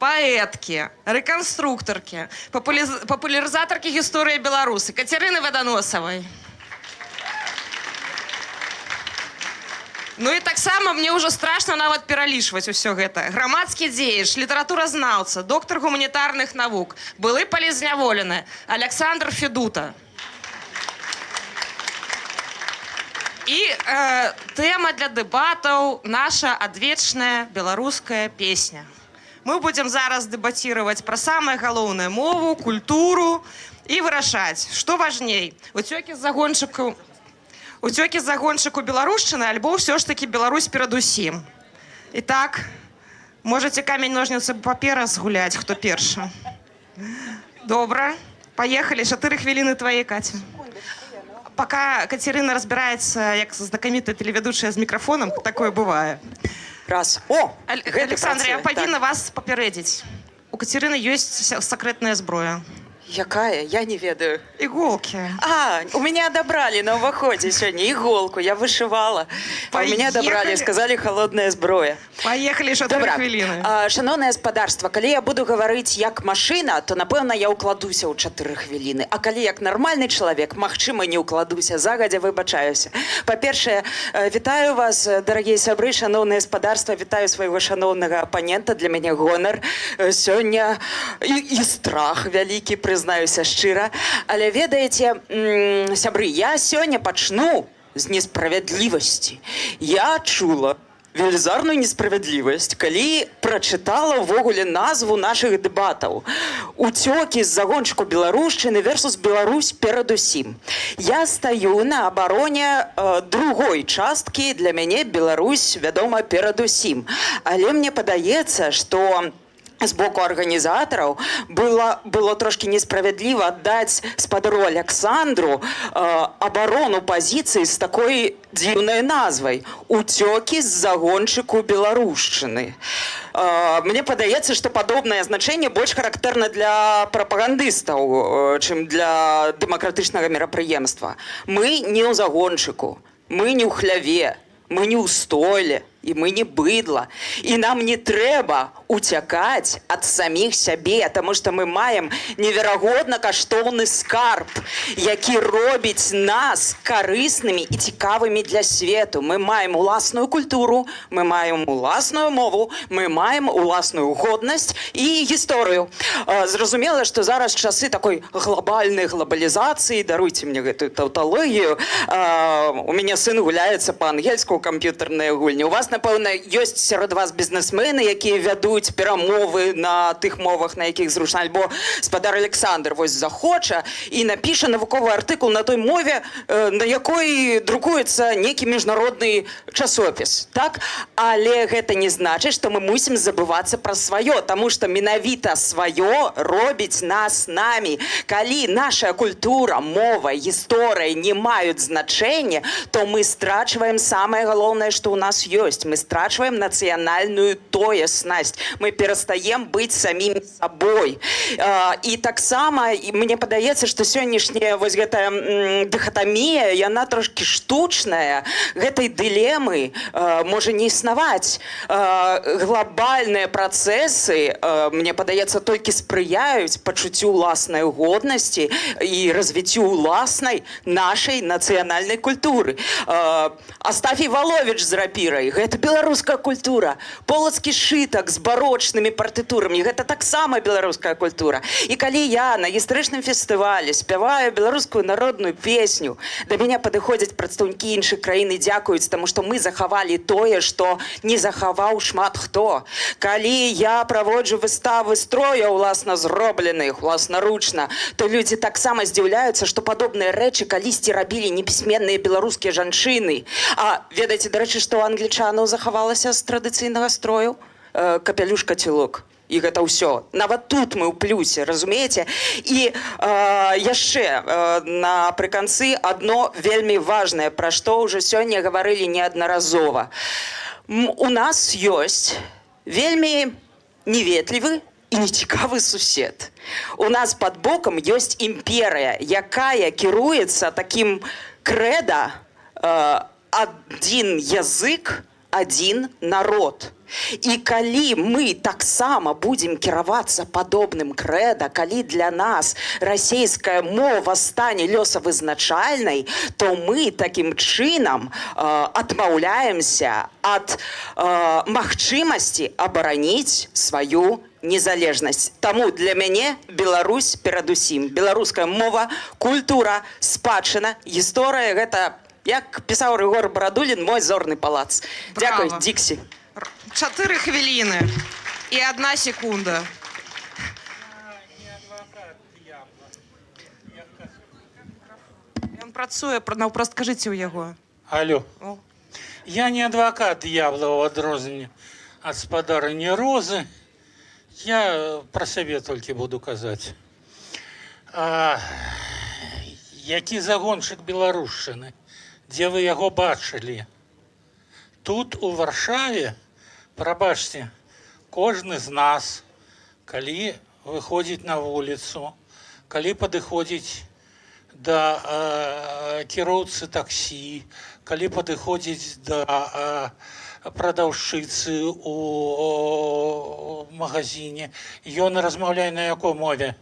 паэткі, рэканструктаркі, папулярызатаркі гісторыі Беларусы Кацярыны Ваданосавай. Ну і таксама мне ўжо страшна нават пералічваць усё гэта. Грамадскі дзеяч, літаратуразнаўца, доктар гуманітарных навук, былы палізняволены Александр Федута. І тэма для дэбатаў наша адвечная беларуская песня. Мы будзем зараз дэбаціраваць пра самае галоўнае мову, культуру і вырашаць, што важней, уцёкі загоншчыку беларушчыны альбо ўсё ж такі Беларусь перадусім. Итак, Можете камень, ножницы, папера згуляць, хто першы. Добра. Поехали. 4 хвилины твоей, Катя. Пока Катерина разбирается, як знакомитая телеведущая з микрофоном, такое бывает. Раз. О, Александр, я павінна вас папярэдзіць. У Катерины есть секретная зброя. Якая? Я не ведаю. Иголки. У меня отобрали на уваходе сегодня иголку, я вышивала. А у меня отобрали, сказали, холодная зброя. Поехали, 4 хвилины. Шановне господарство, калі я буду говорить як машина, то, напевно, я укладуся ў 4 хвилины. А калі як нормальный человек, магчыма, не укладуся, загадзя выбачаюся. Па-першае, вітаю вас, дарагія сябры, шановне господарство, вітаю свайго шановнага апанента, для мяне гонар. Сёння і страх вялікі, признаюся шчыра. Але ведаеце, сябры, я сёння пачну з несправядлівасці. Я чула велізарную несправядлівасць, калі прачытала ўвогуле назву нашых дэбатаў. Уцёкі з-за гоншку беларушчыны versus Беларусь перадусім. Я стаю на абароне другой часткі, для мяне Беларусь, вядома, перадусім. Але мне падаецца, што з боку арганізатараў было трошки несправядліва аддаць спадару Александру абарону пазіцыі з такой дзіўнай назвай «Уцёкі з-за гоншчыку беларушчыны». Мне падаецца, што падобнае значэнне больш характэрна для прапагандыстаў, чым для дэмакратычнага мерапрыемства. Мы не ў загоншчыку, мы не ў хляве, мы не ў стойле, і мы не быдла. І нам не трэба уцякаць ад саміх сябе, таму што мы маем неверагодна каштоўны скарб, які робіць нас карыснымі і цікавымі для свету. Мы маем уласную культуру, мы маем уласную мову, мы маем уласную годнасць і гісторыю. Зразумела, што зараз часы такой глобальнай глобалізацыі, даруйце мне гэтую таўталогію, у мяне сын гуляецца па-ангельску ў камп'ютарныя гульні. У вас, напэўна, ёсць сярод вас бізнесмены, якія вядуць перамовы на тых мовах, на якіх зручна. Альбо спадар Александр вось захоча і напіша навуковы артыкул на той мове, на якой друкуецца нейкі міжнародны часопіс. Так? Але гэта не значыць, што мы мусім забывацца пра сваё, таму што менавіта сваё робіць нас намі. Калі наша культура, мова, гісторыя не маюць значэння, то мы страчваем самае галоўнае, што ў нас ёсць. Мы страчваем нацыянальную тоеснасць. Мы перастаем быць самімі сабой. І таксама мне падаецца, што сённяшняя вось гэтая дыхатамія, яна трошкі штучная. Гэтай дылемы можа не існаваць. Глобальныя працэсы, мне падаецца, толькі спрыяюць пачуццю ўласнай годнасці і развіццю ўласнай нашай нацыянальнай культуры. Астафій Валовіч з рапірай, гэта беларуская культура. Полацкі сшытак з барочнымі партытурамі, гэта таксама беларуская культура. І калі я на гістарычным фестывалі спяваю беларускую народную песню, да мяне падыходзяць прадстаўнікі іншых краін і дзякуюць, таму што мы захавалі тое, што не захаваў шмат хто. Калі я праводжу выставы строяў уласна зробленых, уласнаручна, то людзі таксама здзіўляюцца, што падобныя рэчы калісьці рабілі непісьменныя беларускія жанчыны. А ведаеце, дарэчы, што ў англічанаў захавалася з традыцыйнага строю? Капялюш-кацілок. І гэта ўсё. Нават тут мы ў плюсе, разумееце? І яшчэ напрыканцы адно вельмі важнае, пра што ўжо сёння гаварылі неаднаразова. У нас ёсць вельмі неветлівы і нецікавы сусед. У нас пад бокам ёсць імперыя, якая кіруецца такім крэда адзін язык, адзін народ. І калі мы таксама будзем кіравацца падобным крэда, калі для нас расейская мова стане лёсавызначальнай, то мы такім чынам адмаўляемся ад магчымасці абараніць сваю незалежнасць. Таму для мяне Беларусь перадусім. Беларуская мова, культура, спадчына, гісторыя — гэта, як пісаў Рыгор Барадулін, мой зорны палац. Дзякуй, Діксі. 4 хвилины и 1 секунда. Ён працуе, просто кажыце ў яго. Алло. Я не адвакат д'ябла ў адрозненне от спадарыні Розы. Я про сябе толькі буду казаць. Які загоншчык беларушчыны, дзе вы яго бачылі? Тут у Варшаве, прабачце, кожны з нас, калі выходзіць на вуліцу, калі падыходзіць да кіроўцы таксі, калі падыходзіць да прадаўшчыцы у магазине, ён размаўляе на якой мове?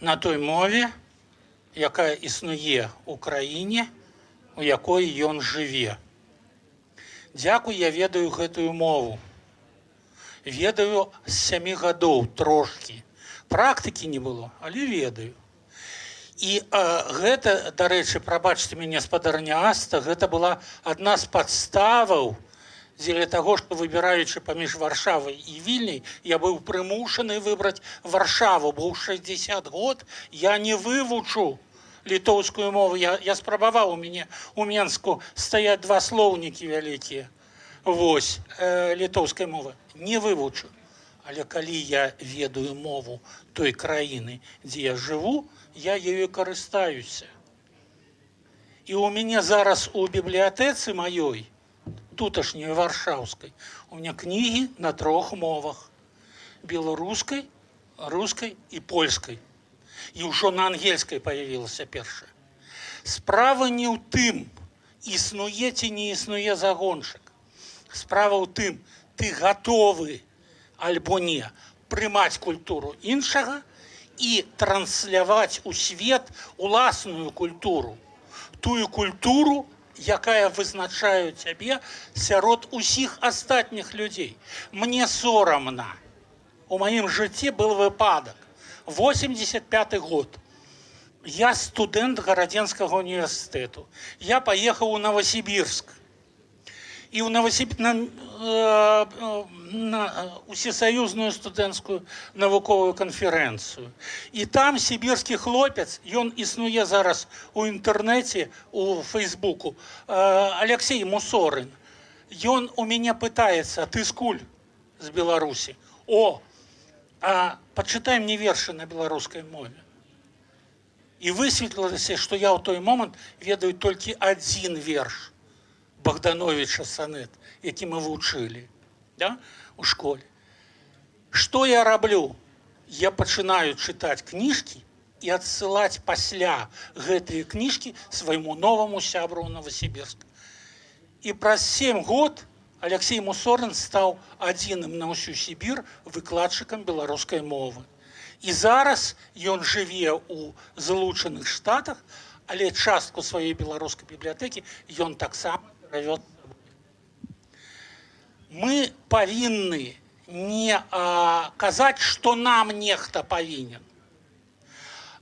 На той мове, якая існуе ў краіне, у якой ён жыве. Дзякуй, я ведаю гэтую мову. Ведаю з 7 гадоў трошкі. Практыкі не было, але ведаю. І гэта, дарэчы, прабачце мяне, спадарня Аста, гэта была адна з падставаў дзеля таго, што выбіраючы паміж Варшавай і Вільняй, я быў прымушаны выбраць Варшаву, бо ў 60 год я не вывучу літоўскую мову. Я спрабаваў, у мяне у Менску стаяць 2 слоўнікі вялікія. Вось, літоўскай мовы. Не вывучу. Але калі я ведаю мову той краіны, дзе я жыву, я ею карыстаюся. І у мяне зараз у бібліятэцы маёй, туташняй варшаўскай, у меня кнігі на 3 мовах: беларускай, рускай і польскай. І ўжо на ангельскай появілася першая. Справа не ў тым, існуе ці не існуе загоншчык. Справа ў тым, ты гатовы альбо не прымаць культуру іншага і трансляваць у свет уласную культуру. Тую культуру, якая вызначае цябе сярод усіх астатніх людзей. Мне сорамна. У маім жыцці был выпадак. 85 год. Я студэнт Гарадзенскага універсітэту. Я паехаў у Новосибірск. І на усесаюзную студэнцкую навуковую канферэнцыю. І там сібірскі хлопец, ён існуе зараз у інтэрнэце, у фейсбуку, Алексей Мусорын. Ён у мяне пытаецца: ты скуль? З Беларусі. О, пачытай мне вершы на беларускай мове. І высветлілася, што я ў той момант ведаю толькі адзін верш Богдановича сонет, які мы вучылі, да, у школе. Што я раблю? Я пачынаю чытаць кніжкі і адсылаць пасля гэтыя кніжкі свайму новаму сябру ў Новосибірск. І праз 7 год Алексей Мусорын стаў адзіным на ўсю Сібір выкладчыкам беларускай мовы. І зараз ён жыве ў Злучаных Штатах, але частку сваёй беларускай бібліятэкі ён таксама правёў. Мы павінны не казаць, што нам нехта павінен,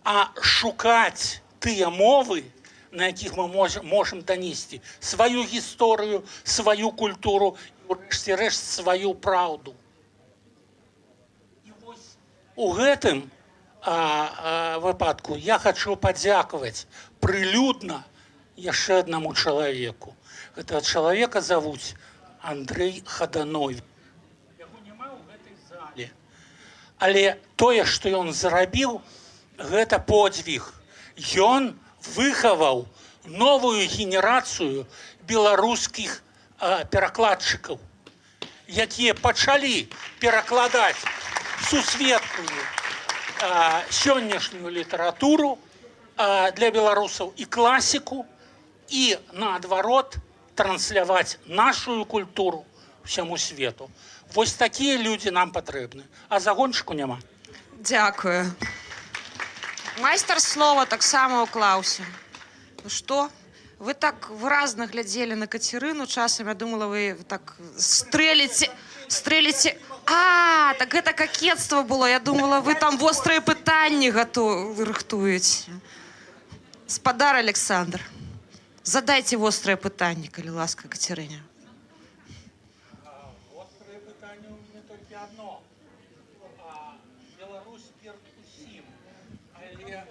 а шукаць тыя мовы, на якіх мы можам данесці сваю гісторыю, сваю культуру і, урэшце-рэшт, сваю праўду. І вось у гэтым выпадку я хачу падзякаваць прылюдна яшчэ аднаму чалавеку. Гэтага чалавека завуць Андрэй Хаданович. Яго няма ў гэтай зале. Але тое, што ён зрабіў, гэта подзвіг. Ён выхаваў новую генерацыю беларускіх перакладчыкаў, якія пачалі перакладаць сусветную сённяшнюю літаратуру для беларусаў і класіку, і наадварот трансляваць нашу культуру всяму свету. Вось такія людзі нам патрэбны, а загоншчыку няма. Дзякую. Майстар слова таксама ўклаўся. Ну што? Вы так выразна глядзелі на Кацярыну часам, я думала, вы так стрэліце. Так гэта какетство было. Я думала, вы там вострыя пытанні рыхтуеце. Спадар Александр, задайце вострае пытанне, калі ласка, Кацярыне. Вострае пытанне ў мяне толькі адно. Беларусь перад усім. Але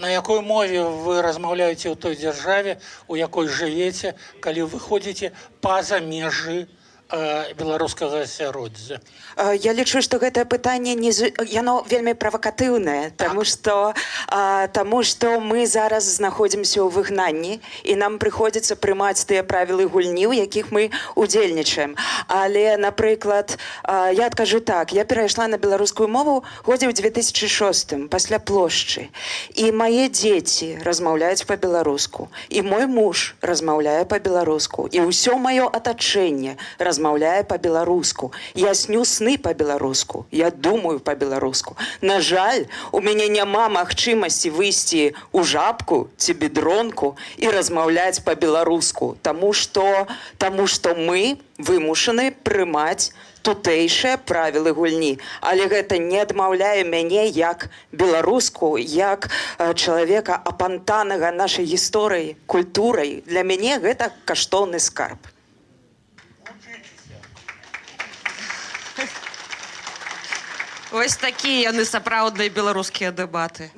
на якой мове вы размаўляеце ў той дзяржаве, у якой жывеце, калі вы ходзіце па-за межы беларускага асяроддзя? Я лічу, што гэтае пытанне яно вельмі правакатыўнае, таму што мы зараз знаходзімся ў выгнанні і нам прыходзіцца прымаць тыя правілы гульні, у якіх мы удзельнічаем. Але, напрыклад, я адкажу так, я перайшла на беларускую мову годзе ў 2006 пасля плошчы. І мае дзеці размаўляюць па-беларуску, і мой муж размаўляе па-беларуску, і ўсё маё атачэнне размаўляе па-беларуску. Я сню сны па-беларуску, я думаю па-беларуску. На жаль, у мяне няма магчымасці выйсці ў жабку ці бедронку і размаўляць па-беларуску, таму што мы вымушаны прымаць тутэйшыя правілы гульні. Але гэта не адмаўляе мяне як беларуску, як чалавека апантанага нашай гісторыяй, культурай. Для мяне гэта каштоўны скарб. Ось такія яны сапраўдныя беларускія дэбаты.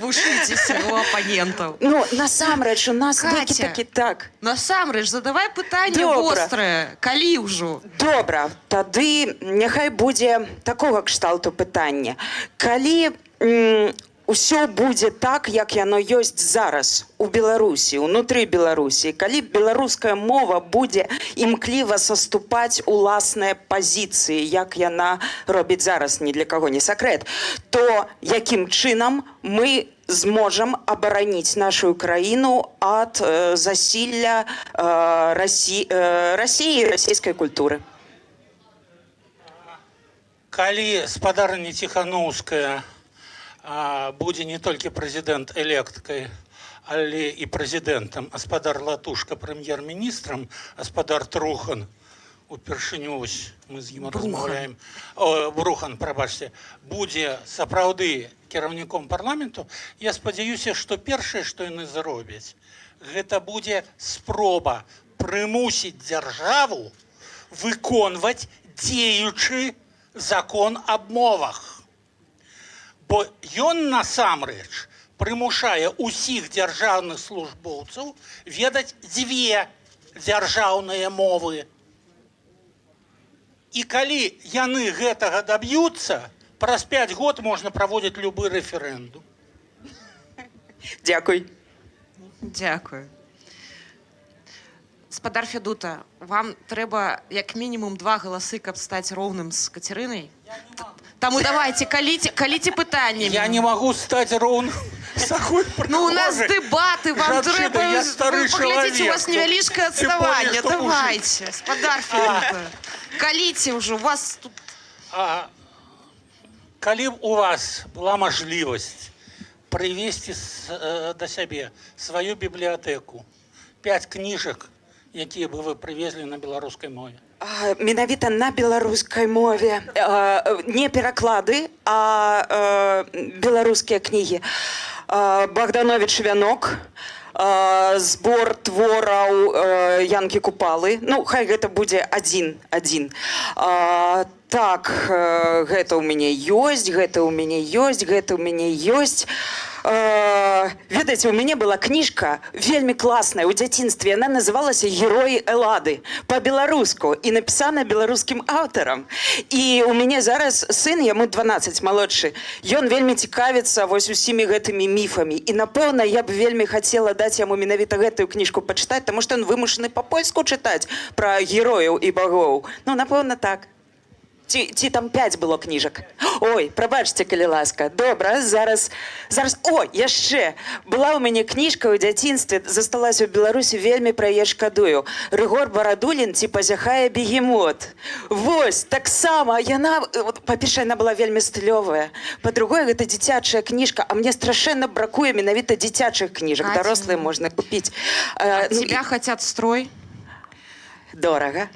Вушыцеся у апанентаў. Ну, насамрэч, у нас Катя, такі так. Насамрэч, задавай пытанне вострае. Калі ўжо? Добра, тады няхай будзе такога кшталту пытання. Калі ўсё будзе так, як яно ёсць зараз у Беларусі, унутры Беларусі, калі беларуская мова будзе імкліва саступаць уласныя пазіцыі, як яна робіць зараз, ні для каго не сакрэт, то якім чынам мы зможам абараніць нашу краіну ад засілля Расіі і расійскай культуры? Калі спадарня Ціханаўская будзе не толькі прэзідэнт-электкай, але і прэзідэнтам, а спадар Латушка прэм'ер-міністрам, а спадар Трухан упершыню, мы з ім размаўляем, Брухан, прабачце, будзе сапраўды кіраўніком парламенту, я спадзяюся, што першае, што яны зробяць, гэта будзе спроба прымусіць дзяржаву выконваць дзеючы закон аб мовах. Бо ён насамрэч прымушае ўсіх дзяржаўных службоўцаў ведаць дзве дзяржаўныя мовы. І калі яны гэтага даб'юцца, праз 5 год можна праводзіць любы рэферэндум. Дзякуй. Дзякую. Спадар Федута, вам трэба як мінімум 2 галасы, каб стаць роўным з Кацярынай? Таму давайте, каліце пытаннямі. Я не магу стаць роўным з такой прыгожай. Ну, у нас дэбаты, вам трэба... Я стары Паглядзіце, у вас чалавек. невялічкае адставанне. Давайте, спадар Федута. Каліце ўжо, у вас тут... Калі б у вас была мажлівасць прывесці да сябе сваю бібліятэку, 5 кніжак, якія бы вы прывезлі на беларускай мове? Менавіта на беларускай мове. Не пераклады, а беларускія кнігі. Богданович «Вянок», збор твораў Янкі Купалы. Ну, хай гэта будзе адзін. Так, гэта ў мяне ёсць, гэта ў мяне ёсць, гэта ў мяне ёсць. Ведаеце, у мяне была кніжка вельмі класная ў дзяцінстве. Яна называлася «Героі Эллады» па-беларуску і напісана беларускім аўтарам. І у мяне зараз сын, яму 12, малодшы. Ён вельмі цікавіцца вось усімі гэтымі міфамі. І, напэўна, я б вельмі хацела даць яму менавіта гэтую кніжку пачытаць, таму што ён вымушаны па-польску чытаць пра герояў і багоў. Ну, напэўна, так. Ці там 5 было кніжак. Ой, прабачце, калі ласка. Добра, зараз... О, яшчэ! Была ў мяне кніжка ў дзяцінстве, засталася ў Беларусі, вельмі пра яе шкадую. Рыгор Барадулін ці пазяхае бегемот. Вось, таксама, яна... Па-першае, яна была вельмі стылёвая. Па-другое, гэта дзіцячая кніжка, а мне страшэнна бракуе менавіта дзіцячых кніжак. Дарослыя можна купіць. Тебя хотят строй. Дорага.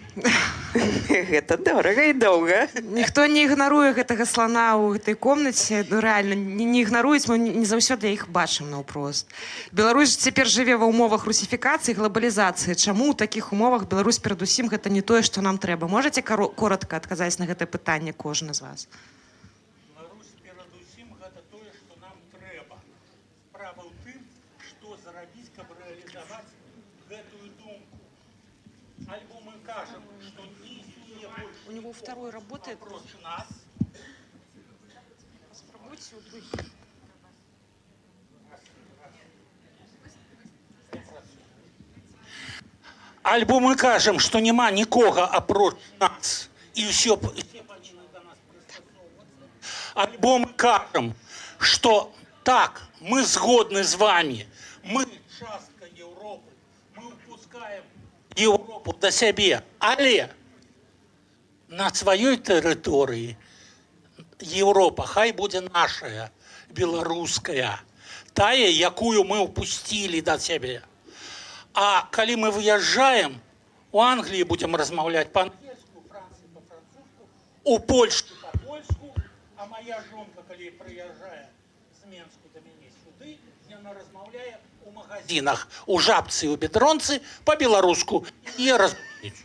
Гэта дорага і доўга. Ніхто не ігнаруе гэтага слана ў гэтай комнаце. Ну, рэальна, не ігнаруюць, мы не заўсёды іх бачым наўпрост. Беларусь цяпер жыве ва ўмовах русіфікацыі, глобалізацыі. Чаму ў такіх умовах Беларусь перадусім гэта не тое, што нам трэба? Можаце коротка адказаць на гэтае пытанне кожны з вас? Беларусь перадусім гэта тое, што нам трэба. Справа ў тым, што зрабіць, каб рэалізаваць гэтую думку. У него второй работает против нас. Попробуйте у других. Альбо мы кажем, что нема нікога апроч нас, і все павінны до нас прыстасоўвацца. Альбо мы кажем, что так, мы згодны з вами, мы частка Европы, мы упускаем Европу до сябе, але на сваёй тэрыторыі Европа хай будзе нашая, беларуская, тая, якую мы упустили до сябе. А калі мы выязджаем, у Англии будем размаўляць по-англійску, у Франции по-французску, у Польши по-польску, а моя жонка, калі прыязджае з Менску до мяне сюды, яна размаўляе у магазинах, у Жабцы, у Бедронцы по-беларуску. І разумеюць.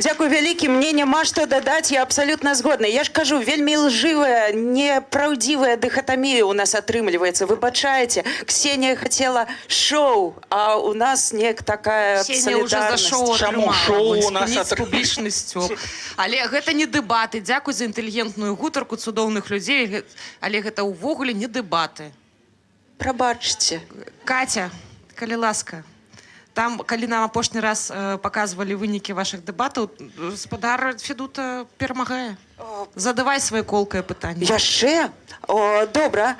Дзякуй вялікі, мне няма што дадаць, я абсалютна згодна. Я ж кажу, вельмі лжывая, непраўдзівая дыхатамія у нас атрымліваецца. Выбачайце, Ксенія хацела шоу, а у нас неяк такая Ксенія ўжо за шоу Чаму шоу у нас з публічнасцю. Але гэта не дэбаты. Дзякуй за інтэлігентную гутарку цудоўных людзей, але гэта ўвогуле не дэбаты. Прабачце. Катя, калі ласка, там, калі нам апошні раз паказвалі вынікі вашых дэбатаў, спадар Федута перамагае. Задавай сваё колкае пытанне. Яшчэ? О, добра.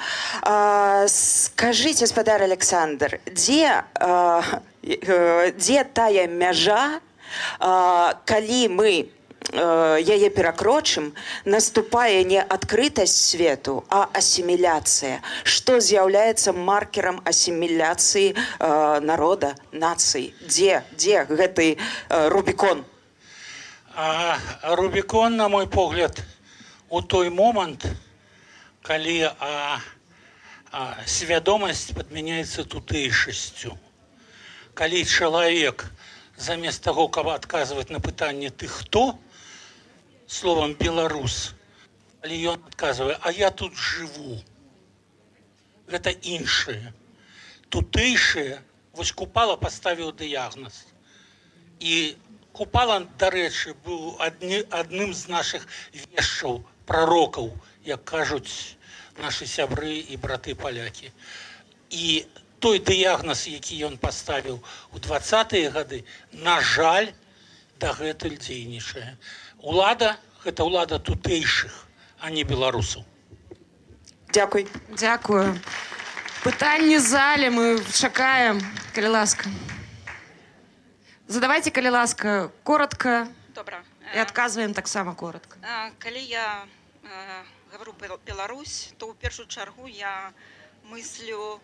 Скажыце, спадар Александр, дзе тая мяжа, калі мы яе перакрочым, наступае не адкрытасць свету, а асіміляцыя, што з'яўляецца маркерам асіміляцыі народа, нацыі. Дзе гэты Рубікон? Рубікон, на мой погляд, у той момант, калі свядомасць падмяняецца тутэйшасцю. Калі чалавек замест таго, каб адказваць на пытанне «ты хто?», словом «беларус», але ён адказвае «а я тут жыву». Гэта іншае. Тутэйшае, вось Купала паставіў дыягназ. І Купала, дарэчы, быў адным з нашых вешчаў, прарокаў, як кажуць нашы сябры і браты-палякі. І той дыягназ, які ён паставіў у 20-е гады, на жаль, дагэтуль дзейнічае. Улада – гэта ўлада тутэйшых, а не беларусаў. Дзякуй. Дзякую. Пытанні зале мы чакаем, калі ласка. Задавайце, калі ласка, коротко. Добра. І адказваем таксама коротко. Калі я говорю Беларусь, то ў першую чаргу я мыслю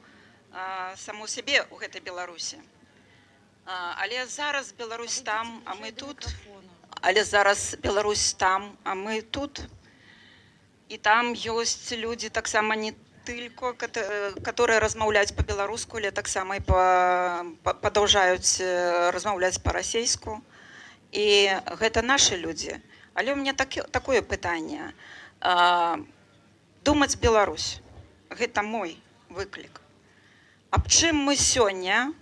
саму сябе ў гэтай Беларусі. Але зараз Беларусь там, а мы тут. Але зараз Беларусь там, а мы тут. І там ёсць людзі таксама не тільки, которые размаўляюць по-беларуску, але таксама і падаўжаюць размаўляць па-расейску. І гэта нашы людзі. Але ў мяне такое пытанне. Думаць Беларусь. Гэта мой выклік. Аб чым мы сёння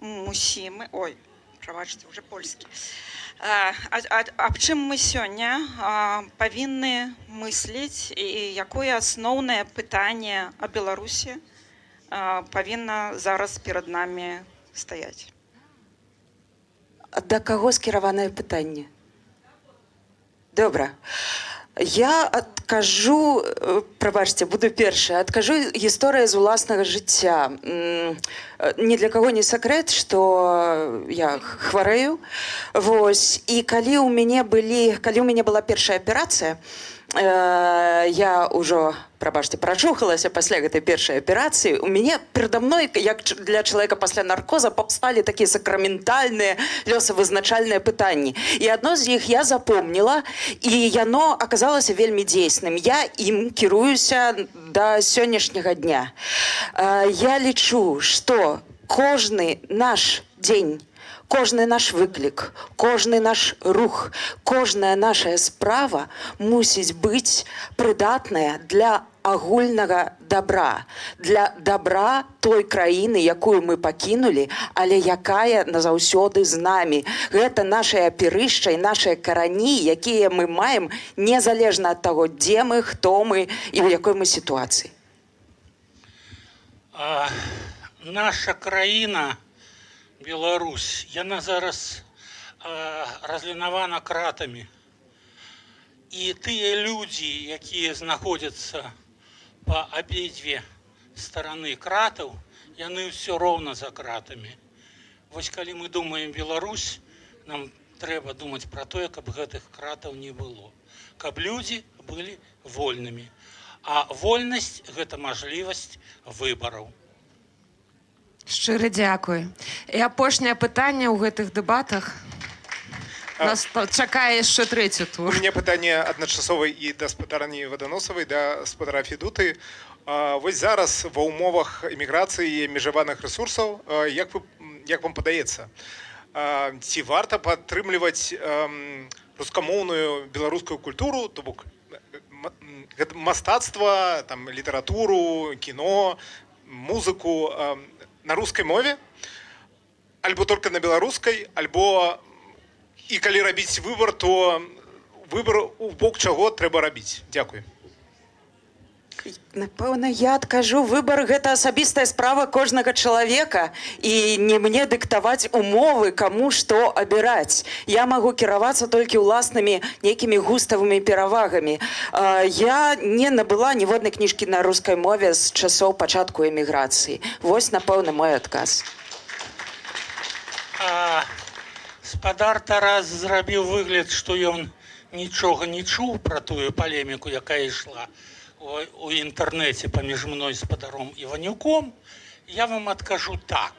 мусім... Ой, прабачце, уже польскі. Аб чым мы сёння павінны мысліць і якое асноўнае пытанне о Беларусі павінна зараз перад намі стаяць? Да каго скіраванае пытанне? Добра. Я адкажу, прабачце, буду першая, адкажу гісторыя з уласнага жыцця. Ні для каго не сакрэт, што я хварэю. Вось, і калі ў мяне была першая аперацыя, я ўжо, прабачце, прачухалася пасля гэтай першай аперацыі. У мяне перада мной, як для чалавека пасля наркоза, паўсталі такія сакраментальныя, лёсавызначальныя пытанні. І адно з іх я запомніла, і яно аказалася вельмі дзейсным. Я ім кіруюся да сённяшняга дня. Я лічу, што кожны наш дзень Кожны наш выклік, кожны наш рух, кожная наша справа мусіць быць прыдатная для агульнага добра, для добра той краіны, якую мы пакінулі, але якая назаўсёды з намі. Гэта нашае апірышча і нашыя карані, якія мы маем незалежна ад таго, дзе мы, хто мы і ў якой мы сітуацыі. Наша краіна, Беларусь, яна зараз разлінавана кратамі. І тыя людзі, якія знаходзяцца па абедзве стараны кратаў, яны ўсё роўна за кратамі. Вось калі мы думаем Беларусь, нам трэба думаць пра тое, каб гэтых кратаў не было. Каб людзі былі вольнымі. А вольнасць – гэта мажлівасць выбараў. Шчыра дзякуй. І апошняе пытанне ў гэтых дэбатах. Нас чакае яшчэ трэці тур. У мяне пытанне адначасова і да спадарні Ваданосавай, да спадара Федуты. Вось зараз ва ўмовах эміграцыі і межаваных рэсурсаў, як вам падаецца, ці варта падтрымліваць рускамоўную беларускую культуру, то бок мастацтва, літаратуру, кіно, музыку на рускай мове, альбо только на беларускай, альбо і калі рабіць выбар, то выбар у бок чаго трэба рабіць. Дзякуй. Напэўна, я адкажу, выбар – гэта асабістая справа кожнага чалавека, і не мне дыктаваць умовы, каму што абіраць. Я магу кіравацца толькі ўласнымі нейкімі густавымі перавагамі. Я не набыла ніводнай кніжкі на рускай мове з часоў пачатку эміграцыі. Вось, напэўна, мой адказ. Спадар Тарас зрабіў выгляд, што ён нічога не чуў пра тую палеміку, якая ішла у інтэрнэце паміж мной спадаром Іванюком. Я вам адкажу так.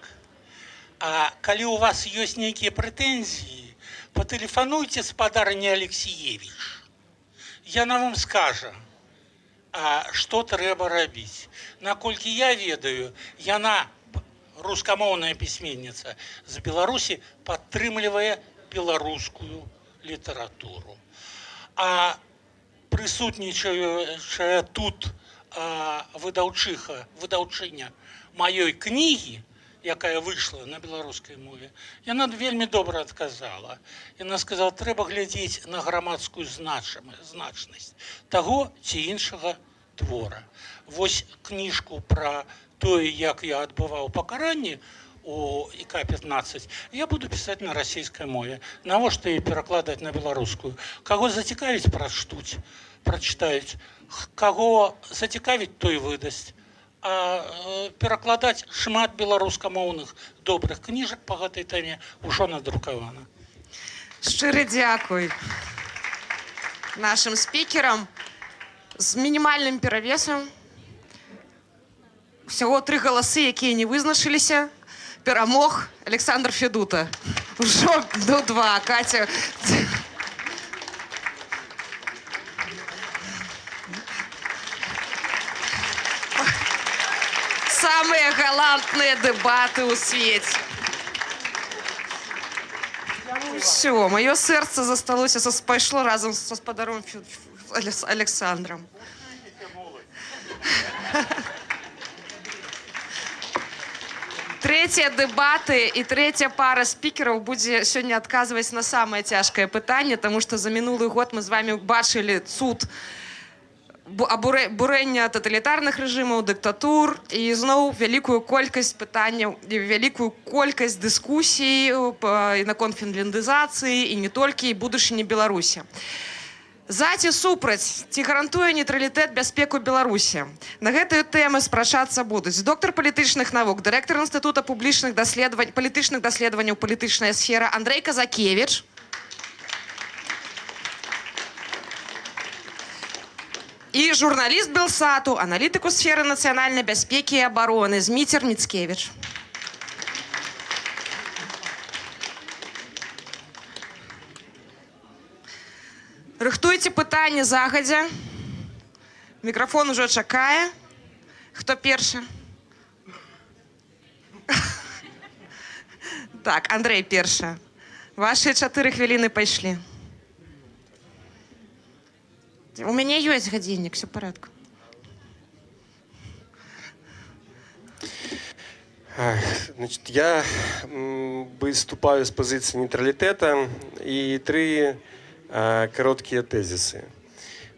Калі у вас ёсць нейкія прэтэнзіі, патэлефануйце спадарыне Алексіевіч. Яна вам скажа, што трэба рабіць. Наколькі я ведаю, яна, рускамоўная пісьменніца з Беларусі, падтрымлівае беларускую літаратуру. А прысутнічаючая тут выдаўчыня маёй кнігі, якая выйшла на беларускай мове, яна вельмі добра адказала. Яна сказала, трэба глядзець на грамадскую значнасць таго ці іншага твора. Вось кніжку пра тое, як я адбываў пакаранне у ІК-15, я буду пісаць на расійскай мове. Навошта її перакладаць на беларускую? Каго зацікавіць, прачытаюць. Каго зацікавіць, той выдасць. А перакладаць шмат беларускамоўных добрых кніжак па гэтай тэме ўжо надрукавана. Шчыры дзякуй нашым спікерам з мінімальным перавесам. Всього 3 галасы, якія не вызначыліся. Перамог Александр Федута. Ужо 2. Катя. Самые галантные дебаты ў свеце. Все, маё сэрца засталося, пайшло разам са спадаром Александром. Трэція дэбаты і трэця пара спікераў будзе сёння адказваць на самае цяжкае пытанне, таму што за мінулы год мы з вамі бачылі цуд абурэння таталітарных рэжымаў, дыктатур і зноў вялікую колькасць пытанняў, вялікую колькасць дыскусій наконт фінляндызацыі і не толькі, і будучыні Беларусі. За ці супраць, ці гарантуе нейтралітэт бяспеку Беларусі? На гэтую тэму спрачацца будуць доктар палітычных навук, дырэктар Інстытута палітычных даследаванняў палітычная сфера Андрэй Казакевіч, і журналіст Белсату, аналітык у сферы нацыянальнай бяспекі і абароны Зміцер Міцкевіч. Рыхтуйце пытанне загадзя. Мікрафон ужо чакае. Хто першы? Так, Андрей перша. Ваши 4 хвилины пайшлі. У меня есть годинник, все в порядке. Значит, я выступаю с позиции нейтралитета и 3 короткие тезисы.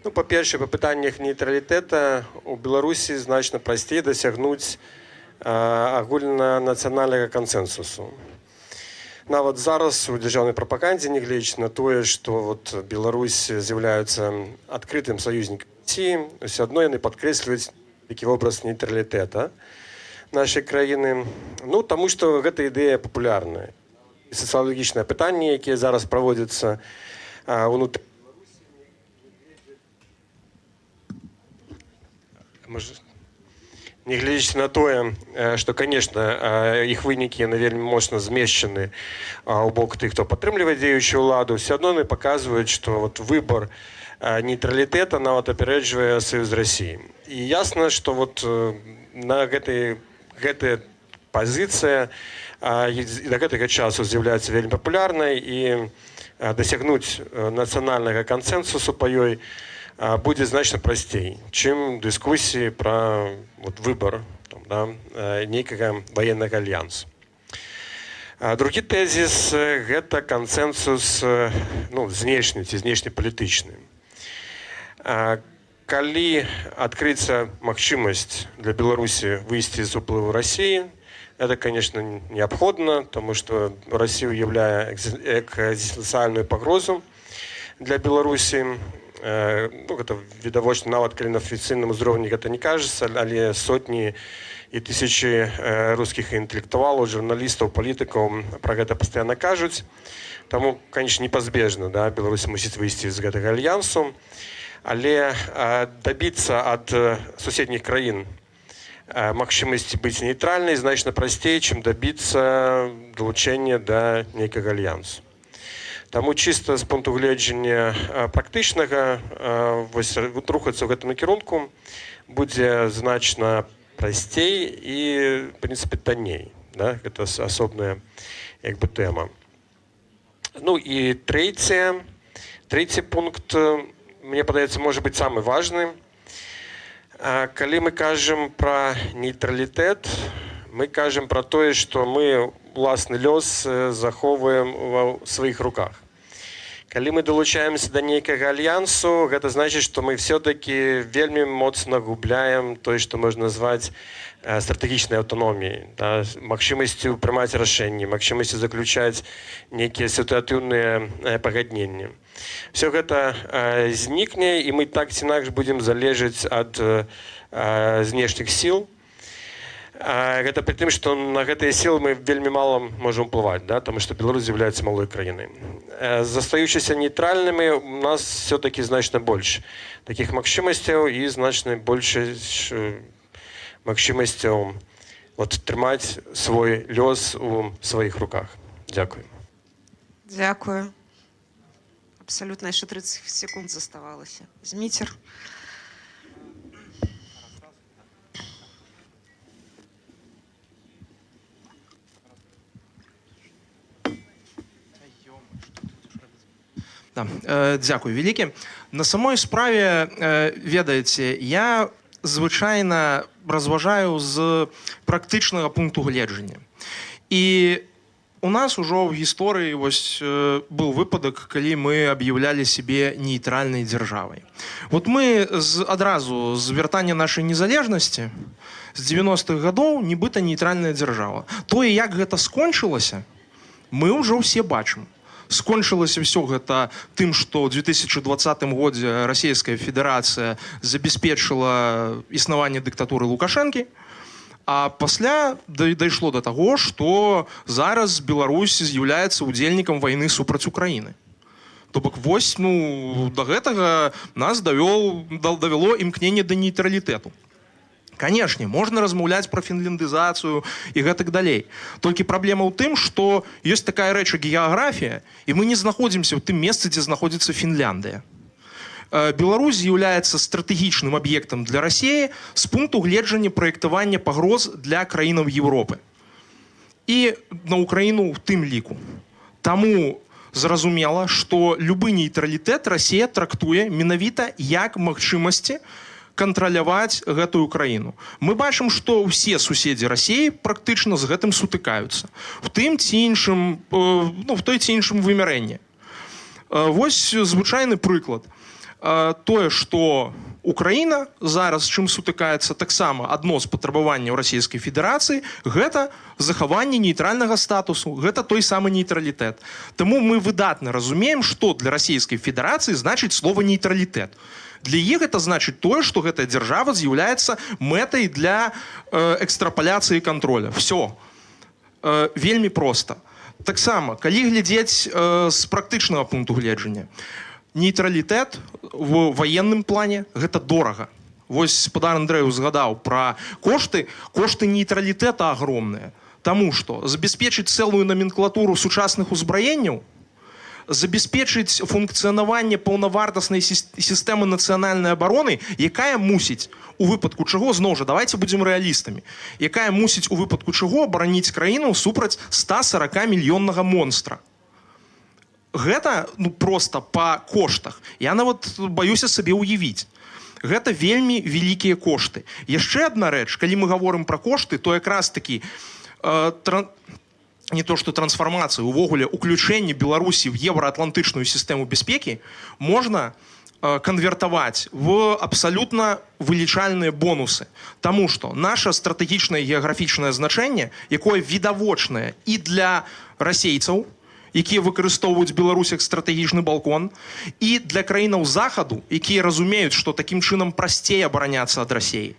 Ну, по-перше, по питаннях нейтралітета у Білорусі значно простіше досягнути агульнанаціонального консенсусу. Нават зараз у державной пропаганде, не глядя на то, что вот Беларусь является открытым союзником России, все одно они подкресливают такий образ нейтралитета нашей країни. Ну, тому що гэта ідэя папулярная. І сацыялагічнае пытанне, якія зараз праводзяцца унутры. Не глядзячы на тое, што, конечно, іх вынікі вельмі моцна змешчаны ў бок тых, хто падтрымлівае дзеючую ўладу, все адно яны паказваюць, што вот выбор нейтралітэта нават апярэджвае Саюз России. І ясна, што вот на гэтая пазіцыя і да гэтага часу з'яўляецца вельмі папулярнай, і дасягнуць нацыянальнага кансенсусу па ёй будет значно простей, чым дискуссии про вот, выбор некого военного альянса. Другі тезис – это консенсус знешні ці знешнепалітычны. Калі адкрыцца магчымасць для Беларусі выйсці з уплыву России, это, конечно, необходимо, потому что Россия уяўляе экзістэнцыяльную пагрозу для Беларусі. Ну, гэта відавочна, нават калі на афіцыйным узроўні гэта не кажется, але сотні і тысячы рускіх інтэлектуалаў, журналістаў, палітыкаў пра гэта пастаянна кажуць. Таму, конечно, непазбежна, да, Беларусь мусіць выйсці з гэтага альянсу, але дабіцца ад суседніх краін магчымасці быць нейтральнай значна прасцей, чым дабіцца далучэння да нейкага альянсу. Таму чыста з пункту гледжання практычнага рухацца ў гэтым накірунку будзе значна прасцей і, в прынцыпе, танней. Да? Гэта асобная тэма. Ну і трэці пункт, мне падаецца, можа быць самы важны. Калі мы кажам пра нейтралітэт, мы кажам пра тое, што мы уласны лёс захоўваем у сваіх руках. Калі мы далучаемся да нейкага альянсу, гэта значыць, што мы все-таки вельмі моцна губляем тое, што можна назваць стратэгічнай аўтаноміяй, да, магчымасцю прымаць рашэнні, магчымасцю заключаць нейкія сітуатыўныя пагадненні. Все гэта знікне, і мы так ці інакш будзем залежаць ад знешніх сіл. Гэта пры тым, што на гэтыя сілы мы вельмі мала можам уплываць, да, тому што Беларусь з'яўляецца малой краінай. Застаючыся нейтральнымі, у нас все-таки значна больш такіх магчымасцяў і значна больш магчымасцяў трымаць свой лёс у сваіх руках. Дзякуй. Дзякую. Абсолютно яшчэ 30 секунд заставалася. Зміцер. Дзякуй вялікі. На самой справе, ведаеце, я звычайна разважаю з практычнага пункту гледжання. І у нас ужо ў гісторыі быў выпадак, калі мы аб'яўлялі сябе нейтральнай дзяржавай. Вот мы адразу з вяртання нашай незалежнасці з 90-х гадоў нібыта нейтральная дзяржава. Тое, як гэта скончылася, мы ўжо ўсе бачым. Скончылася ўсё гэта тым, што ў 2020 годзе Расійская Федэрацыя забяспечыла існаванне дыктатуры Лукашэнкі, а пасля дайшло да таго, што зараз Беларусь з'яўляецца удзельнікам вайны супраць Украіны. То бок вось, да гэтага нас давяло імкненне да нейтралітэту. Канешне, можна размаўляць пра фінляндызацыю і гэтак далей. Толькі праблема ў тым, што ёсць такая рэч геаграфія, і мы не знаходзімся ў тым месцы, дзе знаходзіцца Фінляндыя. Беларусь з'яўляецца стратэгічным аб'ектам для Расіі з пункту гледжання праектавання пагроз для краінаў Еўропы. і на Украіну в тым ліку. Таму зразумела, што любы нейтралітэт Расія трактуе менавіта як магчымасці кантраляваць гэтую краіну. Мы бачым, што ўсе суседзі Расіі практычна з гэтым сутыкаюцца. В той ці іншым вымярэнні. Вось звычайны прыклад. Тое, што Украіна зараз чым сутыкаецца таксама адно з патрабаванняў Расійскай Федэрацыі, гэта захаванне нейтральнага статусу, гэта той самы нейтралітэт. Таму мы выдатна разумеем, што для Расійскай Федэрацыі значыць слова нейтралітэт. Для іх гэта значыць тое, што гэтая дзяржава з'яўляецца мэтай для экстрапаляцыі кантроля. Всё. Вельмі проста. Таксама, калі глядзець з практычнага пункту гледжання, нейтралітэт в ваенным плане гэта дорага. Вось спадар Андрэю згадаў пра кошты. Кошты нейтралітэта агромныя. Таму што забяспечыць цэлую номенклатуру сучасных узбраенняў, забяспечыць функцыянаванне паўнавартаснай сістэмы нацыянальнай абароны, якая мусіць, у выпадку чаго, зноў жа, давайте будзем рэалістамі, якая мусіць у выпадку чаго абараніць краіну супраць 140-мільённага монстра. Гэта проста па коштах. Я нават баюся сабе ўявіць. Гэта вельмі вялікія кошты. Яшчэ адна рэч, калі мы гаворым пра кошты, то якраз такі не то што трансфармацыю, увогуле уключэнне Беларусі в еўраатлантычную сістэму бяспекі можна канвертаваць в абсалютна вылічальныя бонусы. Таму што наша стратэгічнае геаграфічнае значэнне, якое відавочнае і для расейцаў, якія выкарыстоўваюць Беларусь як стратэгічны балкон, і для краінаў захаду, якія разумеюць, што такім чынам прасцей абараняцца ад Расіі.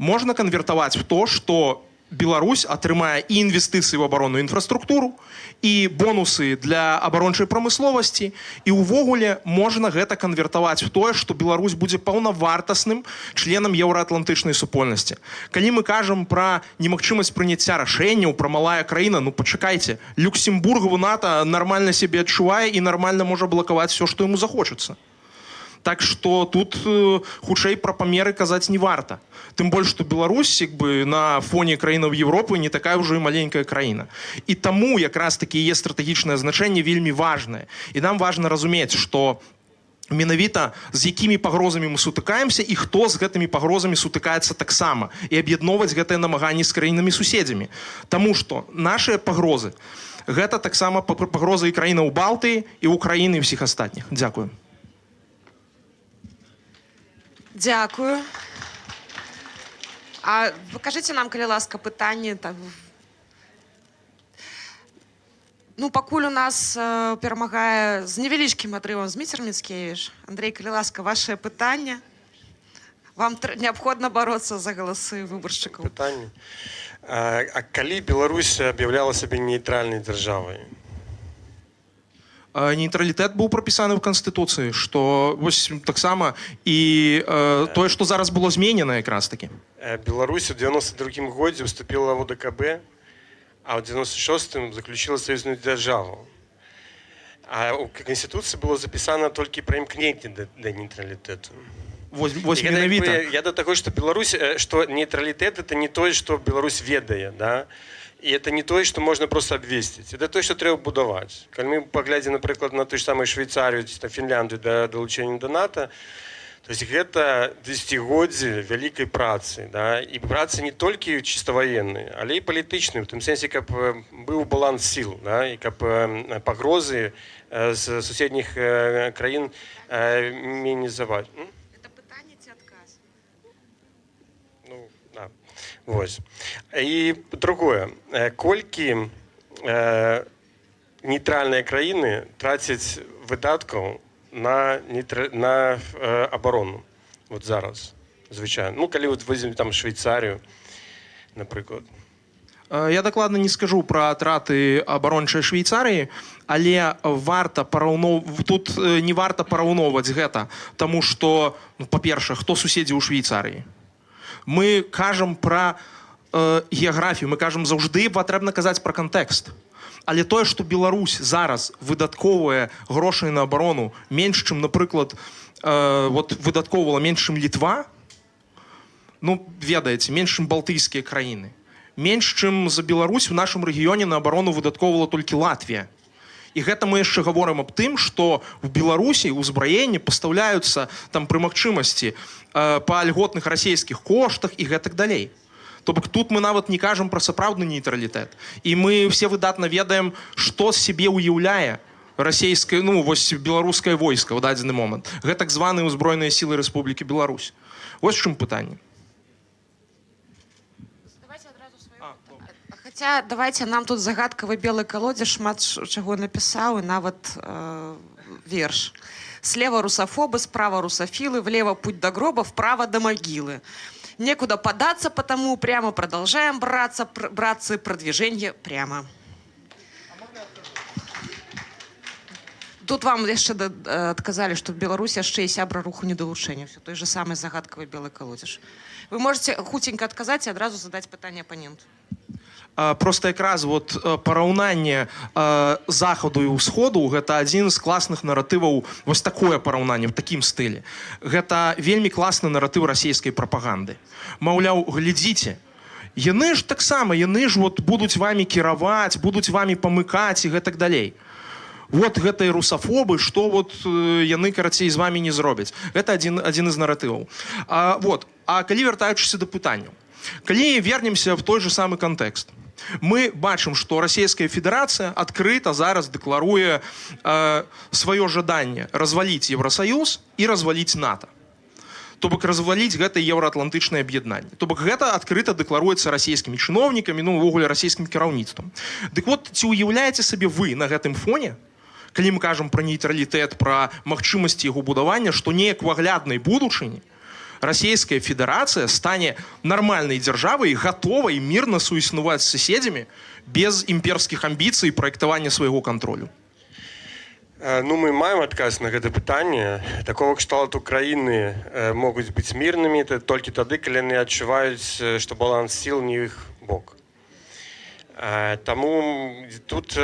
Можна канвертаваць в то, што Беларусь атрымае і інвестыцыі ў абаронную інфраструктуру, і бонусы для абарончай прамысловасці, і ўвогуле можна гэта канвертаваць в тое, што Беларусь будзе паўнавартасным членам еўраатлантычнай супольнасці. Калі мы кажам пра немагчымасць прыняцця рашэнняў, пра малая краіна, пачакайце, Люксембург в НАТО нармальна сябе адчувае і нармальна можа блакаваць все, што яму захочацца. Так што тут хутчэй пра памеры казаць не варта. Тым больш, што Беларусь на фоне краінаў Европы не такая ўжо і маленькая краіна. І таму якраз такі яе стратэгічнае значэнне вельмі важнае. І нам важна разумець, што менавіта з якімі пагрозамі мы сутыкаемся і хто з гэтымі пагрозамі сутыкаецца таксама. І аб'ядноўваць гэтыя намаганні з краінамі-суседзямі. Таму што нашыя пагрозы гэта таксама пагрозы і краінаў Балтыі, і Украіны, і ўсіх астатніх. Дзякую. Дякую. А пакажыце нам, калі ласка, пытанне. Пакуль у нас перамагае з невялічкім адрывам Зміцер Міцкевіч. Андрей, калі ласка, ваше пытанне. Вам неабходна бароцца за галасы выбаршчыкаў. Пытанне. А калі Беларусь аб'яўляла сябе нейтральнай дзяржавай? Нейтралітэт быў прапісаны ў Канстытуцыі, што вось таксама і тое, што зараз было зменена якраз такі. Беларусь у 92-м годзе уступила в ОДКБ, а в 96-м заключила союзную державу. А у Конституции было записано только про имкнение до нейтралитета. Я до того, что Беларусь, что нейтралитет это не то, что Беларусь ведае, да? І это не тое, што можна проста абвесціць. Это тое, што трэба будаваць. Калі мы паглядзім, напрыклад, на тую ж самую Швейцарію ці Фінляндію да далучэння да НАТО, то есть гэта дзесяцігоддзе вялікай працы, да? І працы не толькі чыста ваеннай, але і палітычнай, у тым сэнсе, каб быў баланс сіл, да? І каб пагрозы з суседніх краін мінімізаваць. Вось. І другое. Колькі нейтральныя краіны трацяць выдаткаў на абарону вот зараз, звычайна. Калі возьмем там Швейцарію, напрыклад. Я дакладна не скажу пра траты абарончай Швейцарыі, але тут не варта параўноўваць гэта, таму што, па-першае, хто суседзі ў Швейцарыі? Мы кажам пра геаграфію, мы кажам заўжды патрэбна казаць пра кантэкст. Але тое, што Беларусь зараз выдаткоўвае грошай на абарону менш, чым, напрыклад, выдаткоўвала менш, чым Літва, ведаеце, менш, чым балтыйскія краіны, Менш, чым за Беларусь в нашым рэгіёне на абарону выдаткоўвала толькі Латвія. І гэта мы яшчэ гаворым аб тым, што в Беларусі ўзбраенні пастаўляюцца там пры магчымасці па льготных расійскіх коштах і гэтак далей. То бок тут мы нават не кажам пра сапраўдны нейтралітэт. І мы все выдатна ведаем, што з сябе ўяўляе расійскае, ну, вось беларускае войска ў дадзены момант. Гэта так званыя ўзброеныя сілы Рэспублікі Беларусь. Вось в чым пытанне. Хотя давайте нам тут загадкавы белы колодец шмат чаго напісаў і нават верш. Слева русофобы, справа русофилы, влево путь до гроба, вправо до могилы. Некуда податься, потому прямо продолжаем браться, братцы, продвижение прямо. Тут вам яшчэ адказалі, што в Беларусі яшчэ і сябра руху недалучэння. Все той же самый загадкавы белы колодец. Вы можете хутенька адказаць і адразу задаць пытанне апаненту. Просто якраз вот параўнанне захаду і ўсходу гэта адзін з класных наратываў, вось такое параўнанне в такім стылі. Гэта вельмі класны наратыў расійскай прапаганды. Маўляў, глядзіце, яны ж таксама, яны ж вот будуць вамі кіраваць, будуць вамі памыкаць і гэтак далей. Вот гэтыя русафобы, што вот яны, карацей, з вамі не зробяць. Гэта адзін з наратываў. А калі вяртаючыся да пытанняў, калі вернемся в той же самы кантэкст, мы бачым, што Расійская Федэрацыя адкрыта зараз дэкларуе сваё жаданне разваліць Еўрасаюз і разваліць НАТО. То бок разваліць гэта еўраатлантычнае аб'яднанне. То бок гэта адкрыта дэкларуецца расійскімі чыноўнікамі, ну, увогуле расійскім кіраўніцтвам. Дык вот, ці ўяўляеце сабе вы на гэтым фоне, калі мы кажам пра нейтралітэт, пра магчымасці яго будавання, што неяк у агляднай будучыні Расійская Федэрацыя стане нармальнай дзяржавай, гатовай мірна суіснаваць з суседзямі без імперскіх амбіцый і праектавання свайго кантролю? Ну, мы маем адказ на гэта пытанне. Такого кшталту краіны могуць быць мірнымі толькі тады, калі яны адчуваюць, што баланс сіл не іх бок. Таму тут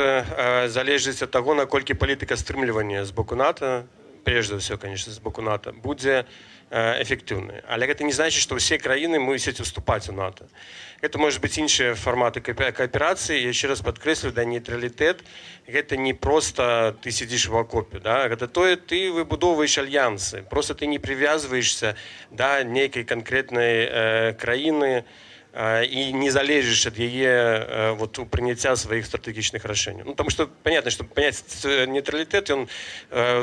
залежыць ад таго, наколькі палітыка стрымлівання з боку НАТО, прежде за все, конечно, з боку НАТО, будзе эфектыўныя. Але гэта не значыць, што ўсе краіны мусяць уступаць у НАТО. Гэта может быць іншыя фарматы кааперацыі. Я яшчэ раз падкрэслю, да, нейтралітэт гэта не просто ты сидзіш в акопе, да? Гэта тое, ты выбудоўваеш альянсы. Просто ты не привязываешься да нейкай канкрэтнай краіны і не залежыш ад яе вот, у прыняцця сваіх стратэгічных рашэнняў. Ну, потому что понятно, что понять нейтралітэт, ён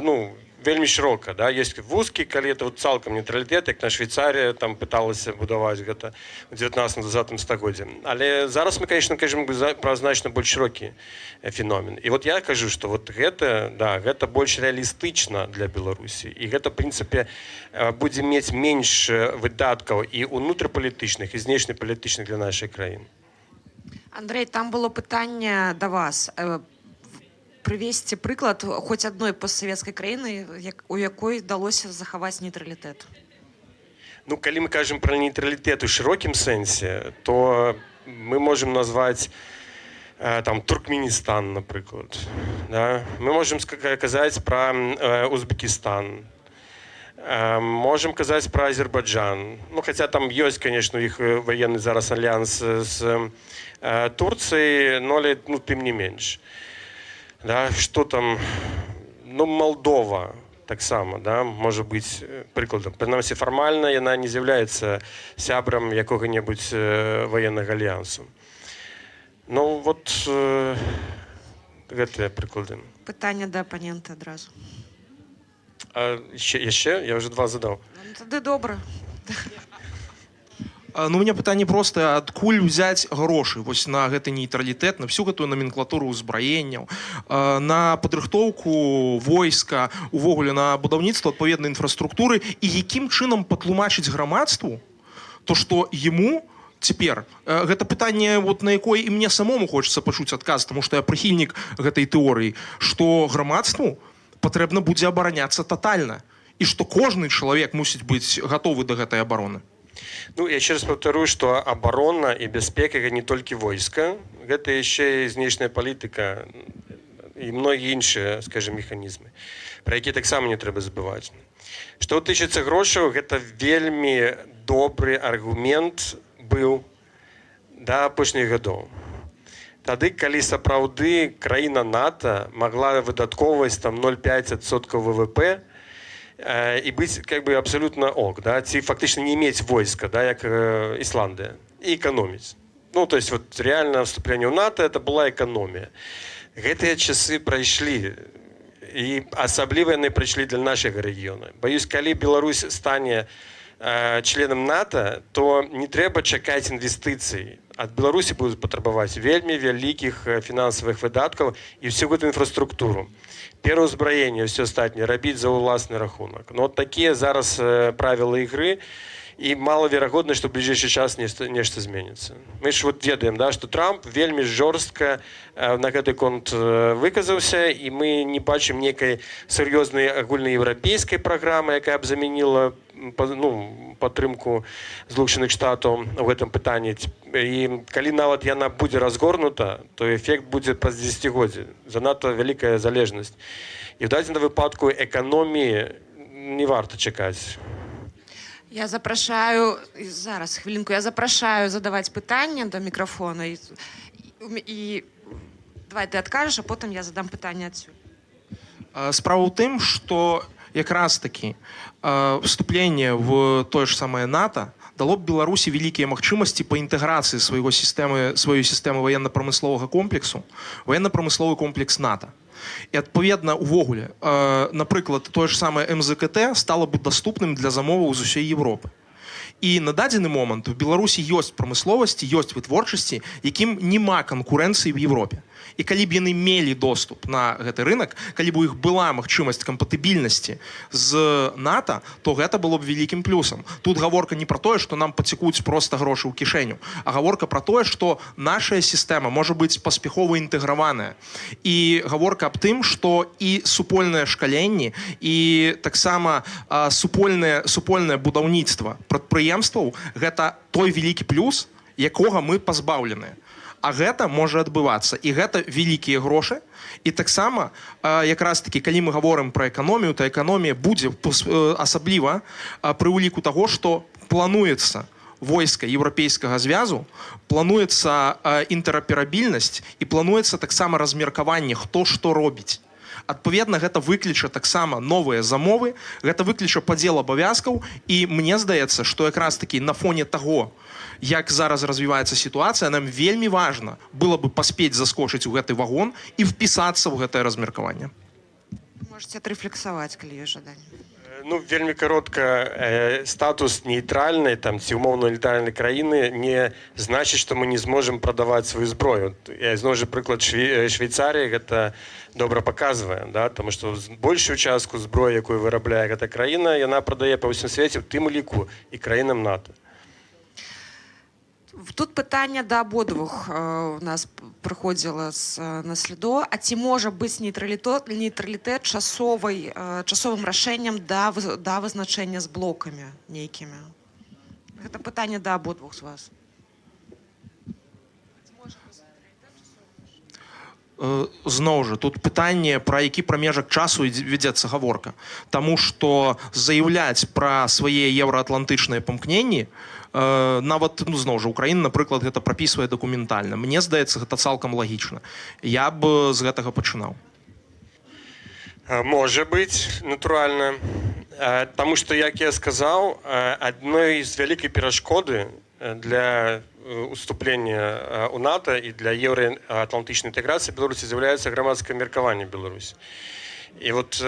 ну, вельмі шырока, да, есть вузкі, калі это вот цалкам нейтралітэт, як на Швейцарія там пыталася будаваць гэта ў 19-20 стагоддзе. Але зараз мы, конечно, кажем пра значна больш шырокі феномен. І вот я кажу, што вот гэта, да, гэта больш рэалістычна для Беларусі. І гэта, в прынцыпе, будзе мець менш выдаткаў і унутрапалітычных, і знешнепалітычных для нашай краіны. Андрей, там было пытанне да вас. Прывесці прыклад хоць адной постсавецкай краіны, у якой далося захаваць нейтралітэт. Ну, калі мы кажам пра нейтралітэт у шырокім сэнсе, то мы можам назваць там Туркменістан, напрыклад. Да? Мы можам казаць пра Узбекістан. Можам казаць пра Азербайджан. Ну, хаця там ёсць, конечно, у іх ваенны зараз альянс з Турцыяй, але ну, тым не менш. Да, что там, ну, Молдова таксама, да, может быть прыкладам. Прынамсі фармальна яна не з'яўляецца сябрам якога-небудзь ваеннага альянсу. Ну, вот гэтыя прыклады. Пытанне да апанента адразу. Яшчэ? Я уже два задаў. Тады добра. Ну, у меня пытанне простае, адкуль взяць грошы вось на гэты нейтралітэт, на всю гэтую номенклатуру ўзбраенняў, на падрыхтоўку войска, увогуле на будаўніцтва адпаведнай інфраструктуры, і якім чынам патлумачыць грамадству то, што яму цяпер гэта пытанне, вот, на якое і мне самому хочацца пачуць адказ, тому што я прыхільнік гэтай тэорыі, што грамадству патрэбна будзе абараняцца татальна, і што кожны чалавек мусіць быць гатовы да гэтай абароны. Ну, я еще раз повторю, что оборона и бяспека это не только войска, это еще и знешняя политика и многие іншыя, скажем, механизмы, про які таксама не трэба забываць. Што тычыцца грошаў, гэта вельмі добры аргумент быў да апошніх гадоў. Тады, калі сапраўды краіна НАТО могла выдаткоўваць там 0,5% ВВП і быць как бы абсолютно ок, да? Ці фактычна не мець войска, да, як Ісландыя, і эканоміць. Ну, то есть вот реально вступление в НАТО это была экономия. Гэтыя часы прайшлі, і асабліва яны прыйшлі для нашага рэгіёна. Баюсь, калі Беларусь стане членам НАТО, то не трэба чакаць інвестыцый. Ад Беларусі будуць патрабаваць вельмі вялікіх фінансавых выдаткаў і всю гэту інфраструктуру. Пераўзбраенне, ўсё астатняе рабіць за ўласны рахунак. Но вот такія зараз правілы ігры, і малаверагодна, што ў бліжэйшы час нешта зменіцца. Мы ж вот ведаем, да, што Трамп вельмі жорстка на гэты конт выказаўся, і мы не бачым некай сур'ёзнай агульнаеўрапейскай праграмы, якая б замяніла падтрымку Злучаных Штатаў у гэтым пытанні. І калі нават яна будзе разгорнута, то эфект будзе праз дзесяцігоддзе. Занадта вялікая залежнасць. І ў дадзеным выпадку эканоміі не варта чакаць. Я запрашаю, зараз, хвілінку, я запрашаю задаваць пытанне да мікрафона. І давай ты адкажаш, а потым я задам пытанне адсюль. Справа ў тым, што якраз таки вступленне в тое ж самае НАТО дало б Беларусі вялікія магчымасці па інтэграцыі сваёй сістэмы военно-прамысловага комплексу, военно-прамысловы комплекс НАТО. І адпаведна увогуле, напрыклад, тое ж самае МЗКТ стало бы доступным для замоваў з усёй Европы. І на дадзены момант у Беларусі ёсць прамысловасці, ёсць вытворчасці, якім няма канкурэнцыі в Европе. І калі б яны мелі доступ на гэты рынок, калі б у іх была магчымасць кампатыбільнасці з НАТО, то гэта было б вялікім плюсам. Тут гаворка не пра тое, што нам пацякуць проста грошы ў кішэню, а гаворка пра тое, што наша сістэма можа быць паспяхова інтэграваная. І гаворка аб тым, што і супольнае шкаленне, і таксама супольнае будаўніцтва прадпрыемстваў – гэта той вялікі плюс, якога мы пазбаўленыя. А гэта можа адбывацца. І гэта вялікія грошы. І таксама, якраз таки, калі мы гаворым пра эканомію, то эканомія будзе асабліва пры ўліку таго, што плануецца войска еўрапейскага звязу, плануецца інтэраперабільнасць і плануецца таксама размеркаванне, хто што робіць. Адпаведна, гэта выкліча таксама новыя замовы, гэта выкліча падзел абавязкаў, і мне здаецца, што якраз таки на фоне таго, як зараз развіваецца сітуацыя, нам вельмі важна было бы паспець заскочыць у гэты вагон і впісацца ў гэтае размеркаванне. Можете адрэфлексаваць, калі ёсць жаданне. Ну, вельмі коротка, статус нейтральнай там, ці умоўна-нейтральнай краіны не значыць, што мы не зможам прадаваць сваю зброю. Я зноў жа прыклад Швейцарыі гэта добра паказвае, да? Таму што большую частку зброі, якую вырабляе гэта краіна, яна прадае па ўсім свеце, у тым ліку і краінам НАТО. Тут пытанне да абодвух у нас прыходзіла на сліду. А ці можа быць нейтралітэт часовым рашэннем да вызначэння з блокамі нейкімі? Гэта пытанне да абодвух з вас. Зноў жа, тут пытанне, пра які прамежак часу вядзецца гаворка. Таму што заяўляць пра свае еўраатлантычныя памкненні, нават, зноў жа, Украіна, напрыклад, гэта прапісвае дакументальна. Мне здаецца, гэта цалкам лагічна. Я б з гэтага пачынаў. Можа быць, натуральна. Таму што, як я сказаў, адной з вялікай перашкоды для уступлення ў НАТО і для еўраатлантычнай інтэграцыі Беларусі з'яўляецца грамадскае меркаванне Беларусі. І вот,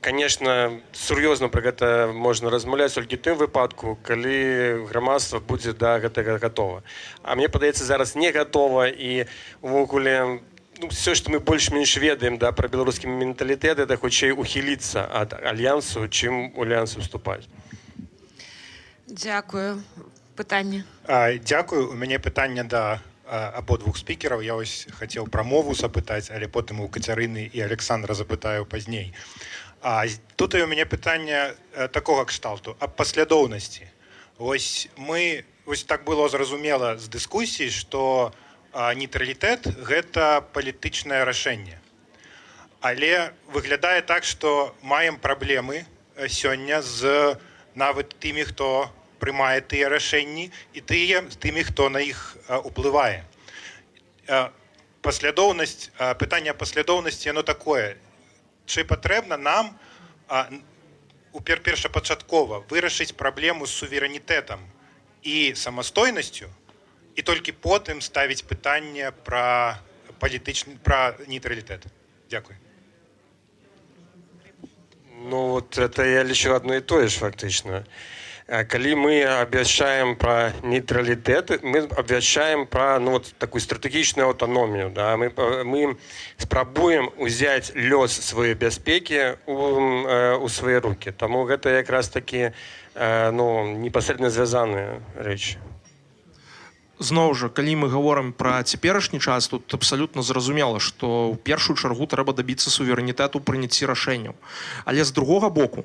конечно, сур'ёзна пра гэта можна размаўляць толькі тым выпадку, калі грамадства будзе да гэтага гатова. А мне падаецца, зараз не гатова, і увогуле все, што мы больш-менш ведаем пра беларускі менталітэт, это хутчэй ухіліцца ад альянсу, чым у альянс уступаць. Дзякую. Пытанне. Дзякую. У мяне пытанне да абодвух спікераў. Я ось хацеў пра мову запытаць, але потым у Кацярыны і Александра запытаю пазней. Тут у мяне пытанне такога кшталту аб паслядоўнасці. Ось так было зразумела з дыскусій, што нейтралітэт гэта палітычнае рашэнне. Але выглядае так, што маем праблемы сёння з нават тымі, хто приймає тыя рашэнні і тымі, хто на іх уплывае. Пытанне паслядоўнасці яно такое: чи патрэбна нам першапачаткова вырашыць праблему з суверэнітэтам і самастойнасцю, і толькі потым ставіць пытанне пра нейтралітэт. Дякую. Ну вот это я лічу одно и то же фактично. Калі мы абвяшчаем пра нейтралітэт, мы абвяшчаем пра вот такую стратэгічную аўтаномію. Да? Мы спрабуем узяць лёс сваёй бяспекі у свае рукі. Таму гэта якраз такі непасрэдна звязаныя рэчы. Зноў жа, калі мы гаворым пра цяперашні час, тут абсалютна зразумела, што ў першую чаргу трэба дабіцца суверэнітэту ў прыняцці рашэнняў. Але з другога боку,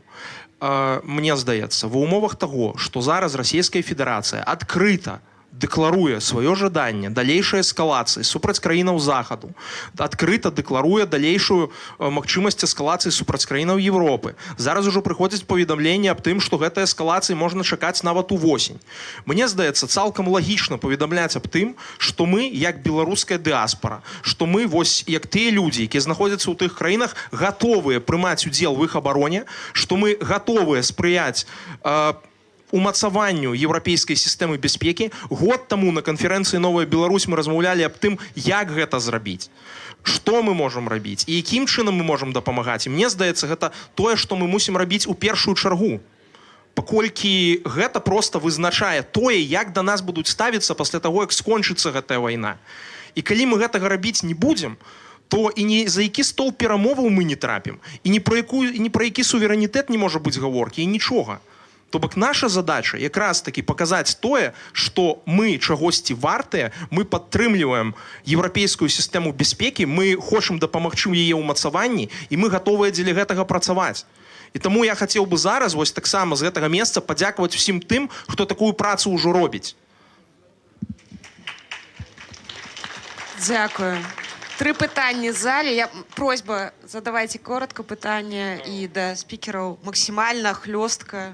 мне здаецца, ва ўмовах таго, што зараз Расійская Федэрацыя адкрыта дэкларуе сваё жаданне далейшай эскалацыі супраць краінаў захаду, адкрыта дэкларуе далейшую магчымасць эскалацыі супраць краінаў Европы. Зараз ужо прыходзяць паведамленні аб тым, што гэтай эскалацыі можна чакаць нават увосень. Мне здаецца, цалкам лагічна паведамляць аб тым, што мы, як беларуская дыаспара, што мы, вось як тыя людзі, якія знаходзяцца ў тых краінах, гатовыя прымаць удзел в іх абароне, што мы гатовыя спрыяць умацаванню еўрапейскай сістэмы бяспекі. Год таму на канферэнцыі «Новая Беларусь» мы размаўлялі аб тым, як гэта зрабіць, што мы можам рабіць і якім чынам мы можам дапамагаць. І мне здаецца, гэта тое, што мы мусім рабіць у першую чаргу, паколькі гэта проста вызначае тое, як да нас будуць ставіцца пасля таго, як скончыцца гэтая вайна. І калі мы гэтага рабіць не будзем, то і ні за які стол перамоваў мы не трапім, і ні пра які суверэнітэт не можа быць гаворкі, і нічога. То бок наша задача якраз таки паказаць тое, што мы чагосьці вартыя, мы падтрымліваем еўрапейскую сістэму бяспекі, мы хочам дапамагчы ў яе ўмацаванні, і мы гатовыя дзеля гэтага працаваць. І таму я хацеў бы зараз вось таксама з гэтага месца падзякаваць усім тым, хто такую працу ўжо робіць. Дякую. 3 пытанні з залі. Просьба, задавайце коротко пытанне і да спікераў максімальна хлёстка.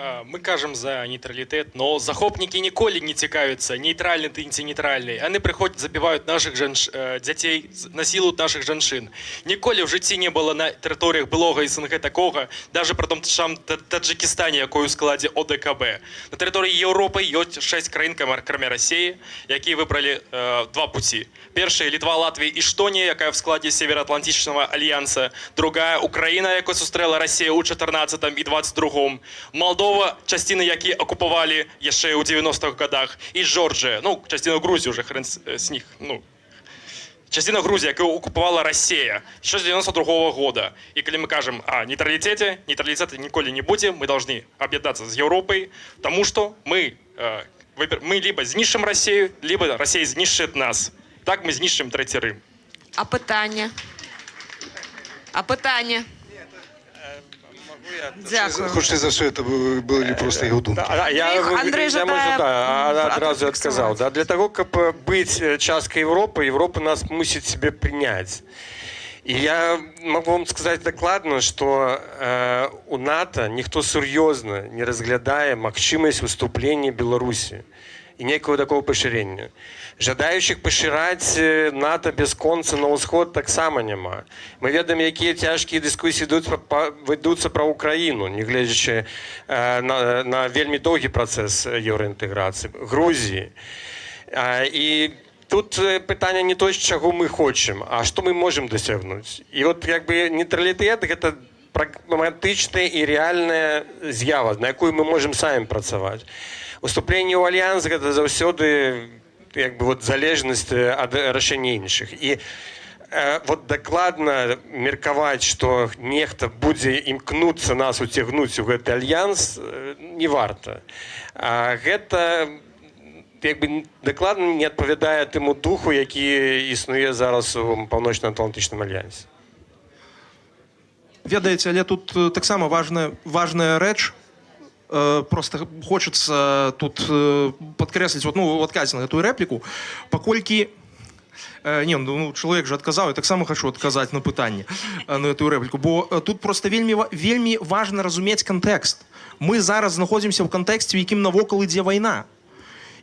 Мы кажам за нейтралітэт, но захопнікі ніколі не цікавяцца, нейтральны ты ці нейтральны. Яны прыходзяць, забіваюць нашых дзяцей, насілуюць нашых жанчын. Ніколі в жыцці не было на тэрыторыях былога СНГ такога, даже пры том самым Таджикістане, якой у складзе ОДКБ. На тэрыторыі Еўропы ёсць 6 краін, кроме России, якія выбралі 2 пути. Першая — Литва, Латвия и Эстония, якая в складзе Североатлантычнага альянса. Другая — Украина, якой сустрэла Россия ў 14 і 22. Молдова, частины, які окупували яшчэ ў 90-х годах, і Джорджия, частину Грузии уже хрен с них, частина Грузии, якую окупувала Россия еще с 92-го года. И когда мы кажем о нейтралитете ніколі не будем, мы должны объединяться с Европой, потому что мы либо знищим Россию, либо Россия знищит нас. Так мы знищим третий Рим. А пытанне? Дякую. Хочете за що це були просто його думки? Андрей одразу отказал. Да? Для того, как быть часткой Европы, Европа нас мусит себе принять. И я могу вам сказать докладно, что у НАТО ніхто серьезно не разглядає магчимость выступления Беларуси и некого такого поширения. Жадаючих пашыраць НАТО бясконца на ўсход таксама няма. Мы ведаем, якія цяжкія дыскусіі вядуцца пра Украіну, не гледзячы на вельмі доўгі працэс еўраінтэграцыі, Грузіі. І тут пытанне не то, чаго мы хочам, а што мы можам дасягнуць. І от як бы нейтралітэт — гэта прагматычная і рэальная з'ява, на якую мы можам самі працаваць. Уступленне ў альянс — гэта заўсёды залежнасць ад рашэння іншых. І вот дакладна меркаваць, што нехта будзе імкнуцца нас уцягнуць у гэты альянс, не варта. Гэта дакладна не адпавядае тэму духу, які існуе зараз у паўночна-атлантычным альянсе. Ведаеце, але тут таксама важная рэч. Просто хочется тут подкрэсліць, в адказе на гэтую рэпліку, паколькі Не, ну чалавек же адказаў, я таксама хочу адказаць на пытанне, на эту рэпліку, бо тут просто вельмі важна разумець кантэкст. Мы зараз знаходзімся ў кантэксце, у якім навокал ідзе вайна.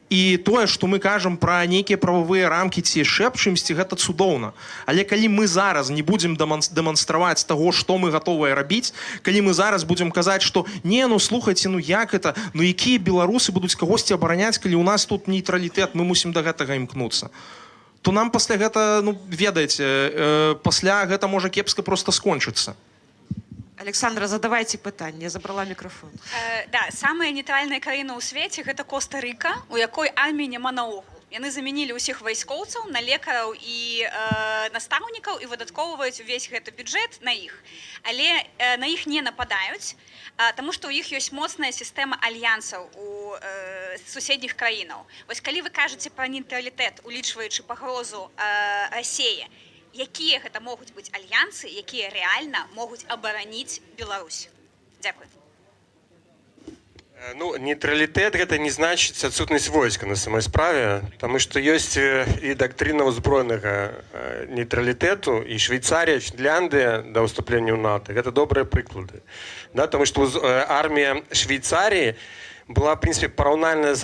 І тое, што мы кажам пра нейкія прававыя рамкі ці шэпчымсці, гэта цудоўна. Але калі мы зараз не будзем дэманстраваць таго, што мы гатовыя рабіць, калі мы зараз будзем казаць, што не, ну слухайце, ну як это, ну якія беларусы будуць кагосьці абараняць, калі ў нас тут нейтралітэт, мы мусім да гэтага імкнуцца, то нам пасля гэта, ну ведаеце, пасля гэта можа кепска проста скончыцца. Александра, задавайте пытанне, я забрала мікрафон. Да, самая нейтральная краіна ў свеце гэта Коста-Рыка, у якой арміі няма наогул. Яны замянілі ўсіх вайскоўцаў на лекараў і настаўнікаў і выдаткоўваюць увесь гэты бюджэт на іх. Але на іх не нападаюць, таму што ў іх ёсць моцная сістэма альянсаў у суседніх краінаў. Вось калі вы кажаце пра нейтралітэт, улічваючы пагрозу Расіі, якія гэта могуць быць альянсы, якія рэальна могуць абараніць Беларусь? Дзякуй. Ну, нейтралітэт гэта не значыць адсутнасць войска на самой справе, таму што ёсць і дактрына ўзброенага нейтралітэту, і Швейцарія, Фінляндыя да ўступлення ў НАТО. Гэта добрыя прыклады. Да, таму што армія Швейцаріі была, в принципе, параўнальная з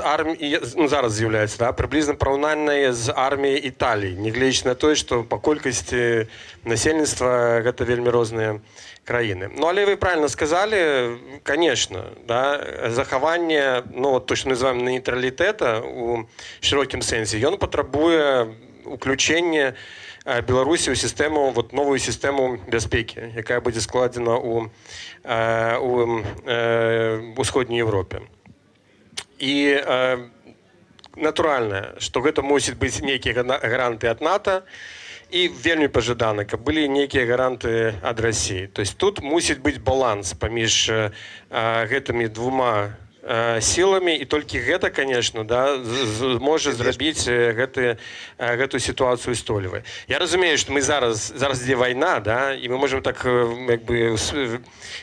арміяй, ну, зараз з'яўляецца, да, прыблізна параўнальная з арміяй Італіі, нягледзячы на тое, што па колькасці насельніцтва гэта вельмі розныя краіны. Ну, але вы правильно сказали, конечно, да, захаванне, ну, то, што называем нейтралітэта у шырокім сэнсе, ён патрабуе уключэння Беларусі ў сістэму, вот новую сістэму бяспекі, якая будзе складзена ў усходняй Европе. І натуральна, што гэта мусіць быць нейкія гаранты ад НАТО, і вельмі пажадана, каб былі нейкія гаранты ад Расіі. То есть тут мусіць быць баланс паміж гэтымі двума сіламі, і толькі гэта, конечно, да, можа зрабіць гэтую сітуацыю стойлівай. Я разумею, што мы зараз ідзе вайна, да, і мы можам так як бы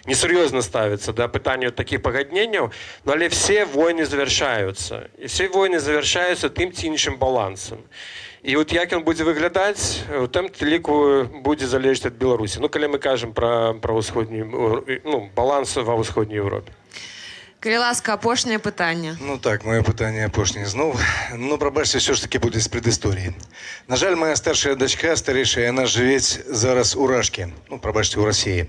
несур'ёзна ставіцца да пытанню такіх пагадненняў, но але все войны завяршаюцца. І все войны завяршаюцца тым ці іншым балансам. І от як ён будзе выглядаць, у тым ліку будзе залежаць ад Беларусі. Ну, калі мы кажам пра баланс ва ўсходняй Европе. Калі ласка, апошняе пытанне. Ну так, моє питання апошнє знову. Ну, пробачте, все ж таки буде з предісторії. На жаль, моя старша дочка, старіша, вона живе зараз у Рашці, ну, пробачте, у Росії.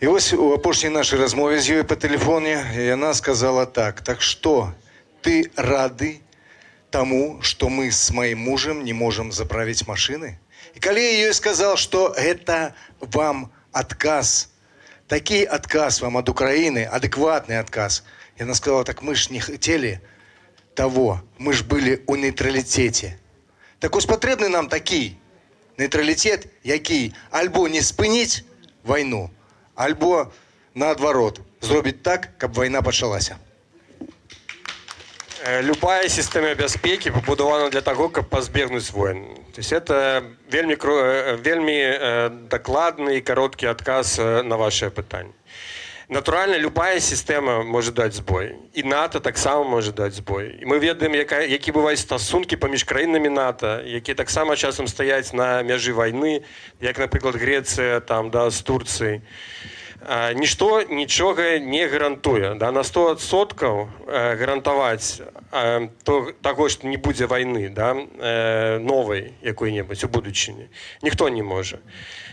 І ось у апошній нашій розмові з нею по телефону вона сказала так: так що, ти радий тому, что мы с моим мужем не можем заправить машины? И коли я ей сказал, что это вам отказ, такий отказ вам от Украины, адекватный отказ, и она сказала: так мы ж не хотели того, мы ж были у нейтралитете. Так ось потрібний нам такий нейтралітет, який альбо не спинить війну, альбо наоборот зробить так, каб війна почалася. Любая система бяспекі пабудавана для того, каб пазбегнуць войн. То есть это вельмі дакладны і кароткі адказ на ваше пытанне. Натуральна, любая система можа даць збой. І НАТО таксама можа даць збой. І мы ведаем, які бываюць стасункі паміж краінамі НАТО, якія таксама часам стаяць на мяжы вайны, як, напрыклад, Грецыя там, да, з Турцыяй. Нішто нічога не гарантуе. Да, на 100% гарантаваць таго, што не будзе вайны, да, новай якой-небудзь у будучыні, ніхто не можа.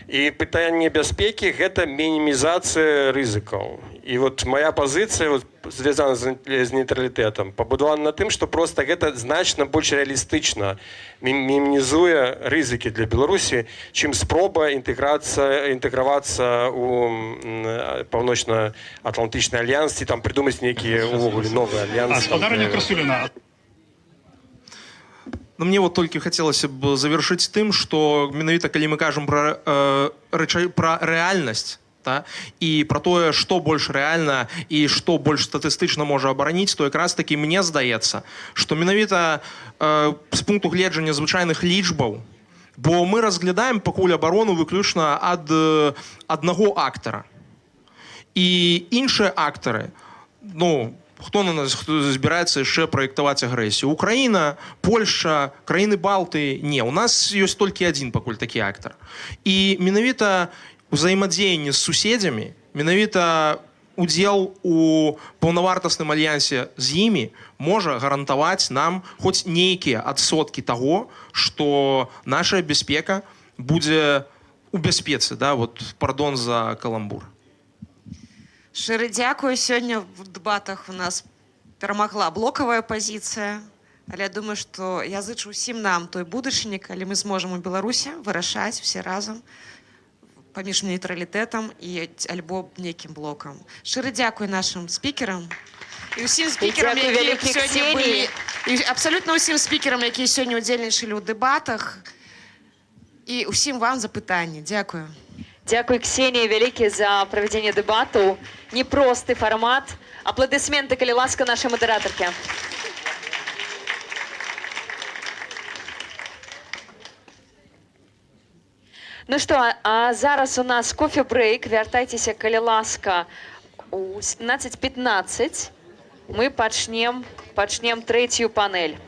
І пытанне бяспекі – гэта мінімізацыя рызыкаў. І вот моя пазіцыя, вот, звязана з нейтралітэтам, пабудавана на тым, што просто гэта значна больш рэалістычна мінімізуе рызыкі для Беларусі, чым спроба інтэгравацца ў паўночна-атлантычны альянс ці там прыдумаць нейкія увогуле новыя альянсы. Спадарня Красуліна. Но мне вот только хотелось бы завершить тем, что менавіта калі мы кажем про реальность, да, и про то, что больше реально и что больше статистычна можа абараніць, то якраз таки мне здаецца, что менавіта з пункту гледжання звычайных лічбаў, бо мы разглядаем пакуль абарону выключна ад аднаго актара. І іншыя актары, ну, хто на нас збіраецца яшчэ праектаваць агрэсію? Украіна, Польша, краіны Балты? Не, у нас ёсць толькі адзін пакуль такі актар. І менавіта ўзаемадзеянне з суседзямі, менавіта удзел у паўнавартасным альянсе з імі можа гарантаваць нам хоць нейкія адсоткі таго, што наша бяспека будзе у бяспецы, да, вот, пардон за каламбур. Шчыры дзякую. Сёння в дэбатах у нас перамагла блокавая пазіцыя, але я думаю, што я зычу ўсім нам той будучыні, калі мы зможам у Беларусі вырашаць усе разам паміж нейтралітэтам і альбо нейкім блокам. Шчыры дзякую нашым спікерам і ўсім спікерам, якія сёння былі, і абсалютна ўсім спікерам, якія сёння ўдзельнічалі ў дэбатах, і ўсім вам за пытанні. Дзякую. Дякую, Ксенія, вялікі за правядзенне дэбатаў. Непросты фармат. Апладысменты, калі ласка, нашай мадэратаркі. Ну што, а зараз у нас кофе-брейк. Вяртайцеся, калі ласка, у 17:15 мы пачнем трэцюю панель.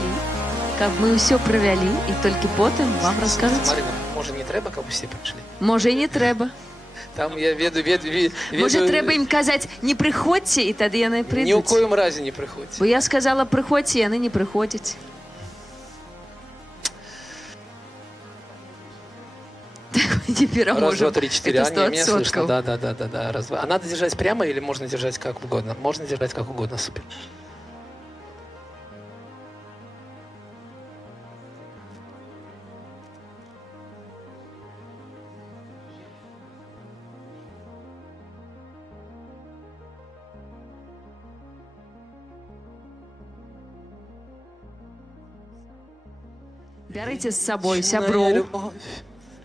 прыйшлі, каб мы ўсё правялі і толькі потым вам раскажуць. Марина, може не треба, каб усе прийшли? Можа, і не трэба. Там я веду... Можа, трэба ім казаць, не прыходзьце, і тады яны Ні ў прыйдуць. коім разе не прыходзь. Бо я сказала, прыходзьце, яны не прыходзяць. Не пераможем. Раз, два, три, четыре. Это А, не, меня 100%. слышно. Да. Раз, два. А надо держать прямо или можно держать как угодно? Можно держать как угодно, супер. Бярыце з сабой сяброў.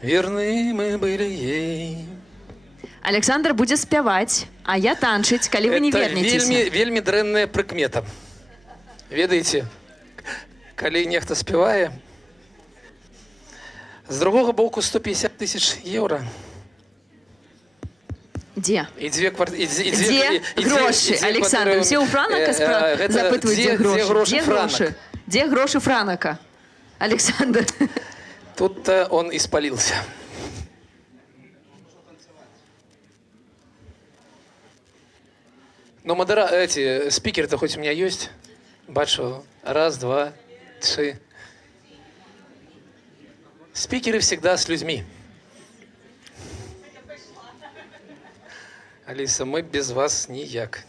Верны мы были ей. Александр будзе спяваць, а я танчыць, калі вы не вернецеся. Это вельмі дрэнная прыкмета. Ведаеце, калі нехта спявае, з другога боку 150 тысяч евро. Дзе? І дзве Дзе грошы, Александр? Усе ў франака запытваюць, дзе грошы? Дзе грошы? Дзе грошы франака? Александр. Тут он и спалился. Но эти спикеры-то хоть у меня есть. Бачу, раз, два, три. Спикеры всегда с людьми. Алиса, мы без вас ніяк.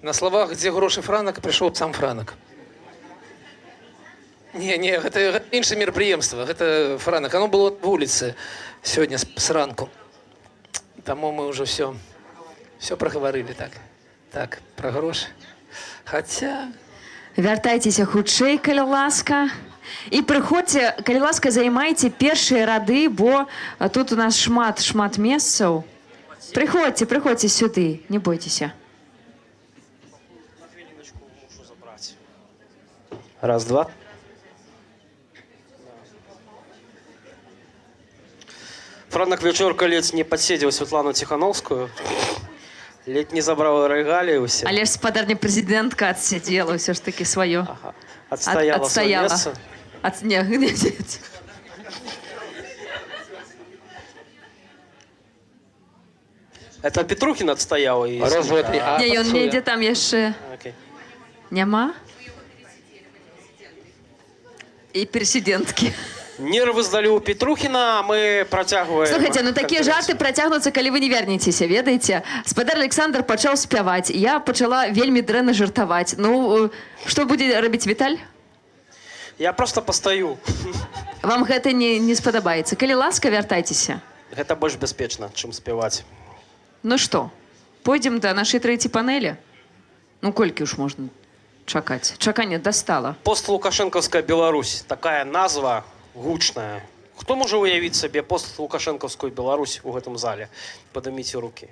На словах, где гроши франок, пришел сам франок. Не, это інше мерапрыемства, гэта франок. Оно было в улице сегодня с ранку. Тому мы уже все проговорили так, про гроши. Хотя... Вяртайцеся хутчэй, калі ласка. І прыходзьце, калі ласка, займайце першыя рады, бо тут у нас шмат месцаў. Прыходзьце сюды, не бойцеся. Раз, два. Франак Вечорка ледзь не падседзеў Святлану Ціхановскую. Ледзь не забраў рэгаліі ўсе. Але ж спадарня прэзідэнтка адсядзела ўсё ж такі сваё. Адстаяла сваё месца. Это Петрухін адстаяў і... Не, ён недзе там яшчэ. Няма? І прэзідэнткі. Нервы здалі ў Петрухіна, а мы працягваем. Слухайце, ну такія жарты працягнуцца, калі вы не вернецеся, ведаеце? Спадар Александр пачаў спяваць, я пачала вельмі дрэнна жартаваць. Ну, што будзе рабіць Віталь? Я просто пастаю. Вам гэта не спадабаецца. Калі ласка, вяртайцеся. Гэта больш бяспечна, чым спяваць. Ну што, пойдзем да нашай трэцяй панелі? Ну, колькі ж можна чакаць? Чаканне дастала. Постлукашэнкаўская Беларусь. Такая назва гучная. Хто можа уявіць сабе постлукашэнкаўскую Беларусь у гэтым зале? Падыміце рукі.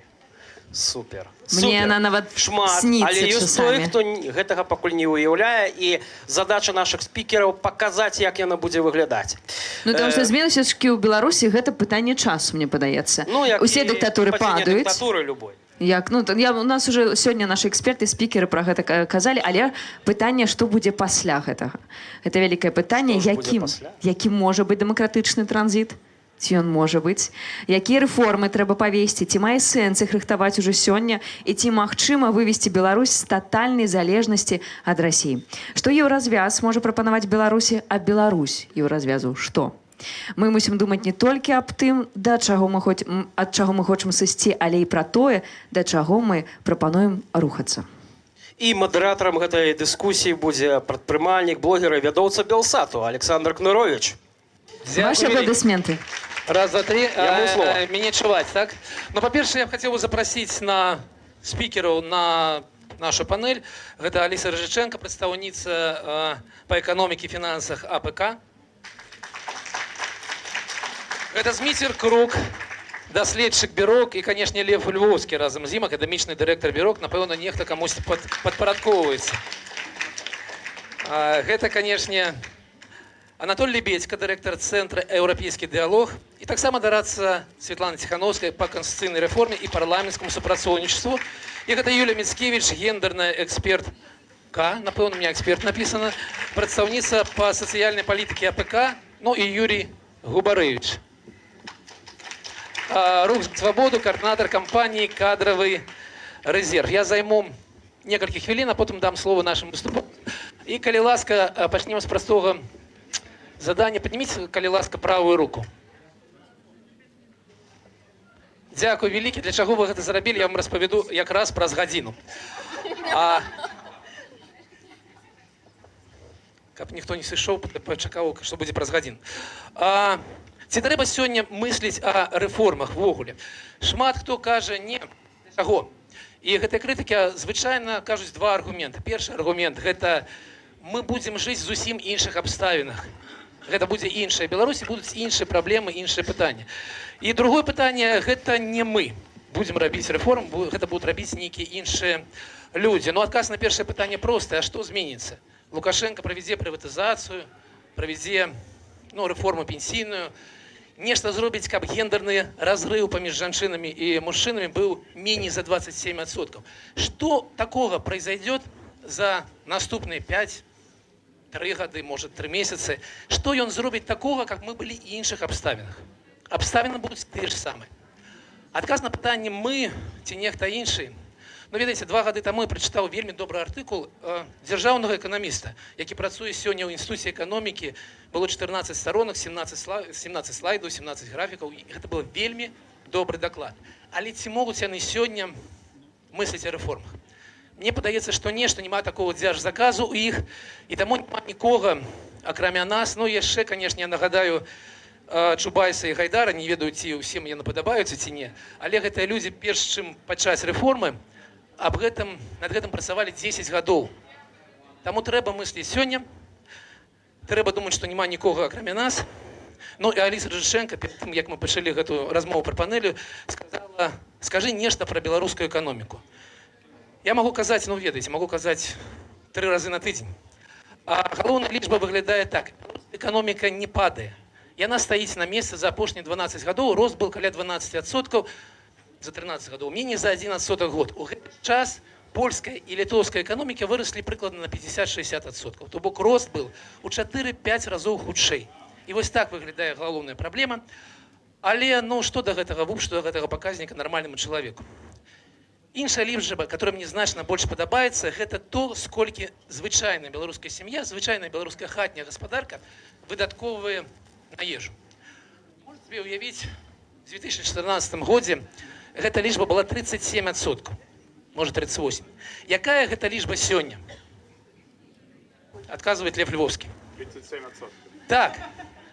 Супер. Мне она нават сніцца але ёсць той, часамі. хто гэтага пакуль не уяўляе, і задача нашых спікераў паказаць, як яна будзе выглядаць. Ну, таму што змены ўсё-такі ў Беларусі гэта пытанне часу, мне падаецца. Ну, як усе і дыктатуры падзенне падаюць. дыктатуры любой. Як? Ну, у нас уже сёння нашы эксперты, спікеры пра гэта казалі, але пытанне, што будзе пасля гэтага. Гэта вялікае пытанне, якім можа быць дэмакратычны транзіт? Ці ён можа быць? Якія рэформы трэба павесці? Ці мае сэнс іх рыхтаваць ужо сёння? І ці магчыма вывесці Беларусь з татальнай залежнасці ад Расіі? Што еўразвяз можа прапанаваць Беларусі, а Беларусь еўразвязу што? Мы мусім думаць не толькі аб тым, ад чаго мы хочам сысці, але і пра тое, да чаго мы прапануем рухацца. І мадэратарам гэтай дыскусіі будзе прадпрымальнік, блогер і вядоўца Белсату Александр Кнырович. Ваши аплодисменты. Раз, два, три. Меня чуваць, так? Ну, по-перше, я б хотел бы запросить на спикеров на нашу панель. Это Алиса Рыжиченко, представница по экономике и финансах АПК. Это Зміцер Крук, даследчик Бюрок и, конечно, Лев Львовский разом з ім, академічны дырэктар Бюрок. Напэўна, нехта камусь падпарадкоўваецца. Гэта, конечно, Анатолий Лебедько, директор Центра «Европейский диалог». И таксама дарацца Светланы Ціхановскай па канстытуцыйнай рэформе і парламенцкаму супрацоўнічеству. І гэта Юлія Міцкевіч, гендерная экспертка, напэўна, у меня эксперт написано, прадстаўніца па сацыяльнай палітыкі АПК, ну і Юрій Губарэвіч. Рух за свабоду, координатор кампании «Кадровый резерв». Я займу некалькі хвілін, а потым дам слово нашим выступам. І, калі ласка, пачнем з простого задання. Падніміце, калі ласка, правую руку. Дзякуй вялікі. Для чаго вы гэта зрабілі, я вам распавяду якраз праз гадзіну. Каб ніхто не сышоў, пачакаў, што будзе праз гадзіну. Ці трэба сёння мысліць о рэформах ввогуле? Шмат хто кажа не, чаго. І гэтай крытыкі звычайна кажуць два аргументы. Першы аргумент – гэта мы будзем жыць зусім іншых абставінах. Гэта будзе іншая Беларусь, будуць іншыя праблемы, іншыя пытанні. І другое пытанне – гэта не мы будзем рабіць рэформ, гэта будуць рабіць нейкія іншыя людзі. Ну, адказ на першае пытанне просты, а што зменіцца? Лукашенко правядзе прыватызацыю, правядзе рэформу пенсійную, нешта зробіць, каб гендерны разрыв паміж жанчынамі і мужчынамі быў меней за 27%. Што такога произойдет за наступныя 5-3 гады, может 3 месяцы? Што ён зробіць такога, как мы былі ў іншых абставінах? Абставіны будуць тыя ж самыя. Адказ на пытанне «мы» ці нехта іншы. Ну, ведаеце, 2 гады таму я прачытаў вельмі добры артыкул дзяржаўнага эканаміста, які працуе сёння ў інстытуце эканомікі. Было 14 сторонок, 17 слайдаў, 17 графікаў. І гэта быў вельмі добры даклад. Але ці могуць яны сёння мысліць о рэформах? Мне падаецца, што нешта няма такого дзяржзаказу ў іх, і таму няма нікога, акрамя нас. Ну, яшчэ, канешне, я нагадаю Чубайса і Гайдара, не ведаю, ці ўсім яны падабаюцца ці не, але гэтыя людзі, перш чым пачаць рэформы, над гэтым працавалі 10 гадоў. Таму трэба мысліць сёння, трэба думаць, што няма нікога, акрамя нас. Ну і Аліса Рыжышэнка, перад тым, як мы пачалі гэту размову пра панелю, сказала, скажы нешта пра беларускую эканоміку. Я магу казаць, ну ведаеце, магу казаць 3 разы на тыдзень. А галоўная лічба выглядае так. Эканоміка не падае. Яна стаіць на месцы за апошнія 12 гадоў, рост был каля 12%, за 13 гадоў, меней за 11 год. У гэты час польская і літоўская эканомікі выраслі прыкладна на 50-60%. То бок рост быў у 4-5 разоў хутчэй. І вось так выглядае галоўная праблема. Але, ну, што да гэтага вуп, што да гэтага паказніка нармальнаму чалавеку? Іншая лічба, которая мне значна больш падабаецца, гэта то, сколькі звычайная беларуская сям'я, звычайная беларуская хатняя гаспадарка выдаткоўвае на ежу. Можете себе уявіць, в 2014 годзе гэта лічба была 37%, может 38%. Якая гэта лічба сёння? Адказвае Лев Львовскі. 37%. Так,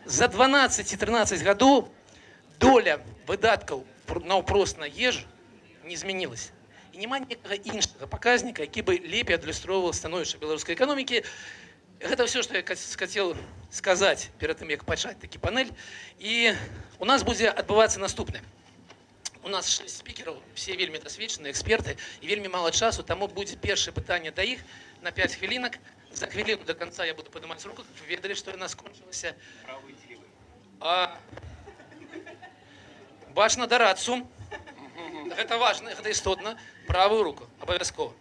за 12-13 гадоў доля выдаткаў наўпрост на ежу не змянілася. І няма некага іншага паказніка, які бы лепей адлюстроўваў становішча беларускай эканомікі. Гэта ўсё, што я хацеў сказаць перад тым, як пачаць такі панель. І у нас будзе адбывацца наступнае. У нас 6 спікераў, все вельмі дасведчаныя эксперты, і вельмі мала часу, таму будзе першае пытанне да іх на 5 хвілінак. За хвіліну до конца я буду падымаць руку, каб вы ведалі, што яна скончылася. Бачна дарацу. Гэта важна, гэта істотна. Правую руку, абавязкова.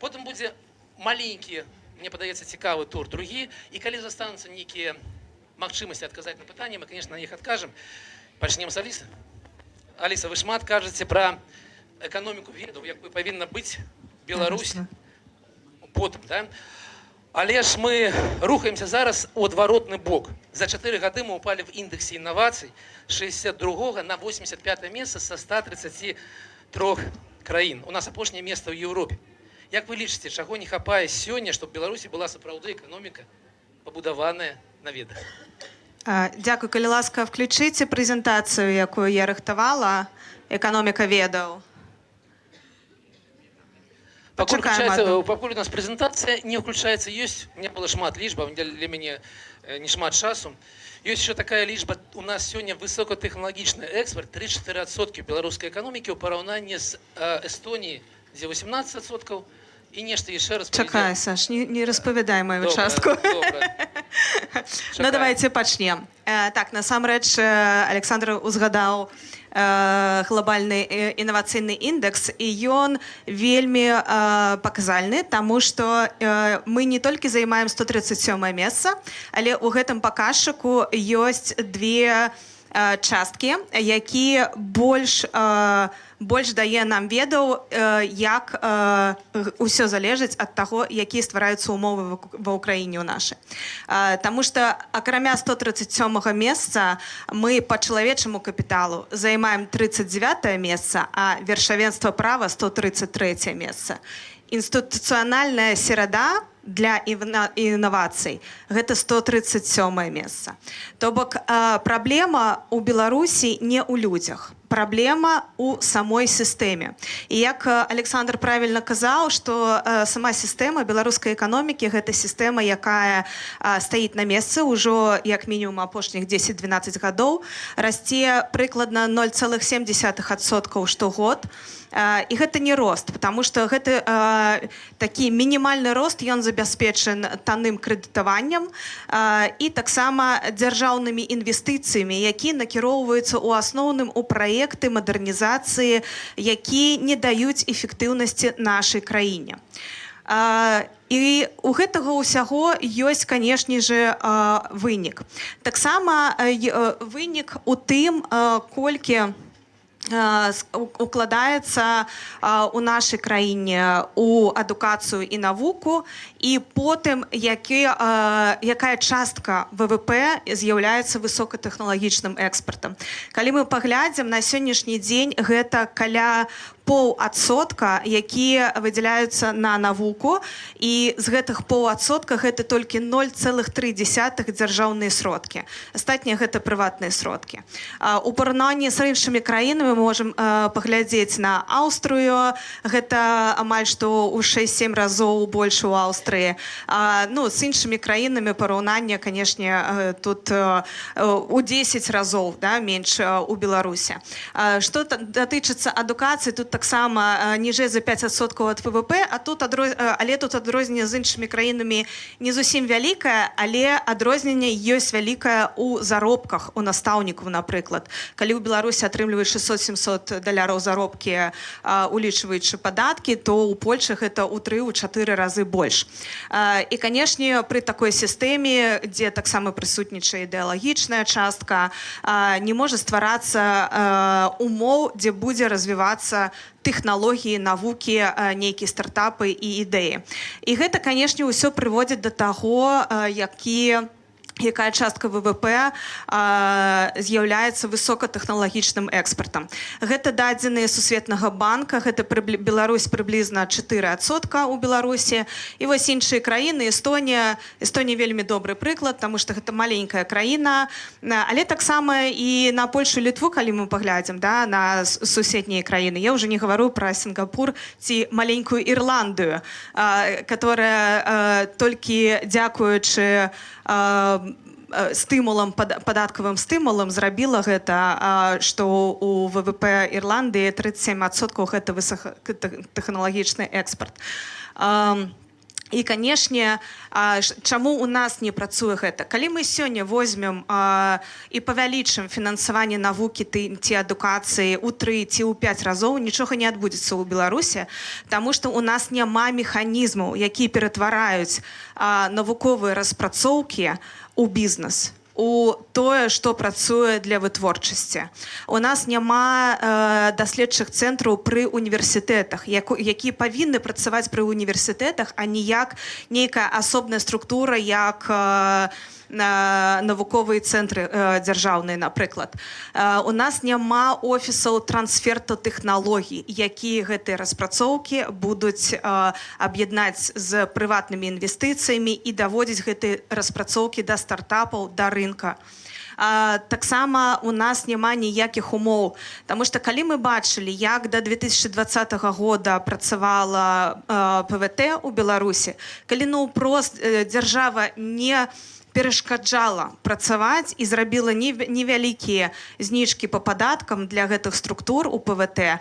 Потым будзе маленькі, мне падаецца, цікавы тур, другі. І калі застануцца нейкія магчымасці адказаць на пытанні, мы, конечно, на іх адкажам. Пачнем з Алісы. Аліса, вы шмат кажаце пра эканоміку ведаў, як бы павінна быць Беларусь потым, да? Але ж мы рухаемся зараз у адваротны бок. За 4 гады мы упалі в індексе інавацый з 62 на 85 месца са 133 краін. У нас апошняе месца ў Еўропе. Як вы лічыце, чаго не хапае сёння, щоб Беларусі была сапраўды эканоміка пабудаваная на ведах? Дякую, калі ласка, включыце прэзентацыю, якую я рыхтавала, эканоміка ведаў. Пакуль у нас прэзентацыя не ўключаецца, ёсць, у меня было шмат лічбаў, для мяне не шмат часу. Ёсць еще такая лічба, у нас сёння высокатэхналагічны экспорт, 3-4% беларускай эканомікі ў параўнанні з Эстоніяй, дзе 18%, і нешта яшчэ распавядзе. Чакай, Саш, не распавядай маю частку. Добра. Ну, давайте пачнем. Так, насамрэч, Александр узгадаў глобальны інавацыйны індэкс, і ён вельмі паказальны, таму што мы не толькі займаем 137 месца, але ў гэтым паказчыку ёсць две часткі, які больш дае нам ведаў, як ўсё залежыць ад таго, якія ствараюцца ўмовы ва ўкраіне ў нашы. Таму што акрамя 137 месца мы па чалавечаму капіталу займаем 39 месца, а вершавенства права 133 месца. Інстытуцыянальная серада для інавацый гэта 137 месца. То бок праблема ў Беларусі не ў людзях, праблема ў самой сістэме. І як Александр правільна казаў, што сама сістэма беларускай эканомікі гэта сістэма, якая стаіць на месцы ўжо як мінімум апошніх 10-12 гадоў, расце прыкладна 0,7% штогод. І гэта не рост, потому што гэты такі мінімальны рост, ён забяспечан танным крэдытаваннем і таксама дзяржаўнымі інвестыцыямі, які накіроўваюцца ў асноўным у праекты мадэрнізацыі, які не даюць эфектыўнасці нашай краіне. І у гэтага ўсяго ёсць, канешне же, вынік. Таксама вынік у тым, колькі укладаецца у нашай краіне у адукацыю і навуку, і потым якая частка ВВП з'яўляецца высокатэхналагічным экспартам. Калі мы паглядзім, на сённяшні дзень гэта каля 0,5%, якія выдзяляюцца на навуку, і з гэтых 0,5% гэта толькі 0,3 дзяржаўныя сродкі. Астатнія гэта прыватныя сродкі. У параўнанні з іншымі краінамі мы можам паглядзець на Аўстрыю, гэта амаль што ў 6-7 разоў больш у Аўстрыі. Ну, з іншымі краінамі параўнання, канешне, тут у 10 разоў менш у Беларусі. Што датычыцца адукацыі, тут таксама ніжэй за 5% ад ВВП, але тут адрозненне з іншымі краінамі не зусім вялікае, але адрозненне ёсць вялікае ў заробках у настаўнікаў, напрыклад. Калі ў Беларусі атрымліваюць $600-700 заробкі, улічваючы падаткі, то ў Польшы гэта ў 3-4 разы больш. І, канешне, пры такой сістэме, дзе таксама прысутнічае ідэалагічная частка, не можа стварацца умоў, дзе будзе развівацца тэхналогіі, навукі, нейкія стартапы і ідэі. І гэта, канешне, ўсё прыводзіць да таго, якая частка ВВП з'яўляецца высокатэхналагічным экспартам. Гэта дадзеныя Сусветнага банка, гэта Беларусь прыблізна 4% у Беларусі. І вось іншыя краіны, Эстонія вельмі добры прыклад, таму што гэта маленькая краіна, але таксама і на Польшу, Літву, калі мы паглядзім, на суседнія краіны. Я ўжо не гавару пра Сінгапур ці маленькую Ірландыю, которая толькі дзякуючы стымулам, падаткавым стымулам зрабіла гэта, што у ВВП Ірландыі 37% гэта высокатэхналагічны экспарт. І, канешне, чаму у нас не працуе гэта? Калі мы сёння возьмем і павялічым фінансаванне навукі ці адукацыі ў 3 ці ў 5 разоў, нічога не адбудзецца ў Беларусі, таму што у нас няма механізмаў, якія ператвараюць навуковыя распрацоўкі ў бізнес, у тое, што працуе для вытворчасці. У нас няма даследчых цэнтраў пры універсітэтах, якія павінны працаваць пры універсітэтах, а не як нейкая асобная структура, як навуковыя цэнтры дзяржаўныя, напрыклад. У нас няма офісаў трансферту тэхналогій, якія гэтыя распрацоўкі будуць аб'яднаць з прыватнымі інвестыцыямі і даводзіць гэтыя распрацоўкі да стартапаў, да рынка. Таксама у нас няма ніякіх умоў, таму што калі мы бачылі, як да 2020 года працавала ПВТ у Беларусі, калі наўпрост дзяржава не перашкаджала працаваць і зрабіла невялікія зніжкі па падаткам для гэтых структур у ПВТ.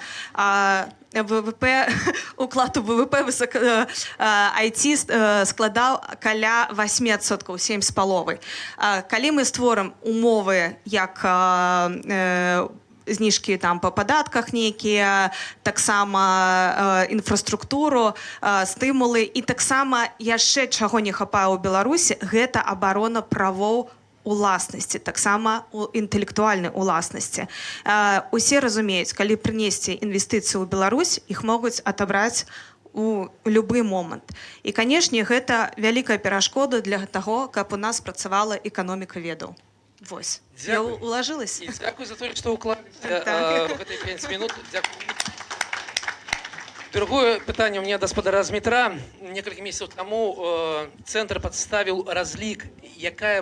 Уклад у ВВП IT складаў каля 8%, 7,5%. Калі мы створым умовы, як зніжкі там па падатках нейкія, таксама інфраструктуру, стымулы, і таксама яшчэ чаго не хапае ў Беларусі, гэта абарона правоў уласнасці, таксама інтэлектуальнай уласнасці. Усе разумеюць, калі прынесці інвестыцыі ў Беларусь, іх могуць адабраць у любы момант. І, канешне, гэта вялікая перашкода для таго, каб у нас працавала эканоміка ведаў. Вось. Я уложилась. И дякую за то, что укладываете в эти 5 минут. Дякую. Другое питание у меня до господара з метра. Несколько месяцев тому центр представил разлик, який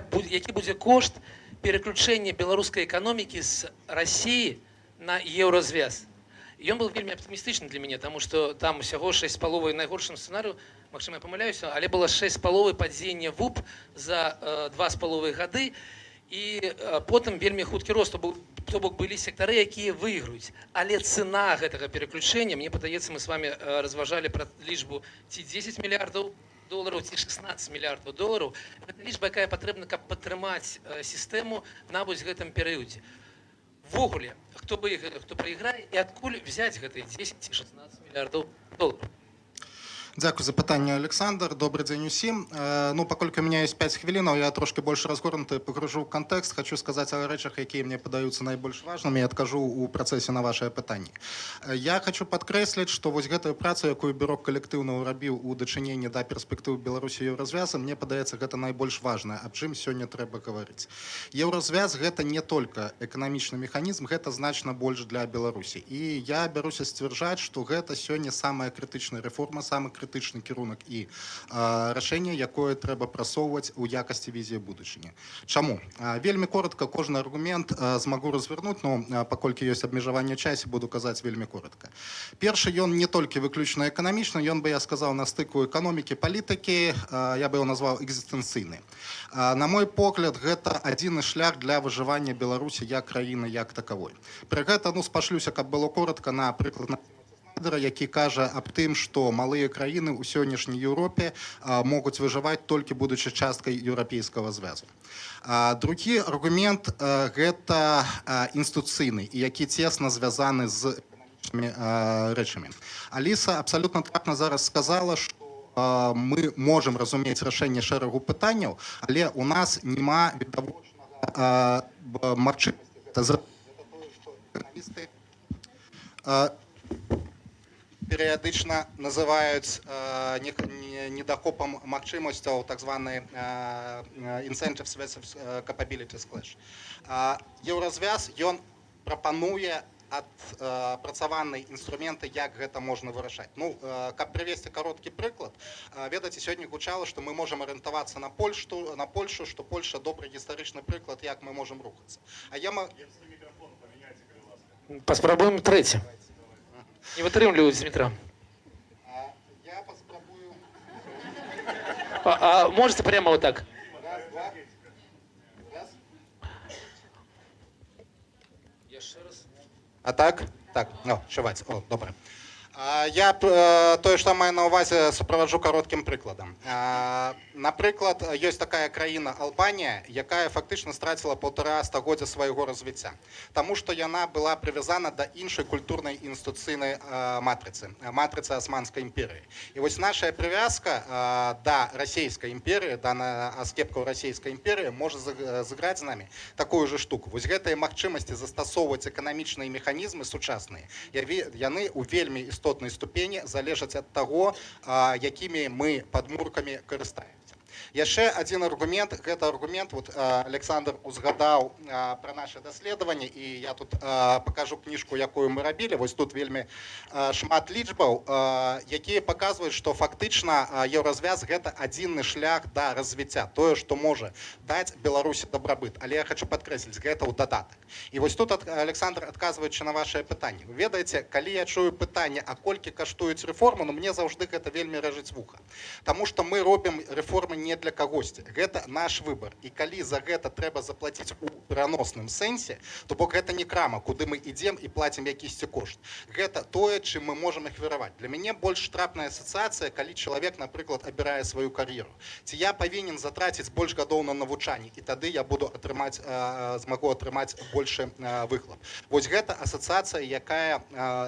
буде кошт переключения белорусской экономики с России на еврозв'яз. И он был вельми оптимистичный для меня, потому что там всего 6,5 найгоршим сценарію, максимум я помиляюся, але было 6,5 падзення ВУП за 2,5 годы. І потым вельмі хуткі рост, то бок былі сектары, якія выйграюць. Але цена гэтага пераключэння, мне падаецца, мы с вами разважалі пра лічбу ці 10 мільярдаў долараў, ці 16 мільярдаў долараў. Гэта лічба, якая патрэбна, каб падтрымаць сістэму на вось гэтым перыядзе. Ввогуле, хто прайграе і адкуль взяць гэтыя 10 ці 16 мільярдаў долараў? Дякую за питання, Олександр. Добрий день усім. Поскольку у меня есть 5 хвилин, я трошки більш розгорнутий погружу в контекст. Хочу сказати о речах, які мені подаються найбільш важними, і откажу у процесі на ваше питання. Я хочу підкреслити, що ось гэтую працю, яку бюро колективно робив у дочиненні до перспектив Білорусі Єврозв'язу, мені подається, гэта найбільш важне, об чим сьогодні треба говорити. Єврозв'яз гэта не тільки економічний механізм, гэта значно більше для Білорусі. І я беруся стверджати, що гэта сьогодні самая критична реформа, самый критичний кірунок і рішення, яке треба просовувати у якості візії будущення. Чому? Вельми коротко, кожен аргумент змогу розвернути, але поскольку є обмежування часу, буду казати вельми коротко. Перший, він не тільки виключно економічний, він би, я сказав, на стику економіки, політики, я би його назвав екзистенційний. На мой погляд, гэта один шлях для виживання Білорусі як країни, як такової. При гэта, спошлюся, як було коротко, на приклад який каже об тим, що малі країни у сьогоднішній Європі можуть виживати тільки будучи часткою Європейського Зв'язку. Другий аргумент – гэта інституційний, який тісно зв'язаний з економічними речами. Аліса абсолютно трапно зараз сказала, що ми можемо розуміти рішення шерегу питань, але у нас нема відповідного можливості. Це того, що економісти періодично називають недохопом можливостей, так званий Incentives versus Capabilities Clash. Єврозв'яз, він пропонує адпрацаваныя інструменты, як гэта можна вырашаць. Каб привести короткий приклад, ведаеце, сёння гучала, што мы можем арыентавацца на Польшу, што Польша добрый гістарычны прыклад, як мы можем рухацца. Паспрабуем трэці. Не вытрымліваюць з метра. Я паспрабую. Можете прямо вот так? Раз, два. Раз. Яшчэ раз. А так? Так, чуваць. О, добре. Я тое, што маю на ўвазе, суправаджу кароткім прыкладам. Напрыклад, ёсць такая краіна Албанія, якая фактычна страціла 1,5 стагоддзя свайго развіцця, таму што яна была прывязана да іншай культурнай інстытуцыйнай матрыцы Османскай імперыі. І вось наша прывязка да расійскай імперыі, да аскепкаў расійскай імперыі можа зыграць з намі такую же штуку. Вось гэтыя магчымасці застасоўваць эканамічныя механізмы сучасныя, яны ў вельмі істотнай ступені залежаць ад таго, якімі мы падмуркамі карыстаемся. Яшчэ один аргумент, гэта аргумент, Александр узгадаў пра наše даследаванні, і я тут пакажу кніжку, якую мы рабілі. Вось тут вельмі шмат лічбаў, якія паказваюць, што фактычна еўразвяз гэта адзіны шлях да развіцця, тое, што можа даць Беларусі дабрабыт. Але я хочу падкрэсліць, гэта ў дадатак. І вось тут Александр, адказваючы на ваше пытанне. Вы ведаеце, калі я чую пытанне, а колькі каштуюць рэформы, мне заўжды гэта вельмі рэжыць вуха. Таму што мы робім рэформы не для кагосьці. Гэта наш выбор. І калі за гэта трэба заплаціць у пераносным сэнсе, то бок гэта не крама, куды мы ідзем і плацім якісьці кошт. Гэта тое, чым мы можам ахвяраваць. Для мяне больш трапная асацыяцыя, калі чалавек, напрыклад, абірае сваю кар'еру. Ці я павінен затраціць больш гадоў на навучанне, і тады я змагу атрымаць большы выхлап. Вось гэта асацыяцыя, якая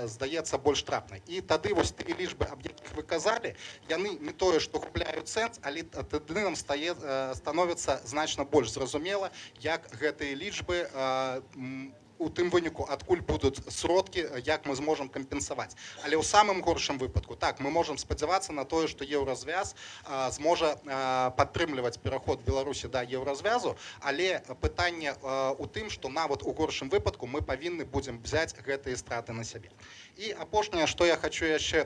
здаецца больш трапнай. І тады вось тыя лічбы, аб якіх вы казалі, яны не тое, што губляюць сэнс, але тады нам становіцца значна больш зразумела, як гэтыя лічбы у тым выніку, адкуль будуць сродкі, як мы зможам кампенсаваць. Але ў самым горшым выпадку, так, мы можам спадзявацца на тое, што еўразвяз зможа падтрымліваць пераход Беларусі да еўразвязу, але пытанне ў тым, што нават у горшым выпадку мы павінны будзем взяць гэтыя страты на сябе. І апошняе, што я хочу яшчэ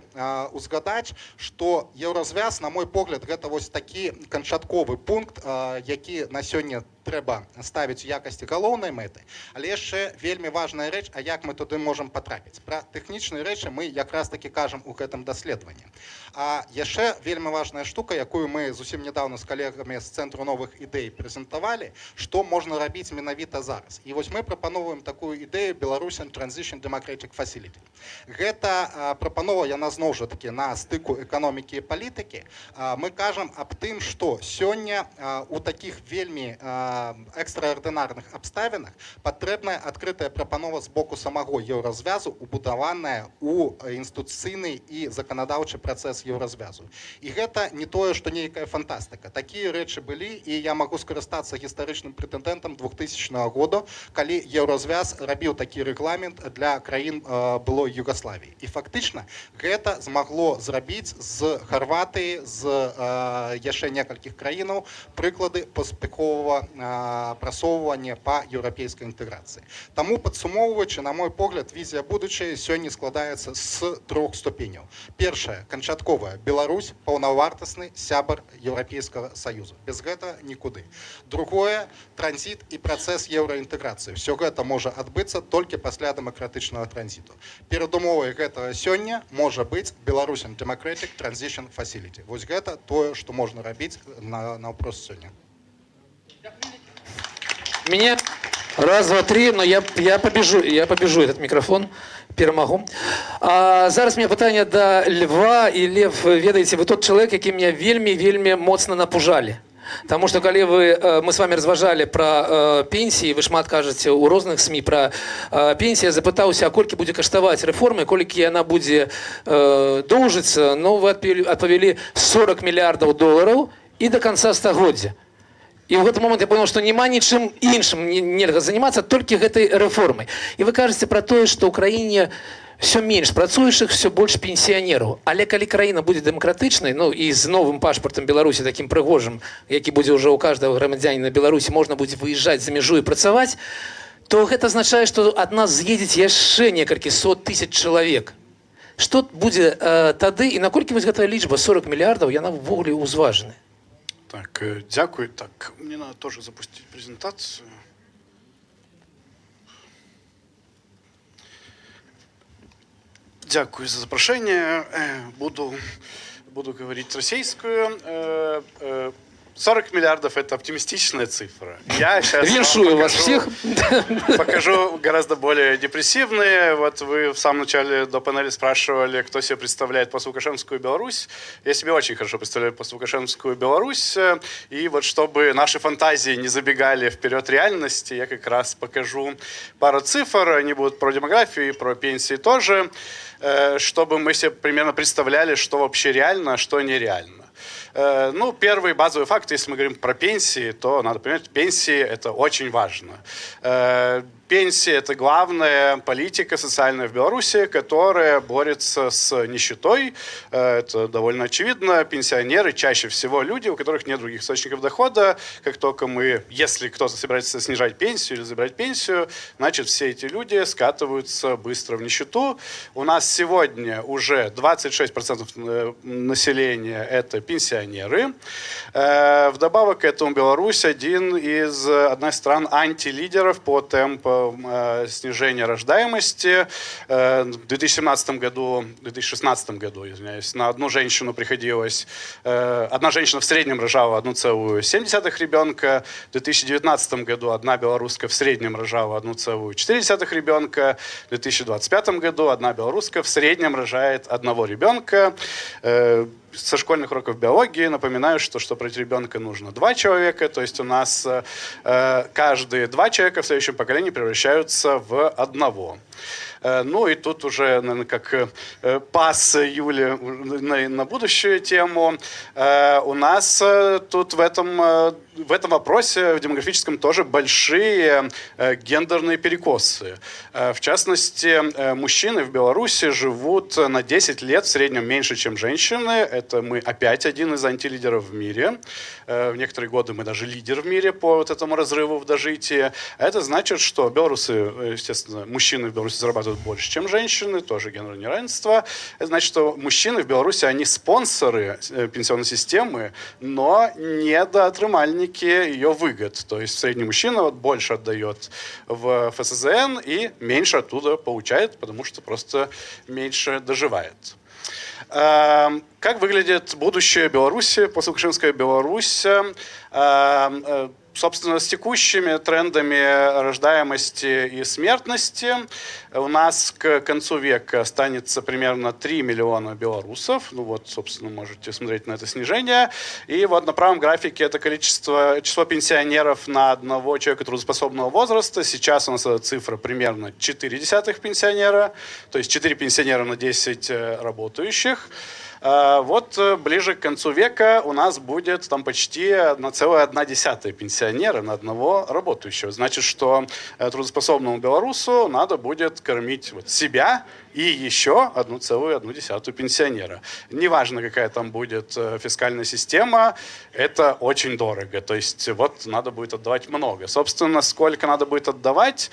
узгадаць, што еўразвяз, на мой погляд, гэта вось такі канчатковы пункт, які на сёння трэба ставіць у якасці галоўнай мэты, але яшчэ вельмі важная рэч, а як мы туды можам патрапіць. Пра тэхнічныя рэчы мы якраз такі кажам у гэтым даследаванні. А яшчэ вельмі важная штука, якую мы зусім нядаўна з калегамі з Цэнтру новых ідэй прэзентавалі, што можна рабіць менавіта зараз. І вось мы прапановуем такую ідэю Belarusian Transition Democratic Facility. Гэта прапанова, яна зноў жа такі на стыку эканомікі і палітыкі. Мы кажам аб тым, што сёння у такіх вельмі экстраардынарных абставінах патрэбная адкрытая прапанова з боку самого еўразвязу, убудаваная ў інстытуцыйны і заканадаўчы працэс еўразвязу. І гэта не тое, што нейкая фантастыка. Такія рэчы былі, і я магу скарыстацца гістарычным прэтэндэнтам 2000 года, калі еўразвяз рабіў такі рэгламент для краін былой Югославіі. І фактычна гэта змагло зрабіць з Харватыі, з яшчэ некалькіх краінаў прыклады паспяховага прасоўвання па еўрапейскай інтэграцыі. Таму, падсумоўваючы, на мой погляд, візія будучай сёння складаецца з 3 ступеняў. Першая, канчатковая, Беларусь паўнавартасны сябар Еўрапейскага Саюзу. Без гэта нікуды. Другое, транзіт і працэс еўраінтэграцыі. Всё гэта можа адбыцца толькі пасля дэмакратычнага транзіту. Перадумовай гэтага сёння можа быць Belarusian Democratic Transition Facility. Вось гэта тое, што можна рабіць наўпрост сёння. Меня раз, два, три, но я побежу этот микрофон, перемогу. Зараз у меня пытанне до Льва, и Лев, ведаеце, вы тот человек, які меня вельмі моцна напужалі. Таму што калі мы с вами разважалі пра пенсіі, вы шмат кажаце ў розных СМІ пра пенсію, я запытаўся, а колькі будзе каштаваць рэформа, колькі яна будзе доўжыцца, ну вы адпавялі 40 мільярдаў долараў і до конца стагоддзя. І ў гэты момант я понял, што няма нічым іншым нельга занимацца, толькі гэтай рэформай. І вы кажаце пра тое, што ў краіне все менш працуючых, все больш пенсіянераў. Але калі краіна будзе дэмакратычнай, ну і з новым пашпартам Беларусі, такім прыгожым, які будзе ўжо ў каждага грамадзяніна Беларусі, можна будзе выязджаць за мяжу і працаваць, то гэта азначае, што ад нас з'едзець яшчэ некалькі сот тысяч чалавек. Што будзе тады, і наколькі вось гэтая лічба 40 мільярдаў, яна ўвогуле ўзважана? Так, дякую. Так, мне надо тоже запустить презентацию. Дякую за запрошение. Буду говорить российскую. 40 миллиардов – это оптимистичная цифра. Я сейчас віншую вас всех. Покажу гораздо более депрессивные. Вот вы в самом начале до панели спрашивали, кто себе представляет пост-лукашенскую Беларусь. Я себе очень хорошо представляю пост-лукашенскую Беларусь. И вот чтобы наши фантазии не забегали вперед реальности, я как раз покажу пару цифр. Они будут про демографию и про пенсии тоже, чтобы мы себе примерно представляли, что вообще реально, а что нереально. Ну, первый базовый факт, если мы говорим про пенсии, то надо понимать, пенсии – это очень важно. Пенсии – это главная политика социальная в Беларуси, которая борется с нищетой. Это довольно очевидно. Пенсионеры чаще всего люди, у которых нет других источников дохода. Как только если кто-то собирается снижать пенсию или забирать пенсию, значит, все эти люди скатываются быстро в нищету. У нас сегодня уже 26% населения – это пенсионеры. Вдобавок к этому Беларусь одна из стран антилидеров по темпу снижения рождаемости. В 2016 году, извиняюсь, на одну женщину приходилось... Одна женщина в среднем рожала 1,7 ребенка. В 2019 году одна белорусская в среднем рожала 1,4 ребенка. В 2025 году одна белорусская в среднем рожает одного ребенка. Со школьных уроков биологии напоминаю, что чтобы родить ребенка нужно 2 человека, то есть у нас каждые 2 человека в следующем поколении превращаются в одного. Ну и тут уже, наверное, как пас Юли на будущую тему. У нас тут в этом вопросе, в демографическом, тоже большие гендерные перекосы. В частности, мужчины в Беларуси живут на 10 лет в среднем меньше, чем женщины. Это мы опять один из антилидеров в мире. В некоторые годы мы даже лидер в мире по вот этому разрыву в дожитии. Это значит, что белорусы, естественно, мужчины в Беларуси зарабатывают больше, чем женщины, тоже гендерное неравенство. Это значит, что мужчины в Беларуси, они спонсоры пенсионной системы, но недоотрымальники ее выгод. То есть средний мужчина вот больше отдает в ФСЗН и меньше оттуда получает, потому что просто меньше доживает. Как выглядит будущее Беларуси, послелукашенская Беларусь? Собственно, с текущими трендами рождаемости и смертности у нас к концу века останется примерно 3 миллиона белорусов. Ну вот, собственно, можете смотреть на это снижение. И вот на правом графике это число пенсионеров на одного человека трудоспособного возраста. Сейчас у нас эта цифра примерно 0,4 пенсионера, то есть 4 пенсионера на 10 работающих. Вот ближе к концу века у нас будет там почти 1,1 пенсионера на одного работающего. Значит, что трудоспособному белорусу надо будет кормить вот себя и еще 1,1 пенсионера. Неважно, какая там будет фискальная система, это очень дорого. То есть вот надо будет отдавать много. Собственно, сколько надо будет отдавать?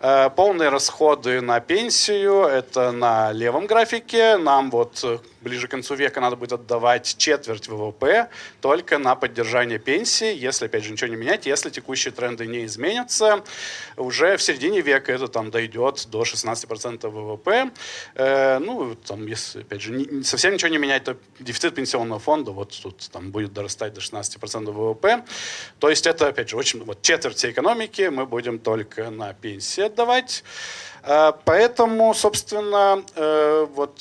Полные расходы на пенсию, это на левом графике. Нам вот ближе к концу века надо будет отдавать четверть ВВП только на поддержание пенсии, если, опять же, ничего не менять, если текущие тренды не изменятся. Уже в середине века это там дойдет до 16% ВВП. Ну, там, если, опять же, совсем ничего не менять, то дефицит пенсионного фонда вот тут там будет дорастать до 16% ВВП. То есть это, опять же, очень, вот четверть всей экономики мы будем только на пенсии отдавать. Поэтому, собственно, вот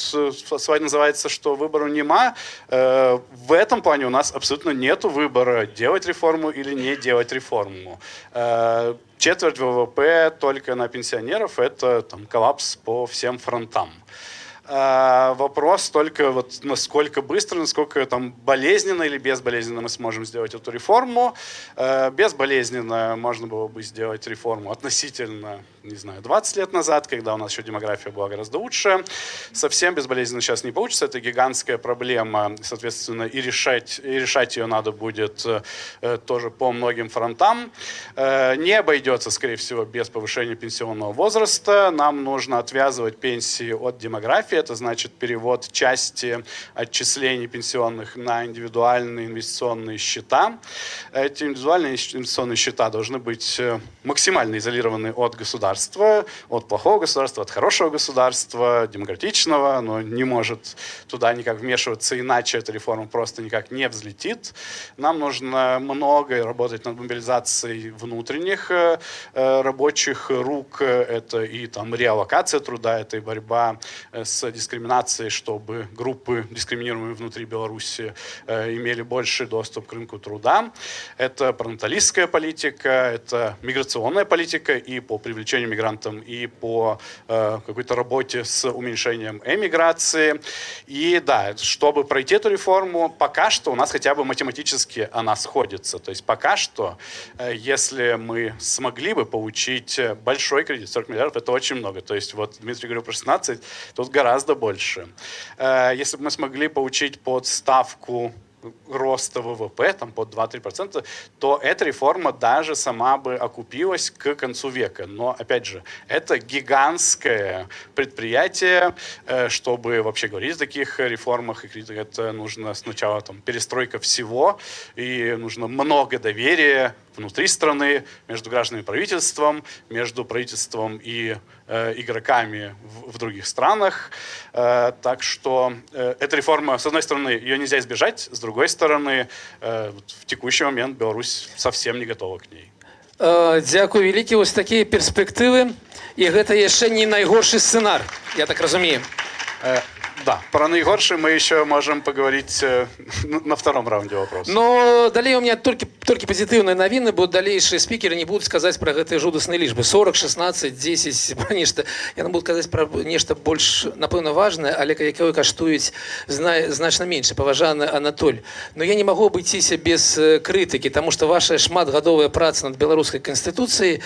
слайд называется, что выбору нема. В этом плане у нас абсолютно нет выбора, делать реформу или не делать реформу. Четверть ВВП только на пенсионеров – это там, коллапс по всем фронтам. Вопрос только вот насколько быстро, насколько там болезненно или безболезненно мы сможем сделать эту реформу. Безболезненно можно было бы сделать реформу относительно, не знаю, 20 лет назад, когда у нас еще демография была гораздо лучше. Совсем безболезненно сейчас не получится. Это гигантская проблема, соответственно, и решать ее надо будет тоже по многим фронтам. Не обойдется, скорее всего, без повышения пенсионного возраста. Нам нужно отвязывать пенсии от демографии. Это значит перевод части отчислений пенсионных на индивидуальные инвестиционные счета. Эти индивидуальные инвестиционные счета должны быть максимально изолированы от государства, от плохого государства, от хорошего государства, демократичного. Оно не может туда никак вмешиваться, иначе эта реформа просто никак не взлетит. Нам нужно много работать над мобилизацией внутренних рабочих рук. Это и там реаллокация труда, это и борьба с дискриминацией, чтобы группы, дискриминируемые внутри Беларуси, имели больший доступ к рынку труда. Это пронаталистская политика, это миграционная политика и по привлечению мигрантов, и по какой-то работе с уменьшением эмиграции. И да, чтобы пройти эту реформу, пока что у нас хотя бы математически она сходится. То есть пока что, если мы смогли бы получить большой кредит, 40 миллиардов, это очень много. То есть вот Дмитрий говорил про 16, тут гораздо больше. Если бы мы смогли получить под ставку роста ВВП там, под 2-3%, то эта реформа даже сама бы окупилась к концу века. Но, опять же, это гигантское предприятие. Чтобы вообще говорить о таких реформах, это нужно сначала там, перестройка всего, и нужно много доверия внутри страны, между гражданами и правительством, между правительством и игроками в других странах. Так что эта реформа, с одной стороны, ее нельзя избежать, с другой стороны, в текущий момент Беларусь совсем не готова к ней. Дзякуй вялікі, вось такія перспектывы, і гэта яшчэ не найгоршы сцэнар, я так разумею. Да, про наигоршие мы еще можем поговорить на втором раунде вопросов. Но далее у меня только позитивные новины, бо далейшие спикеры не будут сказать про гэтыя жудасныя лічбы 40, 16, 10, про нешта. Я буду казаць про нешта больш, напэўна, важнае, але якое каштуюць значна менш, паважаны Анатоль. Но я не могу обыйціся без крытыкі, таму што ваша шматгадовая праца над беларускай канстытуцыяй,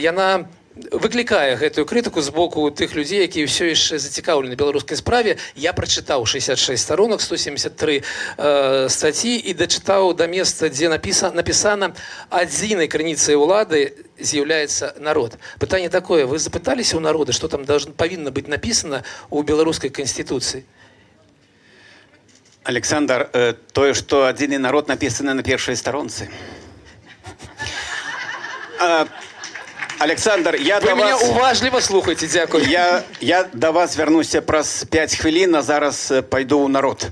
яна выклікае гэтую крытыку з боку тых людзей, якія ўсё яшчэ зацікаўлены беларускай справе. Я прачытаў 66 сторонок, 173 статьи и дачытаў до места, дзе напісана адзінай крыніцай улады з'яўляецца народ. Пытанне такое, вы запыталіся ў народа, што там павінна быць напісана ў беларускай канстытуцыі? Александр, тое, што адзіны народ напісана на першай старонцы. Александр, я вы до меня вас... уважліва слухаеце, дзякуй. Я до вас вернуся праз 5 хвілін, а зараз пайду ў народ.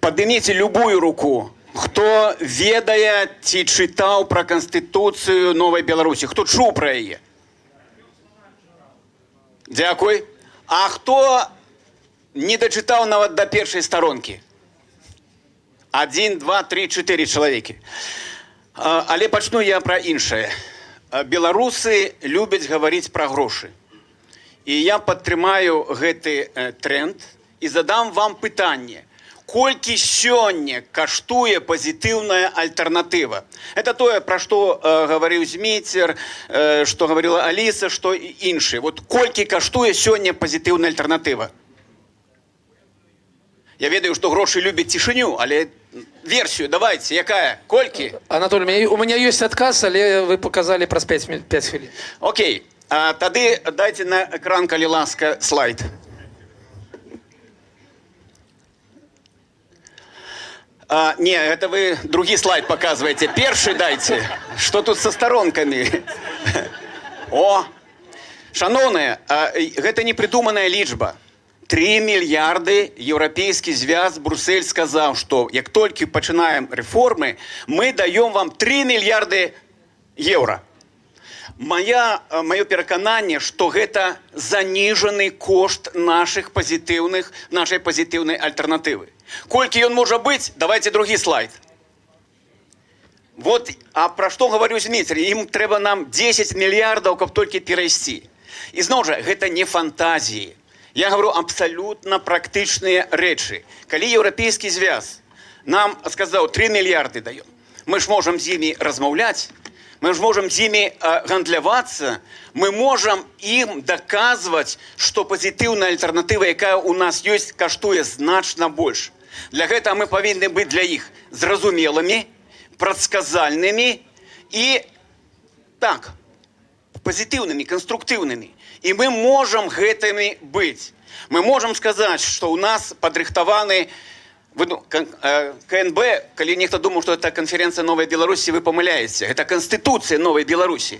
Падыміце любую руку, хто ведае ці чытаў пра Канстытуцыю Новай Беларусі, хто чуў пра яе. Дзякуй. А хто не дачытаў нават да першай старонкі? 1, 2, 3, 4 чалавекі. Але пачну я пра іншае. Беларусы любяць гаварыць пра грошы. І я падтрымаю гэты тренд і задам вам пытанне. Колькі сёння каштуе пазітыўная альтэрнатыва? Это тое, пра што гаварыў Зміцер, што гаварыла Аліса, што і іншыя. Вот колькі каштуе сёння пазітыўная альтэрнатыва? Я ведаю, што грошы любяць цішыню, але версію давайте, якая? Колькі? Анатолий, у меня есть отказ, але вы показали праз 5 хвілін. Окей. Тады дайте на экран, калі ласка, слайд. Не, это вы другі слайд показываете. Першы дайте. Что тут со сторонками? О! Шановныя, гэта не придуманая лічба. 3 мільярды Еўрапейскі звяз Брюссель сказаў, што як толькі пачынаем рэформы, мы даём вам 3 мільярды еўра. Маё перакананне, што гэта заніжаны кошт нашай пазітыўнай альтэрнатывы. Колькі ён можа быць? Давайте другі слайд. Вот, а пра што гаварыў Зміцер? Ім трэба нам 10 мільярдаў, каб толькі перайсці. І зноў жа, гэта не фантазіі. Я говорю абсолютно практычныя рэчы. Калі Еўрапейскі звяз нам сказаў 3 мільярды даём, мы ж можам з імі размаўляць, мы ж можам з імі гандлявацца, мы можам ім даказваць, што пазітыўная альтэрнатыва, якая ў нас ёсць, каштуе значна больш. Для гэтага мы павінны быць для іх зразумелымі, прадказальнымі і так, пазітыўнымі, канструктыўнымі. І мы можам гэтымі быць. Мы можам сказаць, што ў нас падрыхтаваны КНБ, калі нехта думаў, што это канферэнцыя Новай Беларусі, вы памыляеце. Гэта Канстытуцыя Новай Беларусі.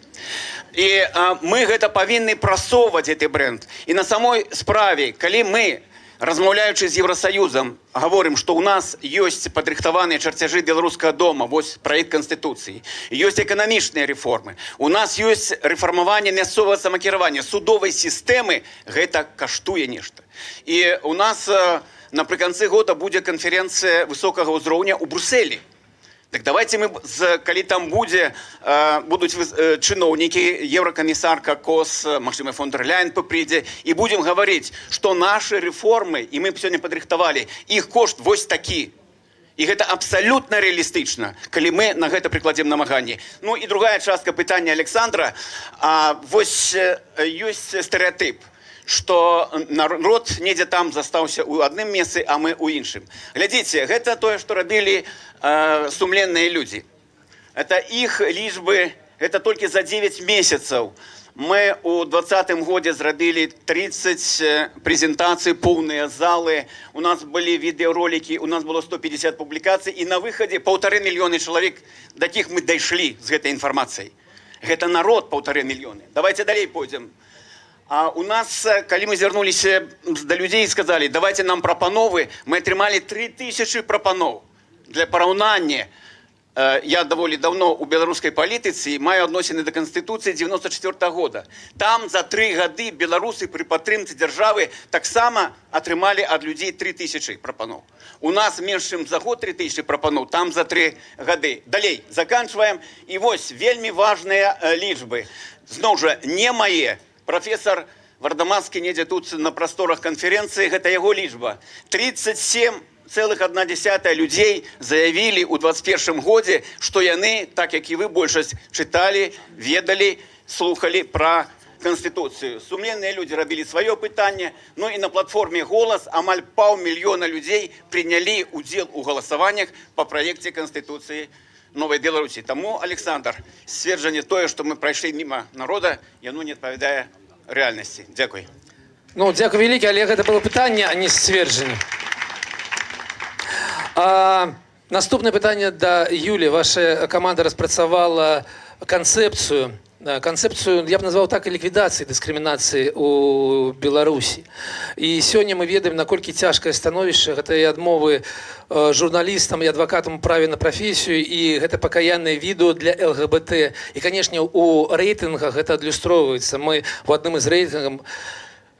І мы гэта павінны прасоўваць гэты брэнд. І на самой справе, калі мы, размаўляючы з Еўрасаюзам, гаворым, што ў нас ёсць падрыхтаваныя чарцяжы беларускага дома, вось праект Канстытуцыі, ёсць эканамічныя рэформы, у нас ёсць рэфармаванне мясцовага самакіравання, судовай сістэмы, гэта каштуе нешта. І у нас напрыканцы года будзе канферэнцыя высокага ўзроўня ў Брюсселі. Так давайте мы, калі там будуць чыноўнікі, еўракамісарка КОС, магчыма, фон дер Ляйен прыйдзе, і будзем гаварыць, што нашы рэформы, і мы сёння падрыхтавалі, іх кошт вось такі. І гэта абсалютна рэалістычна, калі мы на гэта прыкладзем намаганні. Ну і другая частка пытання Александра. Вось ёсць стэрэатып, што народ недзе там застаўся ў адным месцы, а мы ў іншым. Глядзіце, гэта тое, што рабілі сумленныя людзі. Это іх лічбы, гэта толькі за 9 месяцаў. Мы у 2020 годзе зрабілі 30 прэзентацый, поўныя залы, у нас былі відэаролікі, у нас было 150 публікацый, і на выхадзе 1,5 мільёны чалавек, да якіх мы дайшлі з гэтай інфармацыяй. Гэта народ 1,5 мільёны. Давайте далей пойдзем. А у нас, калі мы звярнуліся да людзей і сказалі, давайте нам прапановы, мы атрымалі 3000 прапаноў. Для параўнання, я даволі давно у беларускай палітыцы, маю адносіны да Канстытуцыі 94 года. Там за 3 гады беларусы пры падтрымцы дзяржавы таксама атрымалі ад людзей 3000 прапаноў. У нас менш чым за год 3000 прапаноў, там за 3 гады. Далей, заканчваем. І вось вельмі важныя лічбы. Зноў жа, не мае. Прафесор Вардамаскі недзе тут на прасторах канферэнцыі, гэта яго лічба. 37,1 людзей заявілі ў 21 годзе, што яны, так як і вы, большасць чыталі, ведалі, слухалі пра Канстытуцыю. Сумленныя людзі рабілі сваё пытанне, ну і на платформе «Голас» амаль 500 000 людзей прынялі удзел у галасаваннях па праекце Канстытуцыі Новай Беларусі. Таму, Александр, сцверджанне тое, што мы прайшлі міма народа, яно не адпавядае рэальнасці. Дзякуй. Ну, дзякуй вялікі, але гэта было пытанне, а не сцверджанне. Наступне пытанне да Юлі. Ваша каманда распрацавала канцэпцыю, я б назваў так, і ліквідацыі дыскрымінацыі ў Беларусі. І сёння мы ведаем, наколькі цяжкае становішча, гэта і адмовы журналістам і адвакатам у праве на прафесію, і гэта пакаяннае відэо для ЛГБТ. І, канешне, у рэйтынгах гэта адлюстроўваецца. Мы у адным з рэйтынгаў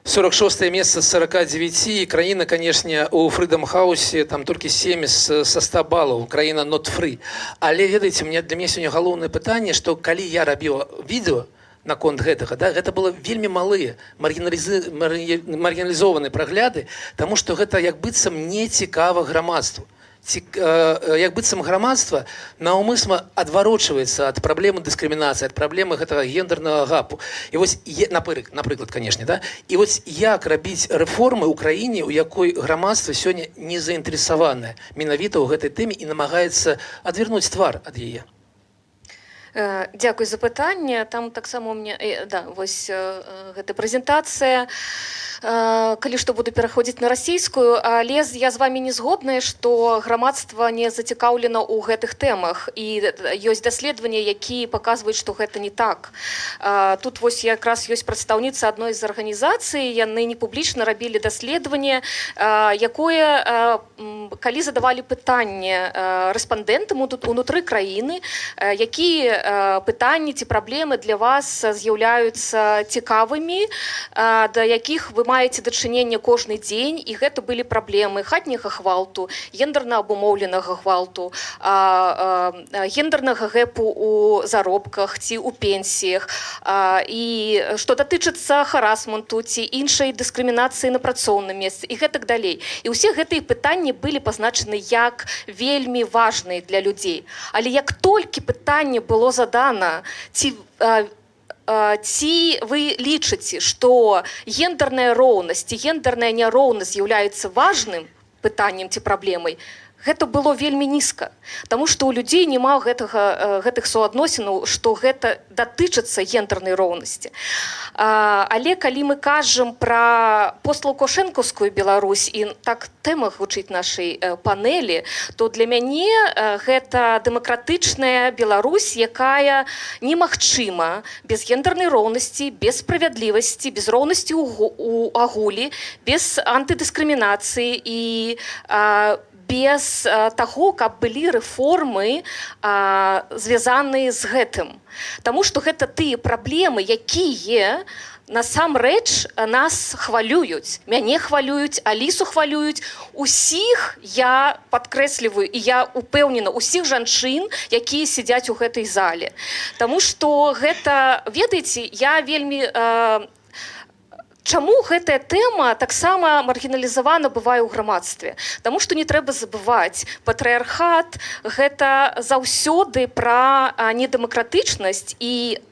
46 месца з 49, і краіна, канешне, у Freedom House там толькі 7 са 100 балаў, краіна not free. Але, ведаеце, для мяне сёння галоўнае пытанне, што калі я рабіў відэо наконт гэтага, гэта было вельмі малыя, маргіналізованыя прагляды, таму што гэта як быццам не цікава грамадству. Як быццам грамадства наўмысна адварочваецца ад праблемы дыскрымінацыі, ад праблемы гэтага гендернага гапу. І вось, напрыклад, канешне, і вось як рабіць рэформы ў краіне, у якой грамадства сёння не заінтарэсаванае менавіта ў гэтай тэме і намагаецца адвярнуць твар ад яе. Дзякуй за пытанне. Там таксама у меня вось гэта прэзентацыя. Калі што буду пераходзіць на расійскую, але я з вами не згодная, што грамадства не зацікаўлена ў гэтых тэмах, і ёсць даследаванні, якія паказваюць, што гэта не так. Тут вось якраз ёсць прадстаўніца адной з арганізацый, яны не публічна рабілі даследаванне, якое, калі задавалі пытанне рэспандэнтам унутры краіны, якія пытанні ці праблемы для вас з'яўляюцца цікавымі, да якіх вы маеце дачыненне кожны дзень, і гэта былі праблемы хатняга гвалту, гендерна абумоўленага гвалту, гендернага гэпу ў заробках ці ў пенсіях, і што датычыцца харасменту ці іншай дыскрымінацыі на працоўным месцы і гэтак далей. І ўсе гэтыя пытанні былі пазначаны як вельмі важныя для людзей. Але як толькі пытанне было задана, ці вы лічыце, што гендерная роўнасць ці гендерная няроўнасць з'яўляецца важным пытаннем ці праблемай, гэта было вельмі нізка. Таму што ў людзей няма гэтых суадносінаў, што гэта датычыцца гендернай роўнасці. Але калі мы кажам пра постлукашэнкаўскую Беларусь, і так тэма гучыць нашай панелі, то для мяне гэта дэмакратычная Беларусь, якая немагчыма без гендернай роўнасці, без справядлівасці, без роўнасці ў агуле, без антыдыскрымінацыі і без таго, каб былі рэформы, звязаныя з гэтым. Таму што гэта тыя праблемы, якія насамрэч нас хвалююць. Мяне хвалююць, Алісу хвалююць. Усіх я падкрэсліваю, і я упэўнена, усіх жанчын, якія сядзяць у гэтай зале. Таму што гэта, ведаеце, я вельмі Чаму гэтая тэма таксама маргіналізавана бывае ў грамадстве? Таму што не трэба забываць, патрыархат гэта заўсёды пра недэмакратычнасць і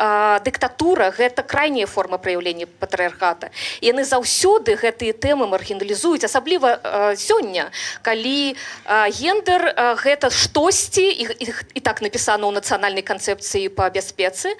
дыктатура гэта крайняя форма праяўлення патрыархата. І яны заўсёды гэтыя тэмы маргіналізуюць, асабліва сёння, калі гендер гэта штосьці, і так напісана ў нацыянальнай канцэпцыі па бяспецы,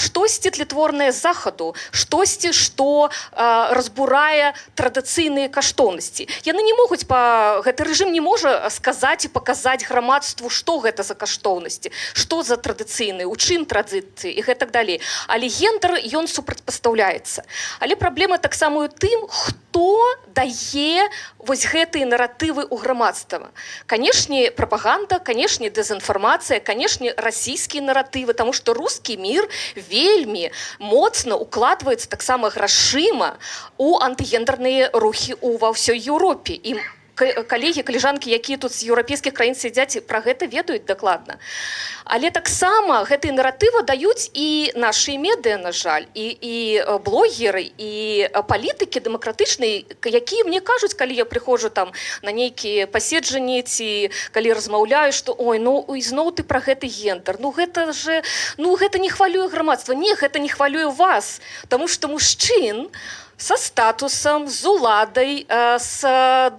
штосьці тлетворнае з захаду, штосьці, што разбурае традыцыйныя каштоўнасці. Яны не могуць, гэты рэжым не можа сказаць і паказаць грамадству, што гэта за каштоўнасці, што за традыцыйныя, у чым традыцыі і гэтак далей. Але гендер, ён супрацьпастаўляецца. Але праблема таксама ў тым, хто дае вось гэтыя наратывы ў грамадства. Канешне, прапаганда, канешне, дэзінфармацыя, канешне, расійскія наратывы, таму што рускі мір вельмі моцна укладваецца таксама грашыма у антыгендерныя рухі ва ўсёй Еўропе. І калегі, калежанкі, якія тут з еўрапейскіх краін сядзяць, пра гэта ведаюць дакладна. Але таксама гэтыя наратывы даюць і нашы медыа, на жаль, і блогеры, і палітыкі дэмакратычныя, якія мне кажуць, калі я прыходжу там на нейкія паседжанні ці калі размаўляю, што ой, ну ізноў ты пра гэты гендер, ну гэта же, ну гэта не хвалюе грамадства. Не, гэта не хвалюе вас, таму што мужчын со статусом, з уладай, з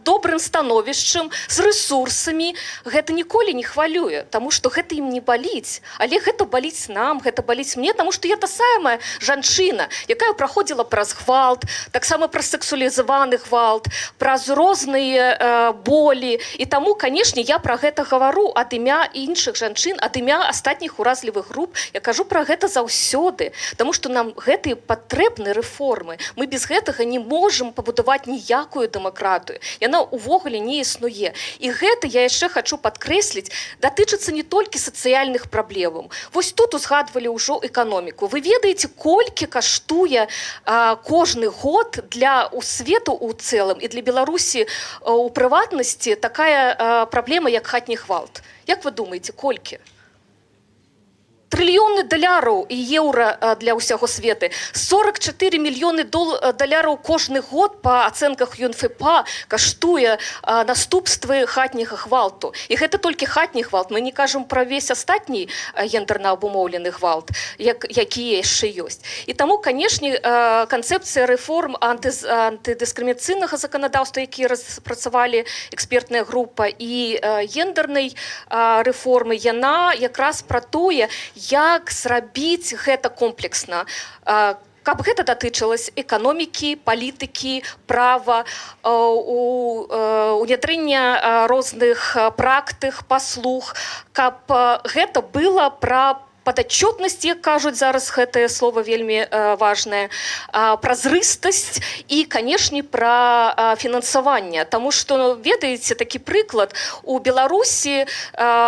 добрым становішчам, з рэсурсамі, гэта ніколі не хвалюе, таму што гэта ім не баліць. Але гэта баліць нам, гэта баліць мне, таму што я та самая жанчына, якая праходзіла праз гвалт, таксама праз сексуалізаваны гвалт, праз розныя болі. І таму, канешне, я пра гэта гавару ад імя іншых жанчын, ад імя астатніх уразлівых груп. Я кажу пра гэта заўсёды, таму што нам гэтыя патрэбны рэформы. Мы без гэтага не можам пабудаваць ніякую дэмакратыю. Яна ўвогуле не існуе. І гэта, я яшчэ хачу падкрэсліць, датычыцца не толькі сацыяльных праблемаў. Вось тут узгадвалі ўжо эканоміку. Вы ведаеце, колькі каштуе кожны год для свету ў цэлым і для Беларусі ў прыватнасці такая праблема, як хатні гвалт. Як вы думаеце, колькі? Трыльёны даляраў і еўра для ўсяго свету. 44 мільёны даляраў кожны год па ацэнках ЮНФПА каштуе наступствы хатняга гвалту. І гэта толькі хатні гвалт. Мы не кажам пра весь астатні гендерна абумоўлены гвалт, якія яшчэ ёсць. І таму, канешне, канцэпцыя рэформ антыдыскрымінацыйнага заканадаўства, якія распрацавалі экспертная група, і гендернай рэформы, яна якраз пра тое, як зрабіць гэта комплексна, каб гэта датычылася эканомікі, палітыкі, права, унятрэння розных практык, паслуг, каб гэта было пра падатчотнасць, як кажуць зараз, гэтае слова вельмі важнае, празрыстасць і, канешне, пра фінансаванне. Таму што, ведаеце, такі прыклад, у Беларусі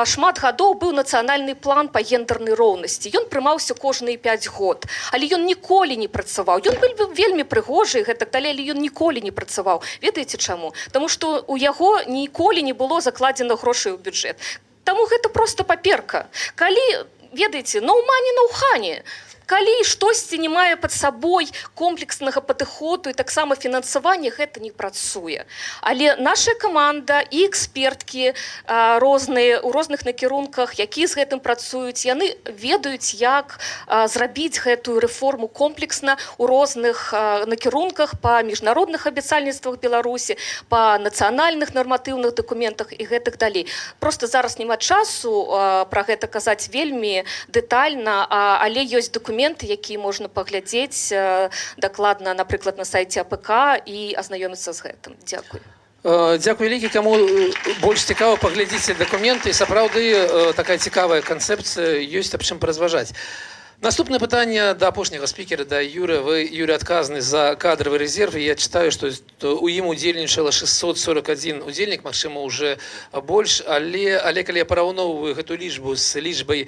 шмат гадоў быў нацыянальны план па гендернай роўнасці. Ён прымаўся кожныя 5 год, але ён ніколі не працаваў. Ён быў вельмі прыгожы і гэтак далей, але ён ніколі не працаваў. Ведаеце чаму? Таму што у яго ніколі не было закладзена грошай у бюджэт. Таму гэта проста паперка. Калі ведаеце, no money, no honey. Калі штосьці не мае пад сабой комплекснага падыходу і таксама фінансавання, гэта не працуе. Але наша каманда і эксперткі у розных накірунках, якія з гэтым працуюць, яны ведаюць, як зрабіць гэтую рэформу комплексна ў розных накірунках па міжнародных абяцальніцтвах Беларусі, па нацыянальных нарматыўных дакументах і гэтак далей. Проста зараз няма часу пра гэта казаць вельмі дэтальна, але ёсць дакументы, які можна паглядзець дакладна, напрыклад, на сайце АПК і азнаёміцца з гэтым. Дзякуй. Дзякуй вялікі. Каму больш цікава, паглядзіце дакументы. Сапраўды такая цікавая канцэпцыя, ёсць аб чым паразважаць. Наступное пытанне да апошняга спікера, да Юры. Вы, Юрий, адказны за кадровый резерв. Я читаю, что у ім удзельнічала 641 удзельнік, магчыма, уже больш. Але калі я параўноўваю гэту лічбу з лічбай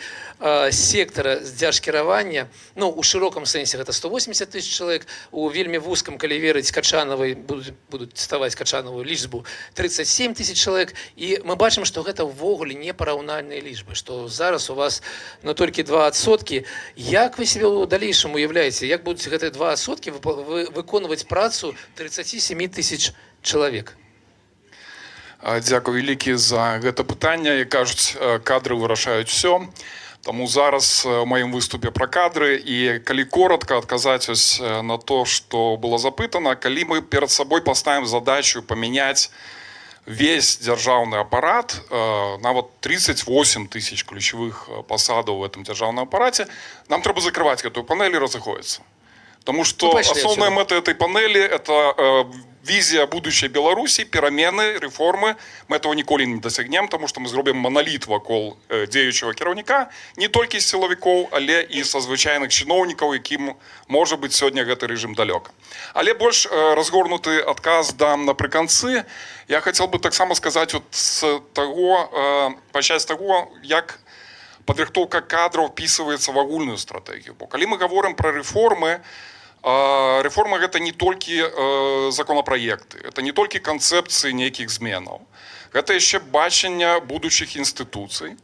сектара дзяржкіравання, ну, у шырокам сэнсе гэта 180 тысяч чалавек, у вельмі вузкам, калі верыць Качанавай, будуць ставаць Качанавую лічбу 37 тысяч чалавек. І мы бачым, што гэта ўвогуле непараўнальныя лічбы, што зараз у вас толькі 2%. Як ви себе ў далейшым уяўляеце, як будуць гэтыя 2 соткі выконваць працу 37 тысяч чалавек? Дзякую вялікі за гэта пытанне. Як кажуць, кадры вырашаюць все. Таму зараз у маім выступе пра кадры, і калі коротка адказаць на то, што было запытана, калі мы перад сабой паставім задачу памяняць весь дзяржаўны апарат, нават 38 тысяч ключавых пасадаў в этом дзяржаўным апараце, нам трэба закрываць гэтую панель і разыходзіцца. Потому что основная мета этой панели – это визия будущей Беларуси, перемены, реформы. Мы этого николи не досягнем, потому что мы сделаем монолит вокруг дзеючего кіраўніка, не только из силовиков, але и со звычайных чиновников, яким может быть сегодня этот режим далек. Але больше разгорнутый отказ дам напрыканцы. Я хотел бы так само сказать вот с того, пачаць з таго, як падрыхтоўка кадраў впісваецца в агульную стратегию. Бо калі мы говорим про реформы, реформа гэта не толькі законопроекты, это не толькі канцэпцыі нейкіх зменаў. Гэта яшчэ бачанне будучых інстытуцый.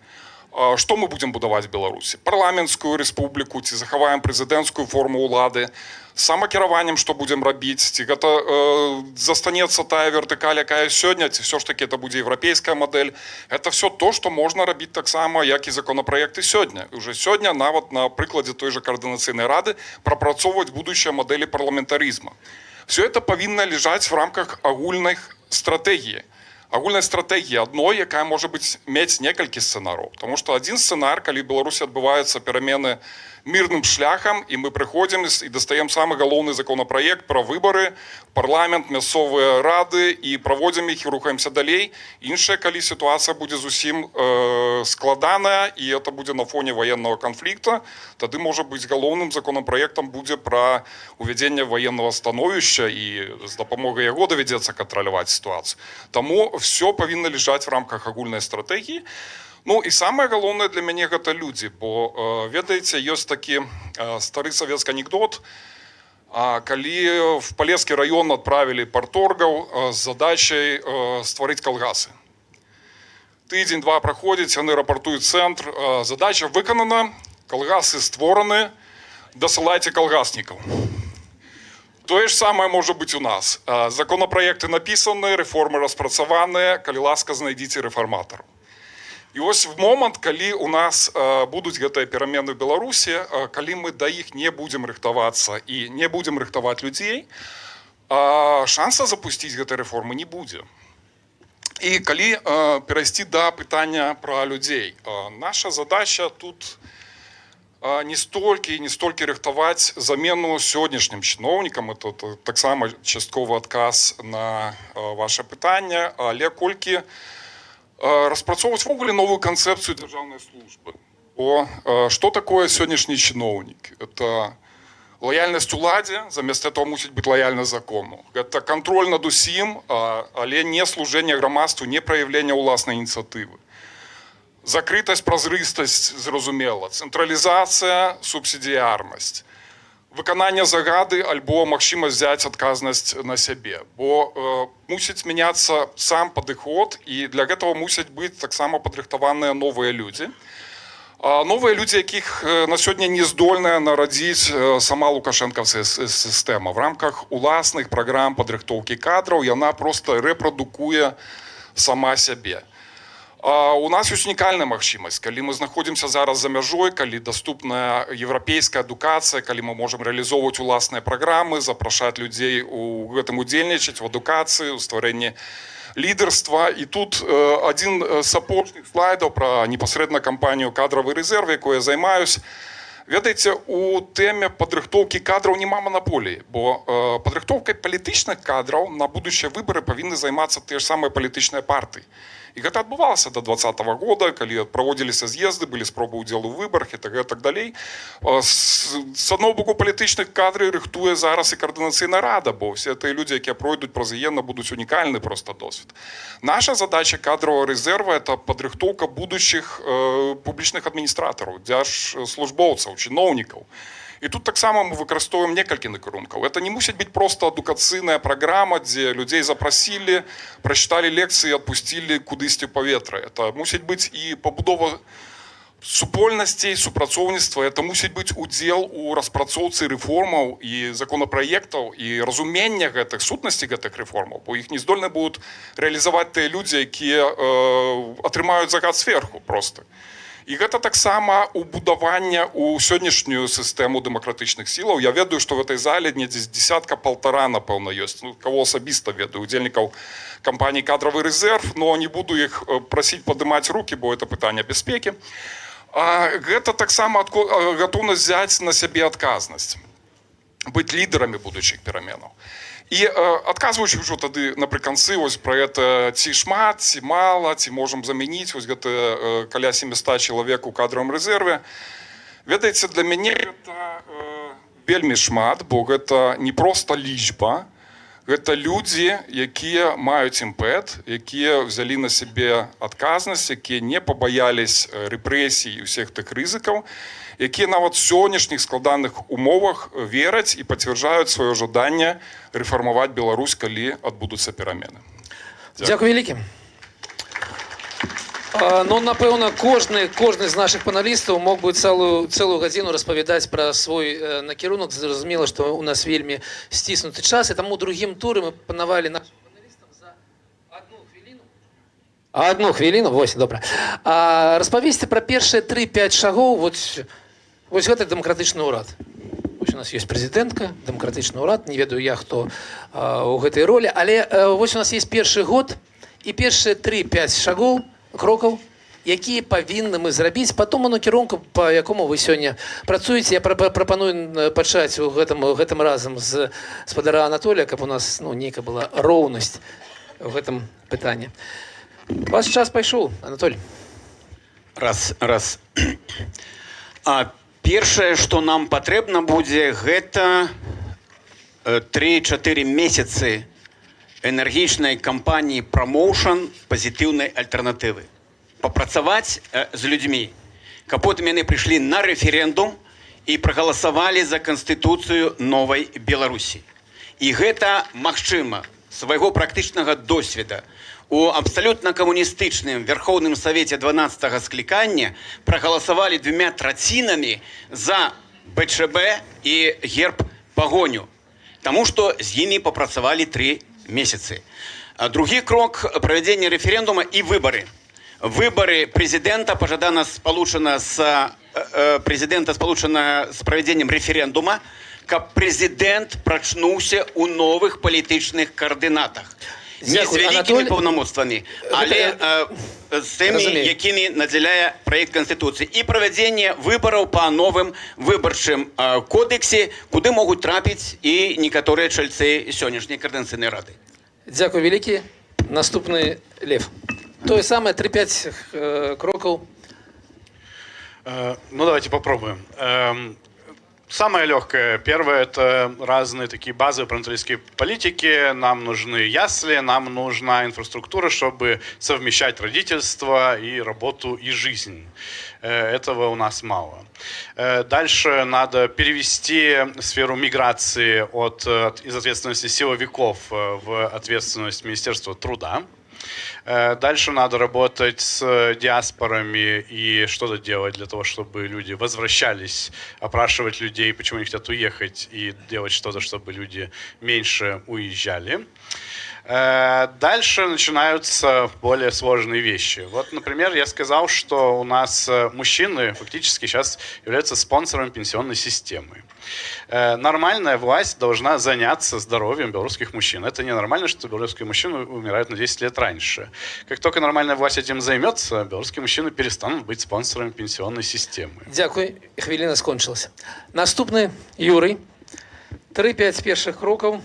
Што мы будзем будаваць в Беларусі? Парламенцкую рэспубліку, ці захаваем прэзідэнцкую форму ўлады, самакіраваннем што будзем рабіць, ці гэта застанецца тая вертыкаль, якая сёння, ці все ж таки это будзе еўрапейская мадэль. Это все то, што можна рабіць таксама, як і законапраекты сёння. І уже сёння нават на прыкладзе той же координацыйнай рады прапрацоўваць будущее модели парламентаризма. Все это павінна лежаць в рамках агульных стратэгій. Агульная стратегія адной, якая можа быць мець некалькі сцэнараў. Потому что один сцэнар, калі в Беларусі адбываюцца перамены мирным шляхам, і мы прыходзім і дастаем самы галоўны законапраект пра выбары, парламент, мясцовыя рады, і праводзім іх і рухаемся далей. Іншая, калі сітуацыя будзе зусім складаная, і это будзе на фоне военного конфликта, тады можа быць галоўным законапраектам будзе пра увядзенне военного становішча, і з дапамогай яго давядзецца кантраляваць сітуацыю. Таму все павінна лежаць в рамках агульнай стратэгіі. Ну і самае галоўнае для мяне гэта людзі, бо ведаеце, ёсць такі стары савецкі анекдот, калі в Палескі раён адправілі парторгаў з задачай стварыць калгасы. Тыдзень-два праходзіць, яны рапартуюць цэнтр, задача выканана, калгасы створаны, дасылайце калгаснікаў. Тое ж самае можа быць у нас. Законапраекты напісаны, рэформы распрацаваныя, калі ласка, знайдзіце рэфарматараў. І ось в момант, калі у нас будуць гэтыя перамены в Беларусі, калі мы да іх не будзем рыхтавацца і не будзем рыхтаваць людзей, шанса запусціць гэтай рэформы не будзе. І калі перайсці да пытання пра людзей, наша задача тут не столькі рыхтаваць замену сённяшнім чыноўнікам, это таксама частковы адказ на ваше пытанне, але колькі распрацоўваць ввогуле новую канцэпцыю дзяржаўнай службы. Што такое сённяшні чыноўнік? Это лояльнасць уладзе, замест этого мусіць быць лояльнасць закону. Гэта кантроль над усім, але не служэнне грамадству, не праяўленне ўласнай ініцыятывы. Закрытасць, празрыстасць, зразумела, цэнтралізацыя, субсідыярнасць. Выкананне загады альбо магчымасць взять адказнасць на сябе, бо мусіць мяняцца сам падыход, і для гэтага мусяць быць таксама падрыхтаваныя новыя людзі. Новыя людзі, якіх на сёння не здольная нарадзіць сама лукашэнкаўская сістэма. В рамках уласных праграм падрыхтоўкі кадраў яна проста рэпрадукуе сама сябе. У нас ёсць унікальная магчымасць, калі мы знаходзімся зараз за мяжой, калі даступная еўрапейская адукацыя, калі мы можам рэалізоўваць уласныя праграмы, запрашаць людзей у гэтым удзельнічаць, в адукацыі, у стварэнні лідарства. І тут адзін з апошніх слайдаў пра непасрэдна кампанію «Кадравы рэзерв», якой я займаюсь. Ведаеце, у тэме падрыхтоўкі кадраў няма манаполіі, бо падрыхтоўкай палітычных кадраў на будучыя выбары павінны займацца тыя ж самыя палітычныя партыі. І гэта адбывалася до 2020 года, калі праводзіліся з'езды, былі спробы ўдзелу ў выбарах і так далей. З аднаго боку, палітычных кадры рыхтуе зараз і координацыйная рада, бо все тыя людзі, якія пройдуць праз яе, будуць унікальны проста досвед. Наша задача кадрового резерва – это падрыхтоўка будущих публічных адміністратараў, дзяржслужбоўцаў, чыноўнікаў. І тут таксама мы выкарыстоўваем некалькі накірункаў. Это не мусіць быць проста адукацыйная праграма, дзе людзей запрасілі, прачыталі лекцыі і адпусцілі кудысьці ў паветра. Это мусіць быць і пабудова супольнасцей, супрацоўніцтва. Это мусіць быць удзел у распрацоўцы рэформаў і законапраектаў і разумення гэтых сутнасці гэтых рэформаў, бо іх не здольны будуць рэалізаваць тыя людзі, якія атрымаюць загад сверху проста. І гэта таксама убудаванне ў сённяшнюю сістэму дэмакратычных сілаў. Я ведаю, што в этой зале недзе десятка-полтора, напэўна, ёсць. Ну, кого асабіста ведаю, удзельнікаў кампаніі «Кадравы рэзерв», но не буду іх прасіць падымаць рукі, бо это пытанне бяспекі. Гэта таксама гатоўнасць взяць на сябе адказнасць, быць лідарамі будучых пераменаў. І адказваючы ўжо тады напрыканцы вось пра гэта ці шмат, ці мала, ці можам замяніць вось гэта каля 700 чалавек у кадравым рэзерве. Ведаеце, для мяне гэта вельмі шмат, бо гэта не проста лічба, гэта людзі, якія маюць імпэт, якія взялі на сябе адказнасць, якія не пабаялись рэпрэсій і ўсіх тых рызыкаў, якія нават у сённяшніх складаных умовах вераць і пацвярджаюць сваё жаданне рэфармаваць Беларусь, калі адбудуцца перамены. Дзякуй вялікі. Ну, напэўна, кожны з нашых паналістаў мог бы цэлую гадзіну распавядаць пра свой накірунак. Зразумела, што у нас вельмі сціснуты час, і таму ў другім туры мы панавалі нашым паналістам за 1 хвіліну. 1 хвіліну, вось, добра. Распавесці пра першыя 3-5 шагоў вось гэта дэмакратычны ўрад. Вось у нас ёсць прэзідэнтка, дэмакратычны ўрад, не ведаю я, хто ў гэтай ролі, але вось у нас есть першы год і першыя 3-5 шагоў, крокаў, якія павінны мы зрабіць па тому накірунку, па якому вы сёння працуеце. Я прапаную пачаць гэтым разам з спадара Анатолія, каб у нас нейкая была роўнасць у гэтым пытанні. Ваш час пайшоў, Анатолій. Раз. Першае, што нам патрэбна будзе, гэта 3-4 месяцы энергічнай кампаніі прамоушн пазітыўнай альтэрнатывы. Папрацаваць з людзьмі, каб потым яны прыйшлі на рэферэндум і прагаласавалі за канстытуцыю новай Беларусі. І гэта магчыма свайго практычнага досведа. У абсалютна камуністычным Верхоўным Савеце 12-го склікання прагаласавалі 2/3 за БЧБ і герб пагоню, таму што з імі папрацавалі 3 месяцы. Другі крок – правядзенне рэферэндума і выбары. Выбары прэзідэнта пажадана спалучана з правядзеннем рэферэндума, каб прэзідэнт прачнуўся ў новых палітычных каардынатах. Не з вялікімі паўнамоцтвамі, але з тымі, якімі надзяляе праект Канстытуцыі. І правядзенне выбараў па новым выбарчым кодексе, куды могуць трапіць і некаторыя чальцы сённяшняй каардынацыйнай рады. Дзякуй вялікі. Наступны Лев. Тое самае 3-5 крокаў. Ну, давайте попробуем. Самое легкое. Первое – это разные такие базовые парламентаристские политики. Нам нужны ясли, нам нужна инфраструктура, чтобы совмещать родительство и работу, и жизнь. Этого у нас мало. Дальше надо перевести сферу миграции из ответственности силовиков в ответственность Министерства труда. Дальше надо работать с диаспорами и что-то делать для того, чтобы люди возвращались, опрашивать людей, почему они хотят уехать, и делать что-то, чтобы люди меньше уезжали. Дальше начинаются более сложные вещи. Вот, например, я сказал, что у нас мужчины фактически сейчас являются спонсорами пенсионной системы. Нормальная власть должна заняться здоровьем белорусских мужчин. Это ненормально, что белорусские мужчины умирают на 10 лет раньше. Как только нормальная власть этим займется, белорусские мужчины перестанут быть спонсорами пенсионной системы. Дзякуй, хвіліна скончылася. Наступны Юрый. 3-5 першых крокаў,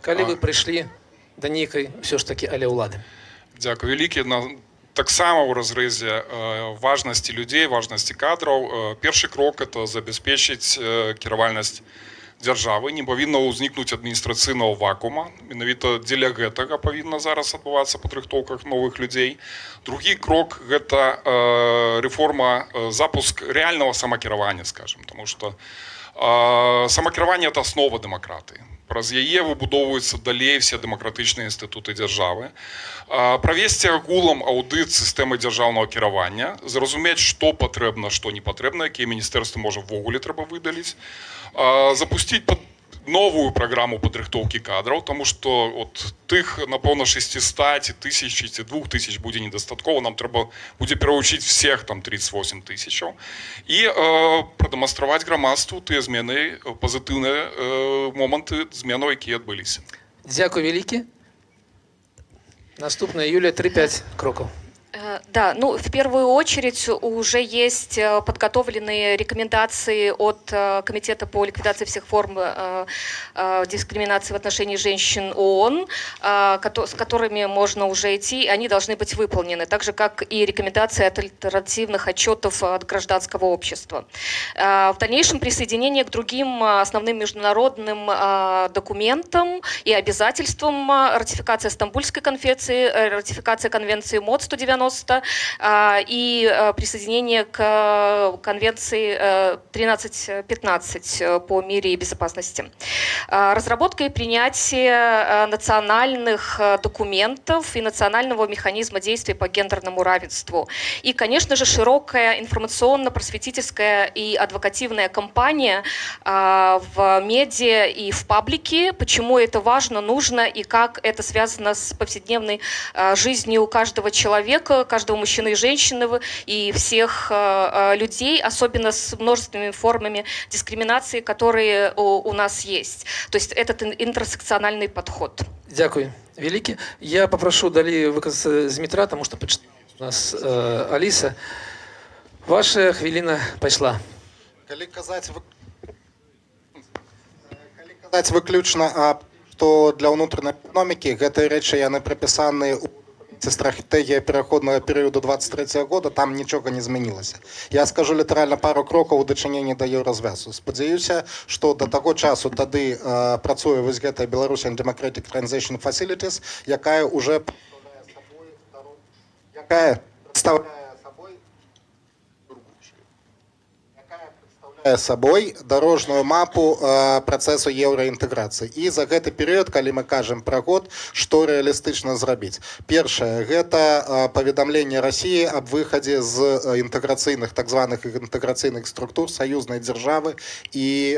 калі вы прыйшлі да нейкай ўсё ж такі але ўлады. Дзякуй вялікі. Таксама ў разрэзе важнасці людзей, важнасці кадраў. Першы крок – это забяспечыць кіравальнасць дзяржавы. Не павінна ўзнікнуць адміністрацыйнага вакуума. Менавіта дзеля гэтага павінна зараз адбывацца падрыхтоўка новых людзей. Другі крок – гэта рэформа, запуск рэальнага самакіравання, скажем, таму што самакіраванне – это аснова дэмакратыі. Праз яе выбудоўваюцца далей все дэмакратычныя інстытуты дзяржавы. Правесці агулам аўдыт сістэмы дзяржаўнага кіравання, зразумець, што патрэбна, што не патрэбна, якія міністэрствы можа ввогуле трэба выдаліць, запусціць новую праграму падрыхтоўкі кадраў, таму што от тых, напэўна, 600 ці 1000 ці 2000 будзе недастаткова, нам трэба будзе перавучыць всех там 38 000 і прадэманстраваць грамадству тыя змены, пазітыўныя моманты зменаў, якія адбыліся. Дзякуй вялікі. Наступная Юлия, 3-5 кроков. Да, ну, в первую очередь уже есть подготовленные рекомендации от Комитета по ликвидации всех форм дискриминации в отношении женщин ООН, с которыми можно уже идти, и они должны быть выполнены, так же, как и рекомендации от альтернативных отчетов от гражданского общества. В дальнейшем присоединение к другим основным международным документам и обязательствам, ратификация Стамбульской конвенции, ратификация конвенции МОД 190, и присоединение к конвенции 1315 по мире и безопасности. Разработка и принятие национальных документов и национального механизма действий по гендерному равенству. И, конечно же, широкая информационно-просветительская и адвокативная кампания в медиа и в паблике, почему это важно, нужно и как это связано с повседневной жизнью каждого человека, каждого мужчины и женщины, и всех людей, особенно с множественными формами дискриминации, которые у нас есть. То есть этот интерсекциональный подход. Дякую великі. Я попрошу далі виказати з Дмитра, тому що у нас Аліса. Ваша хвилина пішла. Калі казаць выключна, што для ўнутранай эканомікі гэтыя рэчы яны прапісаны ў стратегія пераходного перыяду 23 года, там нічога не змянілася. Я скажу літаральна пару крокаў у дачыненні да еўразвязу. Спадзяюся, што да таго часу тады працуе вось гэтая Belarusian Democratic Transition Facilities, якая уже представляе сабой дарожную мапу працэсу еўраінтэграцыі. І за гэты перыяд, калі мы кажам пра год, што рэалістычна зрабіць? Першае, гэта паведамленне Расіі аб выхадзе з інтэграцыйных, так званых інтэграцыйных структур саюзнай дзяржавы і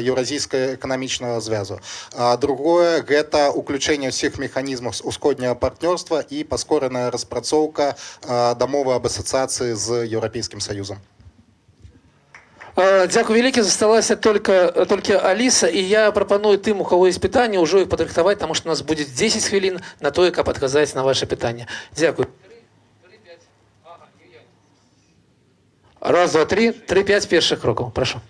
еўразійскага эканамічнага звязу. Другое, гэта ўключэнне ўсіх механізмаў усходняга партнёрства і паскораная распрацоўка дамовы аб асацыяцыі з Еўрапейскім Саюзам. Дякую великі, засталася толькі Аліса, і я прапаную тым, у кого есть пытанні, ўжо іх падрыхтаваць, таму што у нас будзе 10 хвілін на тое, каб адказаць на ваше пытанне. Дякую. Раз, два, три, 3-5 першых крокаў. Прашу.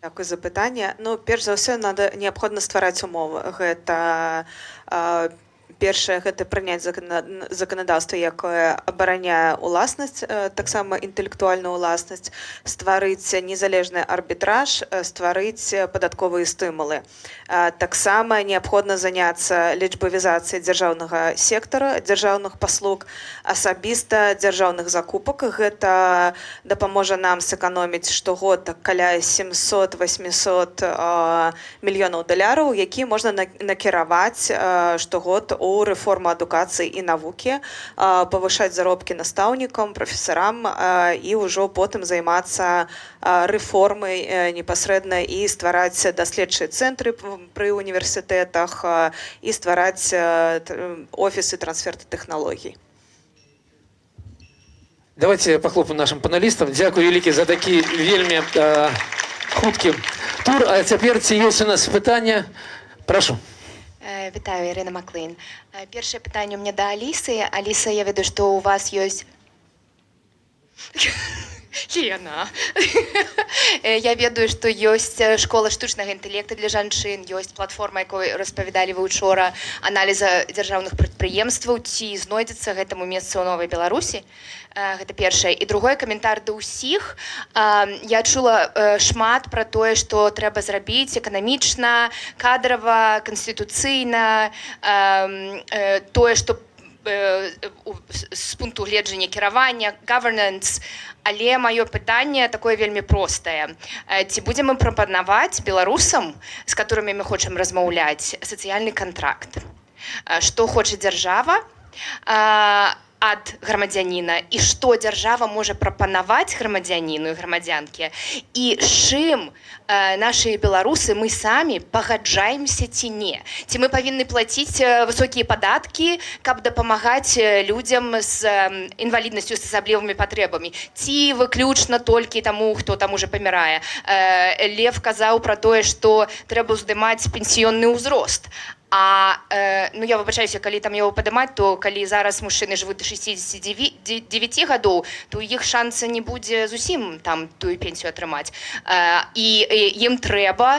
Дякую за пытанне. Ну, перш за ўсё, неабходна ствараць умовы. Гэта першае, гэта прыняць заканадаўства, якое абараняе уласнасць, таксама інтэлектуальную уласнасць, стварыць незалежны арбітраж, стварыць падатковыя стымулы. Таксама неабходна заняцца лічбавізацыяй дзяржаўнага сектара, дзяржаўных паслуг, асабіста дзяржаўных закупак. Гэта дапаможа нам сэканоміць штогод каля 700-800 мільёнаў даляраў, які можна накіраваць штогод у рэформу адукацыі і навукі, павышаць заробкі настаўнікам, прафесарам і ўжо потым займацца рэформай непасрэдна і ствараць даследчыя цэнтры пры універсітэтах і ствараць офісы трансферта тэхналогій. Давайте похлопаем нашим паналістам. Дякую великі за такі вельмі хуткі тур. А цяпер ці ёсць у нас пытанне? Прашу. Вітаю, Ірина Маклин. Першае пытанне у меня да Алісы. Аліса, я ведаю, што у вас ёсць... Лена. Я ведаю, што ёсць школа штучнага інтэлекта для жанчын, ёсць платформа, якой распавядалі вы учора, аналіза дзяржаўных прадпрыемстваў, ці знойдзецца гэтаму месца ў Новай Беларусі. Гэта першае. І другой каментар да ўсіх. Я чула шмат пра тое, што трэба зрабіць эканамічна, кадрава, канстытуцыйна, тое, што з пункту гледжання кіравання, governance, але маё пытанне такое вельмі простае. Ці будзем мы прапанаваць беларусам, з которымі мы хочам размаўляць, сацыяльны кантракт? Што хоча дзяржава ад грамадзяніна і што дзяржава можа прапанаваць грамадзяніну і грамадзянкі, і з чым нашы беларусы мы самі пагаджаемся ці не. Ці мы павінны плаціць высокія падаткі, каб дапамагаць людзям з інваліднасцю, з асаблівымі патрэбамі, ці выключна толькі таму, хто там уже памірае. Лев казаў пра тое, што трэба ўздымаць пенсіённы ўзрост. Ну, я выбачаюся, калі там яго падымаць, то калі зараз мужчыны жывуць до 69 гадоў, то іх шанса не будзе зусім там тую пенсію атрымаць. І ім трэба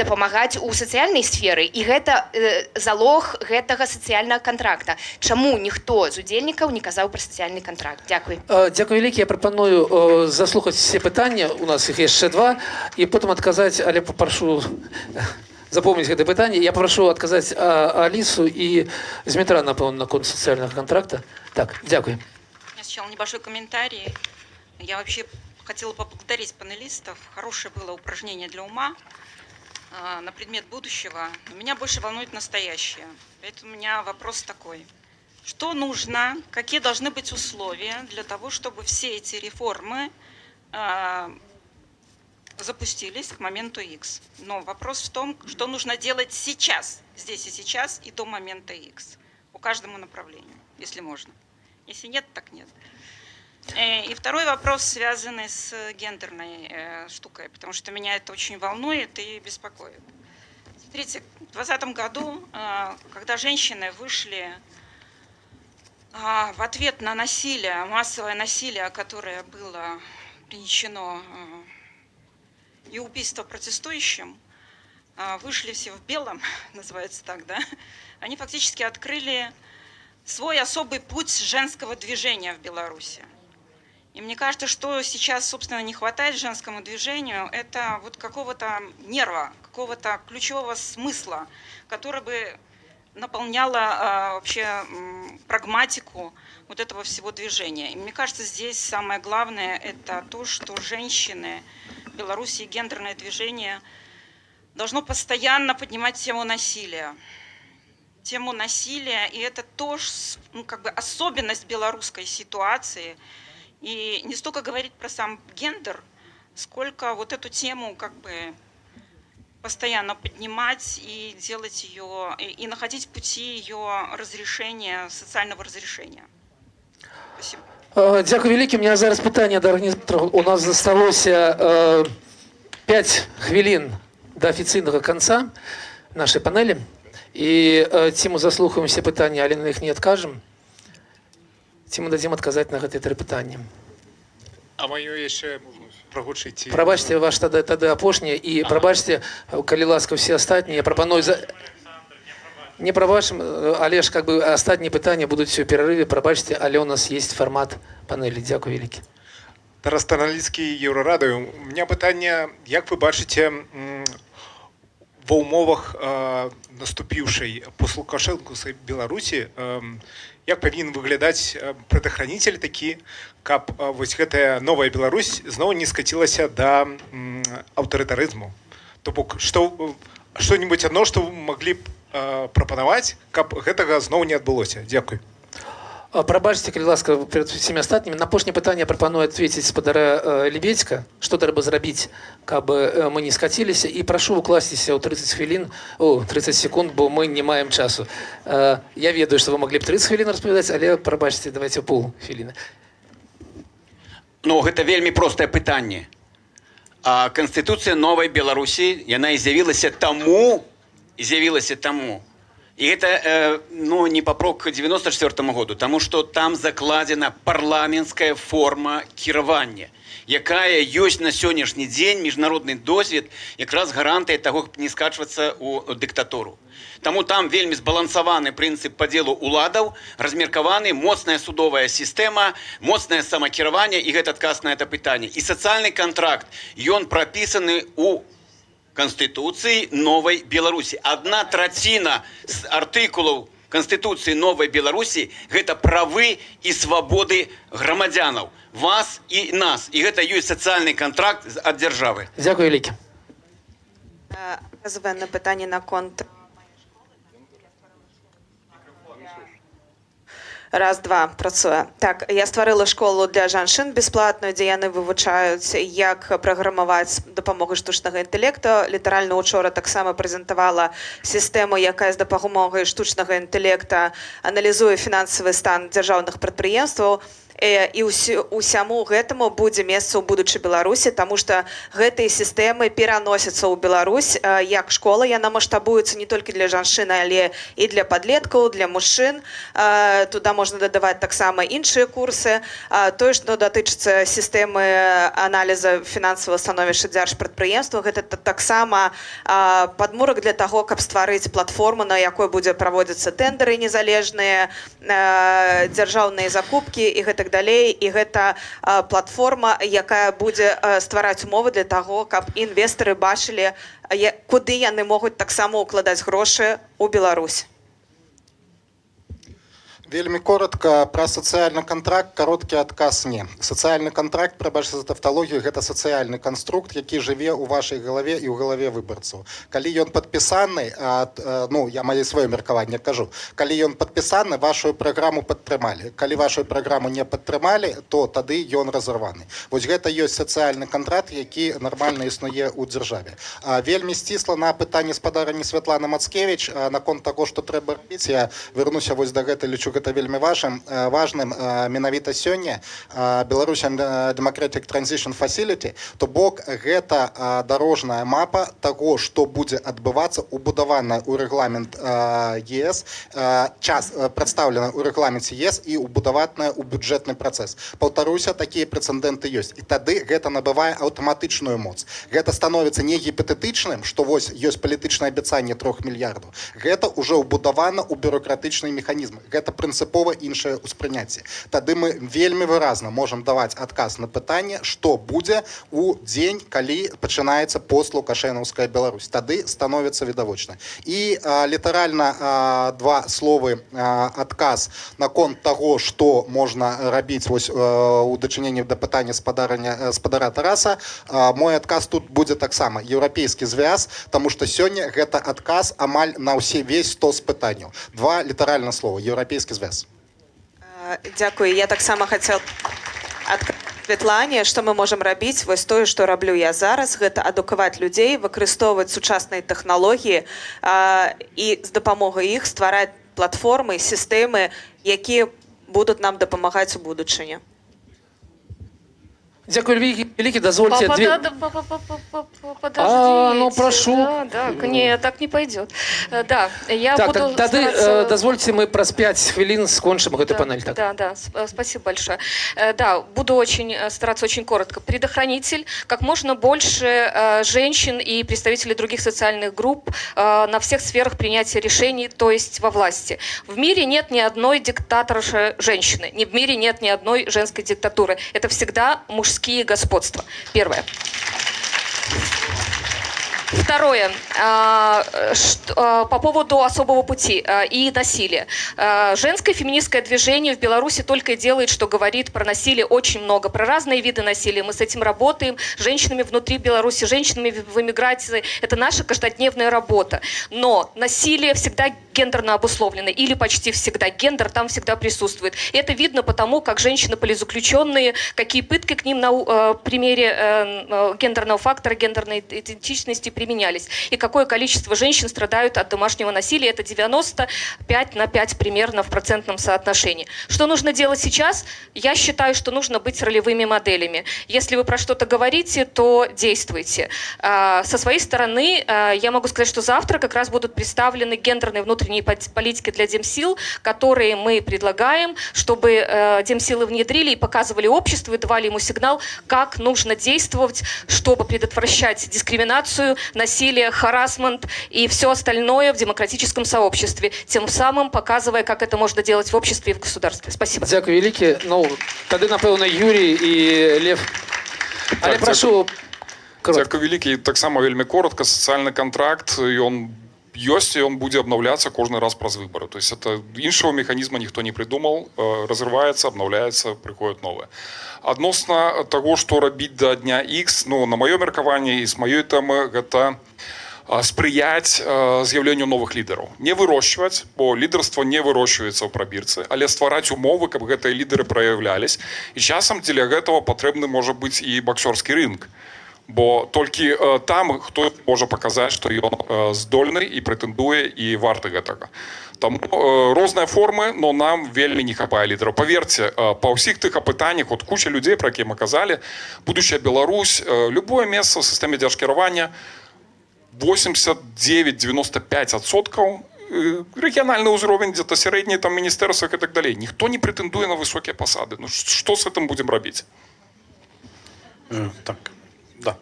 дапамагаць у сацыяльнай сферы. І гэта залог гэтага сацыяльнага кантракта. Чаму ніхто з удзельнікаў не казаў пра сацыяльны кантракт? Дзякуй. Дзякуй вялікі. Я прапаную заслухаць все пытанні, у нас іх яшчэ два, і потым адказаць, але папрошу запомнить это питание. Я попрошу отказать Алису и Змитра, напомню, на код социального контракта. Так, дякую. У меня сначала небольшой комментарий. Я вообще хотела поблагодарить панелистов. Хорошее было упражнение для ума на предмет будущего. Но меня больше волнует настоящее. Поэтому у меня вопрос такой. Что нужно, какие должны быть условия для того, чтобы все эти реформы запустились к моменту X. Но вопрос в том, что нужно делать сейчас, здесь и сейчас, и до момента X. По каждому направлению, если можно. Если нет, так нет. И второй вопрос, связанный с гендерной штукой, потому что меня это очень волнует и беспокоит. Смотрите, в 2020 году, когда женщины вышли в ответ на насилие, массовое насилие, которое было принесено и убийство протестующим, вышли все в белом, называется так, да, они фактически открыли свой особый путь женского движения в Беларуси. И мне кажется, что сейчас, собственно, не хватает женскому движению, это вот какого-то нерва, какого-то ключевого смысла, который бы наполняла вообще прагматику вот этого всего движения. И мне кажется, здесь самое главное – это то, что женщины в Беларуси, гендерное движение должно постоянно поднимать тему насилия. Тему насилия, и это тоже, ну, как бы особенность белорусской ситуации. И не столько говорить про сам гендер, сколько вот эту тему как бы постоянно поднимать и делать ее, и находить пути ее разрешения, социального разрешения. Спасибо. Дякую велике. У меня зараз питання до організаторів. У нас залишилося 5 хвилин до офіційного кінця нашої панелі. І ці ми заслухаємо всі питання, але на них не відкажемо. Ці ми дадим відказати на ці 3 питання. А моє ще прогучить. Пробачте ваш тоді апошнє і пробачте, коли ласка, всі остатні. Я пропоную не пробачимо, але ж как бы остатні питання будуть все в перерыві. Пробачте, але у нас є формат панелі. Дякую велике. Тарас Таналіцький, Євроради. У мене питання, як ви бачите в умовах наступившей после Лукашенко в Беларусі, як павінен выглядаць прадахранитель такі, каб вось гэтая новая Беларусь зноў не скацілася да аўтарытарызму. То бок, што-нибудь адно, што вы маглі б прапанаваць, каб гэтага зноў не адбылося. Дзякуй. Пробачьте, коли ласка, перед всеми остатніми. На апошнє питання я пропоную відповідати спадара Лебедька, що треба зробити, аби ми не скатилися, і прошу укластися у 30 секунд, бо ми не маємо часу. Я ведаю, що ви могли б 30 хвилин розповідати, але пробачте, давайте полхвилини. Ну, гэта вельмі простае пытанне. Канстытуцыя новай Беларусі, яна і з'явілася таму, и это ну, не попрок к 94 году, потому что там закладена парламентская форма кіравання, якая ёсць на сённяшні дзень, міжнародны досвед, якраз гарантыя таго, каб не скачвацца ў дыктатуру. Таму там вельмі збалансаваны прынцып падзелу уладаў, размеркаваны, моцная судовая сістэма, моцнае самакіраванне, і гэта адказ на это пытанне. І сацыяльны кантракт, ён прапісаны ў Конституции новой Беларуси. 1/3 артикулов Канстытуцыі новай Беларусі гэта правы і свабоды грамадзянаў, вас і нас. І гэта ёсць сацыяльны кантракт ад дзяржавы. Дзякую вялікі. Адказвае на пытанне наконт... Раз, два, працуе. Так, я стварыла школу для жанчын бясплатную, дзе яны вывучаюць, як праграмаваць дапамогай штучнага інтэлекту. Літаральна учора таксама прэзентавала сістэму, якая з дапамогай штучнага інтэлекта аналізуе фінансавы стан дзяржаўных прадпрыемстваў. І усяму гэтаму будзе месца ў будучай Беларусі, таму што гэтыя сістэмы пераносяцца ў Беларусь як школа. Яна маштабуецца не толькі для жанчын, але і для падлеткаў, для мужчын. Туда можна дадаваць таксама іншыя курсы. Тое, што датычыцца сістэмы аналіза фінансавага становішча дзяржпрадпрыемстваў, гэта таксама падмурак для таго, каб стварыць платформу, на якой будзе праводзіцца тэндары незалежныя, дзяржаўныя закупкі і гэтак далей. І гэта платформа, якая будзе ствараць умовы для таго, каб інвестары бачылі, куды яны могуць таксама ўкладаць грошы ў Беларусь. Вельмі коротко про сацыяльны контракт, короткі адказ не. Сацыяльны контракт, прабачце за тавталогію, гэта сацыяльны канструкт, які жыве ў вашай галаве і ў галаве выбарцаў. Калі ён падпісаны, ну, я маё сваё меркаванне кажу, калі ён падпісаны, вашу праграму падтрымалі. Калі вашу праграму не падтрымалі, то тады ён разарваны. Вось гэта ёсць сацыяльны контракт, які нармальна існуе ў дзяржаве. Вельмі сцісла на пытанне спадарні Святланы Мацкевіч наконт таго, што трэба рабіць, я вернуся вось да гэтай, лічу гэта вельмі важным. Менавіта сёння Belarusian Democratic Transition Facility, то бок гэта дарожная мапа таго, што будзе адбывацца, убудаваная ў рэгламент ЕС, час прадстаўлена ў рэгламенце ЕС і убудаваная ў бюджэтны працэс. Паўтаруся, такія прэцэдэнты ёсць. І тады гэта набывае аўтаматычную моц. Гэта становіцца не гіпатэтычным, што вось ёсць палітычнае абяцанне 3 мільярдаў. Гэта ўжо ўбудавана ў бюрократычны механізм. Гэта прынцыпова іншае ўспрыняцце. Тады мы вельмі выразна можам даваць адказ на пытанне, што будзе ў дзень, калі пачынаецца постлукашэнаўская Беларусь. Тады становіцца відавочна. І літаральна два словы адказ наконт таго, што можна рабіць вось у дачыненні да пытання спадара Тараса. Мой адказ тут будзе таксама еўрапейскі звяз, таму што сёння гэта адказ амаль на весь 100 пытанняў. Два літаральна слова еўрапейскі звяз. Дзякую. Я таксама хацела адказаць Светлане, што мы можам рабіць. Вось тое, што раблю я зараз, гэта адукаваць людзей, выкарыстоўваць сучасныя тэхналогіі і з дапамогай іх ствараць платформы, сістэмы, якія будуць нам дапамагаць у будучыні. Дякую великий, дозвольте... Подождите. Ну, прошу. Да, не, так не пойдет. Да, я так, буду тады стараться... дозвольте мы праз 5 хвилин скончим эту панель. Так. Да, спасибо большое. Да, буду стараться очень коротко. Предохранитель, как можно больше женщин и представителей других социальных групп на всех сферах принятия решений, то есть во власти. В мире нет ни одной диктаторши женщины, в мире нет ни одной женской диктатуры. Это всегда мужские господства. Первое. Второе. По поводу особого пути и насилия. Женское феминистское движение в Беларуси только и делает, что говорит про насилие очень много, про разные виды насилия. Мы с этим работаем, женщинами внутри Беларуси, женщинами в эмиграции. Это наша каждодневная работа. Но насилие всегда гендерно обусловлено, или почти всегда. Гендер там всегда присутствует. И это видно потому, как женщины-политзаключенные, какие пытки к ним на примере гендерного фактора, гендерной идентичности применялись. И какое количество женщин страдают от домашнего насилия. Это 95/5 примерно в процентном соотношении. Что нужно делать сейчас? Я считаю, что нужно быть ролевыми моделями. Если вы про что-то говорите, то действуйте. Со своей стороны, я могу сказать, что завтра как раз будут представлены гендерные внутренние политики для Демсил, которые мы предлагаем, чтобы Демсилы внедрили и показывали обществу, и давали ему сигнал, как нужно действовать, чтобы предотвращать дискриминацию, насилие, харассмент и все остальное в демократическом сообществе, тем самым показывая, как это можно делать в обществе и в государстве. Спасибо. Дякую велике. Ну, тады, напевно, Юрий и Лев. Але так, прошу... Дякую великі. Таксама вельмі коротка. Сацыяльны контракт, ён ёсць, і ён будзе абнаўляцца кожны раз праз выбары. То есть это іншого механізма ніхто не придумал, разрываецца, абнаўляецца, прыходят новые. Адносна таго, што рабіць да дня X, ну, на маё меркаванне і з маёй тэмы, гэта спрыяць з'яўленню новых лідараў. Не вырощваць, бо лідарства не вырощваецца ў прабірцы, але ствараць умовы, каб гэтыя лідары праяўлялись. І часам дзеля гэтага патрэбны можа быць і баксёрскі рынк. Бо толькі там хто можа паказаць, што ён здольны і прэтэндуе і варты гэтага. Таму розныя формы, но нам вельмі не хапае лідараў. Паверце, па ўсіх тых апытаннях, от куча людзей, пра якія мы казалі, будучая Беларусь, любое месца ў сістэме дзяржкіравання 89-95% рэгіянальны ўзровень, дзе-то сярэднія там міністэрствах і так далей. Ніхто не прэтэндуе на высокія пасады. Ну што з гэтым будзем рабіць? Так. Да.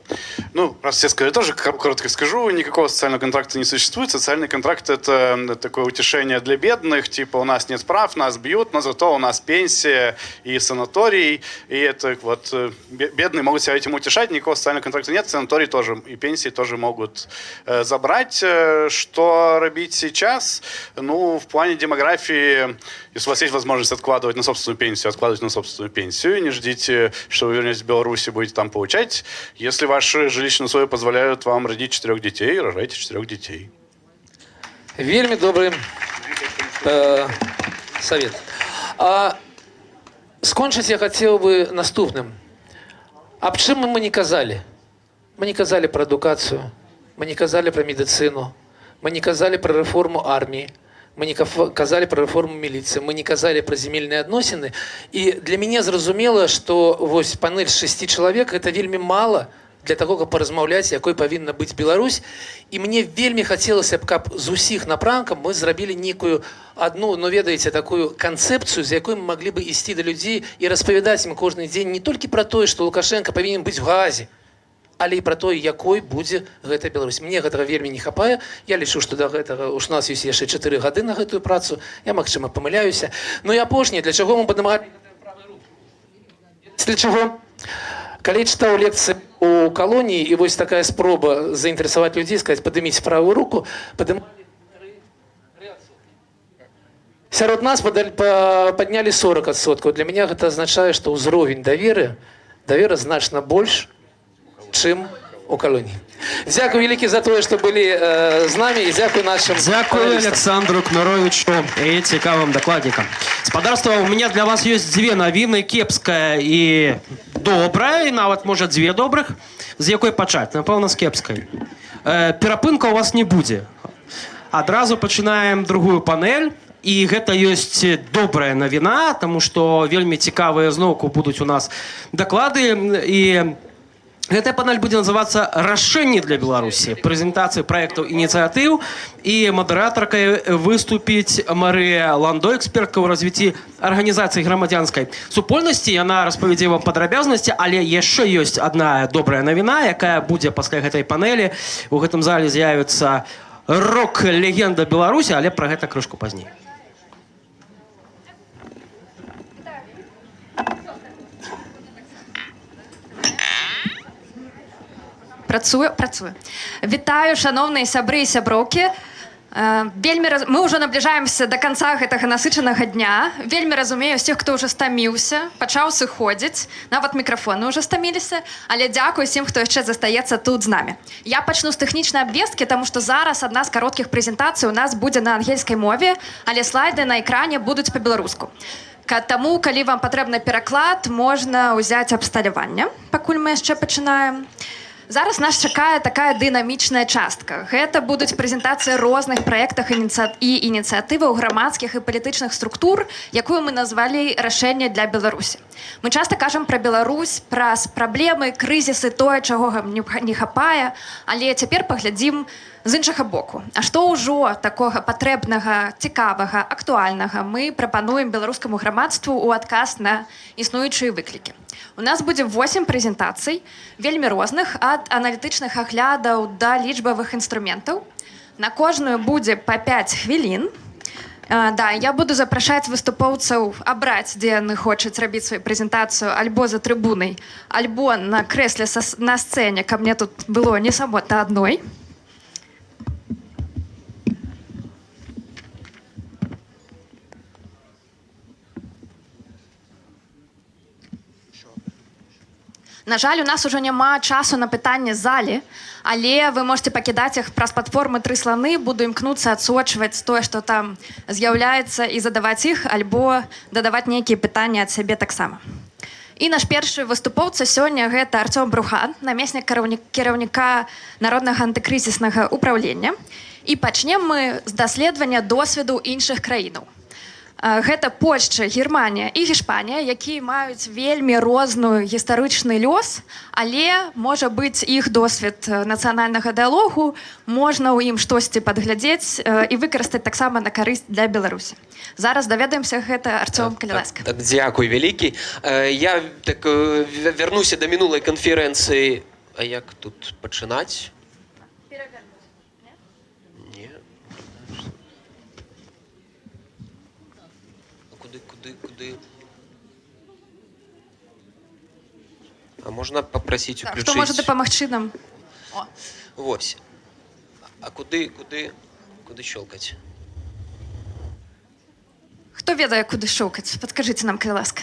Ну, раз все сказали, тоже коротко скажу, никакого социального контракта не существует. Социальный контракт – это такое утешение для бедных, типа у нас нет прав, нас бьют, но зато у нас пенсия и санаторий, и это вот бедные могут себя этим утешать, никакого социального контракта нет, санаторий тоже и пенсии тоже могут забрать. Что робить сейчас? Ну, в плане демографии, если у вас есть возможность откладывать на собственную пенсию, откладывайте на собственную пенсию, не ждите, что вы вернетесь в Беларусь и будете там получать. Если ваши жилищные условия позволяют вам родить 4 детей, рожайте 4 детей. Вельмі добрый совет. Скончыць я хотел бы наступным. Аб чым мы не казалі? Мы не казалі про адукацыю, мы не казалі про медицину, мы не казалі про реформу армии, мы не казалі про реформу милиции, мы не казалі про земельные адносіны. И для меня зразумела, что вось панель з 6 человек это вельмі мало для того, каб паразмаўляць, якой павінна быць Беларусь. І мне вельмі хацелася б, каб з усіх напрамкаў мы зрабілі некую одну, ну ведаеце, такую канцэпцыю, з якой мы маглі бы ісці да людзей і распавядаць ім кожны дзень не толькі пра тое, што Лукашенко павінен быць в Газе, але і пра тое, якой будзе гэта Беларусь. Мне гэтага вельмі не хапае. Я лічу, што да гэтага у нас ёсць яшчэ 4 гады на гэтую працу. Я, магчыма, памыляюся. Ну і апошняе, для чаго мы падымалі правай руку? Для чаго? Калі чытаў лекцыі у калоніі, і вось такая спроба заінтарэсаваць людзей, сказаць, падыміце правую руку, падымалі сярод нас паднялі 40%. Для мяне гэта азначае, што ўзровень даверы значна больш, чым у калоніі. Дзякую вялікі за тое, што былі з намі, і дзякую нашим Дзякую Александру Кнаровичу и цікавым докладникам. Спадарства, у меня для вас есть две навіны, кепская и добрая, и нават, может, две добрых. З якой пачаць? Напэўна, з кепскай. Перапынка у вас не будзе. Адразу пачынаем другую панель. І гэта ёсць добрая навіна, таму што вельмі цікавыя зноўку будуць у нас даклады. І гэтая панель будзе называцца «Рашэнні для Беларусі», прэзентацыі праектаў ініцыятыў, і мадэратаркай выступіць Марыя Ландо, экспертка ў развіцці арганізацыі грамадзянскай супольнасці. Яна распавядзе вам падрабязнасці, але яшчэ ёсць адна добрая навіна, якая будзе пасля гэтай панелі. У гэтым зале з'явіцца рок-легенда Беларусі, але пра гэта крышку пазней. Працую. Вітаю, шановныя сябры і сяброўкі. Мы ўжо набліжаемся да канца гэтага насычанага дня. Вельмі разумею ўсіх, хто ўжо стаміўся, пачаў сыходзіць, нават мікрафоны ўжо стаміліся, але дзякую всім, хто яшчэ застаецца тут з намі. Я пачну з тэхнічнай абвесткі, таму што зараз адна з кароткіх прэзентацый у нас будзе на ангельскай мове, але слайды на экране будуць па-беларуску. Таму, калі вам патрэбны пераклад, можна ўзяць абсталяванне, пакуль мы яшчэ пачынаем. Зараз нас чакае такая дынамічная частка. Гэта будуць прэзентацыі розных праектах і ініцыятываў грамадскіх і палітычных структур, якую мы назвалі «Рашэнне для Беларусі». Мы часта кажам пра Беларусь, пра праблемы, крызісы, тое, чаго не хапае, але цяпер паглядзім з іншага боку. А што ўжо такога патрэбнага, цікавага, актуальнага мы прапануем беларускаму грамадству ў адказ на існуючыя выклікі. У нас будзе 8 прэзентацый, вельмі розных, ад аналітычных аглядаў да лічбавых інструментаў. На кожную будзе па 5 хвілін. Я буду запрашаць выступоўцаў абраць, дзе яны хочуць рабіць сваю прэзентацыю, альбо за трыбунай, альбо на крэсле на сцэне, каб мне тут было не самотна адной. На жаль, у нас ужо няма часу на пытанне з залі, але вы можете пакідаць іх праз платформы «Тры сланы», буду імкнуцца адсочваць тое, што там з'яўляецца, і задаваць іх, альбо дадаваць нейкія пытанні ад сябе таксама. І наш першы выступоўца сёння гэта Артём Брухан, намеснік кіраўніка Народнага антыкрызіснага ўпраўлення. І пачнем мы з даследавання досведу іншых краінаў. Гэта Польшча, Германія і Гішпанія, якія маюць вельмі розную гістарычны лёс, але, можа быць, іх досвед нацыянальнага дыялогу можна ў ім штосьці падглядзець і выкарыстаць таксама на карысць для Беларусі. Зараз даведаемся гэта, Артём, калі ласка. Так, дзякуй вялікі. Я вярнуся да мінулай канферэнцыі. А як тут пачынаць? Куды? А можна попросить уключить? Хто може допомогти нам? Вось. А куди щелкать? Хто ведає, куди щелкать? Подскажіть нам, калі ласка.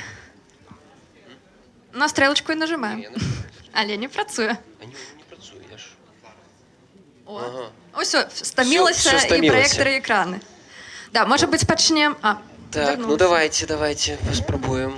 На стрелочку і нажимаємо. Але не працює. Не працює, я ж. Ось, стамілася і проєктори, і екрани. Да, може бути, почнемо. Так, ну давайте паспрабуем.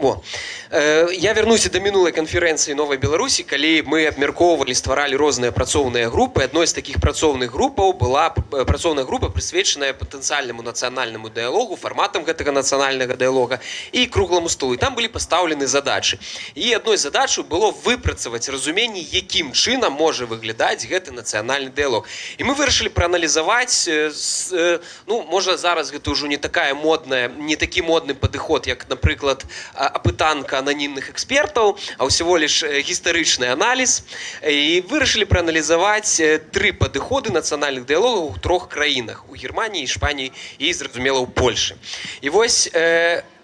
Я вярнуся да мінулай канферэнцыі Новай Беларусі, калі мы абмяркоўвалі, стваралі розныя працоўныя групы. Адной з такіх працоўных групаў была працоўная група, прысвечаная патэнцыяльнаму нацыянальнаму дыялогу, фарматам гэтага нацыянальнага дыялога і кругламу столу. І там былі пастаўлены задачы. І адной з задачаў было выпрацаваць разуменне, якім чынам можа выглядаць гэты нацыянальны дыялог. І мы вырашылі прааналізаваць, можа зараз гэта ўжо не такая модная, не такі модны падыход, як, напрыклад, апытанка ананімных экспертаў, а ўсяго лишь гістарычны аналіз. І вырашылі прааналізаваць 3 падыходы нацыянальных дыялогаў у 3 краінах: у Германіі, Іспаніі і, зразумела, у Польшы. І вось,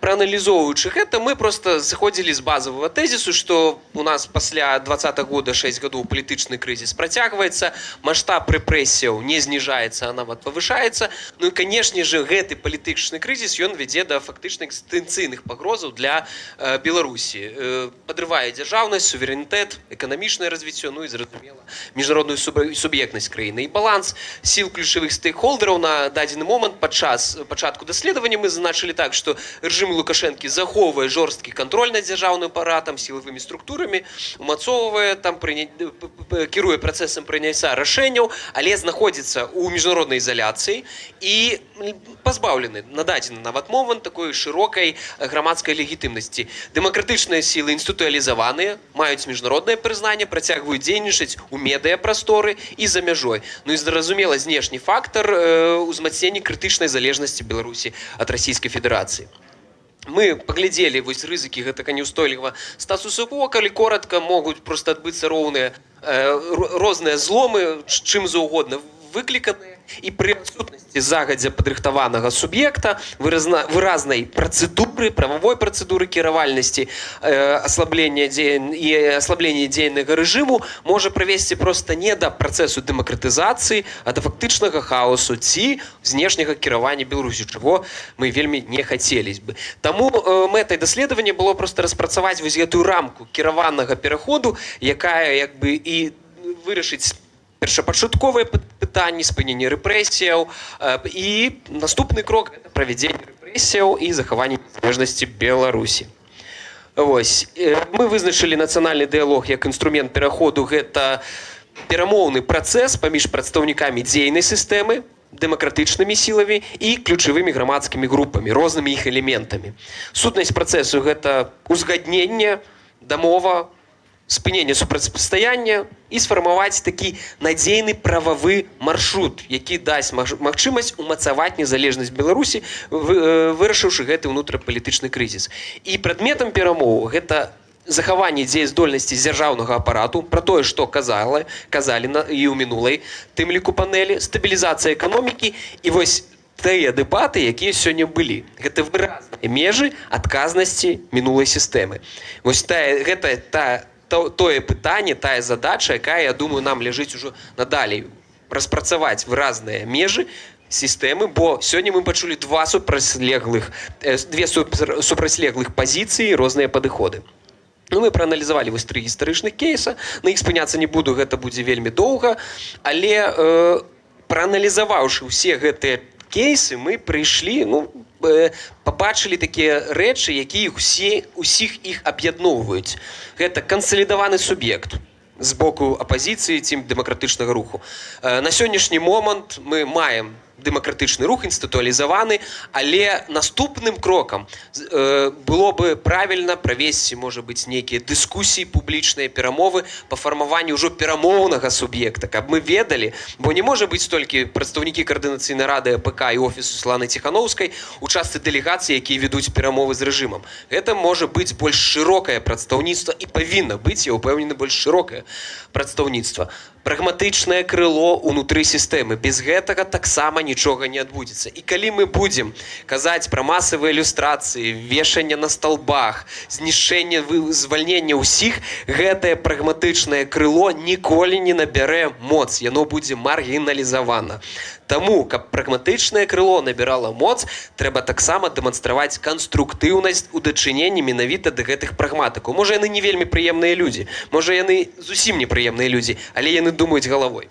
прааналізоўваючы гэта, мы просто заходзілі з базавага тэзісу, што у нас пасля 20-го года 6 гадоў палітычны крызіс працягваецца, маштаб рэпрэсіяў не зніжаецца, а нават павышаецца. Ну і, канешне же, гэты палітычны крызіс, ён вядзе да фактычна экзістэнцыйных пагрозаў для Беларусі. Падрывае дзяржаўнасць, суверэнітэт, эканамічнае развіццё, ну і, зразумела, міжнародную суб'ектнасць краіны. І баланс сіл ключавых стейкхолдераў на дадзены момант падчас пачатку даследавання мы зазначылі так, што рэжым Лукашэнкі захоўвае жорсткі кантроль над дзяржаўным апаратам, сілавымі структурамі, умацоўвае, кіруе працэсам прыняцця рашэнняў, але знаходзіцца ў міжнароднай ізаляцыі і пазбаўлены на дадзены нават момант такой шырокай грамадскай легітымнасці. Дэмакратычныя сілы інстытуалізаваныя, маюць міжнароднае прызнанне, працягваюць дзейнічаць у медыяпрасторы і за мяжой. Ну і, зразумела, знешні фактар узмацнення крытычнай залежнасці Беларусі ад Расійскай Федэрацыі. Мы паглядзелі вось рызыкі гэтага неўстойлівага статусу кво, калі коротка, могуць проста адбыцца розныя зломы, чым заўгодна выкліканыя, і пры адсутнасці загадзя падрыхтаванага суб'екта, выразнай працэдуры, прававой працэдуры кіравальнасці, аслаблення дзейнага рэжыму можа прывесці проста не да працэсу дэмакратызацыі, а да фактычнага хаосу ці знешняга кіравання Беларусі, чаго мы вельмі не хацелі бы. Таму мэтай даследавання было проста распрацаваць вось гэтую рамку кіраванага пераходу, якая як бы і вырашыць першапачатковыя пытанні, спынення рэпрэсіяў, і наступны крок гэта правядзенне рэпрэсіяў і захаванне незалежнасці Беларусі. Вось, мы вызначылі нацыянальны дыялог як інструмент пераходу. Гэта перамоўны працэс паміж прадстаўнікамі дзейнай сістэмы, дэмакратычнымі сіламі і ключавымі грамадскімі групамі, рознымі іх элементамі. Сутнасць працэсу гэта узгадненне, дамова, спынення супрацьстаяння і сфармаваць такі надзейны прававы маршрут, які дасць магчымасць умацаваць незалежнасць Беларусі, вырашыўшы гэты ўнутрапалітычны крызіс. І прадметам перамоў гэта захаванне дзеяздольнасці дзяржаўнага апарату, пра тое, што казалі і ў мінулай тым ліку панэлі, стабілізацыя эканомікі і вось тыя дэбаты, якія сёння былі. Гэта выразныя межы адказнасці мінулай сістэмы. Вось гэта тое пытанне, тая задача, якая, я думаю, нам ляжыць ужо надалей распрацаваць выразныя межы сістэмы, бо сёння мы пачулі две супрацьлеглых пазіцыі, розныя падыходы. Ну, мы прааналізавалі вось 3 гістарычных кейса, на іх спыняцца не буду, гэта будзе вельмі доўга, але прааналізаваўшы ўсе гэтыя кейсы, мы прыйшлі, пабачылі такія рэчы, якія усіх іх аб'ядноўваюць. Гэта кансалідаваны суб'ект з боку апазіцыі ці дэмакратычнага руху. На сённяшні момант мы маем дэмакратычны рух, інстытуалізаваны, але наступным крокам было бы правільна правесці, можа быць, нейкія дыскусіі, публічныя перамовы па фармаванню ўжо перамоўнага суб'екта, каб мы ведалі, бо не можа быць толькі прадстаўнікі каардынацыйнай рады АПК і офісу Святланы Ціханаўскай у частцы дэлегацыі, якія ведуць перамовы з рэжымам. Гэта можа быць больш шырокае прадстаўніцтва і павінна быць, я ўпэўнены, больш шырокае прадстаўніцтва. Прагматычнае крыло ўнутры сістэмы. Без гэтага таксама нічога не адбудзецца. І калі мы будзем казаць пра масавыя ілюстрацыі, вешанне на сталбах, знішчэнне, звальненне ўсіх, гэтае прагматычнае крыло ніколі не набярэ моц. Яно будзе маргіналізавана. Таму, каб прагматычнае крыло набірала моц, трэба таксама дэманстраваць канструктыўнасць у дачыненні менавіта да гэтых прагматыкаў. Можа, яны не вельмі прыемныя людзі, можа, яны зусім непрыемныя людзі, але яны думаюць галавой.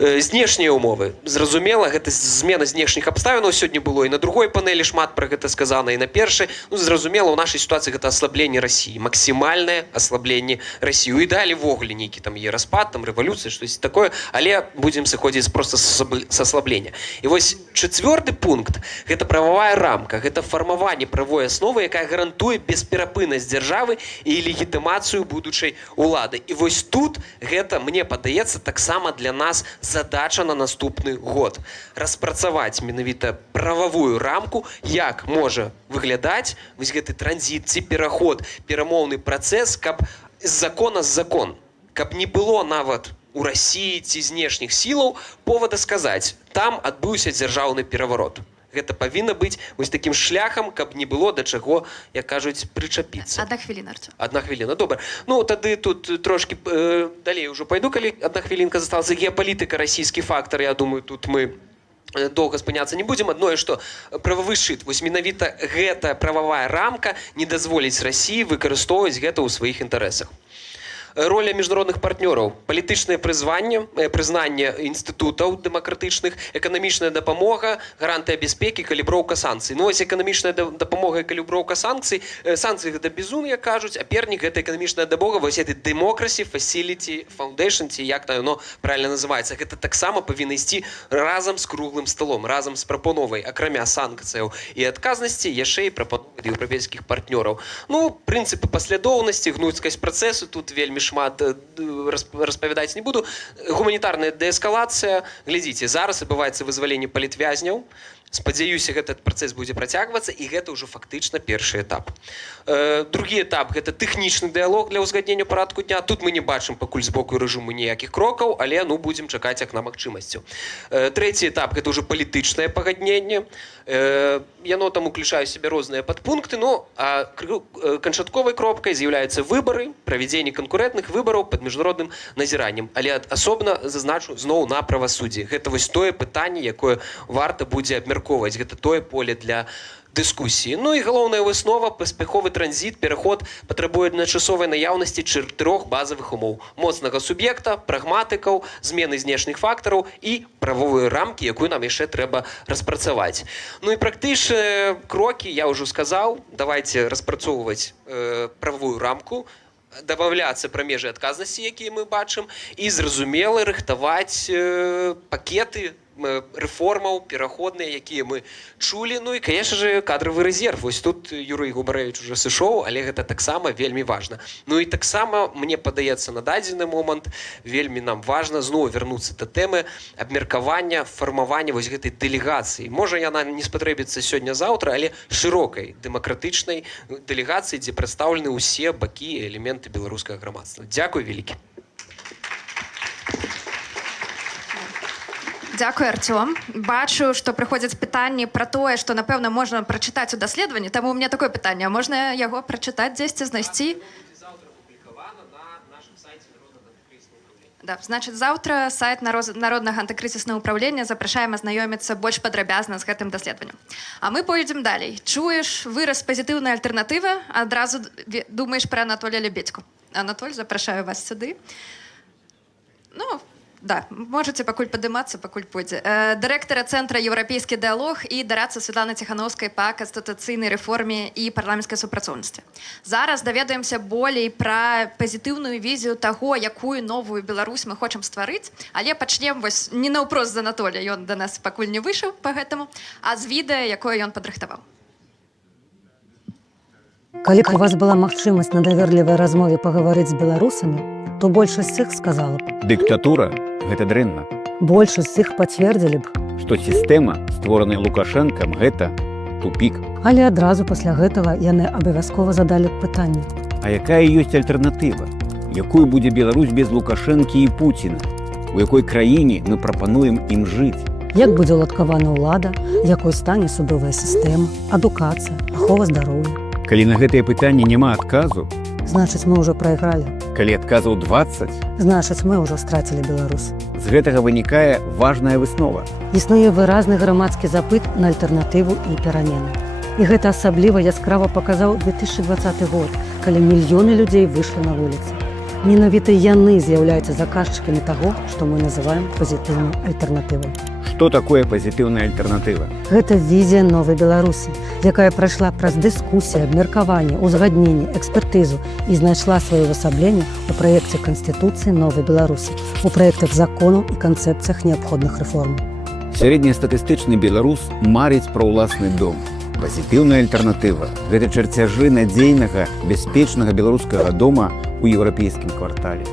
Знешнія ўмовы. Зразумела, гэта змена знешніх абставінаў сёння было, і на другой панелі шмат пра гэта сказана, і на першай. Зразумела, у нашай сітуацыі гэта аслабленне Расіі, максімальнае аслабленне Расіі. У ідэале ввогуле нейкі там є распад, там рэвалюцыя, штось такое, але будзем сыходзіць проста са аслаблення. І вось 4-ы пункт – гэта прававая рамка, гэта фармаванне правовой асновы, якая гарантуе бесперапыннасць дзяржавы і легітымацыю будучай улады. І вось тут гэта, мне падаецца, таксама для нас задача на наступны год. Распрацаваць менавіта прававую рамку, як можа выглядаць вось гэты транзіт ці пераход, перамоўны працэс, каб з закона з закон, каб не было нават у Расіі ці знешніх сілаў повода сказаць, там адбыўся дзяржаўны пераварот. Гэта павінна быць вось такім шляхам, каб не было да чаго, як кажуць, прычапіцца. 1 хвіліна, Артём. 1 хвіліна, добра. Ну, тады тут трошки далей ўжо пайду, калі 1 хвілінка засталася. Геапалітыка, расійскі фактар, я думаю, тут мы доўга спыняцца не будзем. Адное, што прававы шчыт, вось менавіта гэта прававая рамка не дазволіць Расіі выкарыстоўваць гэта ў сваіх інтарэсах. Роля міжнародных партнёраў, палітычнае прызнанне інстытутаў дэмакратычных, эканамічная дапамога, гарантыя бяспекі, каліброўка санкцый. Ну, вось эканамічная дапамога і каліброўка санкцый. Санкцыі гэта бізун, як кажуць, а пернік гэта эканамічная дапамога, вось гэты Democracy Facility Foundation, ці як яно правільна называецца. Гэта таксама павінна ісці разам з круглым сталом, разам з прапановай, акрамя санкцыяў і адказнасці, яшчэ і прапановай еўрапейскіх партнёраў. Ну, прынцыпы паслядоўнасці, гнуцкасць працэсу, тут вельмі шмат распавядаць не буду. Гуманітарная дээскалацыя. Глядзіце, зараз адбываецца вызваленне палітвязняў. Спадзяюся, этот працэс будзе працягвацца, і гэта ўжо фактычна першы этап. Другі этап – гэта тэхнічны дыялог для ўзгаднення парадку дня. Тут мы не бачым пакуль з боку рэжыму ніякіх крокаў, але будзем чакаць акна магчымасцяў. Трэці этап – гэта ўжо палітычнае пагадненне. Яно там уключае ў сябе розныя падпункты, а канчатковай кропкай з'яўляюцца выбары, правядзенне канкурэнтных выбараў пад міжнародным назіраннем. Але асобна зазначу зноў на правасуддзі. Гэта вось тое пытанне, якое варта будзе абмяркоўваць. Гэта тое поле для дыскусіі. Ну і галоўная выснова, паспяховы транзіт, пераход патрабуе адначасовай наяўнасці 4 базавых умоў: моцнага суб'екта, прагматыкаў, змены знешніх фактараў і правовыя рамкі, якую нам яшчэ трэба распрацаваць. Ну і практычныя крокі, я ўжо сказаў, давайце распрацоўваць правовую рамку, дабавляцца пра межы адказнасці, якія мы бачым, і зразумела рыхтаваць пакеты рэформаў пераходныя, якія мы чулі. Ну і, конечно же, кадравы рэзерв. Вось тут Юрый Губарэвіч уже сышоў, але гэта таксама вельмі важна. Ну і таксама, мне падаецца, на дадзены момант вельмі нам важна зноў вярнуцца да тэмы абмеркавання, фармавання вось гэтай дэлегацыі. Можа, яна не спатрэбіцца сёння-заўтра, але шырокай дэмакратычнай дэлегацыі, дзе прадстаўлены ўсе бакі і элементы беларускага грамадства. Дзякуй вялікі. Дзякуй, Артём. Бачу, што прыходзяць пытанні пра тое, што, напэўна, можна прачытаць у даследаванні. Таму у меня такое пытанне. А можна яго прачытаць дзесьці, знайсці? Да, значит, завтра сайт Народного антыкрызіснага ўправлення запрашаем азнаёміцца больш падрабязна з гэтым даследаваннем. А мы пойдзем далей. Чуеш выраз пазітыўнай альтэрнатывы, адразу думаеш пра Анатолія Лебедзьку. Анатоль, запрашаю вас сюды. Ну, да, можете пакуль падымацца, пакуль пойдзе. Дырэктара Цэнтра «Еўрапейскі дыялог» і дарадца Светланы Ціханаўскай па канстытуцыйнай рэформе і парламенцкай супрацоўніцтве. Зараз даведаемся болей пра пазітыўную візію таго, якую новую Беларусь мы хочам стварыць, але пачнем вось не наўпрост з Анатолія, ён да нас пакуль не выйшаў па гэтаму, а з відэа, якое ён падрыхтаваў. Калі б у вас была магчымасць на даверлівай размове пагаварыць з беларусамі, то большасць з іх сказала б: Дыктатура – гэта дрэнна. Большасць з іх пацвердзілі б, Што сістэма, створаная Лукашэнкам, гэта тупік. але адразу пасля гэтага яны абавязкова задалі б пытанне: А якая ёсць альтэрнатыва? Якой будзе Беларусь без Лукашэнкі і Пуціна? У якой краіне мы прапануем ім жыць? як будзе ўладкавана ўлада, якой стане судовая сістэма, адукацыя, ахова здароўя. Калі на гэтае пытанне няма адказу, Значыць, мы ўжо прайгралі. калі адказаў 20, Значыць, мы ўжо страцілі Беларусь. з гэтага вынікае важная выснова. Існуе выразны грамадскі запыт на альтэрнатыву і перамены. І гэта асабліва яскрава паказаў 2020 год, калі мільёны людзей выйшлі на вуліцы. Менавіта яны з'яўляюцца заказчыкамі таго, што мы называем пазітыўнай альтэрнатывай. Што такое пазітыўная альтэрнатыва? Гэта візія новай Беларусі, якая прайшла праз дыскусіі, абмеркаванне, узгадненне, экспертызу і знайшла сваё увасабленне ў праекце Канстытуцыі новай Беларусі, у праектах законаў і канцэпцыях неабходных рэформаў. Сярэднестатыстычны беларус марыць пра ўласны дом. Пазітыўная альтэрнатыва – гэта чарцяжы надзейнага, бяспечнага беларускага дома у еўрапейскім квартале.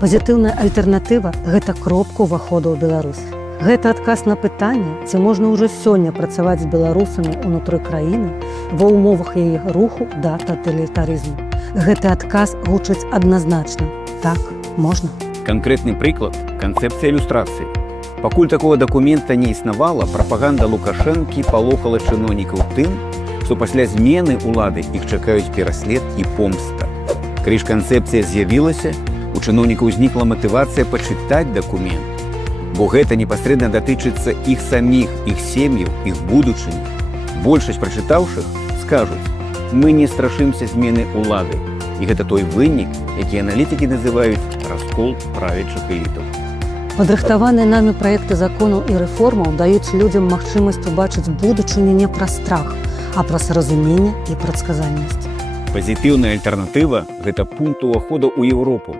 Пазітыўная альтэрнатыва – гэта кропка ўваходу ў Беларусь. Гэта адказ на пытанне, ці можна ўжо сёння працаваць з беларусамі ўнутры краіны ва ўмовах яе руху да таталітарызму. Гэты адказ гучыць адназначна. Так, можна. Канкрэтны прыклад – канцэпцыя ілюстрацыі. Пакуль такого дакумента не існавала, прапаганда Лукашэнкі палохала чыноўнікаў тым, што пасля змены ўлады іх чакаюць пераслед і помста. Калі ж канцэпцыя з'явілася, у чыноўнікаў узнікла матывацыя пачытаць дакумент, бо гэта непасрэдна датычыцца іх саміх, іх сем'яў, іх будучыні. Большасць прачытаўшых скажуць: мы не страшымся змены ўлады. І гэта той вынік, які аналітыкі называюць раскол правячых элітаў. Падрыхтаваныя намі праекты законаў і рэформаў даюць людзям магчымасць убачыць будучыню не праз страх, а праз разуменне і прадказальнасць. Пазітыўная альтэрнатыва – гэта пункт уваходу ў Еўропу.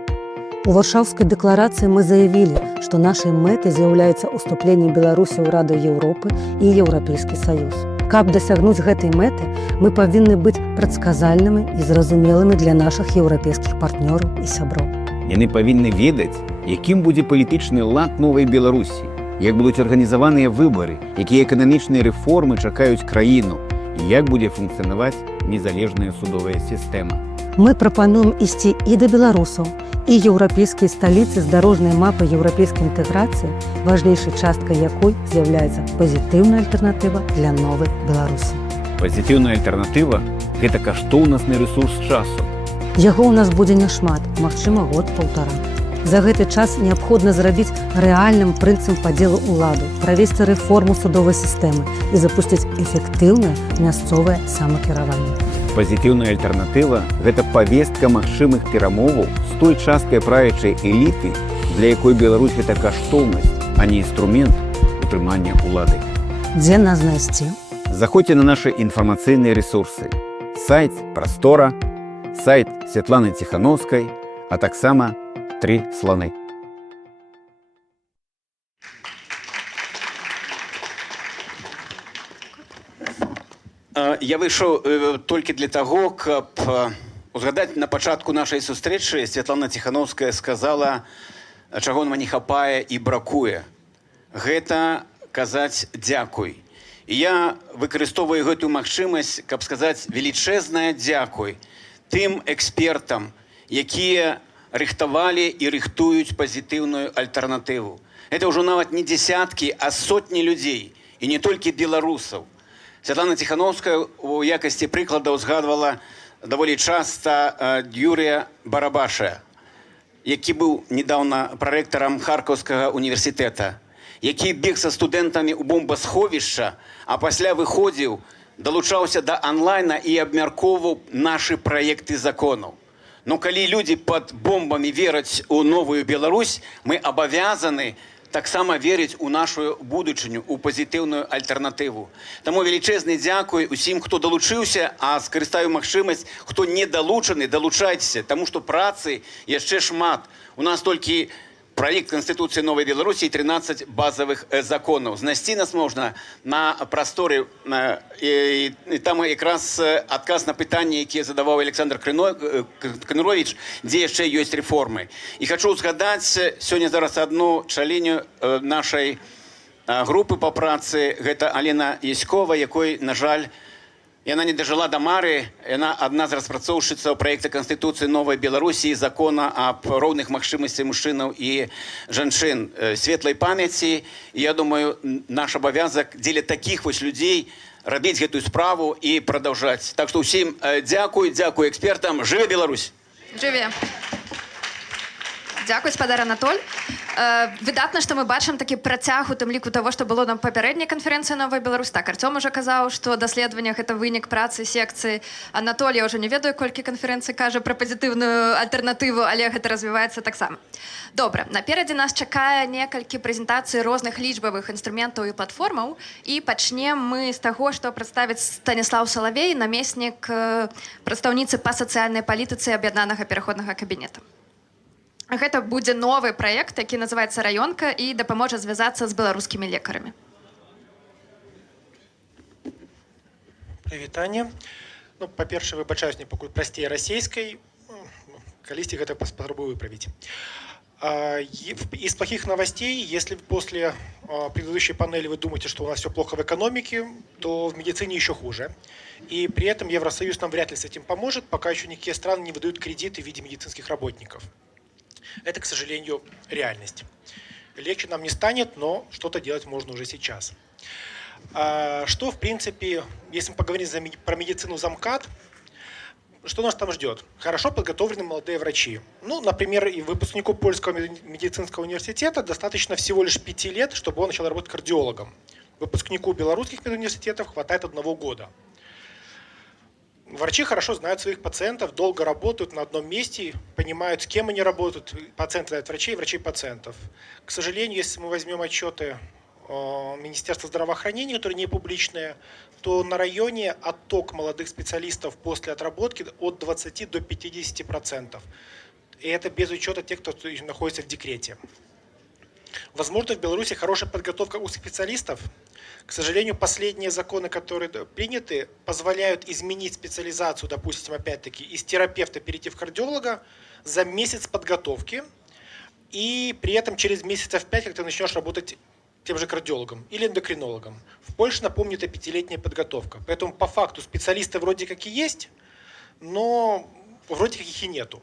У Варшаўскай дэкларацыі мы заявілі, што нашай мэтай з'яўляецца ўступленне Беларусі ў Раду Еўропы і Еўрапейскі Саюз. Каб дасягнуць гэтай мэты, мы павінны быць прадказальнымі і зразумелымі для нашых еўрапейскіх партнёраў і сяброў. Яны павінны ведаць, якім будзе палітычны лад новай Беларусі, як будуць арганізаваныя выбары, якія эканамічныя рэформы чакаюць краіну і як будзе функцыянаваць незалежная судовая сістэма. Мы прапануем ісці і да беларусаў, і еўрапейскія сталіцы з дарожнай мапай еўрапейскай інтэграцыі, важнейшай часткай якой з'яўляецца пазітыўная альтэрнатыва для новай Беларусі. Пазітыўная альтэрнатыва – гэта каштоўнасны рэсурс часу. Яго ў нас будзе няшмат, магчыма, год-паўтара. За гэты час неабходна зрабіць рэальным прынцып падзелу ўладу, правесці рэформу судовай сістэмы і запусціць эфектыўнае мясцовае самакіраванне. Пазітыўная альтэрнатыва – гэта павестка магчымых перамоваў з той часткай правячай эліты, для якой Беларусь – гэта каштоўнасць, а не інструмент утрымання ўлады. Дзе нас знайсці? Заходзьце на нашы інфармацыйныя рэсурсы. Сайт «Прастора», сайт Светланы Ціханаўскай, а таксама 3 сланы. Я выйшаў толькі для таго, каб узгадаць на пачатку нашай сустрэчы Светлана Ціханаўская сказала, чаго нам не хапае і бракуе. Гэта казаць дзякуй. І я выкарыстоўваю гэтую магчымасць, каб сказаць велічэзнае дзякуй тым экспертам, якія рыхтавалі і рыхтуюць пазітыўную альтэрнатыву. Гэта ўжо нават не дзесяткі, а сотні людзей, і не толькі беларусаў. Светлана Ціханаўская у якасці прыкладаў згадвала даволі часта Юрія Барабаша. які быў недавно прарэктарам Харкаўскага універсітэта, які бег са студэнтамі ў бомбасховішча, а пасля выходзіў, далучаўся да онлайна і абмяркоўваў нашы праекты законаў. Но калі людзі пад бомбамі вераць у новую Беларусь, мы абавязаны таксама верыць у нашу будучыню, у пазітыўную альтэрнатыву. Таму велічэзны дзякуй усім, хто далучыўся, а скарыстаю магчымасць, хто не далучаны, далучайцеся, таму што працы яшчэ шмат. У нас толькі проект Конституции Новой Беларуси и 13 базовых законов. Знайсці нас можна на прасторы, и там якраз адказ на пытанне, якія задаваў Александр Кнырович, дзе яшчэ ёсць рэформы. І хочу згадаць сёння зараз одну чаленню нашай групы по працы, гэта Алена Яськова, якой, на жаль, яна не дажила до Мары, яна адна з распрацоўшчыцаў праекта Конституции Новой Беларуси и закона об роўных магчымасцях мужчынаў і жанчын. Светлай памяці. І я думаю, наш абавязак дзеля таких вось людзей рабіць гэтую справу і продолжать. Так что усім дзякуй, дзякуй экспертам. Жыве Беларусь! Жыве! Дзякуй, спадар Анатоль. Выдатна, што мы бачым такі працяг у тым ліку таго, што было на папярэдняй канферэнцыі «Новая Беларусь». Так, Арцём ужо казаў, што даследаванне – гэта вынік працы секцыі. Анатоль, я ўжо не ведаю, колькі канферэнцый кажа пра пазітыўную альтэрнатыву, але гэта развіваецца таксама. Добра, наперадзе нас чакае некалькі прэзентацый розных лічбавых інструментаў і платформаў. І пачнем мы з таго, што прадставіць Станіслаў Салавей, намеснік прадстаўніцы па сацыяльнай палітыцы аб'яднанага пераходнага кабінета. Гэта будзе новы праект, які называецца «Раёнка» і дапаможа звязацца з беларускімі лекарамі. Прывітанне. Ну, па-першае, выбачаюсь, не пакуль прасцей расейскай. Калісьці гэта паспрабую выправіць. Из плохих новостей, если после предыдущей панели вы думаете, что у нас все плохо в экономике, то в медицине еще хуже. И при этом Евросоюз нам вряд ли с этим поможет, пока еще никакие страны не выдают кредиты в виде медицинских работников. Это, к сожалению, реальность. Легче нам не станет, но что-то делать можно уже сейчас. Что, в принципе, если мы поговорим про медицину ЗАМКАД, что нас там ждет? Хорошо подготовленные молодые врачи. Ну, например, и выпускнику Польского медицинского университета достаточно всего лишь 5 лет, чтобы он начал работать кардиологом. Выпускнику белорусских медуниверситетов хватает 1 года. Врачи хорошо знают своих пациентов, долго работают на одном месте, понимают, с кем они работают. Пациенты знают врачей, врачей пациентов. К сожалению, если мы возьмем отчеты Министерства здравоохранения, которые не публичные, то на районе отток молодых специалистов после отработки от 20 до 50%. И это без учета тех, кто находится в декрете. Возможно, в Беларуси хорошая подготовка у специалистов. К сожалению, последние законы, которые приняты, позволяют изменить специализацию, допустим, опять-таки, из терапевта перейти в кардиолога за месяц подготовки. И при этом через месяцев 5, как ты начнешь работать тем же кардиологом или эндокринологом. В Польше, напомню, это 5-летняя подготовка. Поэтому по факту специалисты вроде как и есть, но вроде как их и нету.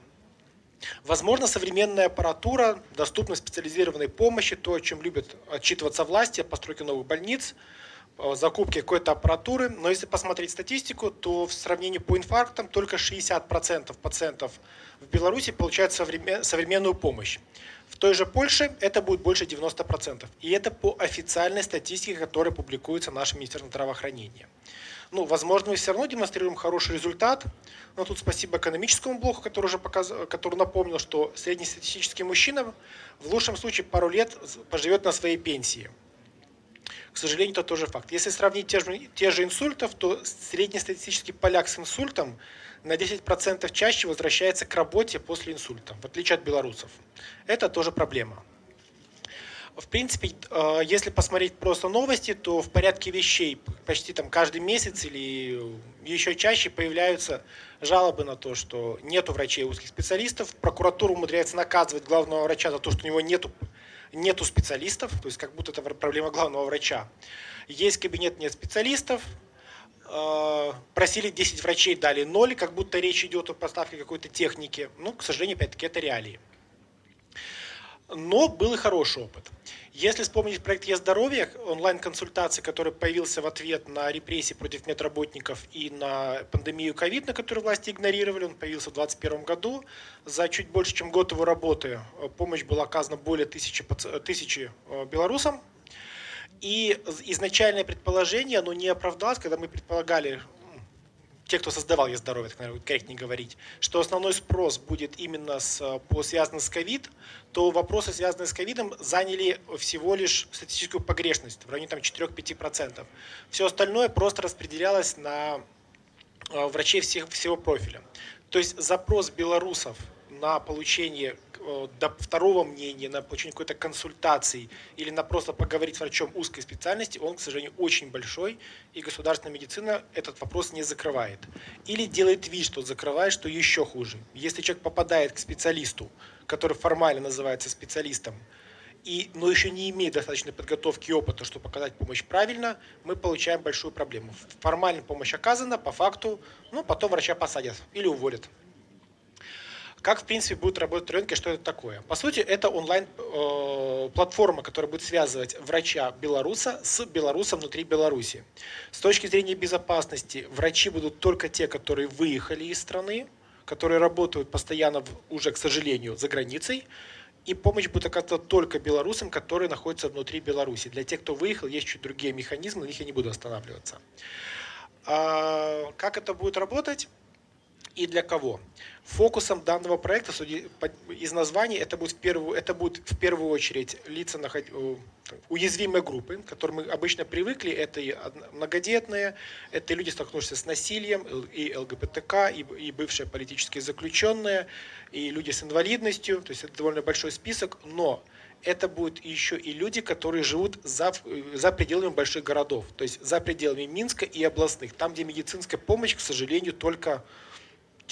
Возможно, современная аппаратура, доступность специализированной помощи, то, о чем любят отчитываться власти, постройки новых больниц, закупки какой-то аппаратуры. Но если посмотреть статистику, то в сравнении по инфарктам только 60% пациентов в Беларуси получают современную помощь. В той же Польше это будет больше 90%. И это по официальной статистике, которая публикуется нашим Министерством здравоохранения. Ну, возможно, мы все равно демонстрируем хороший результат, но тут спасибо экономическому блоку, который напомнил, что среднестатистический мужчина в лучшем случае пару лет поживет на своей пенсии. К сожалению, это тоже факт. Если сравнить те же инсультов, то среднестатистический поляк с инсультом на 10% чаще возвращается к работе после инсульта, в отличие от белорусов. Это тоже проблема. В принципе, если посмотреть просто новости, то в порядке вещей почти там каждый месяц или еще чаще появляются жалобы на то, что нету врачей узких специалистов. Прокуратура умудряется наказывать главного врача за то, что у него нету специалистов, то есть как будто это проблема главного врача. Есть кабинет, нет специалистов. Просили 10 врачей, дали 0, как будто речь идет о поставке какой-то техники. Ну, к сожалению, опять-таки, это реалии. Но был и хороший опыт. Если вспомнить проект «Е-здоровье», онлайн-консультации, который появился в ответ на репрессии против медработников и на пандемию ковид, на которую власти игнорировали, он появился в 2021 году. За чуть больше, чем год его работы помощь была оказана более тысячи белорусам. И изначальное предположение, оно не оправдалось, когда мы предполагали, те, кто создавал «Е-здоровье», так, наверное, корректнее говорить, что основной спрос будет именно связан с ковид, то вопросы, связанные с ковидом, заняли всего лишь статистическую погрешность в районе 4-5%. Все остальное просто распределялось на врачей всего профиля. То есть запрос белорусов на получение второго мнения, на получение какой-то консультации или на просто поговорить с врачом узкой специальности, он, к сожалению, очень большой, и государственная медицина этот вопрос не закрывает. Или делает вид, что закрывает, что еще хуже. Если человек попадает к специалисту, который формально называется специалистом, но еще не имеет достаточной подготовки и опыта, чтобы оказать помощь правильно, мы получаем большую проблему. Формально помощь оказана, по факту, потом врача посадят или уволят. Как, в принципе, будет работать рынок и что это такое? По сути, это онлайн-платформа, которая будет связывать врача-белоруса с белорусом внутри Беларуси. С точки зрения безопасности, врачи будут только те, которые выехали из страны, которые работают постоянно уже, к сожалению, за границей. И помощь будет оказываться только белорусам, которые находятся внутри Беларуси. Для тех, кто выехал, есть чуть другие механизмы, на них я не буду останавливаться. Как это будет работать? И для кого? Фокусом данного проекта, из названия, это будет в первую очередь лица, уязвимые группы, к которым мы обычно привыкли. Это и многодетные, это люди, столкнувшиеся с насилием, и ЛГБТК, и бывшие политические заключенные, и люди с инвалидностью. То есть это довольно большой список, но это будут еще и люди, которые живут за пределами больших городов, то есть за пределами Минска и областных, там, где медицинская помощь, к сожалению, только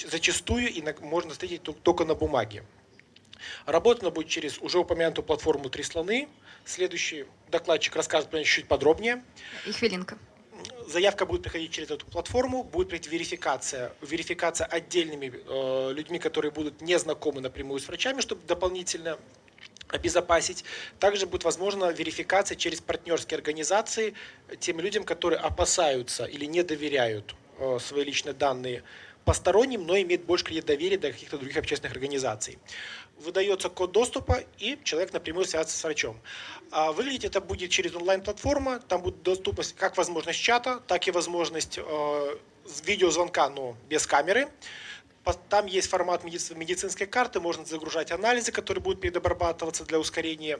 зачастую можно встретить только на бумаге. Работа будет через уже упомянутую платформу «Три слоны». Следующий докладчик расскажет про нее чуть подробнее. И хвилинка. Заявка будет приходить через эту платформу, будет пройти верификация отдельными людьми, которые будут не знакомы напрямую с врачами, чтобы дополнительно обезопасить. Также будет возможна верификация через партнерские организации тем людям, которые опасаются или не доверяют свои личные данные посторонним, но имеет больше кредит доверия до каких-то других общественных организаций. Выдается код доступа, и человек напрямую связывается с врачом. Выглядеть это будет через онлайн-платформа, там будет доступность как возможность чата, так и возможность видеозвонка, но без камеры. Там есть формат медицинской карты, можно загружать анализы, которые будут предобрабатываться для ускорения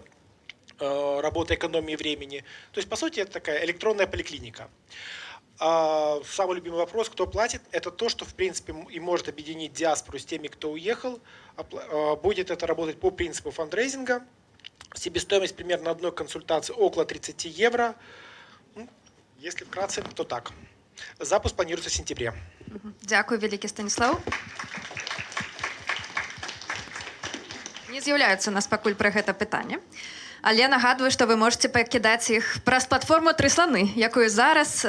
работы, экономии времени. То есть, по сути, это такая электронная поликлиника. Самый любимый вопрос, кто платит, это то, что в принципе и может объединить диаспору с теми, кто уехал. Будет это работать по принципу фандрейзинга. Себестоимость примерно одной консультации около 30 евро. Если вкратце, то так. Запуск планируется в сентябре. Дякую, великий Станіслав. Не з'являюцца у нас пакуль пра гэта пытанне. Але нагадваю, што вы можете пакідаць іх праз платформу «Тры сланы», якую зараз,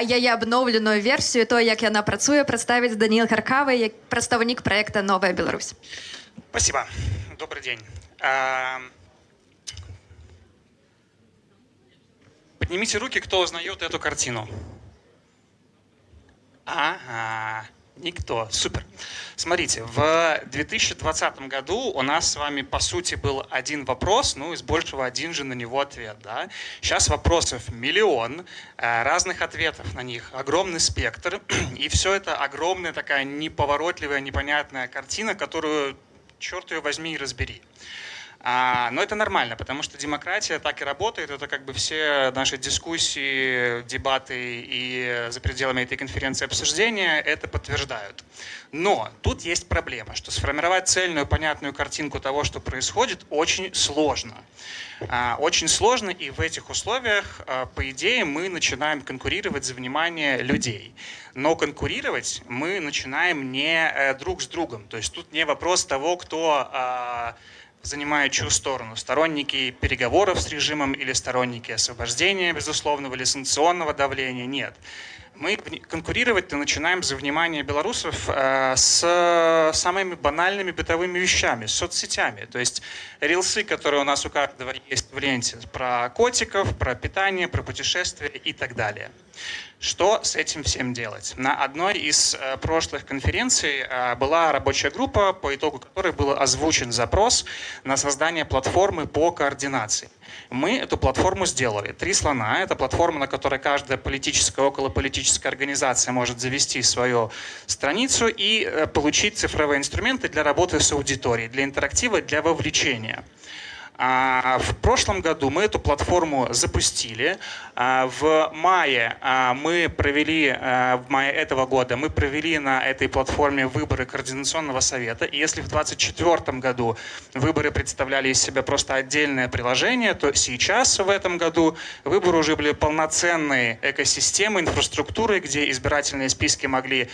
яе абноўленую версію, то, як яна працуе, прадставіць Даніил Харкавы, як прадстаўнік проекта «Новая Беларусь». Спасибо. Добрый день. Поднимите руки, кто узнает эту картину. Ага. Никто. Супер. Смотрите, в 2020 году у нас с вами, по сути, был один вопрос, из большего один же на него ответ. Да? Сейчас вопросов миллион, разных ответов на них, огромный спектр, и все это огромная такая неповоротливая, непонятная картина, которую, черт ее возьми и разбери. Но это нормально, потому что демократия так и работает. Это как бы все наши дискуссии, дебаты и за пределами этой конференции обсуждения это подтверждают. Но тут есть проблема, что сформировать цельную, понятную картинку того, что происходит, очень сложно. Очень сложно, и в этих условиях, по идее, мы начинаем конкурировать за внимание людей. Но конкурировать мы начинаем не друг с другом. То есть тут не вопрос того, кто занимает чью сторону. Сторонники переговоров с режимом или сторонники освобождения безусловного или санкционного давления. Нет. Мы конкурировать начинаем за внимание белорусов с самыми банальными бытовыми вещами, с соцсетями. То есть рилсы, которые у нас у каждого есть в ленте, про котиков, про питание, про путешествия и так далее. Что с этим всем делать? На одной из прошлых конференций была рабочая группа, по итогу которой был озвучен запрос на создание платформы по координации. Мы эту платформу сделали. 3 слона. Это платформа, на которой каждая политическая, околополитическая организация может завести свою страницу и получить цифровые инструменты для работы с аудиторией, для интерактива, для вовлечения. В прошлом году мы эту платформу запустили. В мае в мае этого года мы провели на этой платформе выборы Координационного совета. И если в 2024 году выборы представляли из себя просто отдельное приложение, то сейчас, в этом году, выборы уже были полноценной экосистемой, инфраструктурой, где избирательные списки могли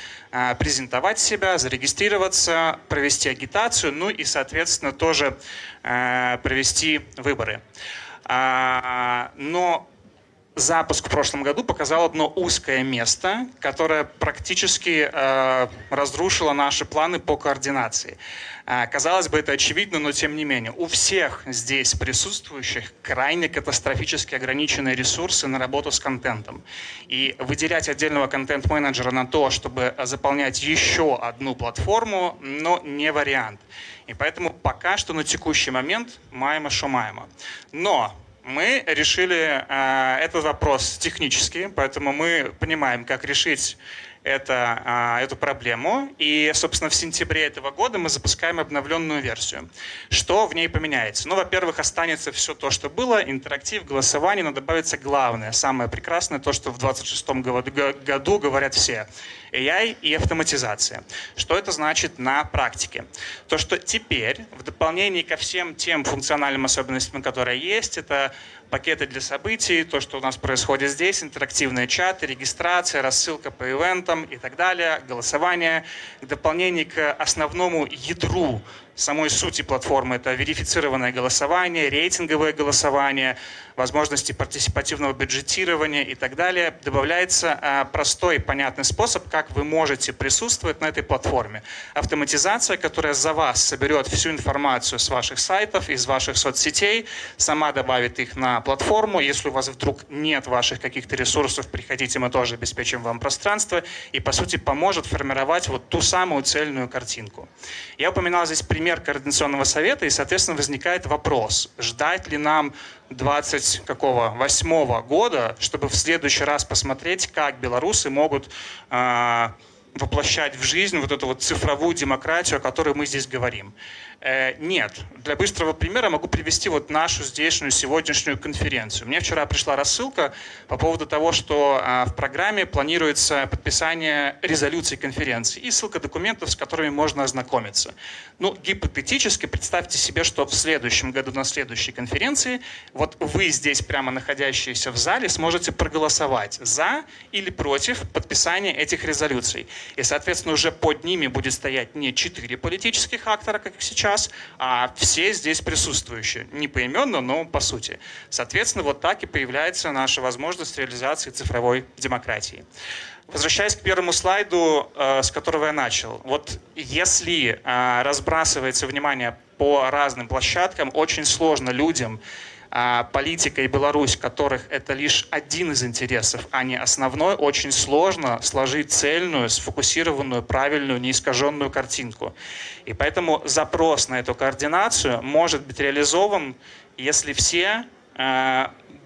презентовать себя, зарегистрироваться, провести агитацию, ну и, соответственно, тоже провести выборы. Но запуск в прошлом году показал одно узкое место, которое практически разрушило наши планы по координации. Казалось бы, это очевидно, но тем не менее. У всех здесь присутствующих крайне катастрофически ограниченные ресурсы на работу с контентом. И выделять отдельного контент-менеджера на то, чтобы заполнять еще одну платформу, но не вариант. И поэтому пока что на текущий момент маемо шо маемо. Но мы решили этот вопрос технически, поэтому мы понимаем, как решить эту проблему. И, собственно, в сентябре этого года мы запускаем обновленную версию. Что в ней поменяется? Ну, во-первых, останется все то, что было, интерактив, голосование, но добавится главное, самое прекрасное, то, что в 2026 году говорят все. AI и автоматизация. Что это значит на практике? То, что теперь, в дополнение ко всем тем функциональным особенностям, которые есть, это пакеты для событий, то, что у нас происходит здесь, интерактивные чаты, регистрация, рассылка по ивентам и так далее, голосование. В дополнение к основному ядру самой сути платформы, это верифицированное голосование, рейтинговое голосование, возможности партиципативного бюджетирования и так далее, добавляется простой и понятный способ, как вы можете присутствовать на этой платформе. Автоматизация, которая за вас соберет всю информацию с ваших сайтов, из ваших соцсетей, сама добавит их на платформу. Если у вас вдруг нет ваших каких-то ресурсов, приходите, мы тоже обеспечим вам пространство и, по сути, поможет формировать вот ту самую цельную картинку. Я упоминал здесь пример Координационного совета, и, соответственно, возникает вопрос, ждать ли нам 28 года, чтобы в следующий раз посмотреть, как белорусы могут воплощать в жизнь вот эту вот цифровую демократию, о которой мы здесь говорим. Нет. Для быстрого примера могу привести вот нашу здешнюю сегодняшнюю конференцию. Мне вчера пришла рассылка по поводу того, что в программе планируется подписание резолюции конференции и ссылка документов, с которыми можно ознакомиться. Ну, гипотетически представьте себе, что в следующем году на следующей конференции вот вы здесь прямо находящиеся в зале сможете проголосовать за или против подписания этих резолюций. И, соответственно, уже под ними будет стоять не 4 политических актора, как сейчас, а все здесь присутствующие. Не поименно, но по сути. Соответственно, вот так и появляется наша возможность реализации цифровой демократии. Возвращаясь к первому слайду, с которого я начал. Вот если разбрасывается внимание по разным площадкам, очень сложно людям, политика и Беларусь, которых это лишь один из интересов, а не основной, очень сложно сложить цельную, сфокусированную, правильную, неискаженную картинку. И поэтому запрос на эту координацию может быть реализован, если все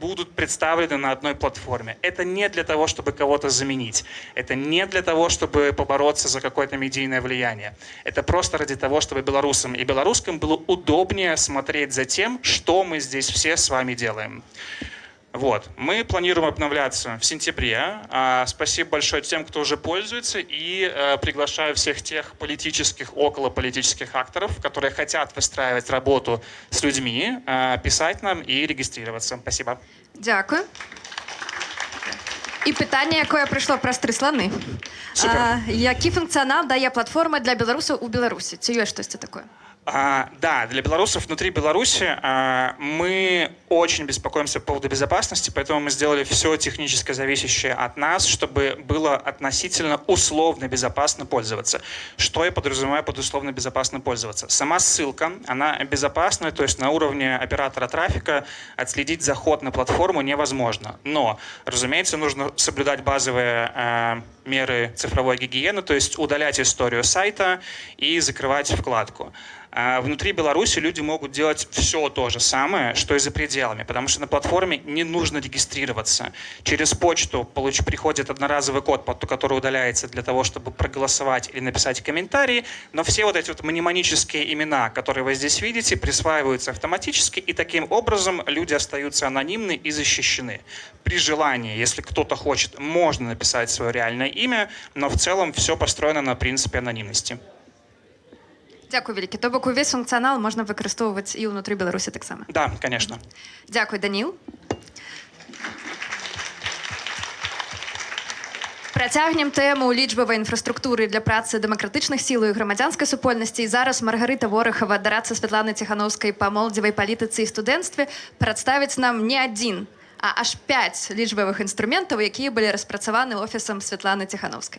будут представлены на одной платформе. Это не для того, чтобы кого-то заменить. Это не для того, чтобы побороться за какое-то медийное влияние. Это просто ради того, чтобы белорусам и белорусским было удобнее смотреть за тем, что мы здесь все с вами делаем. Вот. Мы планируем обновляться в сентябре. Спасибо большое тем, кто уже пользуется, и приглашаю всех тех политических, околополитических акторов, которые хотят выстраивать работу с людьми, писать нам и регистрироваться. Спасибо. Дякую. І питання, яке прийшло про 3 слони. Який функціонал дає платформа для білорусів у Білорусі? Ці є щось таке? Да, для белорусов внутри Беларуси мы очень беспокоимся по поводу безопасности, поэтому мы сделали все технически зависящее от нас, чтобы было относительно условно безопасно пользоваться. Что я подразумеваю под условно безопасно пользоваться? Сама ссылка, она безопасная, то есть на уровне оператора трафика отследить заход на платформу невозможно. Но, разумеется, нужно соблюдать базовые меры цифровой гигиены, то есть удалять историю сайта и закрывать вкладку. Внутри Беларуси люди могут делать все то же самое, что и за пределами, потому что на платформе не нужно регистрироваться. Через почту приходит одноразовый код, который удаляется для того, чтобы проголосовать или написать комментарии, но все вот эти вот мнемонические имена, которые вы здесь видите, присваиваются автоматически, и таким образом люди остаются анонимны и защищены. При желании, если кто-то хочет, можно написать свое реальное имя, но в целом все построено на принципе анонимности. Дякую вялікі. То бок увесь функцыянал можна выкарыстоўваць і ўнутры Беларусі таксама. Да, конечно. Дякую, Даніл. Працягнем тэму лічбавай інфраструктуры для працы дэмакратычных сілаў і грамадзянскай супольнасці. І зараз Маргарыта Ворахава, дарадца Святланы Ціханаўскай па моладзевай палітыцы і студэнцтве, прадставіць нам не адзін, а аж 5 лічбавых інструментаў, якія былі распрацаваны офісам Святланы Ціханаўскай.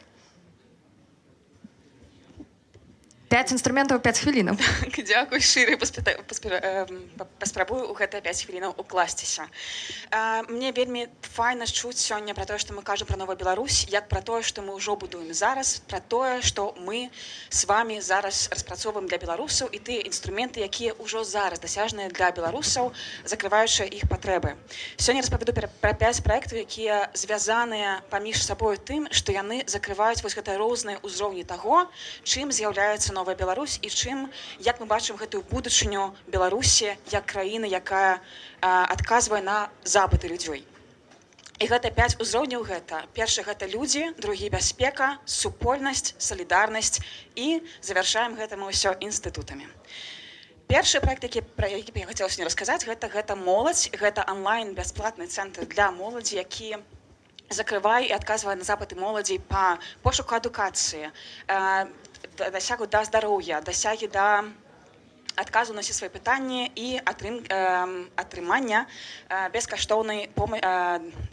5 інструментаў, 5 хвілінаў. Дякую шчыра, паспрабую ў гэта 5 хвілінаў укласціся. Мне вельмі файна чуць сёння пра тое, што мы кажам пра Новую Беларусь, як пра тое, што мы ўжо будуем зараз, пра тое, што мы з вами зараз распрацоўваем для беларусаў і тыя інструменты, якія ўжо зараз дасяжныя для беларусаў, закрываючыя іх патрэбы. Сёння распавяду пра 5 праектаў, якія звязаныя паміж сабою тым, што яны закрываюць вось гэта розныя ўзроўні таго, чым з'яўляецца Новая Беларусь і чым, як мы бачым гэтую будучыню Беларусі як краіны, якая адказвае на запыты людзей. І гэта 5 узроўняў гэта. Першы гэта людзі, другі бяспека, супольнасць, салідарнасць і завяршаем гэта мы ўсё інстытутамі. Першы праект, пра які я хацела сёння расказаць, гэта моладзь, гэта онлайн бясплатны цэнтр для моладзі, які закрывае і адказвае на запыты моладзей па пошуку адукацыі, дасягу да здароўя, дасягі да адказу на ўсе свае пытанні і атрымання бескаштоўнай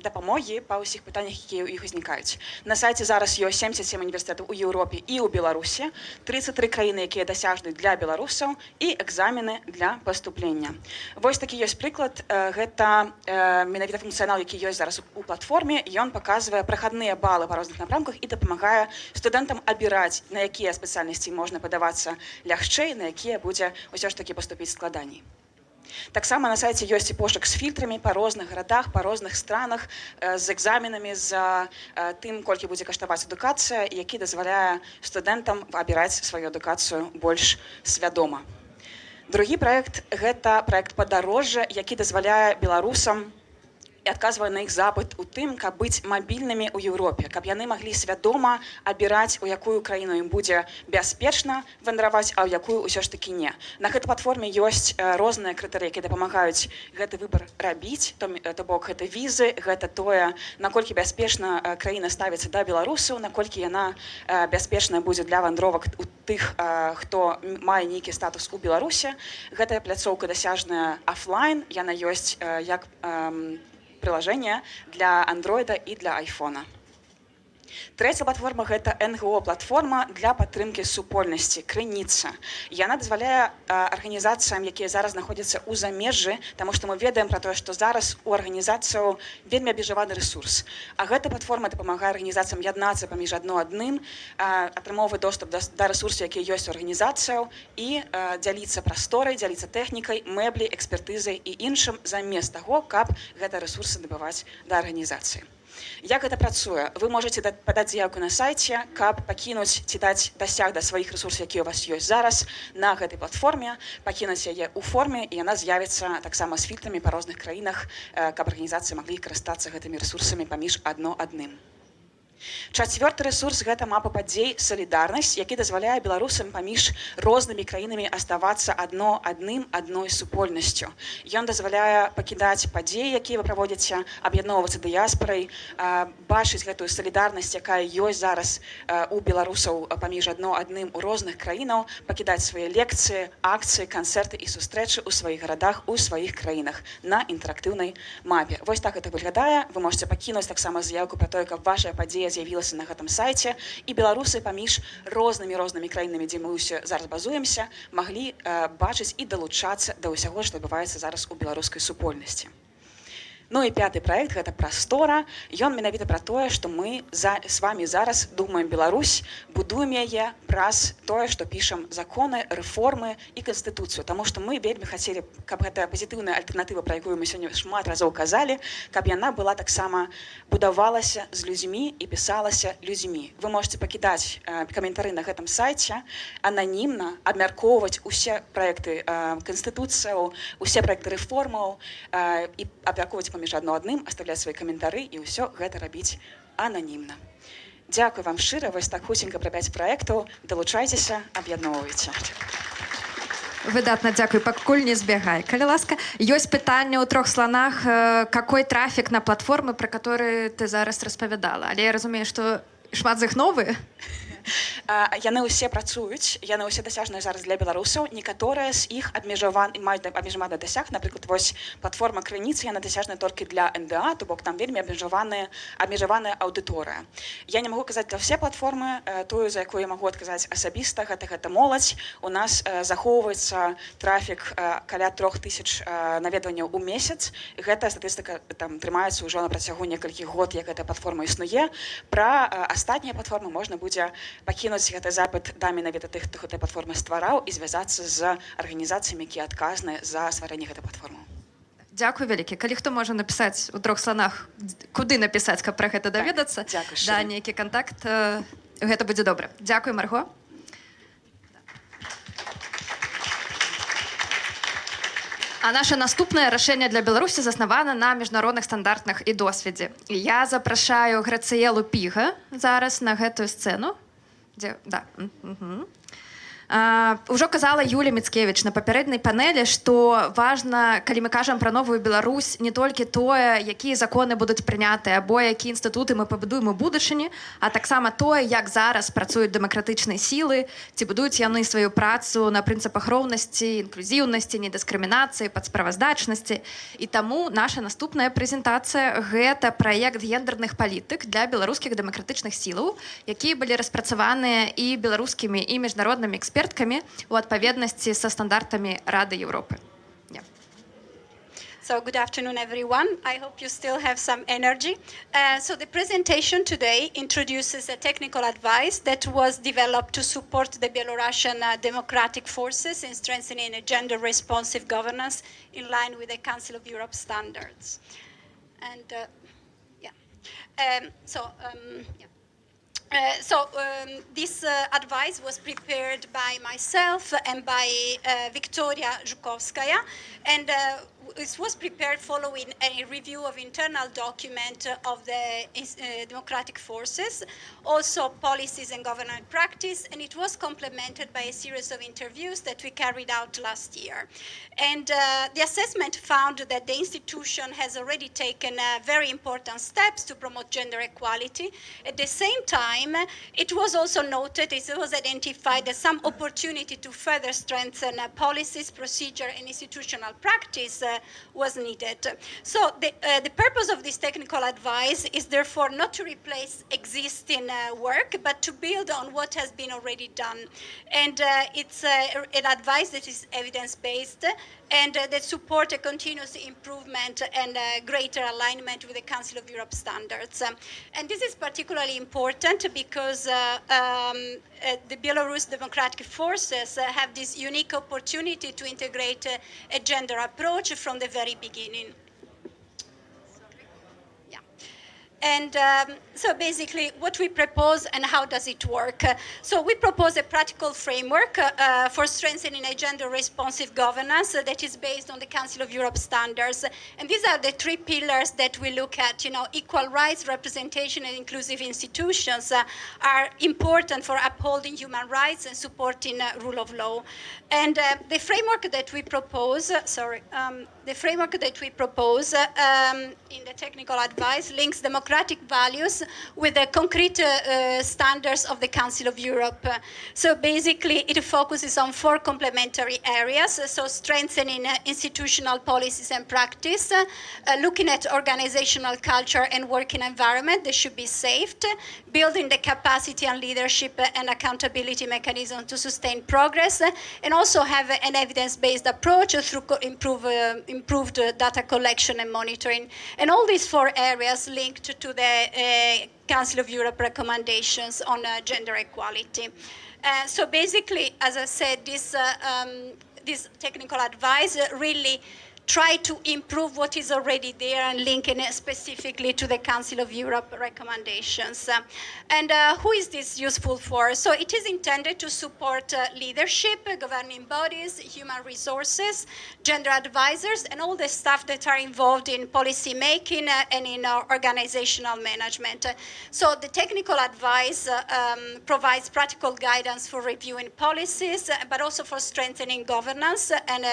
дапамогі па ўсіх пытаннях, якія ў іх узнікаюць. На сайце зараз ёсць 77 універсітэтаў у Еўропе і ў Беларусі, 33 краіны, якія дасяжны для беларусаў і экзамены для паступлення. Вось такі ёсць прыклад. Гэта менавіта функцыянал, які ёсць зараз у платформе. Ён паказвае прахадныя балы па розных напрамках і дапамагае студэнтам абіраць, на якія спецыяльнасці можна падавацца лягчэй, на якія будзе ўсё ж такі паступіць складаней. Таксама на сайце ёсць і пошук з фільтрамі па розных гарадах, па розных странах, з экзаменамі, з тым, колькі будзе каштаваць адукацыя, які дазваляе студэнтам абіраць сваю адукацыю больш свядома. Другі праект – гэта праект падарожжа, які дазваляе беларусам і адказвае на іх запыт у тым, каб быць мабільнымі ў Еўропе, каб яны маглі свядома абіраць, у якую краіну ім будзе бяспечна вандраваць, а ў якую ўсё ж такі не. На гэтай платформе ёсць розныя крытэрыі, якія дапамагаюць гэты выбар рабіць, то бок гэта візы, гэта тое, наколькі бяспечна краіна ставіцца да беларусаў, наколькі яна бяспечная будзе для вандровак у тых, хто мае нейкі статус у Беларусі. Гэтая пляцоўка дасяжная офлайн, яна ёсць як приложение для андроида и для айфона. Трэця платформа – гэта НГО-платформа для падтрымкі супольнасці, крыніца. Яна дазваляе арганізацыям, якія зараз знаходзяцца ў замежжы, таму што мы ведаем пра тое, што зараз у арганізацыяў вельмі абмежаваны рэсурс. А гэта платформа дапамагае арганізацыям яднацца паміж адно адным, атрымоўваць доступ да рэсурсаў, якія ёсць у арганізацыяў, і дзяліцца прасторай, дзяліцца тэхнікай, мэблі, экспертызай і іншым замест таго, каб гэта рэсурсы дабываць да арганізацыі. Як гэта працуе? Вы можаце падаць заявку на сайце, каб пакінуць ці даць дасяг да сваіх рэсурсаў, якія у вас ёсць зараз на гэтай платформе, пакінуць яе ў форме, і яна з'явіцца таксама з фільтрамі па розных краінах, каб арганізацыі маглі карыстацца гэтымі рэсурсамі паміж адно адным. Чацвёрты рэсурс гэта мапа падзей салідарнасць, які дазваляе беларусам паміж рознымі краінамі аставацца адной супольнасцю. Ён дазваляе пакідаць падзеі, якія вы праводзіце, аб'ядноўвацца дыяспорай, бачыць гэтую салідарнасць, якая ёсць зараз у беларусаў паміж адным у розных краінаў, пакідаць свае лекцыі, акцыі, канцэрты і сустрэчы ў сваіх гарадах, у сваіх краінах на інтэрактыўнай мапе. Вось так гэта выглядае. Вы можете пакінуць таксама заявку пра тое, каб ваша падзея з'явілася на гэтым сайце, і беларусы паміж рознымі краінамі, дзе мы ўсе зараз базуемся, маглі бачыць і далучацца да ўсяго, што адбываецца зараз у беларускай супольнасці. Ну і пяты праект гэта прастора. Ён менавіта пра тое, што мы з вами зараз думаем Беларусь, будуем яе праз тое, што пішам законы, рэформы і канстытуцыю. Таму што мы вельмі хацелі, каб гэта пазітыўная альтэрнатыва, пра якую мы сёння шмат разоў казалі, каб яна была таксама будавалася з людзьмі і пісалася людзьмі. Вы можете пакідаць каментары на гэтым сайце, ананімна абмяркоўваць усе праекты канстытуцыяў, усе праекты рэформаў і абмяркоўваць паміж адным, аставляць свае каментары і ўсё гэта рабіць ананімна. Дзякуй вам шчыра, вось так хутенька пра 5 праектаў. Далучайцеся, аб'ядноўвайце. Выдатна, дзякуй, пакуль не збягай. Калі ласка, ёсць пытанне ў 3 сланах, какой трафік на платформы, пра которые ты зараз распавядала. Але я разумею, што шмат з іх новыя. Яны ўсе працуюць, яны ўсе дасяжныя зараз для беларусаў. Некаторыя з іх маюць абмежаваны дасяг. Напрыклад, вось платформа Крыніцы, яна дасяжная толькі для НДА, то бок там вельмі абмежаваная аўдыторыя. Я не магу казаць для ўсе платформы, тую, за якую я магу адказаць асабіста, гэта моладзь. У нас захоўваецца трафік каля 3000 наведванняў у месяц. Гэта статыстыка трымаецца ўжо на працягу некалькіх год, як эта платформа існуе. Пра астатнія платформы можна будзе пакінуць гэты запыт да менавіта тых, хто гэтай платформы ствараў, і звязацца з арганізацыямі, якія адказныя за стварэнне гэтай платформы. Дзякуй вялікі. Калі хто можа напісаць у 3 сланах, куды напісаць, каб пра гэта даведацца, да, нейкі кантакт, гэта будзе добра. Дзякуй, Марго. А наше наступнае рашэнне для Беларусі заснавана на міжнародных стандартах і досведзе. І я запрашаю Грацыелу Піга зараз на гэтую сцэну. Да. Ужо казала Юля Міцкевіч на папярэднай панелі, што важна, калі мы кажам пра новую Беларусь, не толькі тое, якія законы будуць прыняты, або якія інстытуты мы пабудуем у будучыні, а таксама тое, як зараз працуюць дэмакратычныя сілы, ці будуюць яны сваю працу на прынцыпах роўнасці, інклюзіўнасці, недыскрымінацыі, падсправаздачнасці. І таму наша наступная прэзентацыя – гэта праект гендерных палітык для беларускіх дэмакратычных сілаў, якія былі распрацаваныя і беларускімі, і міжнароднымі экспертамі у адпаведнасці са стандартамі Рады Европы. So good afternoon, everyone. I hope you still have some energy. So the presentation today introduces a technical advice that was developed to support the Belarusian democratic forces in strengthening a gender-responsive governance in line with the Council of Europe standards. And this advice was prepared by myself and by Victoria Zhukovskaya, and it was prepared following a review of internal document of the democratic forces, also policies and government practice, and it was complemented by a series of interviews that we carried out last year. And the assessment found that the institution has already taken very important steps to promote gender equality. At the same time, it was also noted, it was identified that some opportunity to further strengthen policies, procedure, and institutional practice was needed. So the purpose of this technical advice is therefore not to replace existing work, but to build on what has been already done. And it's an advice that is evidence-based and that support a continuous improvement and greater alignment with the Council of Europe standards. And this is particularly important because the Belarus democratic forces have this unique opportunity to integrate a gender approach from the very beginning. And so basically what we propose and how does it work? So we propose a practical framework for strengthening a gender-responsive governance that is based on the Council of Europe standards. And these are the three pillars that we look at. Equal rights, representation, and inclusive institutions are important for upholding human rights and supporting rule of law. And the framework that we propose, in the technical advice links democratic values with the concrete standards of the Council of Europe. So basically, it focuses on four complementary areas. So strengthening institutional policies and practice, looking at organizational culture and working environment that should be safe, building the capacity and leadership and accountability mechanism to sustain progress, and also have an evidence-based approach through improved data collection and monitoring. And all these four areas linked to the Council of Europe recommendations on gender equality. So basically, as I said, this technical advice really try to improve what is already there and linking it specifically to the Council of Europe recommendations. And who is this useful for? So it is intended to support leadership, governing bodies, human resources, gender advisors, and all the staff that are involved in policy making and in organizational management. So the technical advice provides practical guidance for reviewing policies, but also for strengthening governance and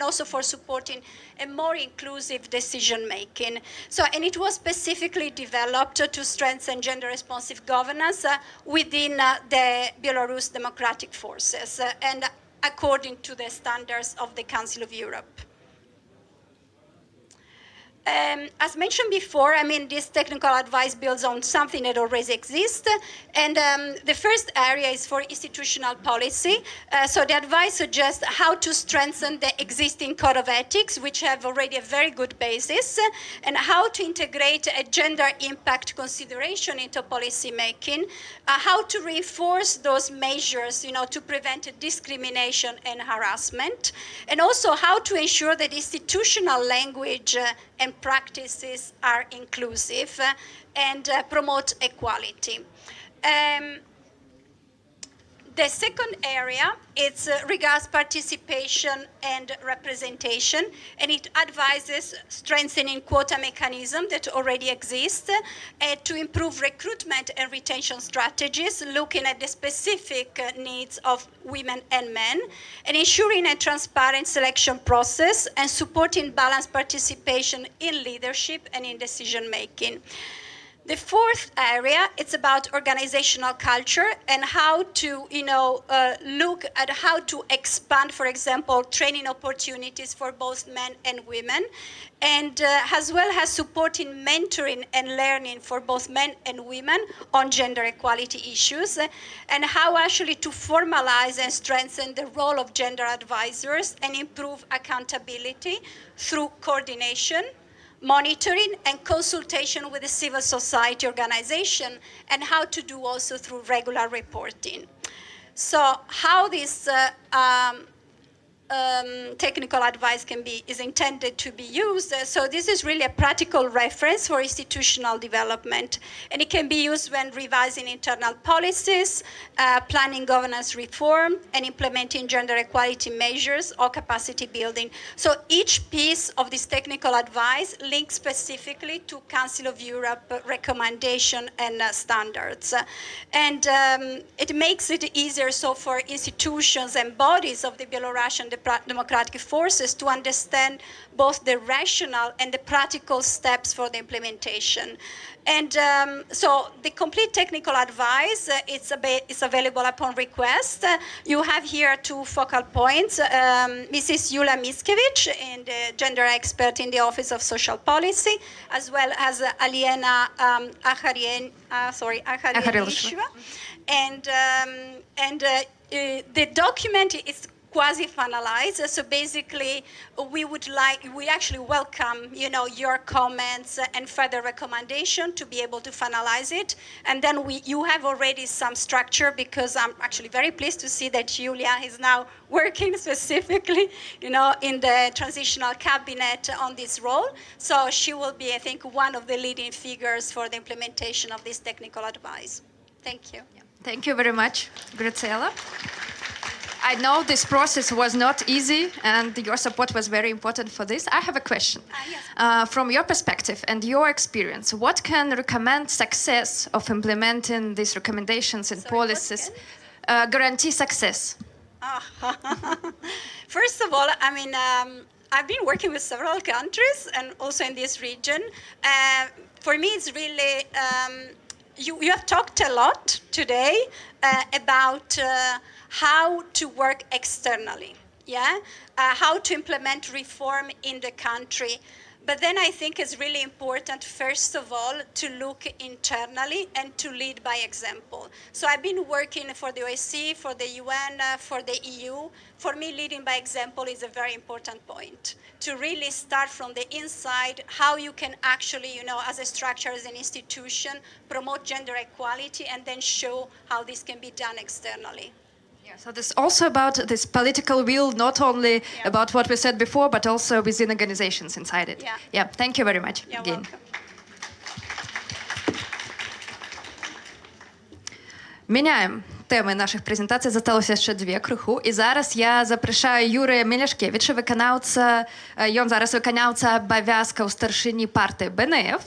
also for supporting a more inclusive decision making. So, and it was specifically developed to strengthen gender responsive governance within the Belarus democratic forces and according to the standards of the Council of Europe. As mentioned before, this technical advice builds on something that already exists. And the first area is for institutional policy. So the advice suggests how to strengthen the existing code of ethics, which have already a very good basis, and how to integrate a gender impact consideration into policy making, how to reinforce those measures, to prevent discrimination and harassment, and also how to ensure that institutional language and practices are inclusive and promote equality. The second area regards participation and representation, and it advises strengthening quota mechanism that already exist to improve recruitment and retention strategies, looking at the specific needs of women and men, and ensuring a transparent selection process and supporting balanced participation in leadership and in decision making. The fourth area, it's about organizational culture and how to, look at how to expand, for example, training opportunities for both men and women, and as well as supporting mentoring and learning for both men and women on gender equality issues, and how actually to formalize and strengthen the role of gender advisors and improve accountability through coordination, monitoring and consultation with the civil society organization, and how to do also through regular reporting. So how this technical advice is intended to be used. So this is really a practical reference for institutional development, and it can be used when revising internal policies, planning governance reform, and implementing gender equality measures or capacity building. So each piece of this technical advice links specifically to Council of Europe recommendation and standards. And it makes it easier so for institutions and bodies of the Belarusian democratic forces to understand both the rational and the practical steps for the implementation. And so the complete technical advice, it's available upon request. You have here two focal points. Mrs. Yula Miskevich, gender expert in the Office of Social Policy, as well as Aliena Akharelishva. And the document is quasi-finalized. So basically, we actually welcome, your comments and further recommendation to be able to finalize it. And then you have already some structure, because I'm actually very pleased to see that Julia is now working specifically, in the transitional cabinet on this role. So she will be, I think, one of the leading figures for the implementation of this technical advice. Thank you. Thank you very much, Graziella. I know this process was not easy, and your support was very important for this. I have a question. From your perspective and your experience, what can recommend success of implementing these recommendations and policies, guarantee success? First of all, I've been working with several countries and also in this region. For me, it's really, you have talked a lot today about how to work externally, how to implement reform in the country. But then I think it's really important, first of all, to look internally and to lead by example. So I've been working for the OSCE, for the UN, for the EU. For me, leading by example is a very important point. To really start from the inside, how you can actually, as a structure, as an institution, promote gender equality, and then show how this can be done externally. So this is also about this political will, not only about what we said before, but also within organizations inside it. Yeah, thank you very much again. Міняємо теми наших презентацій. Засталося ще дві криху. І зараз я запрошую Юрія Міляшкевича, виконавця, ён зараз выканаўца абавязкаў старшыні партыі БНФ,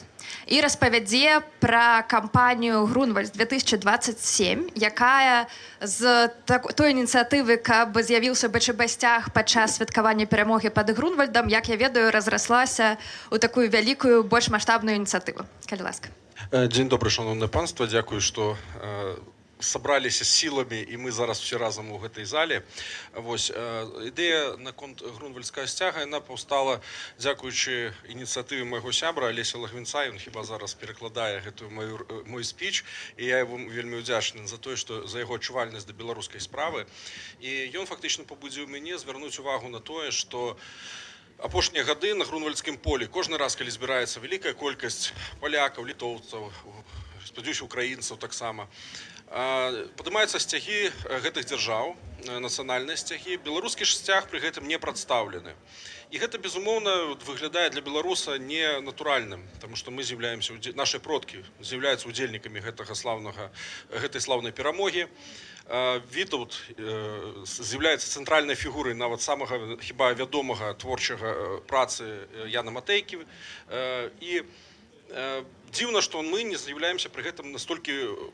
і распавядзе пра кампанію Грунвальд 2027, якая з той ініцыятывы, каб з'явіўся БЧБ-сцяг падчас святкавання перамогі пад Грунвальдам, як я ведаю, разраслася ў такую вялікую, больш маштабную ініцыятыву. Калі ласка. Дзень добры, шановне панство, дзякую, што сабраліся сіламі, і мы зараз все разам у гэтай зале. Вось, ідэя наконт грунвальдскага сцяга, яна паўстала дзякуючы ініцыятыве майго сябра Алеся Лагвінца. Ён хіба зараз перакладае гэтую мой спіч, і я яму вельмі ўдзячны за тое, што за яго адчувальнасць да беларускай справы. І ён фактычна пабудзіў мяне звярнуць увагу на тое, што апошнія гады на грунвальдскім полі кожны раз, калі збіраецца вялікая колькасць палякаў, літоўцаў, спадзяюся, украінцаў таксама, падымаюцца сцягі гэтых дзяржаў, нацыянальныя сцягі. Беларускі ж сцяг пры гэтым не прадстаўлены. І гэта, безумоўна, выглядае для беларуса ненатуральным, таму што мы з'яўляемся, нашы продкі з'яўляюцца удзельнікамі гэтай слаўнай перамогі. Вітаўт з'яўляецца цэнтральнай фігурай нават самага хіба вядомага творчага працы Яна Матейкі. І дзіўна, што мы не з'яўляемся пры гэтым настолькі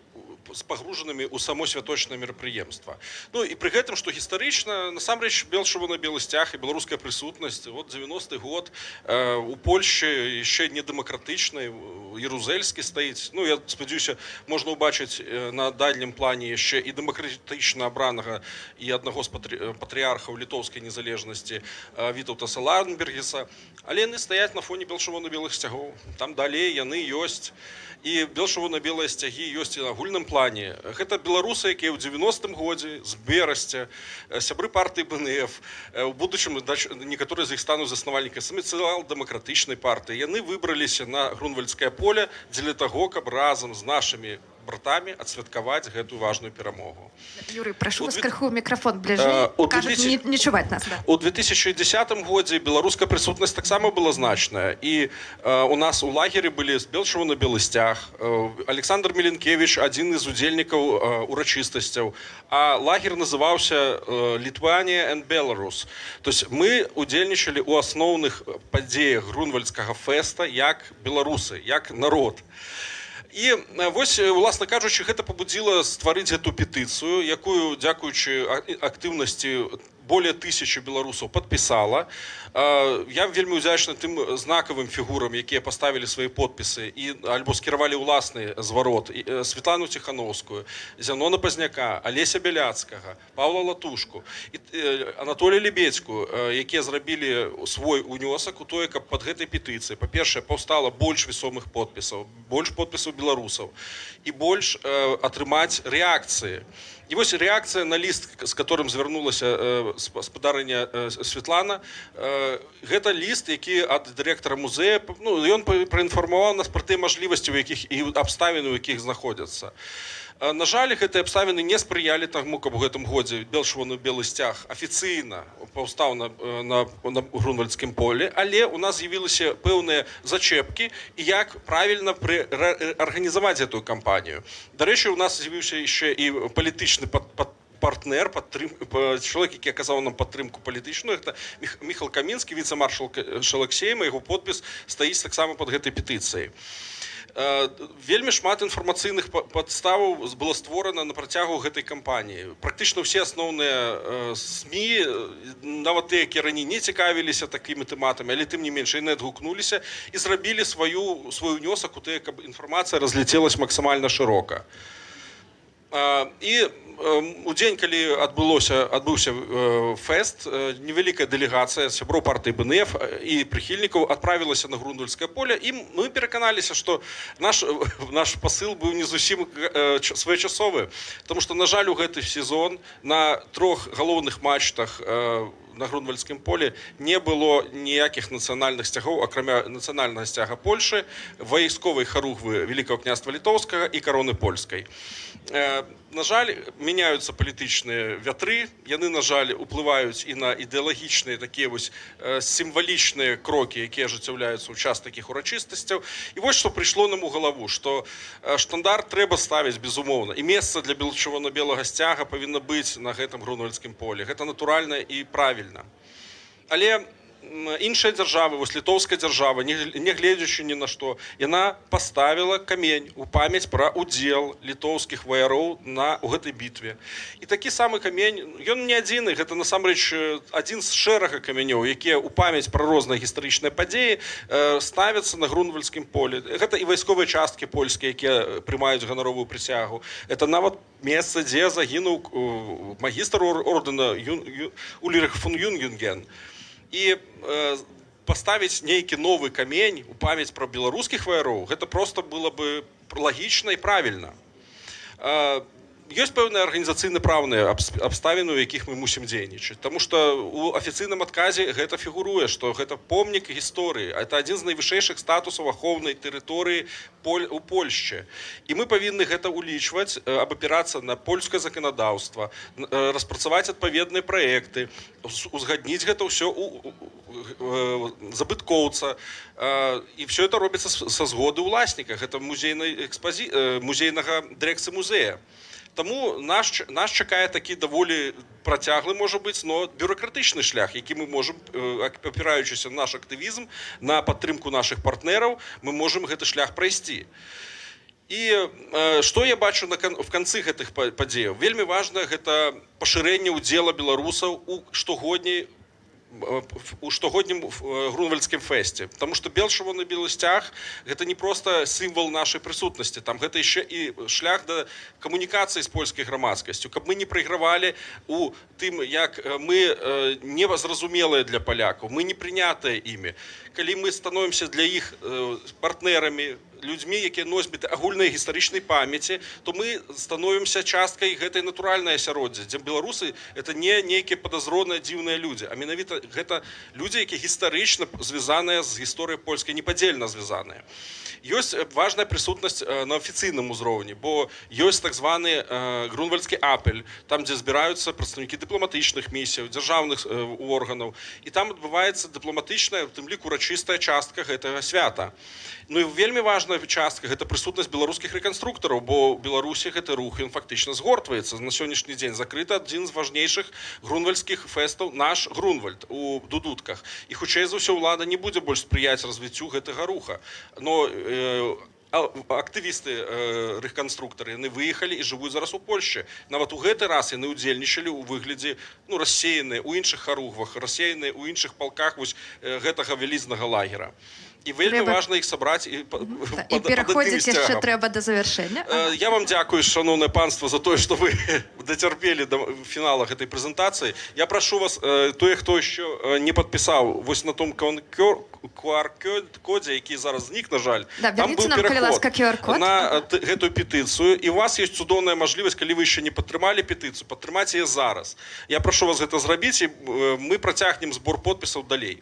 пагружанымі ў само святочнае мерапрыемства. Ну і пры гэтым, што гістарычна, насамрэч, белы сцяг і беларуская прысутнасць, вот 90-й год у Польшчы яшчэ не дэмакратычнай, Ярузельскі стаіць. Ну, я спадзяюся, можна ўбачыць на дальнім плане яшчэ і дэмакратычна абранага і аднаго з патрыярхаў літоўскай незалежнасці Вітаўтаса Ландбергеса, але яны стаяць на фоне белчырвона-белых сцягоў. Там далей яны ёсць. І белчырвона-белыя сцягі ёсць і на агульным плане. Гэта беларусы, якія ў 90-м годзе з Берасця, сябры партыі БНФ, у будучым некаторыя з іх стануць заснавальнікамі сацыял-дэмакратычнай партыі. Яны выбраліся на грунвальдскае поле дзеля таго, каб разам з нашымі братамі адсвяткаваць гэтую важную перамогу. Юрый, прошу вас крыху мікрафон бліжэй. Кажуць, не чуваць нас. У 2010 годзе беларуская прысутнасць таксама была значная. І у нас у лагеры былі белчырвона-белы сцяг, Александр Міленкевич, адзін з удзельнікаў урачыстасцяў, а лагер называўся Літванія and Belarus. То есть мы удзельнічалі ў асноўных падзеях грунвальдскага фэста як беларусы, як народ. І вось, уласна кажучы, гэта пабудзіла стварыць гэту петыцыю, якую, дзякуючы актыўнасці, более 1000 беларусаў падпісала. Я вельмі ўдзячны тым знакавым фігурам, якія паставілі свае подпісы альбо скіравалі ўласны зварот. Светлану Ціхановскую, Зянона Пазняка, Алеся Бяляцкага, Паўла Латушку, Анатолія Лебедзьку, якія зрабілі свой унёсак у тое, каб пад гэтай петыцыяй, па-першае, паўстала больш весомых подпісаў, больш подпісаў беларусаў і больш атрымаць рэакцыі. І вось рэакцыя на ліст, з которым звярнулася спадарыня Светлана. Гэта ліст, які ад дырэктара музея, ну, ён праінфармаваў нас пра тыя мажлівасці, у якіх і абставіны, у якіх знаходзяцца. На жаль, гэтыя абставіны не спрыялі таму, каб у гэтым годзе белы сцяг афіцыйна паўстаў на Грунвальдскім полі, але у нас з'явіліся пэўныя зачэпкі, і як правільна арганізаваць гэтую кампанію. Дарэчы, у нас з'явіўся яшчэ і палітычны партнер, чалавек, які аказаў нам падтрымку палітычную, гэта Міхал Камінскі, віцэ-маршал Шалаксейма, яго подпіс стаіць таксама пад гэтай петыцыяй. Вельмі шмат інфармацыйных падставаў было створана на працягу гэтай кампаніі. Практычна ўсе асноўныя СМІ, нават тыя, якія раней не цікавіліся такімі тэматамі, але тым не менш яны адгукнуліся і зрабілі свой унёсак у тыя, каб інфармацыя разляцелась максімальна шырока. І у дзень, калі адбыўся фэст, невялікая дэлегацыя сяброў партыі БНФ і прыхільнікаў адправілася на Грунвальдскае поле, і мы пераканаліся, што наш пасыл быў не зусім своечасовы, тому што, на жаль, у гэты сезон на 3 галоўных матчах на Грунвальдскім полі не было ніякіх нацыянальных сцягоў, акрамя нацыянальнага сцяга Польшы, вайсковай харугвы Великого княства Літоўскага і кароны польскай. На жаль, мяняюцца палітычныя вятры, яны, на жаль, уплываюць і на ідэалагічныя такія вось сімвалічныя крокі, якія ажыццяўляюцца ў час такіх урачыстасцяў. І вось што прыйшло нам у галаву, што штандар трэба ставіць, безумоўна, і месца для чырвона-белага сцяга павінна быць на гэтым Грунвальдскім полі. Гэта натуральна і правільна. Але іншая дзяржава, вось літоўская дзяржава, не гледзячы ні на што, яна паставіла камень у памяць пра удзел літоўскіх ваяроў у гэтай бітве. І такі самы камень, ён не адзіны, гэта насамрэч адзін з шэрага камянёў, якія ў памяць пра розныя гістарычныя падзеі ставяцца на Грунвальдскім полі. Гэта і вайсковыя часткі польскія, якія прымаюць ганаровую прысягу. Это нават месца, дзе загінуў магістр ордэна Ульрих фон Юнгенген. І паставіць нейкі новы камень у памяць пра беларускіх ваяроў, гэта проста было бы лагічна і правільна. Ёсць пэўныя арганізацыйна-правныя абставіны, у якіх мы мусім дзейнічаць. Таму што ў афіцыйным адказе гэта фігуруе, што гэта помнік гісторыі. Это адзін з найвышэйшых статусаў ахоўнай тэрыторыі у Польшчы. І мы павінны гэта ўлічваць, абапірацца на польскае заканадаўства, распрацаваць адпаведныя праекты, узгадніць гэта ўсё у забыткоўца. І все это робіцца са згоды ўласніка. Гэта музейнага дырэкцыі музея. Таму нас чакае такі даволі працяглы, можа быць, но бюракратычны шлях, які мы можам, апіраючыся на наш актывізм, на падтрымку нашых партнераў, мы можам гэты шлях прайсці. І што я бачу в канцы гэтых падзеяў? Вельмі важна гэта пашырэнне ўдзела беларусаў у штогоднім Грунвальдскім фэсце. Таму што чырвона-белы сцяг гэта не проста сімвал нашай прысутнасці, там гэта яшчэ і шлях да камунікацыі з польскай грамадскасцю, каб мы не прайгравалі у тым, як мы незразумелыя для палякаў, мы не прынятыя імі. Калі мы становімся для іх партнерамі, людзьмі, якія носьбіты агульнай гістарычнай памяці, то мы становімся часткай гэтай натуральнай асяроддзя, дзе беларусы это не нейкія падазроныя дзіўныя людзі, а менавіта гэта людзі, якія гістарычна звязаныя з гісторыяй польскай, непадзельна звязаныя. Ёсць важная прысутнасць на афіцыйным узроўні, бо ёсць так званы Грунвальдскі апель, там, дзе збіраюцца прадстаўнікі дыпламатычных місіяў, дзяржаўных органаў, і там адбываецца дыпламатычная, у тым ліку урачыстая частка гэтага свята. Ну і вельмі важная частка гэта прысутнасць беларускіх рэканструктараў, бо ў Беларусі гэты рух ён фактычна згортваецца. На сённяшні дзень закрыты адзін з важнейшых грунвальдскіх фэстаў наш Грунвальд у Дудутках. І хутчэй за ўсё ўлада не будзе больш спрыяць развіццю гэтага руха. Но актывісты рэканструктары яны выехалі і жывуць зараз у Польшчы. Нават у гэты раз яны ўдзельнічалі ў выглядзе рассеяныя ў іншых харугвах, рассеяныя ў іншых палках гэтага вялізнага лагера. І вельмі важна їх сабрати І переходзіць яшчэ трэба да завяршэння. Я вам дзякую, шановне панство, за тое, што вы дацярпелі да фінала гэтай прэзентацыі. Я прашу вас, тое, хто яшчэ не падпісаў вось на том QR-кодзе, які зараз знік, на жаль, там быў пераход на гэтую петыцыю, і у вас ёсць цудоўная мажлівасць, калі вы яшчэ не падтрымалі петыцыю, падтрымаць яе зараз. Я прашу вас гэта зрабіць, і мы працягнем збор подпісаў далей.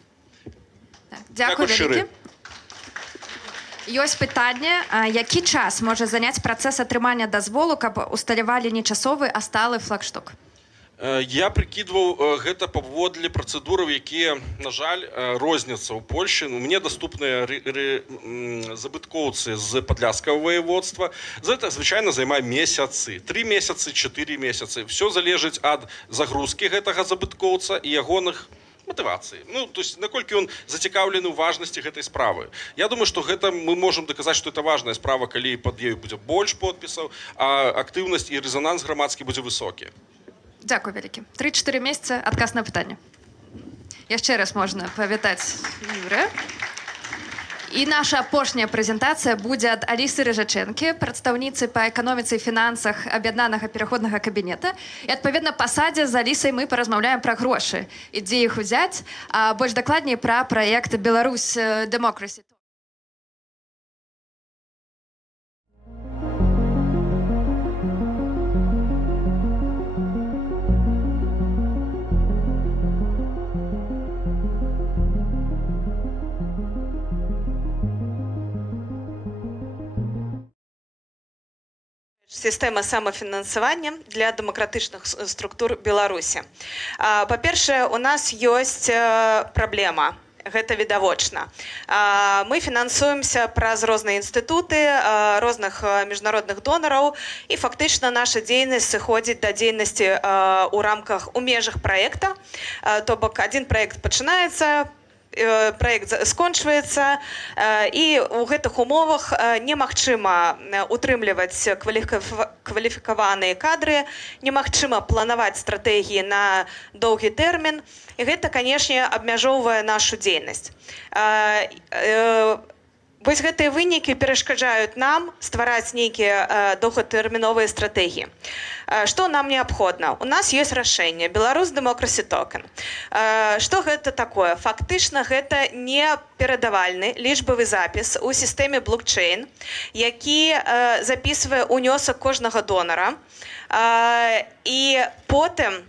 Дзякую вялікі. Ёсць пытанне, які час можа заняць працэс атрымання дазволу, каб усталявалі не часовы, а сталы флагшток? Я прыкідваў гэта паводле працэдураў, якія, на жаль, розняцца ў Польшы. Мне даступныя забыткоўцы з падляшскага воеводства. Гэта звычайна займае месяцы. 3 месяцы, 4 месяцы. Все залежыць ад загрузкі гэтага забыткоўца і ягоных мотивации. Ну, то есть, наколькі он зацікаўлены ў важнасці гэтай справы. Я думаю, што гэта мы можам даказаць, што это важная справа, калі пад ёй будзе больш подпісаў, а актыўнасць і рэзананс грамадскі будзе высокі. Дзякую вялікі. 3-4 месяцы, адказ на пытанне. Яшчэ раз можна павітаць Юрыя. І наша апошняя прэзентацыя будзе ад Алісы Рыжачэнкі, прадстаўніцы па эканоміцы і фінансах аб'яднанага пераходнага кабінета. І, адпаведна, па садзе з Алісай мы паразмаўляем пра грошы і дзе іх узяць, а больш дакладней пра праект «Беларусь Democracy». Система самофінансування для демократичних структур Беларусі. Па-першае, у нас ёсць праблема. Гэта відавочна. Мы фінансуемся праз розныя інстытуты, розных міжнародных донараў, і фактычна наша дзейнасць сыходзіць да дзейнасці у межах праекта. То бок, адзін праект пачынаецца, проект скончваецца, і ў гэтых умовах немагчыма утрымліваць кваліфікаваныя кадры, немагчыма планаваць стратэгіі на доўгі тэрмін, і гэта, канешне, абмяжоўвае нашу дзейнасць. Вось гэтыя вынікі перашкаджаюць нам ствараць нейкія доўгатэрміновыя стратэгіі. Што нам неабходна? У нас ёсць рашэнне «Беларусь Democracy Token». Што гэта такое? Фактычна гэта не перадавальны лічбавы запіс у сістэме блокчейн, які запісвае ўнёсак кожнага донара, і потым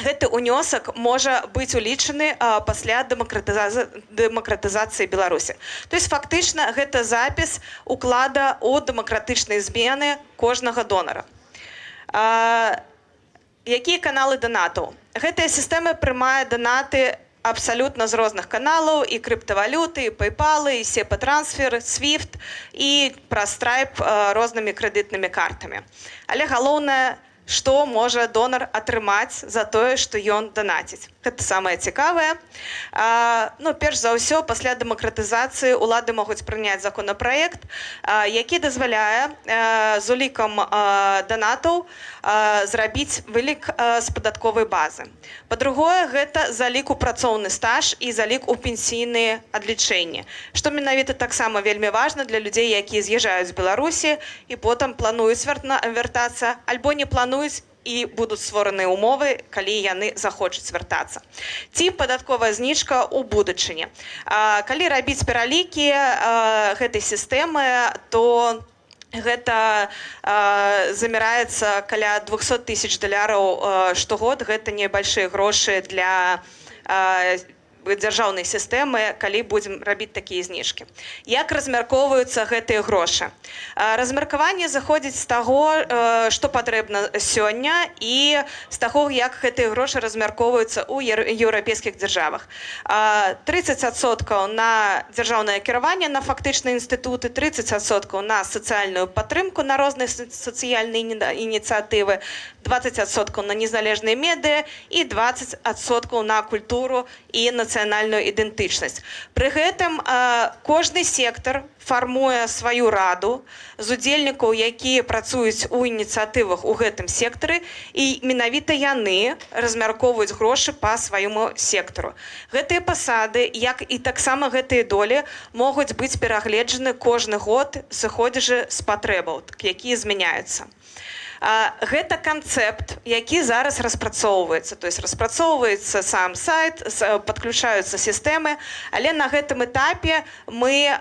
гэты ўнёсак можа быць улічаны пасля дэмакратызацыі Беларусі. То есть фактычна гэта запіс уклада ў дэмакратычнай змены кожнага донара. Якія каналы донатаў? Гэтая сістэма прымае донаты абсалютна з розных каналаў, і крыптавалюты, і PayPal, і SEPA-трансфер, SWIFT, і праз Stripe рознымі крэдытнымі картамі. Але галоўнае, што можа донар атрымаць за тое, што ён данаціць. Гэта самае цікавае. Перш за ўсё, пасля дэмакратызацыі улады могуць прыняць законапраект, які дазваляе з улікам донатаў зрабіць вылік з падатковай базы. Па-другое, гэта залік у працоўны стаж і залік у пенсійныя адлічэнні, што менавіта таксама вельмі важна для людзей, якія з'язджаюць з Беларусі і потым плануюць вяртацца, альбо не плануюць, і будуць створаныя умовы, калі яны захочуць вяртацца. Ці падатковая знічка ў будучыні. Калі рабіць пералікі гэтай сістэмы, то гэта замяраецца каля $200 000 штогод. Гэта небольшыя грошы для дзяржаўнай сістэмы, калі будзем рабіць такія зніжкі. Як размяркоўваюцца гэтыя грошы? Размеркаванне заходзіць з таго, што патрэбна сёння, і з таго, як гэтыя грошы размяркоўваюцца ў еўрапейскіх дзяржавах. 30% на дзяржаўнае кіраванне, на фактычныя інстытуты, 30% на сацыяльную падтрымку, на розныя сацыяльныя ініцыятывы, 20% на незалежныя медыа і 20% на культуру і нацыянальную ідэнтычнасць. Пры гэтым кожны сектар фармуе сваю раду з удзельнікаў, якія працуюць у ініцыятывах у гэтым сектары, і менавіта яны размяркоўваюць грошы па свайму сектару. Гэтыя пасады, як і таксама гэтыя долі, могуць быць перагледжаны кожны год, сыходзячы з патрэбаў, якія змяняюцца. Гэта канцэпт, які зараз распрацоўваецца. То есть распрацоўваецца сам сайт, падключаюцца сістэмы, але на гэтым этапе мы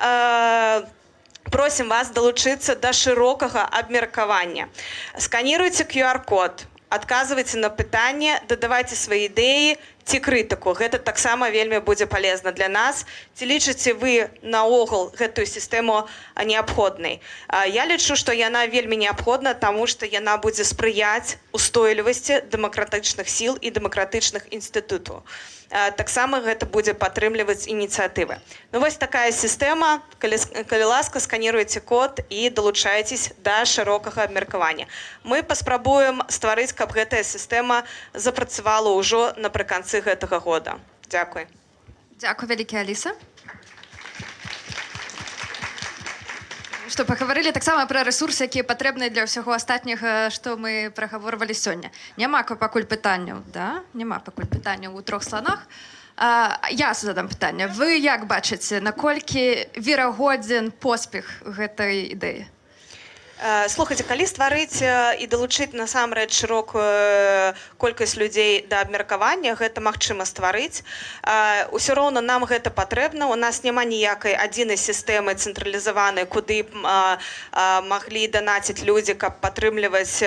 просім вас далучыцца да шырокага абмеркавання. Сканіруйце QR-код, адказвайце на пытанне, дадавайце свае ідэі ці крытыку. Гэта таксама вельмі будзе палезна для нас. Ці лічыце вы наогул гэтую сістэму неабходнай? Я лічу, што яна вельмі неабходна, таму што яна будзе спрыяць устойлівасці дэмакратычных сіл і дэмакратычных інстытутаў. Таксама гэта будзе падтрымліваць ініцыятывы. Ну вось такая сістэма. Калі ласка, сканіруйце код і далучайцесь да шырокага абмеркавання. Мы паспрабуем стварыць, каб гэтая сістэма запрацавала ўжо напрыканцы гэтага года. Дзякуй. Дзякуй вялікі, Аліса. Што пагаварылі таксама пра рэсурсы, якія патрэбныя для ўсяго астатняга, што мы прагаворвалі сёння. Няма пакуль пытанняў, да? Няма пакуль пытанняў у 3 сланах. Я задам пытанне. Вы як бачыце, наколькі верагодзен поспех гэтай ідэі? Слухайце, калі стварыць і далучыць насамрэч шырокую колькасць людзей да абмеркавання, гэта магчыма стварыць. Усё роўна нам гэта патрэбна. У нас няма ніякай адзінай сістэмы цэнтралізаванай, куды б маглі данаціць людзі, каб падтрымліваць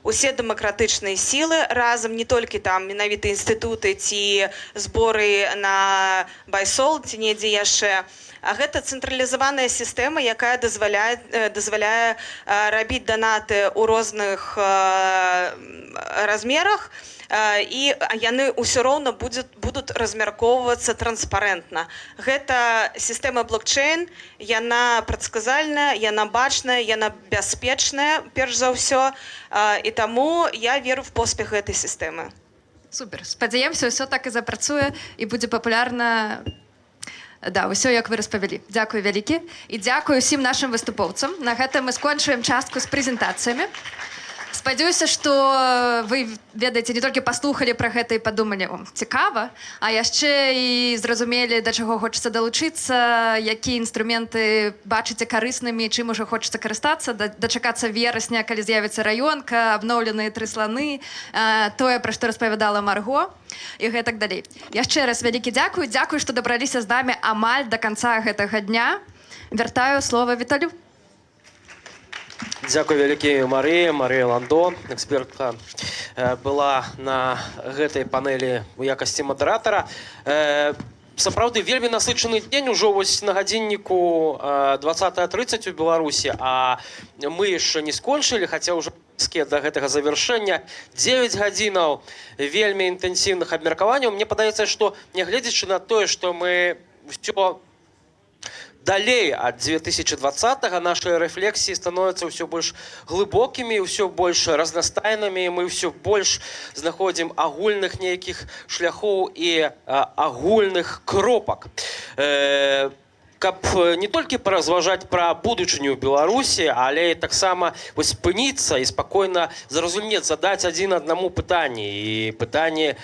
усе дэмакратычныя сілы разам, не толькі там менавіта інстытуты ці зборы на байсол ці недзе яшчэ. А гэта цэнтралізаваная сістэма, якая дазваляе рабіць данаты ў розных размерах, і яны ўсё роўна будуць размяркоўвацца транспарэнтна. Гэта сістэма блокчейн, яна прадказальная, яна бачная, яна бяспечная, перш за ўсё, і таму я веру в поспех гэтай сістэмы. Супер. Спадзяемся, ўсё так і запрацуе і будзе папулярна. Да, ўсё, як вы распавялі. Дзякуй вялікі. І дзякуй усім нашым выступоўцам. На гэта мы скончуем частку з прэзентацыямі. Спадзяюся, што вы ведаеце, не толькі паслухалі пра гэта і падумалі, цікава, а яшчэ і зразумелі, да чаго хочацца далучыцца, якія інструменты бачыце карыснымі, чым ужо хочацца карыстацца, дачакацца верасня, калі з'явіцца раёнка, абноўленыя 3 сланы, тое, пра што распавядала Марго, і гэтак далей. Яшчэ раз вялікі дзякуй, дзякуй, што дабраліся з намі амаль да канца гэтага дня. Вяртаю слова Віталю. Дзякуй вялікі Марыя Ландо, экспертка, была на гэтай панэлі у якасці мадэратара. Сапраўды, вельмі насычаны дзень, ужо вось на гадзінніку 20:30 у Беларусі, а мы яшчэ не скончылі, хаця ўжо да гэтага завяршэння 9 гадзінаў вельмі інтэнсіўных абмеркаванняў. Мне падаецца, што нягледзячы на тое, што мы ўсё далей ад 2020-го наши рэфлексіі становятся ўсё больш глыбокімі, ўсё больш разнастайнымі, мы ўсё больш знаходзім агульных нейкіх шляхоў і агульных кропак. Каб не толькі паразважаць пра будучыню Беларусі, але і таксама спыніцца і спакойна зразумець, задаць адзін аднаму пытанні, і пытанні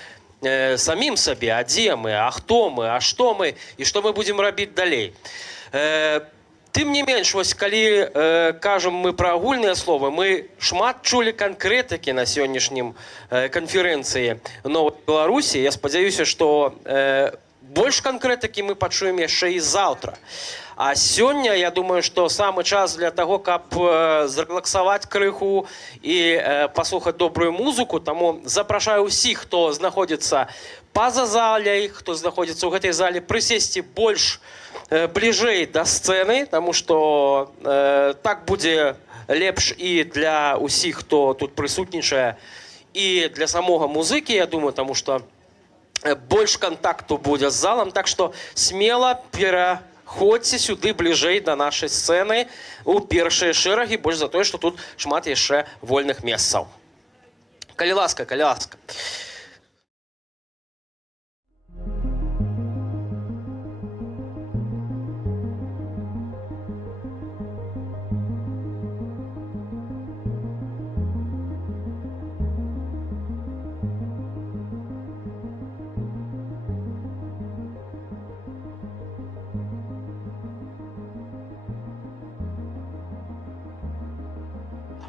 самім сабе, а дзе мы, а хто мы, а што мы, і што мы будзем рабіць далей. Тым не менш, вось калі кажам мы пра агульныя словы, мы шмат чулі канкрэтыкі на сённяшнім канферэнцыі Новай Беларусі. Я спадзяюся, што больш канкрэтыкі мы пачуем яшчэ і заўтра. А сёння, я думаю, што самы час для таго, каб зарэлаксаваць крыху і паслухаць добрую музыку. Таму запрашаю ўсіх, хто знаходзіцца па-за заляй, хто знаходзіцца ў гэтай зале, прысесці больш бліжэй да сцэны, таму што так будзе лепш і для ўсіх, хто тут прысутнічае, і для самога музыкі, я думаю, таму што больш кантакту будзе з залам, так што смела пераходзьце сюды бліжэй да нашай сцэны у першыя шэрагі, больш за тое, што тут шмат яшчэ вольных месцаў. Калі ласка, калі ласка.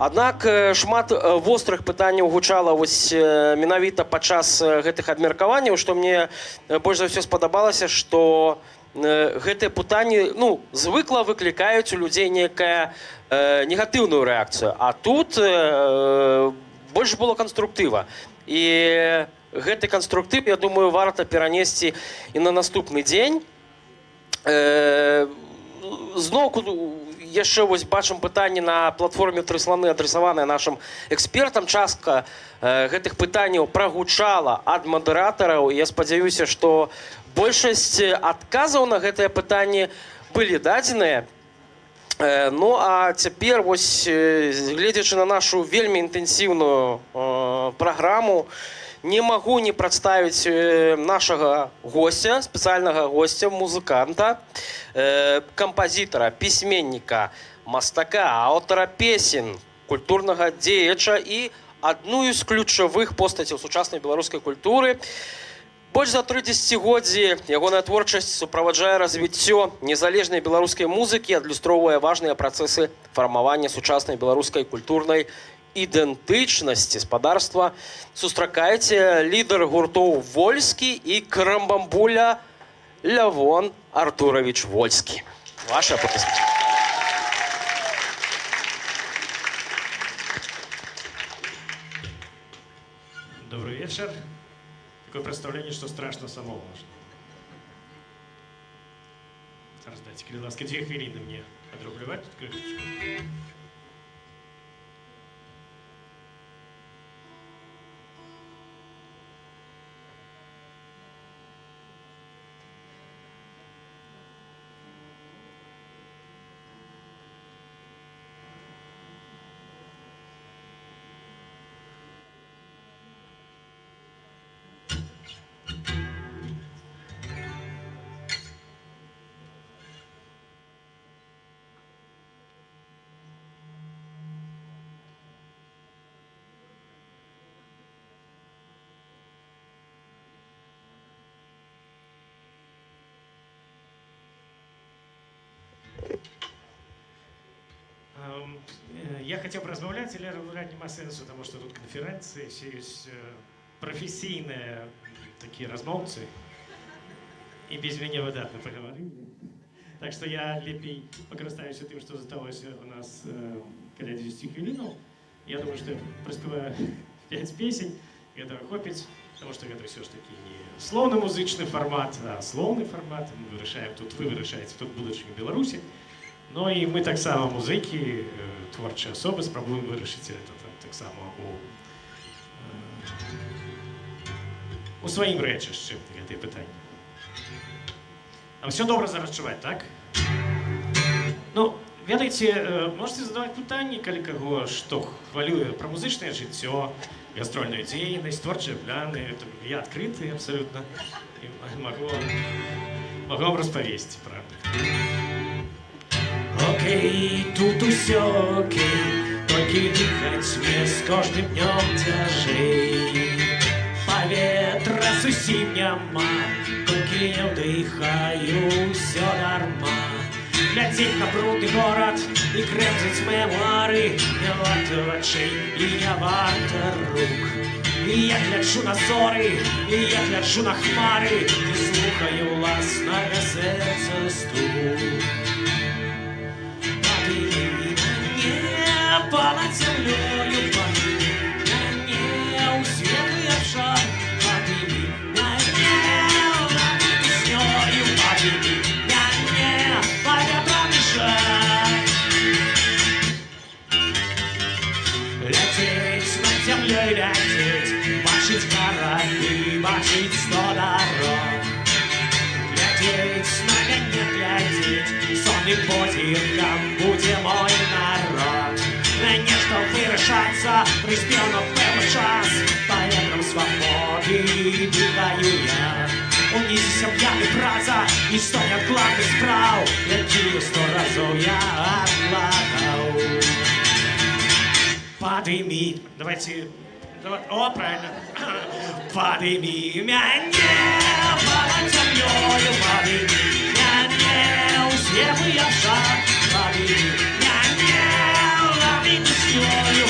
Аднак шмат вострых пытанняў гучала вось менавіта падчас гэтых абмеркаванняў, што мне больш за ўсё спадабалася, што гэтыя пытанні звыкла выклікаюць у людзей некая негатыўную рэакцыю, а тут больш было канструктыва. І гэты канструктыв, я думаю, варта перанесці і на наступны дзень. Зноўку яшчэ вось бачым пытанні на платформе «Тры сланы», адресаваныя нашым экспертам. Частка гэтых пытанняў прагучала ад мадэратараў. Я спадзяюся, што большасць адказаў на гэтыя пытанні былі дадзеныя. Ну а цяпер, вось, гледзячы на нашу вельмі інтэнсіўную праграму, не магу не прадставіць нашага госця, спецыяльнага госця, музыканта, кампазітара, пісьменніка, мастака, аўтара песен, культурнага дзеяча і адну з ключавых постацяў сучаснай беларускай культуры. Больш за 3 дзесяцігоддзі ягоная творчасць суправаджае развіццё незалежнай беларускай музыкі, адлюстроўвае важныя працэсы фармавання сучаснай беларускай культурнай ідэнтычнасці спадарства. Сустракайце лідар гуртоў «Вольскі» і «Крамбамбуля» Лявон Артурович Вольскі. Ваши аплодисменты. Добрый вечер. Такое представление, что страшно самому можно. Раздайте, коли ласка, 2 хвилины мне отрублевать крышечку. Я хотел бы размаўляць, але размаўляць няма сэнсу, потому что тут конференции, все есть професійныя такие размоўцы, и без меня выдатно поговорили. Так что я лепей покарыстаюся тым, что засталося у нас каля 10 хвілінаў. Я думаю, что я праспяваю 5 песень, этого хопіць, потому что это все ж таки не слоўна-музычны формат, а слоўны формат. Мы вырашаем тут, вы вырашаеце тут будучыню Беларусі. Ну і мы таксама музыкі, творчыя асобы, спрабуем вырашыць это таксама у сваім рэчышчы гэтыя пытанні. А ўсё добра зараз чуваць, так? Ну, ведаеце, можете задаваць пытанні, калі каго што хвалюе пра музычнае жыццё, гастрольную дзейнасць, творчыя пляны. Я адкрыты абсалютна і магу вам распавесці, правда. Окей, тут усё окей, толькі дыхаць мне з кожным днём цяжэй. Паветра зусім няма, колькі не ўдыхаю, ўсё дарма. Глядзець на брудны горад і крэпзаць мемуары не варта вачэй і не варта рук. І я гляджу на зоры, і я гляджу на хмары, і слухаю ўласнага сэрца стук. Понад землею мне у светлый обшар. Подними меня веснёю, подними меня по ветрам шар. Лететь над землей, лететь, бачить города, бачить 100 дорог. Глядеть на меня, глядеть, сонным подзіркам будзе мой народ. Нешта вырашацца, прыспеў на пэўны час, паветрам свабоды дыхаю я. Унізе сям'я і праца, і 100 неадкладных спраў, якія 100 разоў я адкладаў. Падымі, давайте, о, правильно. Падымі мяне понад зямлёю, падымі мяне у светлый абшар, падымі мяне веснёю,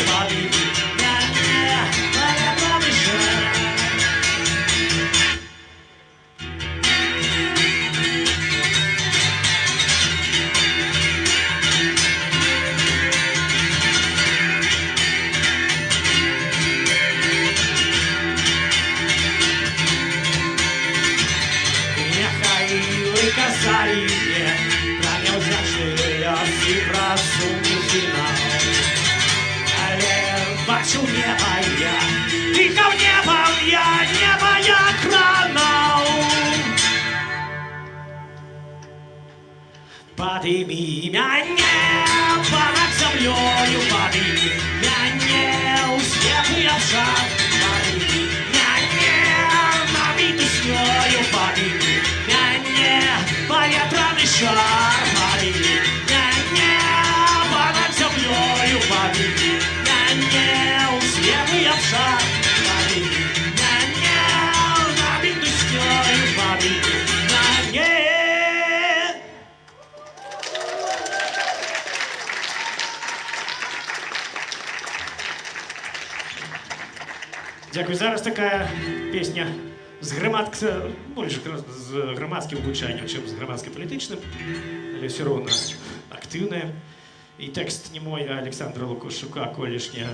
бачил небо я, дыхал небом я, небо я кранал. Подыми меня небо над землею, подыми меня слепый обжар, подыми меня набитый снею, подыми меня поветренный шар, подыми меня над землею, подыми меня слепый обжар, подыми меня набитый снею, подыми меня. Дякую. Зараз така пісня з більш з громадським гучанням, ніж з громадсько-політичним, але все одно активне. І текст не мой, а Олександра Лукашука, колишнього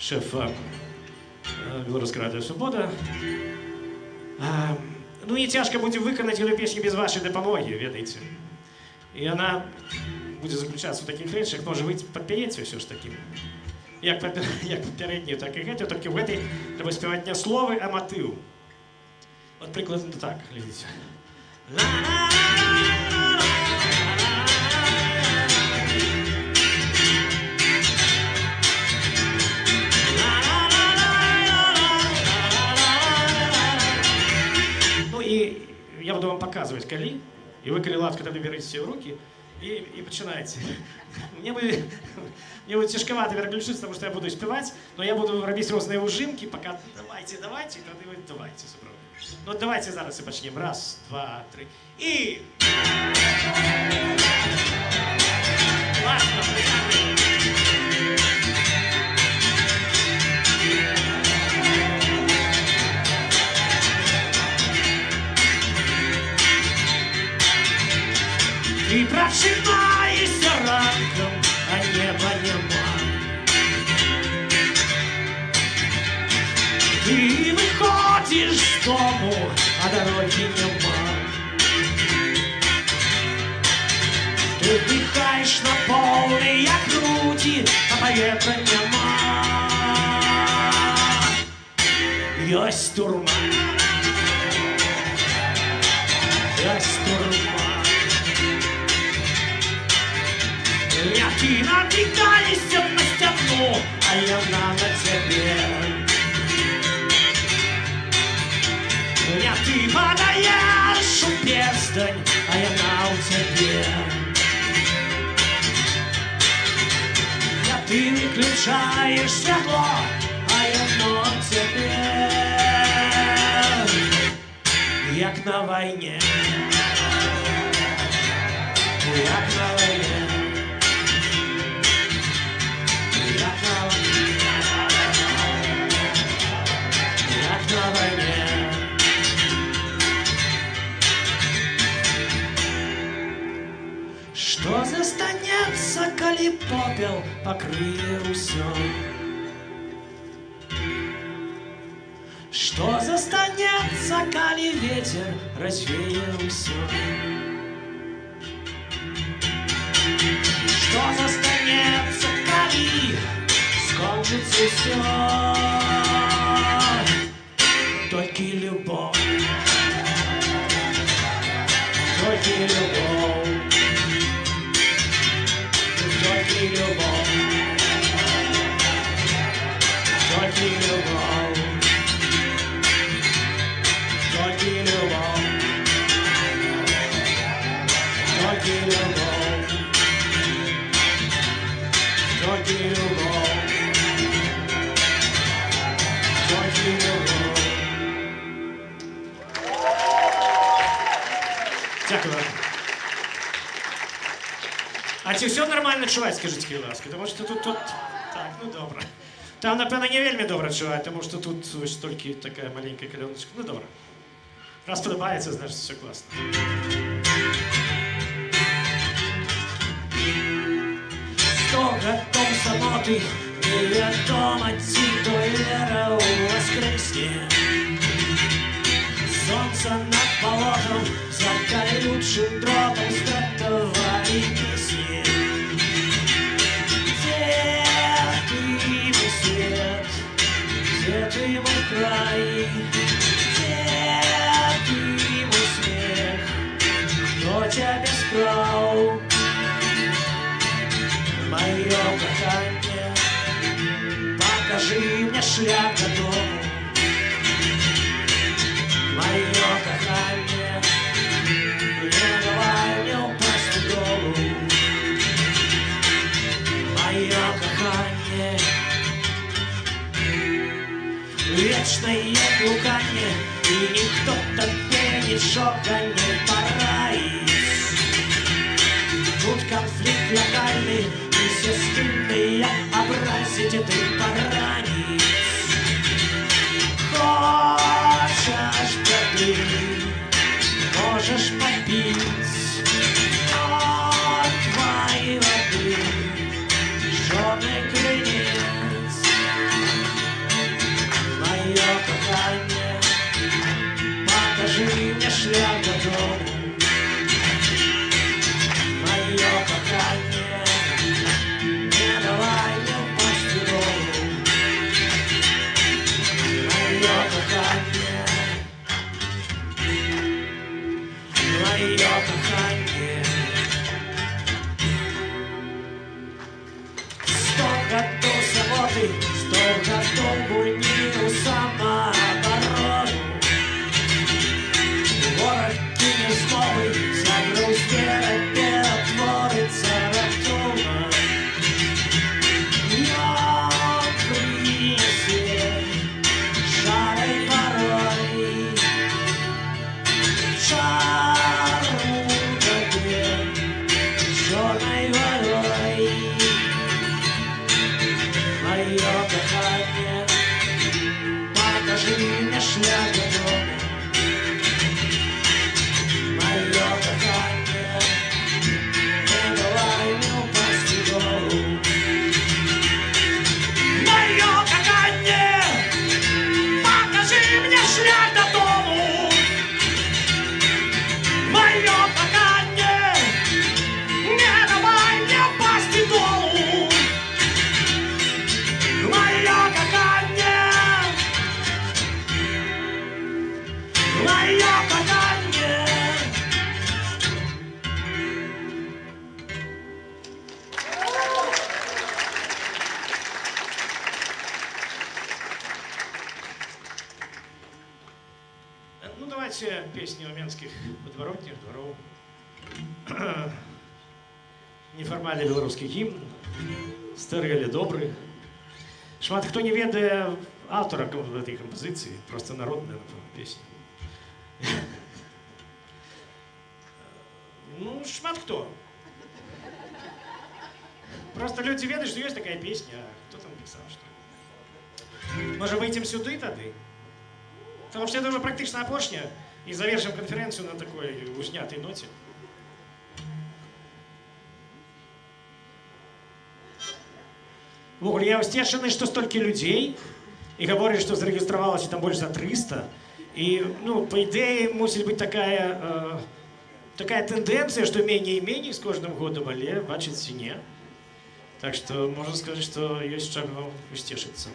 шефа Білоруської радіо «Свобода». Ну і тяжко буде виконати цю пісню без вашої допомоги, ведаєте. І вона буде заключатися в таких речах, може ви підпієте все ж таки. Як попередні, так і гэта, тільки в этой треба співати не слови, а мотив. От прикладно так, глядите. Ну і я буду вам показувати коли, і ви коли ласка тоді берете себе в руки, и начинайте. Мне будет тяжковато переключиться, потому что я буду спевать, но я буду робить разные ужимки, пока давайте, давайте, тогда вы давайте. Ну давайте зараз и почнем. Раз, два, три. И... Классно, Ты просыпаешься ранком, а небо нема. Ты выходишь с дому, а дороги нема. Ты вдыхаешь на полные груди, а поветра нема. Есть турма, есть турма. Ты надвигаешься на стену, а я на тебе. Ты подаешь у перстень, а я на тебе. Ты выключаешь светло, а я на тебе. Як на войне, як на войне. Что застанется, коли попел покрые Русём? Что застанется, коли ветер развеет всё? Что застанется, коли скончится всё? Только любовь, только любовь. Только любовь, только любовь, только любовь, только любовь, только любовь, только любовь. Дякую. А ці все нормально чуваць, скажіть, будь ласка, тому що тут... Так, ну добре. Там, напевно, не вельми добре чуваць, тому що тут ось тільки така маленька кальоночка. Ну добре. Раз подобається, значить все класно. Сто годов самоты, неведомо ці до вера у воскресне. Солнце над болотом, за колючим дротом стартовали песни. Где ты, свет? Где ты, мой край? Где ты, мой смех? Кто тебя скрал? Мое кохание, покажи мне шлях до дому. Мое кохание, не давай мне упасть в голову. Мое кохание, вечное блукание, и никто тебе ничего не порадит. Тут конфликт локальный, и все стильные образить ты поранить. Хочешь воды, можешь попить от твоей воды жженый клинец. Мое кохание, покажи мне шлях до дому. Мое кохание, не давай мне упасть в голову. Мое кохание, мое кохание. 100 годов заботы, 100 годов буйни у самооборону. Город кинесновый, вся грусть перетворится ратуна. Днем принесет жарой порой, шару воде, черной водой. Мое кохание, покажи мне шлях до дому. Мое кохание, не давай мне упасть в голову. Мое кохание, покажи мне шлях до дому. Мое кохание, не давай мне упасть в голову. Мое кохание, мое кохание. Ну, давайте песни уменских подворотнях, дворов. Неформальный белорусский гимн, старый или добрый. Шмат хто не ведае аўтара этой композиции, просто народная песня. Ну, шмат хто. Просто люди ведаюць, што ёсць такая песня, а хто там пісаў, што? Можа, выйдзем сюды тады? Потому что это уже практично апошняя, и завершим конференцию на такой уснятой ноте. Вогуле, я ўсцешаны, што столькі людзей, і гавораць, што зарэгістравалася там больш за 300. І, ну, па ідэі, мусіць быць такая тэндэнцыя, што меней і меней з кожным годам, але бачыць не. Так што можна сказаць, што ёсць чаго усцешыцца.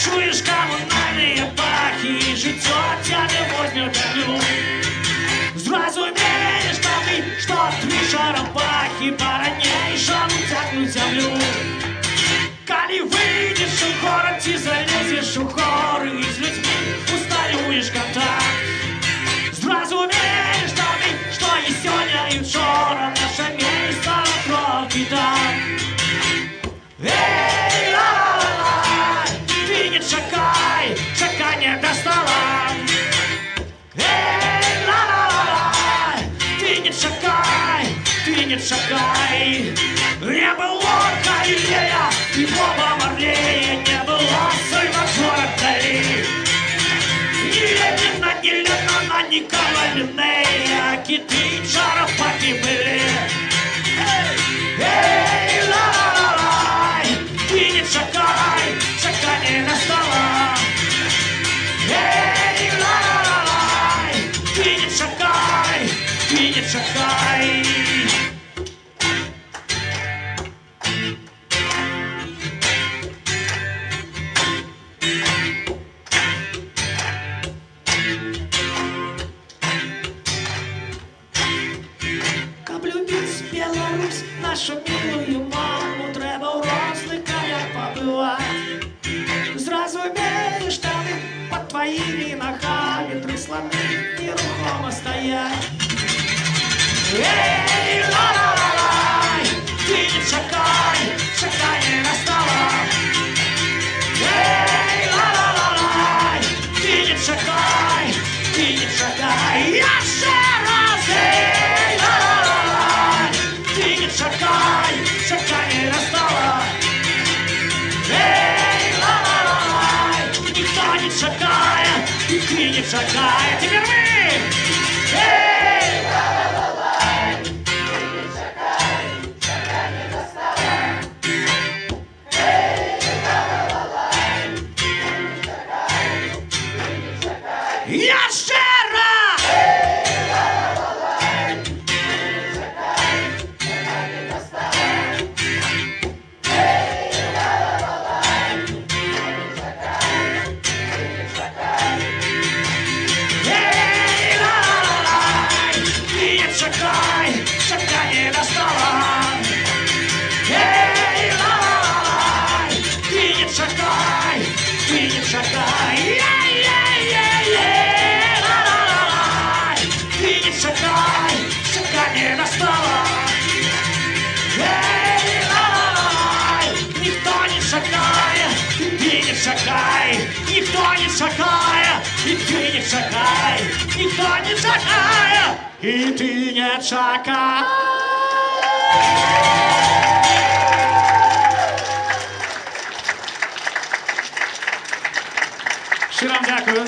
Чуешь коммунальные пахи, и житё тебя возьмет огню. Зразумеешь, что твои шарапахи по-ранейшему тягнут землю. Коли выйдешь в город и залезешь в хор, и с людьми усталюешь контакт. Зразумеешь, что и сегодня, и вчера наше место вокруг и так. Эй, ла-ла-ла, ты не чакай, чакание до стола. Эй, ла-ла-ла, ты не чакай, ты не чакай. Не было Галилея и Боба Марлея, не было Сальвадора Дали. Ни Ленина, ни Леннона, ни Карла Линнея, киты и шарапахи были. Эй, ла-ла-ла, ты не чакай, чакание на стола. своими ногами три слоны нерухомо стоять. Эй, ла-ла-ла-лай, ты не чакай, чакай настало. Эй, ла-ла-ла-лай, ты не чакай, еще раз. Эй, ла-ла-ла-лай, ты не чакай, чакай настало. Эй, ла-ла-ла-лай, никто не чакает, и ты не чакай. Теперь мы! Эй, ла-ла-ла-лай, ты не чакай, чакай не настало. Эй, ла-ла-ла-лай, ты не чакай, еще раз! Эй, ла-ла-ла-лай, ты не чакай, чакай не настало. Эй, ла-ла-ла-лай, ты не чакай, не чакай. Эй, ла-ла-ла-лай, ты не чакай, чакай не настало. Эй, ла-ла-ла-лай, ты не чакай, не чакай. Эй, ла-ла-ла-лай, ты не чакай, чакай не настало. Эй, ла-ла-лай, никто не чакает, и ты не чакай, никто не чакает, и ты не чакай, никто не чакает, и ты не чакай. Щиро вам дякую.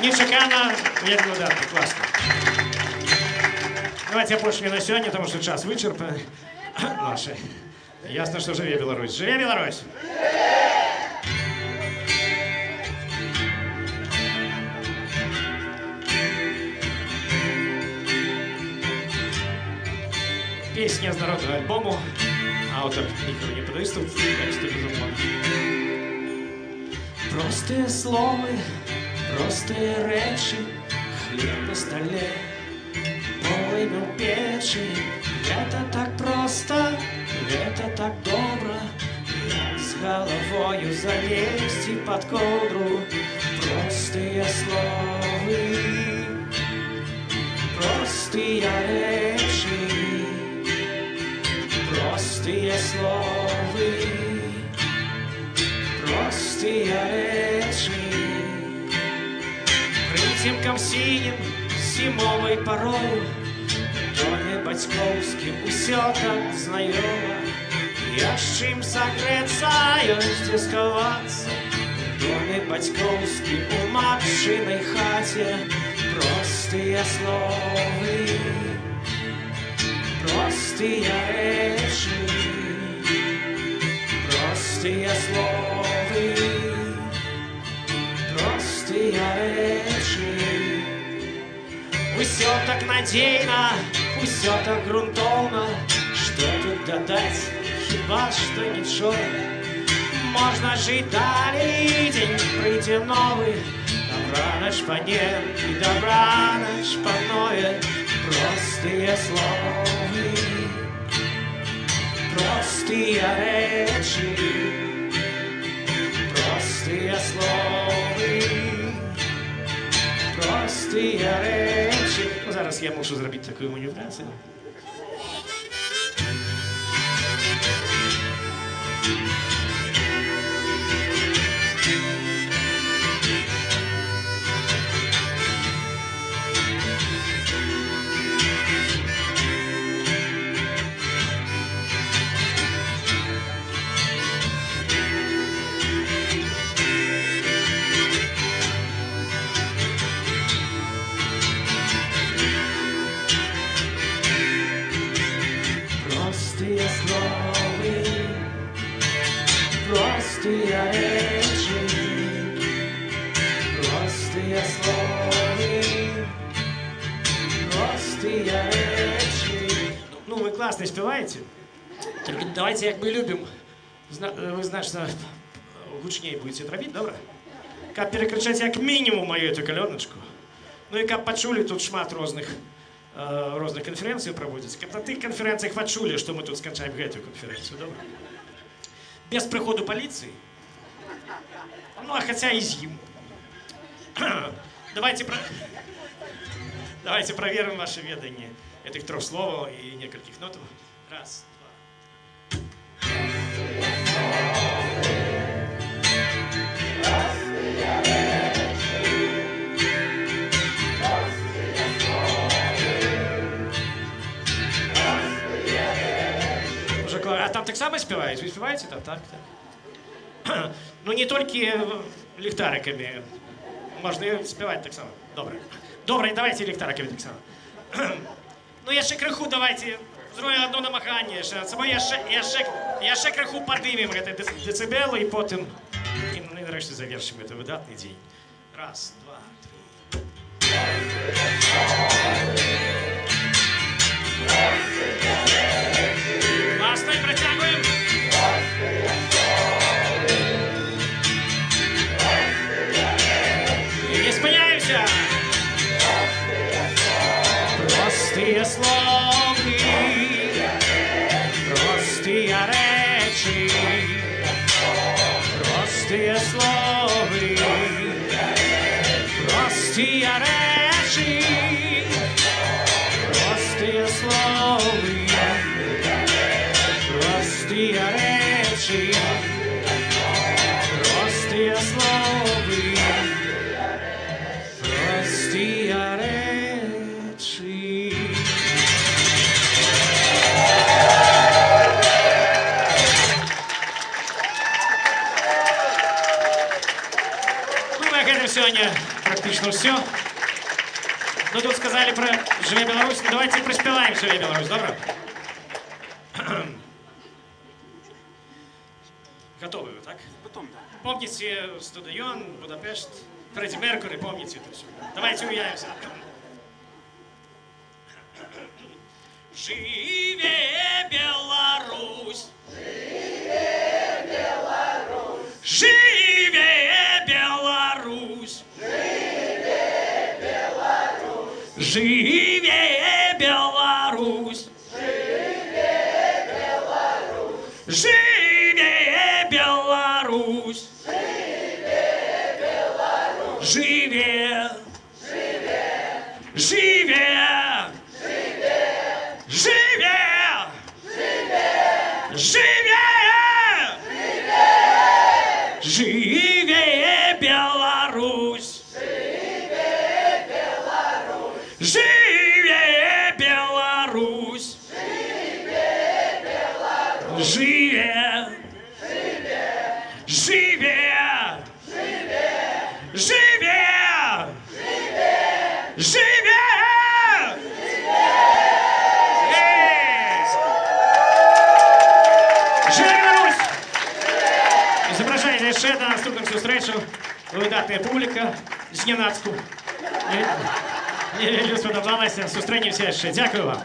Нечекано, як ударно, класно. Давайте я больше не на сегодня, потому что час вычерпан. Наши. Ясно, что живе Беларусь. Живе Беларусь! Песня з народного альбому. Автор никого не подействует, так что безумно. Простые слова, простые речи, хлеб на столе, полымя в печи. Это так просто, это так добро. Як з головою залезть под ковдру. Простые слова, простые речи, простые слова, простые речи. Притімкам синім, зимовой порою, в доме батьковским усё так знайомо. Я з чим согреться, ёсць де сховаться. В доме батьковским у матчиной хате. Простые слова, простые речи, простые слова, простые речи. Усё так надейно, усё так грунтовно. Что тут додать, хіба что ничего. Можно жить далее, день прийти новый. Добраніч панен и добраніч панове. Простые слова, простые речи, простые слова, простые речи. Ну, зараз я мушу зробити таку маніпуляцію. Простые слова, простые речи, простые слова, простые речи. Ну, вы классно спеваете. Только давайте, як ми любимо, ви значно гучніше будете робити, добре? Как перекричати як мінімум мою эту каленочку. Ну і как почули тут шмат різних розных канферэнцый праводзіць, каб на тых канферэнцыях адчулі, што мы тут сканчаем гэтую канферэнцыю, добра? Без прыходу паліцыі, ну а хаця і з ім. Давайте проверим ваше ведание этих 3 слов и нескольких нот. Раз, два. А там так само спеваете? Вы спеваете там? Так. Ну не только ліхтариками. Можна і співати так само. Добре, давайте ліхтариками так само. Ну яшчэ крыху давайте зробимо одно намагання. Яшчэ крыху падымем гэты децибелы і потым і нарэшце завершым гэты выдатны дзень. Раз, два, три. Классно, і працягваем. Не спыняемся! Простые словы, простые речи, простые словы, простые речи, простые словы, простые речи, простые словы. Простые речи. Ну, мы гэтым сегодня практично все. Ну, тут сказали про «Живе Беларусь». Ну, давайте проспеваем «Живе Беларусь», добро? Готовы вы, так? Потом, да. Помните стадион, Будапешт, Фредди Меркьюри, помните это все. Давайте уявимся. Живе Беларусь! Живе Беларусь! Живе Беларусь! Живе Беларусь! Живе Беларусь! Живе Беларусь! Живе! Живе! Живе! Живе! Живе! Живе Беларусь! Живе Беларусь! Живе! Живе! Живе! Живе! Запрошайте яшчэ на наступную сустрэчу выдатная публіка знянацку. Мне спадабалася. Сустрэнемся яшчэ. Дзякую вам.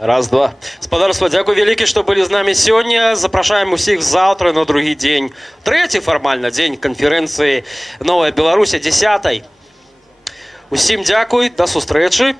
Раз, два. Спадарства, дзякуй вялікі, што былі з намі сёння. Запрашаем усіх заўтра на другі дзень. Трэці фармальна дзень канферэнцыі «Новая Беларусь» 10-й. Усім дзякуй, да сустрэчы.